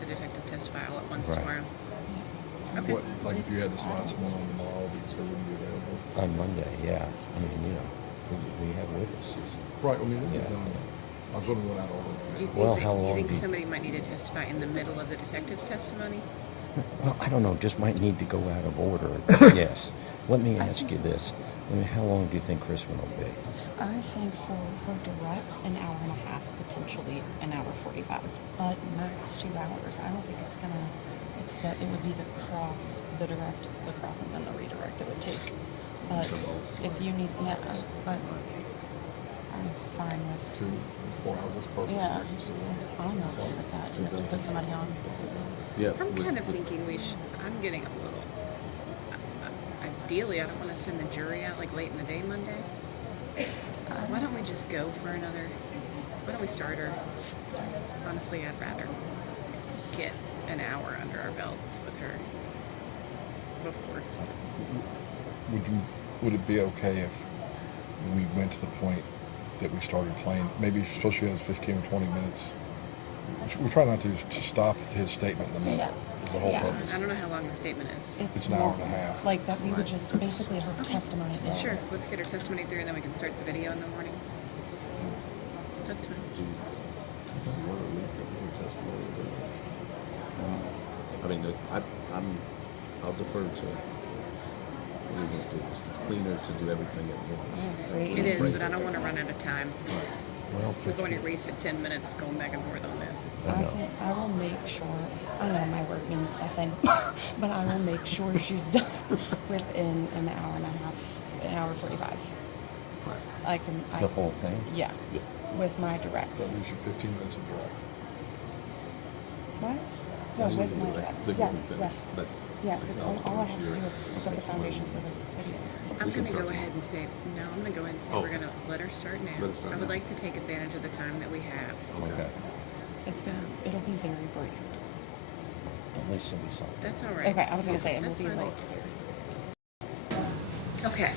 the detective testify all at once Right. tomorrow? Okay. What, like if you had to slide someone on tomorrow because they wouldn't be available? On Monday, yeah. I mean, we have witnesses. Right, I mean, Yeah. I was wondering what out of order. Do you think Well, that- how you long think do you- somebody might need to testify in the middle of the detective's testimony? Well, I don't know, just might need to go out of order. Yes. Let me ask you this. I mean, how long do you think Chris will be? I think for her directs, an hour and a half, potentially an hour 45, but max 2 hours. I don't think it's gonna, it would be the cross, the direct, the cross, and then the redirect that would take. But if you need, yeah, but I'm fine with, 4 hours, perfect. yeah, I'm okay with that. You have to put somebody on. Yeah. I'm kind of thinking I'm getting a little, ideally, I don't want to send the jury out like late in the day Monday. Why don't we just go for another, why don't we start her? Honestly, I'd rather get an hour under our belts with her before. Would it be okay if we went to the point that we started playing? Maybe it's supposed to be 15 or 20 minutes. We try not to stop his statement in the middle. Is the whole purpose. I don't know how long the statement is. It's an hour and a half. Like that, we would just, basically her testimony is. Sure, let's get her testimony through and then we can start the video in the morning. That's fine. I mean, I'll defer to what are you gonna do? It's cleaner to do everything at once. It is, but I don't want to run out of time. Well, We're going to reset 10 minutes going back and forth on this. I will make sure, I know my word means nothing, but I will make sure she's done within an hour and a half, an hour 45. The whole thing? Yeah, with my directs. That leaves you 15 minutes of direct. What? No, with my directs. Yes, it's all I have to do is set the foundation for the videos. I'm going to go ahead and say, no, I'm going to go ahead and say we're going to let her start now. I would like to take advantage of the time that we have. Okay. It'll be very brief. At least it'll be something. That's all right. Okay, I was gonna say it will That's be fine. like. Okay.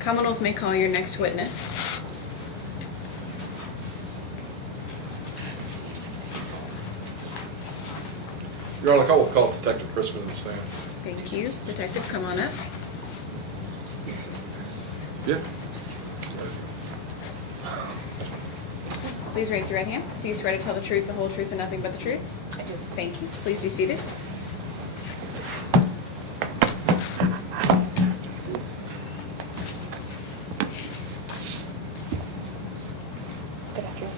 Commonwealth may call your next witness. Your Honor, I will call Detective Chrisman to stand. Thank you. Detective, come on up. Yeah. Please raise your right hand. Do you swear to tell the truth, the whole truth, and nothing but the truth? I do. Thank you. Please be seated. Good afternoon.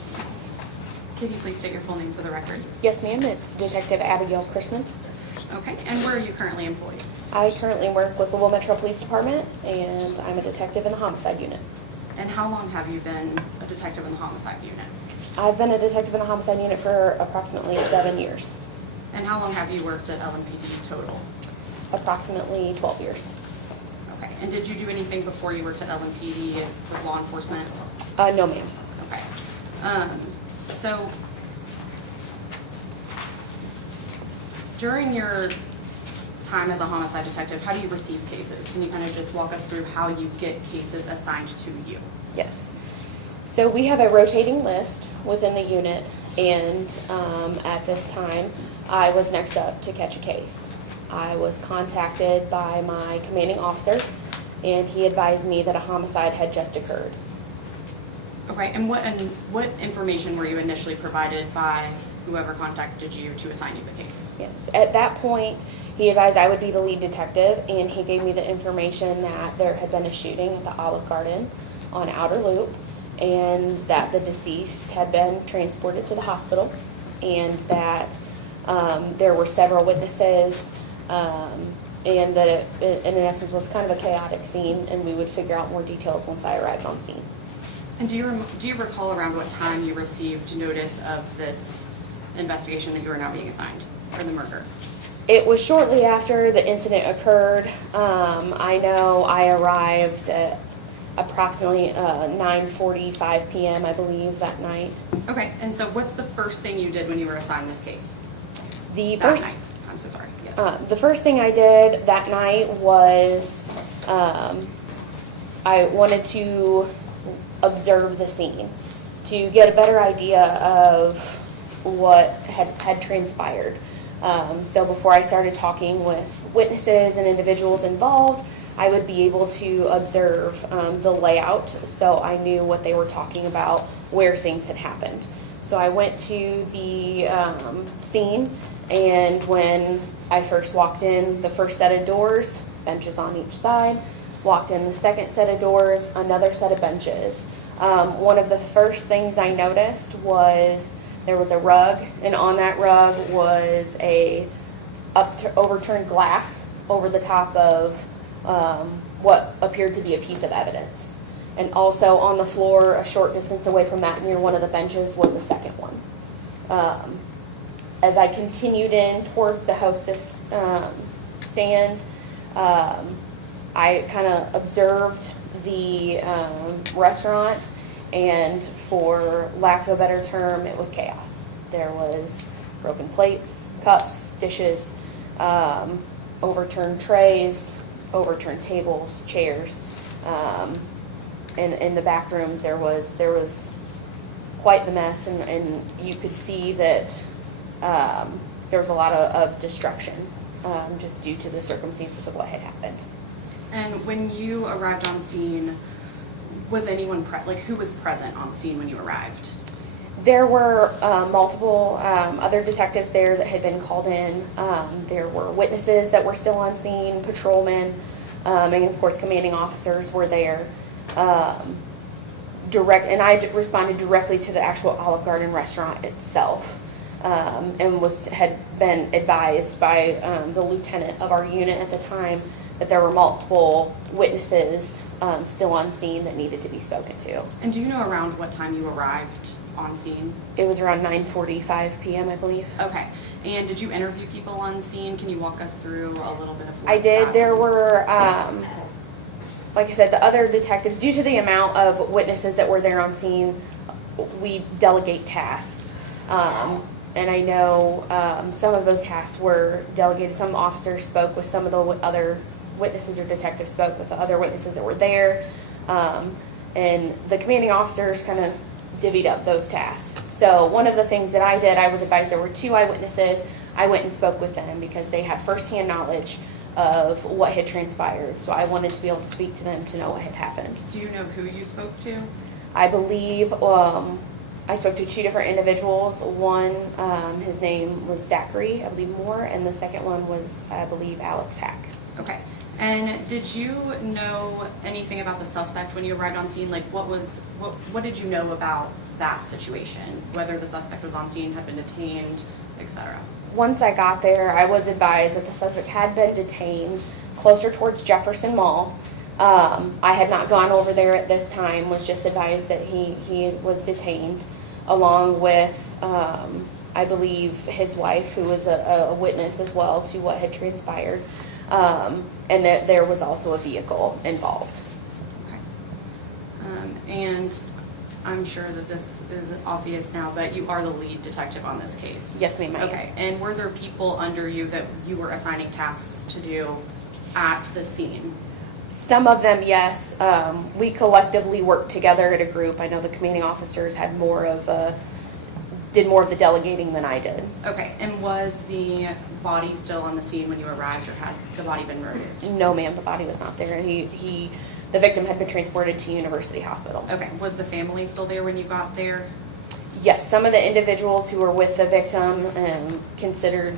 Can you please state your full name for the record? Yes, ma'am. It's Detective Abigail Chrisman. Okay, and where are you currently employed? I currently work with Louisville Metro Police Department, and I'm a detective in the homicide unit. And how long have you been a detective in the homicide unit? I've been a detective in the homicide unit for approximately 7 years. And how long have you worked at LMPD total? Approximately 12 years. Okay, and did you do anything before you worked at LMPD with law enforcement? No, ma'am. Okay. So during your time as a homicide detective, how do you receive cases? Can you kind of just walk us through how you get cases assigned to you? Yes. So we have a rotating list within the unit, and at this time, I was next up to catch a case. I was contacted by my commanding officer, and he advised me that a homicide had just occurred. Okay, and what information were you initially provided by whoever contacted you to assign you the case? Yes. At that point, he advised I would be the lead detective, and he gave me the information that there had been a shooting at the Olive Garden on Outer Loop, and that the deceased had been transported to the hospital, and that there were several witnesses, and that it, in essence, was kind of a chaotic scene, and we would figure out more details once I arrived on scene. And do you recall around what time you received notice of this investigation that you are now being assigned, or the murder? It was shortly after the incident occurred. I know I arrived at approximately 9:45 p.m., I believe, that night. Okay, and so what's the first thing you did when you were assigned this case? The That first night. I'm so sorry. Yes. The first thing I did that night was I wanted to observe the scene to get a better idea of what had transpired. So before I started talking with witnesses and individuals involved, I would be able to observe the layout, so I knew what they were talking about, where things had happened. So I went to the scene, and when I first walked in, the first set of doors, benches on each side, walked in the second set of doors, another set of benches. One of the first things I noticed was there was a rug, and on that rug was a overturned glass over the top of what appeared to be a piece of evidence. And also on the floor, a short distance away from that, near one of the benches, was a second one. As I continued in towards the hostess stand, I kind of observed the restaurant, and for lack of a better term, it was chaos. There was broken plates, cups, dishes, overturned trays, overturned tables, chairs. In the back rooms, there was quite the mess, and you could see that there was a lot of destruction just due to the circumstances of what had happened. And when you arrived on scene, was anyone who was present on scene when you arrived? There were multiple other detectives there that had been called in. There were witnesses that were still on scene, patrolmen, and of course commanding officers were there. And I responded directly to the actual Olive Garden restaurant itself, and had been advised by the lieutenant of our unit at the time that there were multiple witnesses still on scene that needed to be spoken to. And do you know around what time you arrived on scene? It was around 9:45 p.m., I believe. Okay. And did you interview people on scene? Can you walk us through a little bit of what I did. happened? There were, like I said, the other detectives, due to the amount of witnesses that were there on scene, we delegate tasks. And I know some of those tasks were delegated. Some officers spoke with some of the other witnesses, or detectives spoke with the other witnesses that were there. And the commanding officers kind of divvied up those tasks. So one of the things that I did, I was advised there were 2 eyewitnesses. I went and spoke with them because they had firsthand knowledge of what had transpired. So I wanted to be able to speak to them to know what had happened. Do you know who you spoke to? I believe I spoke to 2 different individuals. One, his name was Zachary, I believe Moore, and the second one was, I believe, Alex Hack. Okay. And did you know anything about the suspect when you arrived on scene? Like, what did you know about that situation? Whether the suspect was on scene, had been detained, etc. Once I got there, I was advised that the suspect had been detained closer towards Jefferson Mall. I had not gone over there at this time, was just advised that he was detained, along with, I believe, his wife, who was a witness as well to what had transpired, and that there was also a vehicle involved. And I'm sure that this is obvious now, but you are the lead detective on this case. Yes, ma'am, I am. Okay, and were there people under you that you were assigning tasks to do at the scene? Some of them, yes. We collectively worked together at a group. I know the commanding officers had did more of the delegating than I did. Okay, and was the body still on the scene when you arrived, or had the body been removed? No, ma'am, the body was not there. The victim had been transported to University Hospital. Okay, was the family still there when you got there? Yes, some of the individuals who were with the victim considered,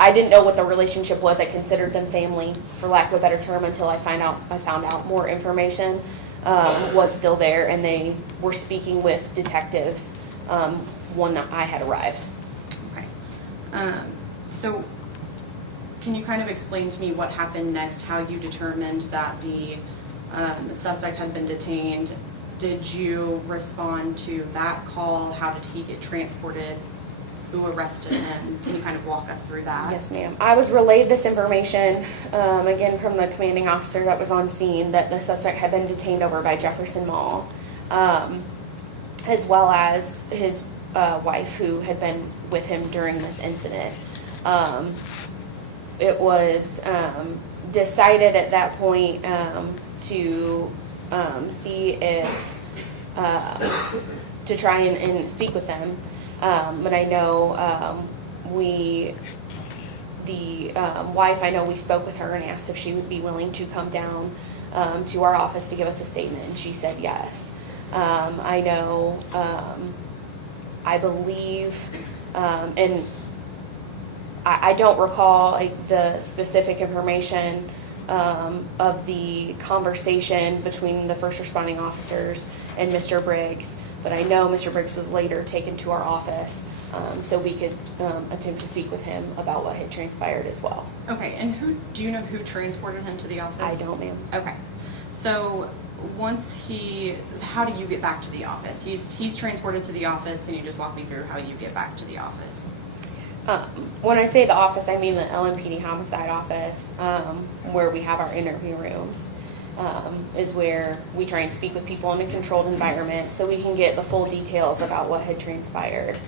I didn't know what the relationship was. I considered them family, for lack of a better term, until I found out more information was still there, and they were speaking with detectives when I had arrived. Okay. So can you kind of explain to me what happened next, how you determined that the suspect had been detained? Did you respond to that call? How did he get transported? Who arrested him? Can you kind of walk us through that? Yes, ma'am. I was relayed this information, again, from the commanding officer that was on scene, that the suspect had been detained over by Jefferson Mall, as well as his wife, who had been with him during this incident. It was decided at that point to see if, to try and speak with them. But I know the wife, I know we spoke with her and asked if she would be willing to come down to our office to give us a statement, and she said yes. I know, I believe, and I don't recall like the specific information of the conversation between the first responding officers and Mr. Briggs, but I know Mr. Briggs was later taken to our office so we could attempt to speak with him about what had transpired as well. Okay, and do you know who transported him to the office? I don't, ma'am. Okay, so how do you get back to the office? He's transported to the office. Can you just walk me through how you get back to the office? When I say the office, I mean the LMPD homicide office, where we have our interview rooms, is where we try and speak with people in a controlled environment so we can get the full details about what had transpired.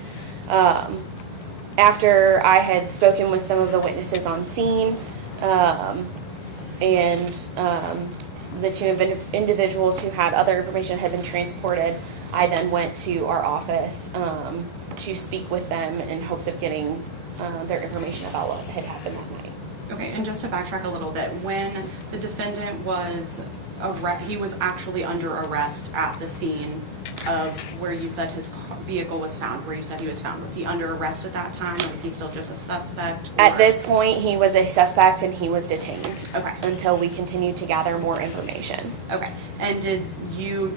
After I had spoken with some of the witnesses on scene, and the 2 individuals who had other information had been transported, I then went to our office to speak with them in hopes of getting their information about what had happened that night. Okay, and just to backtrack a little bit, when the defendant was he was actually under arrest at the scene of where you said his vehicle was found, where you said he was found. Was he under arrest at that time, or was he still just a suspect? At this point, he was a suspect and he was detained. Okay. Until we continued to gather more information. Okay, and did you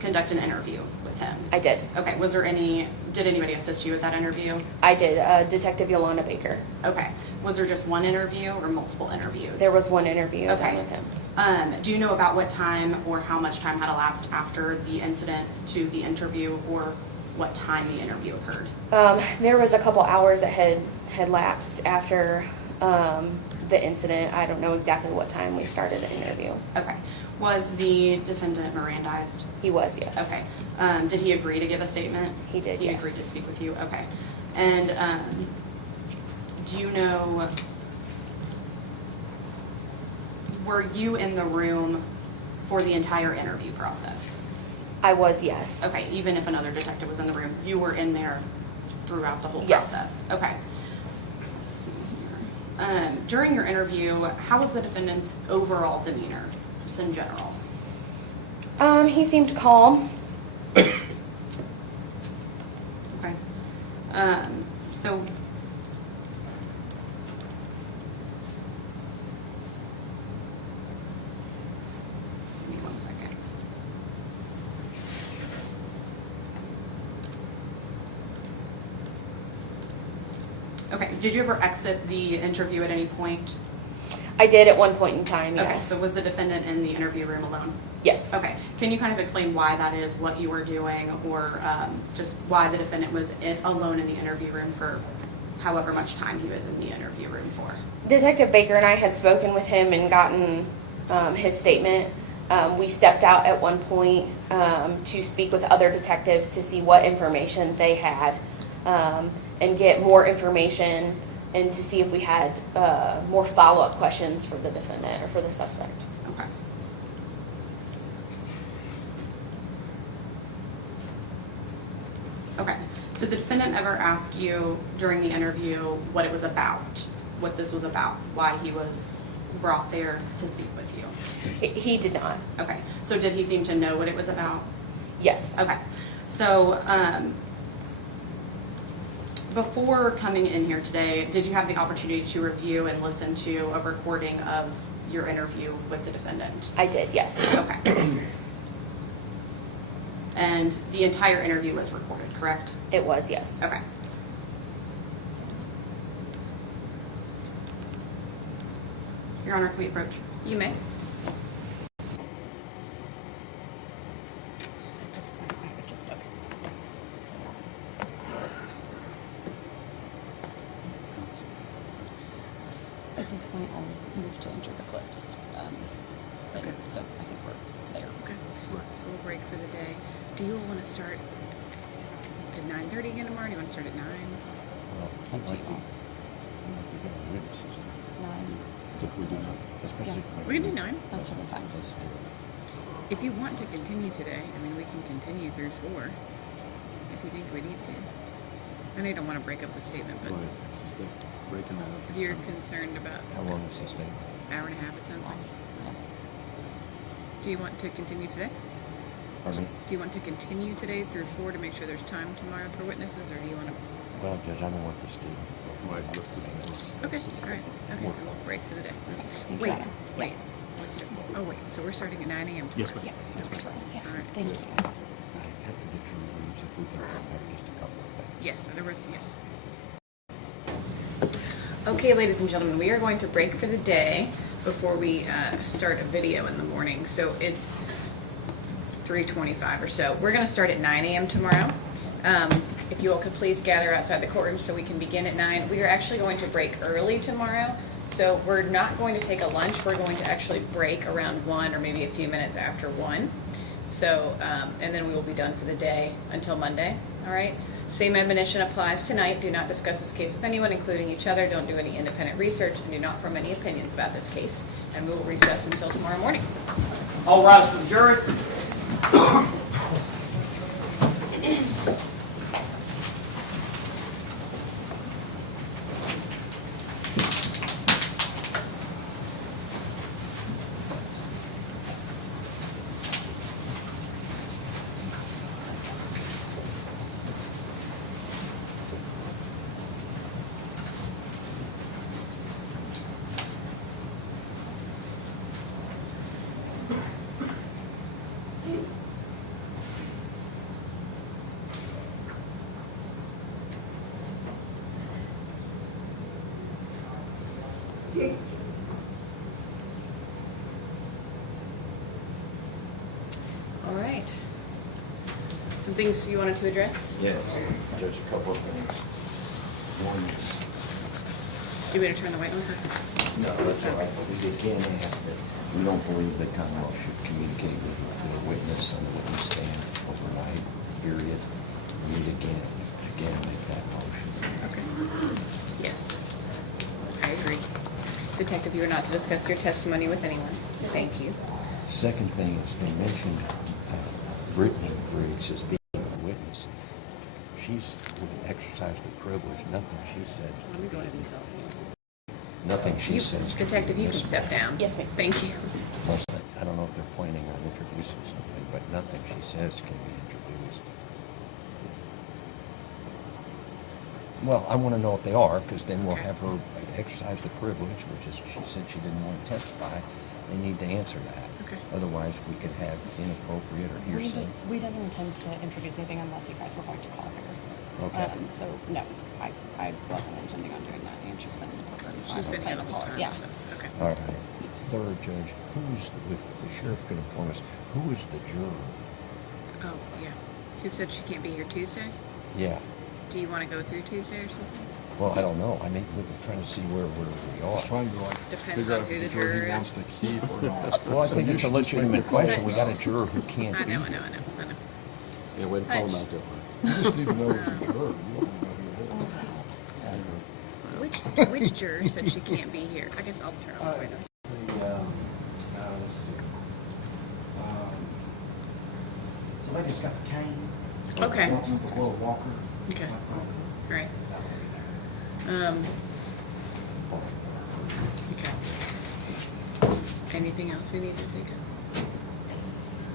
conduct an interview with him? I did. Okay, did anybody assist you with that interview? I did, Detective Yolanda Baker. Okay, was there just one interview or multiple interviews? There was one interview done with him. Do you know about what time or how much time had elapsed after the incident to the interview, or what time the interview occurred? There was a couple hours that had lapsed after the incident. I don't know exactly what time we started the interview. Okay. Was the defendant Mirandized? He was, yes. Okay. Did he agree to give a statement? He did, He yes. agreed to speak with you? Okay. And do you know, were you in the room for the entire interview process? I was, yes. Okay, even if another detective was in the room, you were in there throughout the whole Yes. process? Okay. Let's see here. During your interview, how was the defendant's overall demeanor, just in general? He seemed calm. Okay. So, give me 1 second. Okay, did you ever exit the interview at any point? I did at one point in time, Okay, yes. so was the defendant in the interview room alone? Yes. Okay, can you kind of explain why that is, what you were doing, or just why the defendant was alone in the interview room for however much time he was in the interview room for? Detective Baker and I had spoken with him and gotten his statement. We stepped out at one point to speak with other detectives to see what information they had and get more information and to see if we had more follow-up questions for the defendant or for the suspect. Okay. Okay. Did the defendant ever ask you during the interview what it was about, what this was about, why he was brought there to speak with you? He did not. Okay. So did he seem to know what it was about? Yes. Okay. So before coming in here today, did you have the opportunity to review and listen to a recording of your interview with the defendant? I did, yes. Okay. And the entire interview was recorded, correct? It was, yes. Okay. Your Honor, can we approach? You may. At this point, I'll move to enter the clips. Okay. So I think we're there. Okay. So we'll break for the day. Do you want to start at 9:30 again tomorrow? Do you want to start at 9? It's up to you all. 9. We can do 9. That's totally fine. If you want to continue today, I mean, we can continue through 4 if you think we need to. I know you don't want to break up the statement, but It's just that breaking that up. if you're concerned about How long is this thing? hour and a half, it sounds like. Do you want to continue today? Pardon me? Do you want to continue today through 4 to make sure there's time tomorrow for witnesses, or do you want to? Well, Judge, I don't want this to. Right, let's just. Okay, all right, okay, then we'll break for the day. Wait, wait, let's do, oh wait, so we're starting at 9 a.m. Yes, tomorrow? ma'am. Yes, ma'am. All right. Thank you. I have to get your rooms if we can come back just a couple of things. Yes, there was, yes. Okay, ladies and gentlemen, we are going to break for the day before we start a video in the morning. So it's 3:25 or so. We're going to start at 9 a.m. tomorrow. If you all could please gather outside the courtroom so we can begin at 9. We are actually going to break early tomorrow. So we're not going to take a lunch. We're going to actually break around 1 or maybe a few minutes after 1. So, and then we will be done for the day until Monday. All right? Same admonition applies tonight. Do not discuss this case with anyone, including each other. Don't do any independent research and do not form any opinions about this case. And we will recess until tomorrow morning. All rise for the jury. All right. Some things you wanted to address? Yes, Judge, a couple of things. One is, Do you want to turn the white ones on? no, that's all right, but we again ask that we don't believe the Commonwealth should communicate with the witness on the witness stand overnight, period. We need again, make that motion. Okay. Yes. I agree. Detective, you are not to discuss your testimony with anyone. Thank you. Second thing is they mentioned Brittany Briggs as being a witness. she's exercised the privilege, nothing she said. Let me go ahead and tell him. Nothing she You- says. Detective, you can step down. Yes, ma'am. Thank you. I don't know if they're planning on introducing something, but nothing she says can be introduced. Well, I want to know if they are, because then we'll have her exercise the privilege, which is, she said she didn't want to testify. They need to answer that. Okay. Otherwise, we could have inappropriate or hearsay. We didn't intend to introduce anything unless you guys were going to call her. Okay. So, no, I wasn't intending on doing that, and she's been in the courtroom, so I She's don't been plan here to the call whole her. time. Yeah. so, Okay. All right. Third, Judge, if the sheriff could inform us, who is the juror? Oh, yeah. Who said she can't be here Tuesday? Yeah. Do you want to go through Tuesday or something? Well, I don't know. I mean, we're trying to see where we are. Just trying to Depends figure on out who if the it's a juror juror he is. wants to keep or not. Well, I So think you it's a should just make legitimate the call question. We got a now. juror who can't I be know. here. Yeah, way to call him out there. You just need to know it's a juror. You don't know who it is. Which juror said she can't be here? I guess I'll turn on the window. Let's see. So lady's got the cane. Okay. Walks with a little walker. Okay. Like, Right. Okay. Anything else we need to think of?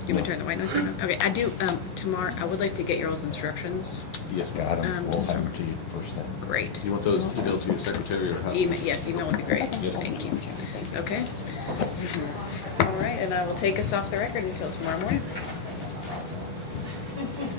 You want to turn the white noise on? Okay, I do, tomorrow, I would like to get your all's instructions. Yes, Got him. We'll just have them to you first thing. Great. Do you want those emailed to your secretary or how? Email, yes, email would be great. Yes. Thank you. Okay. All right, and I will take us off the record until tomorrow morning.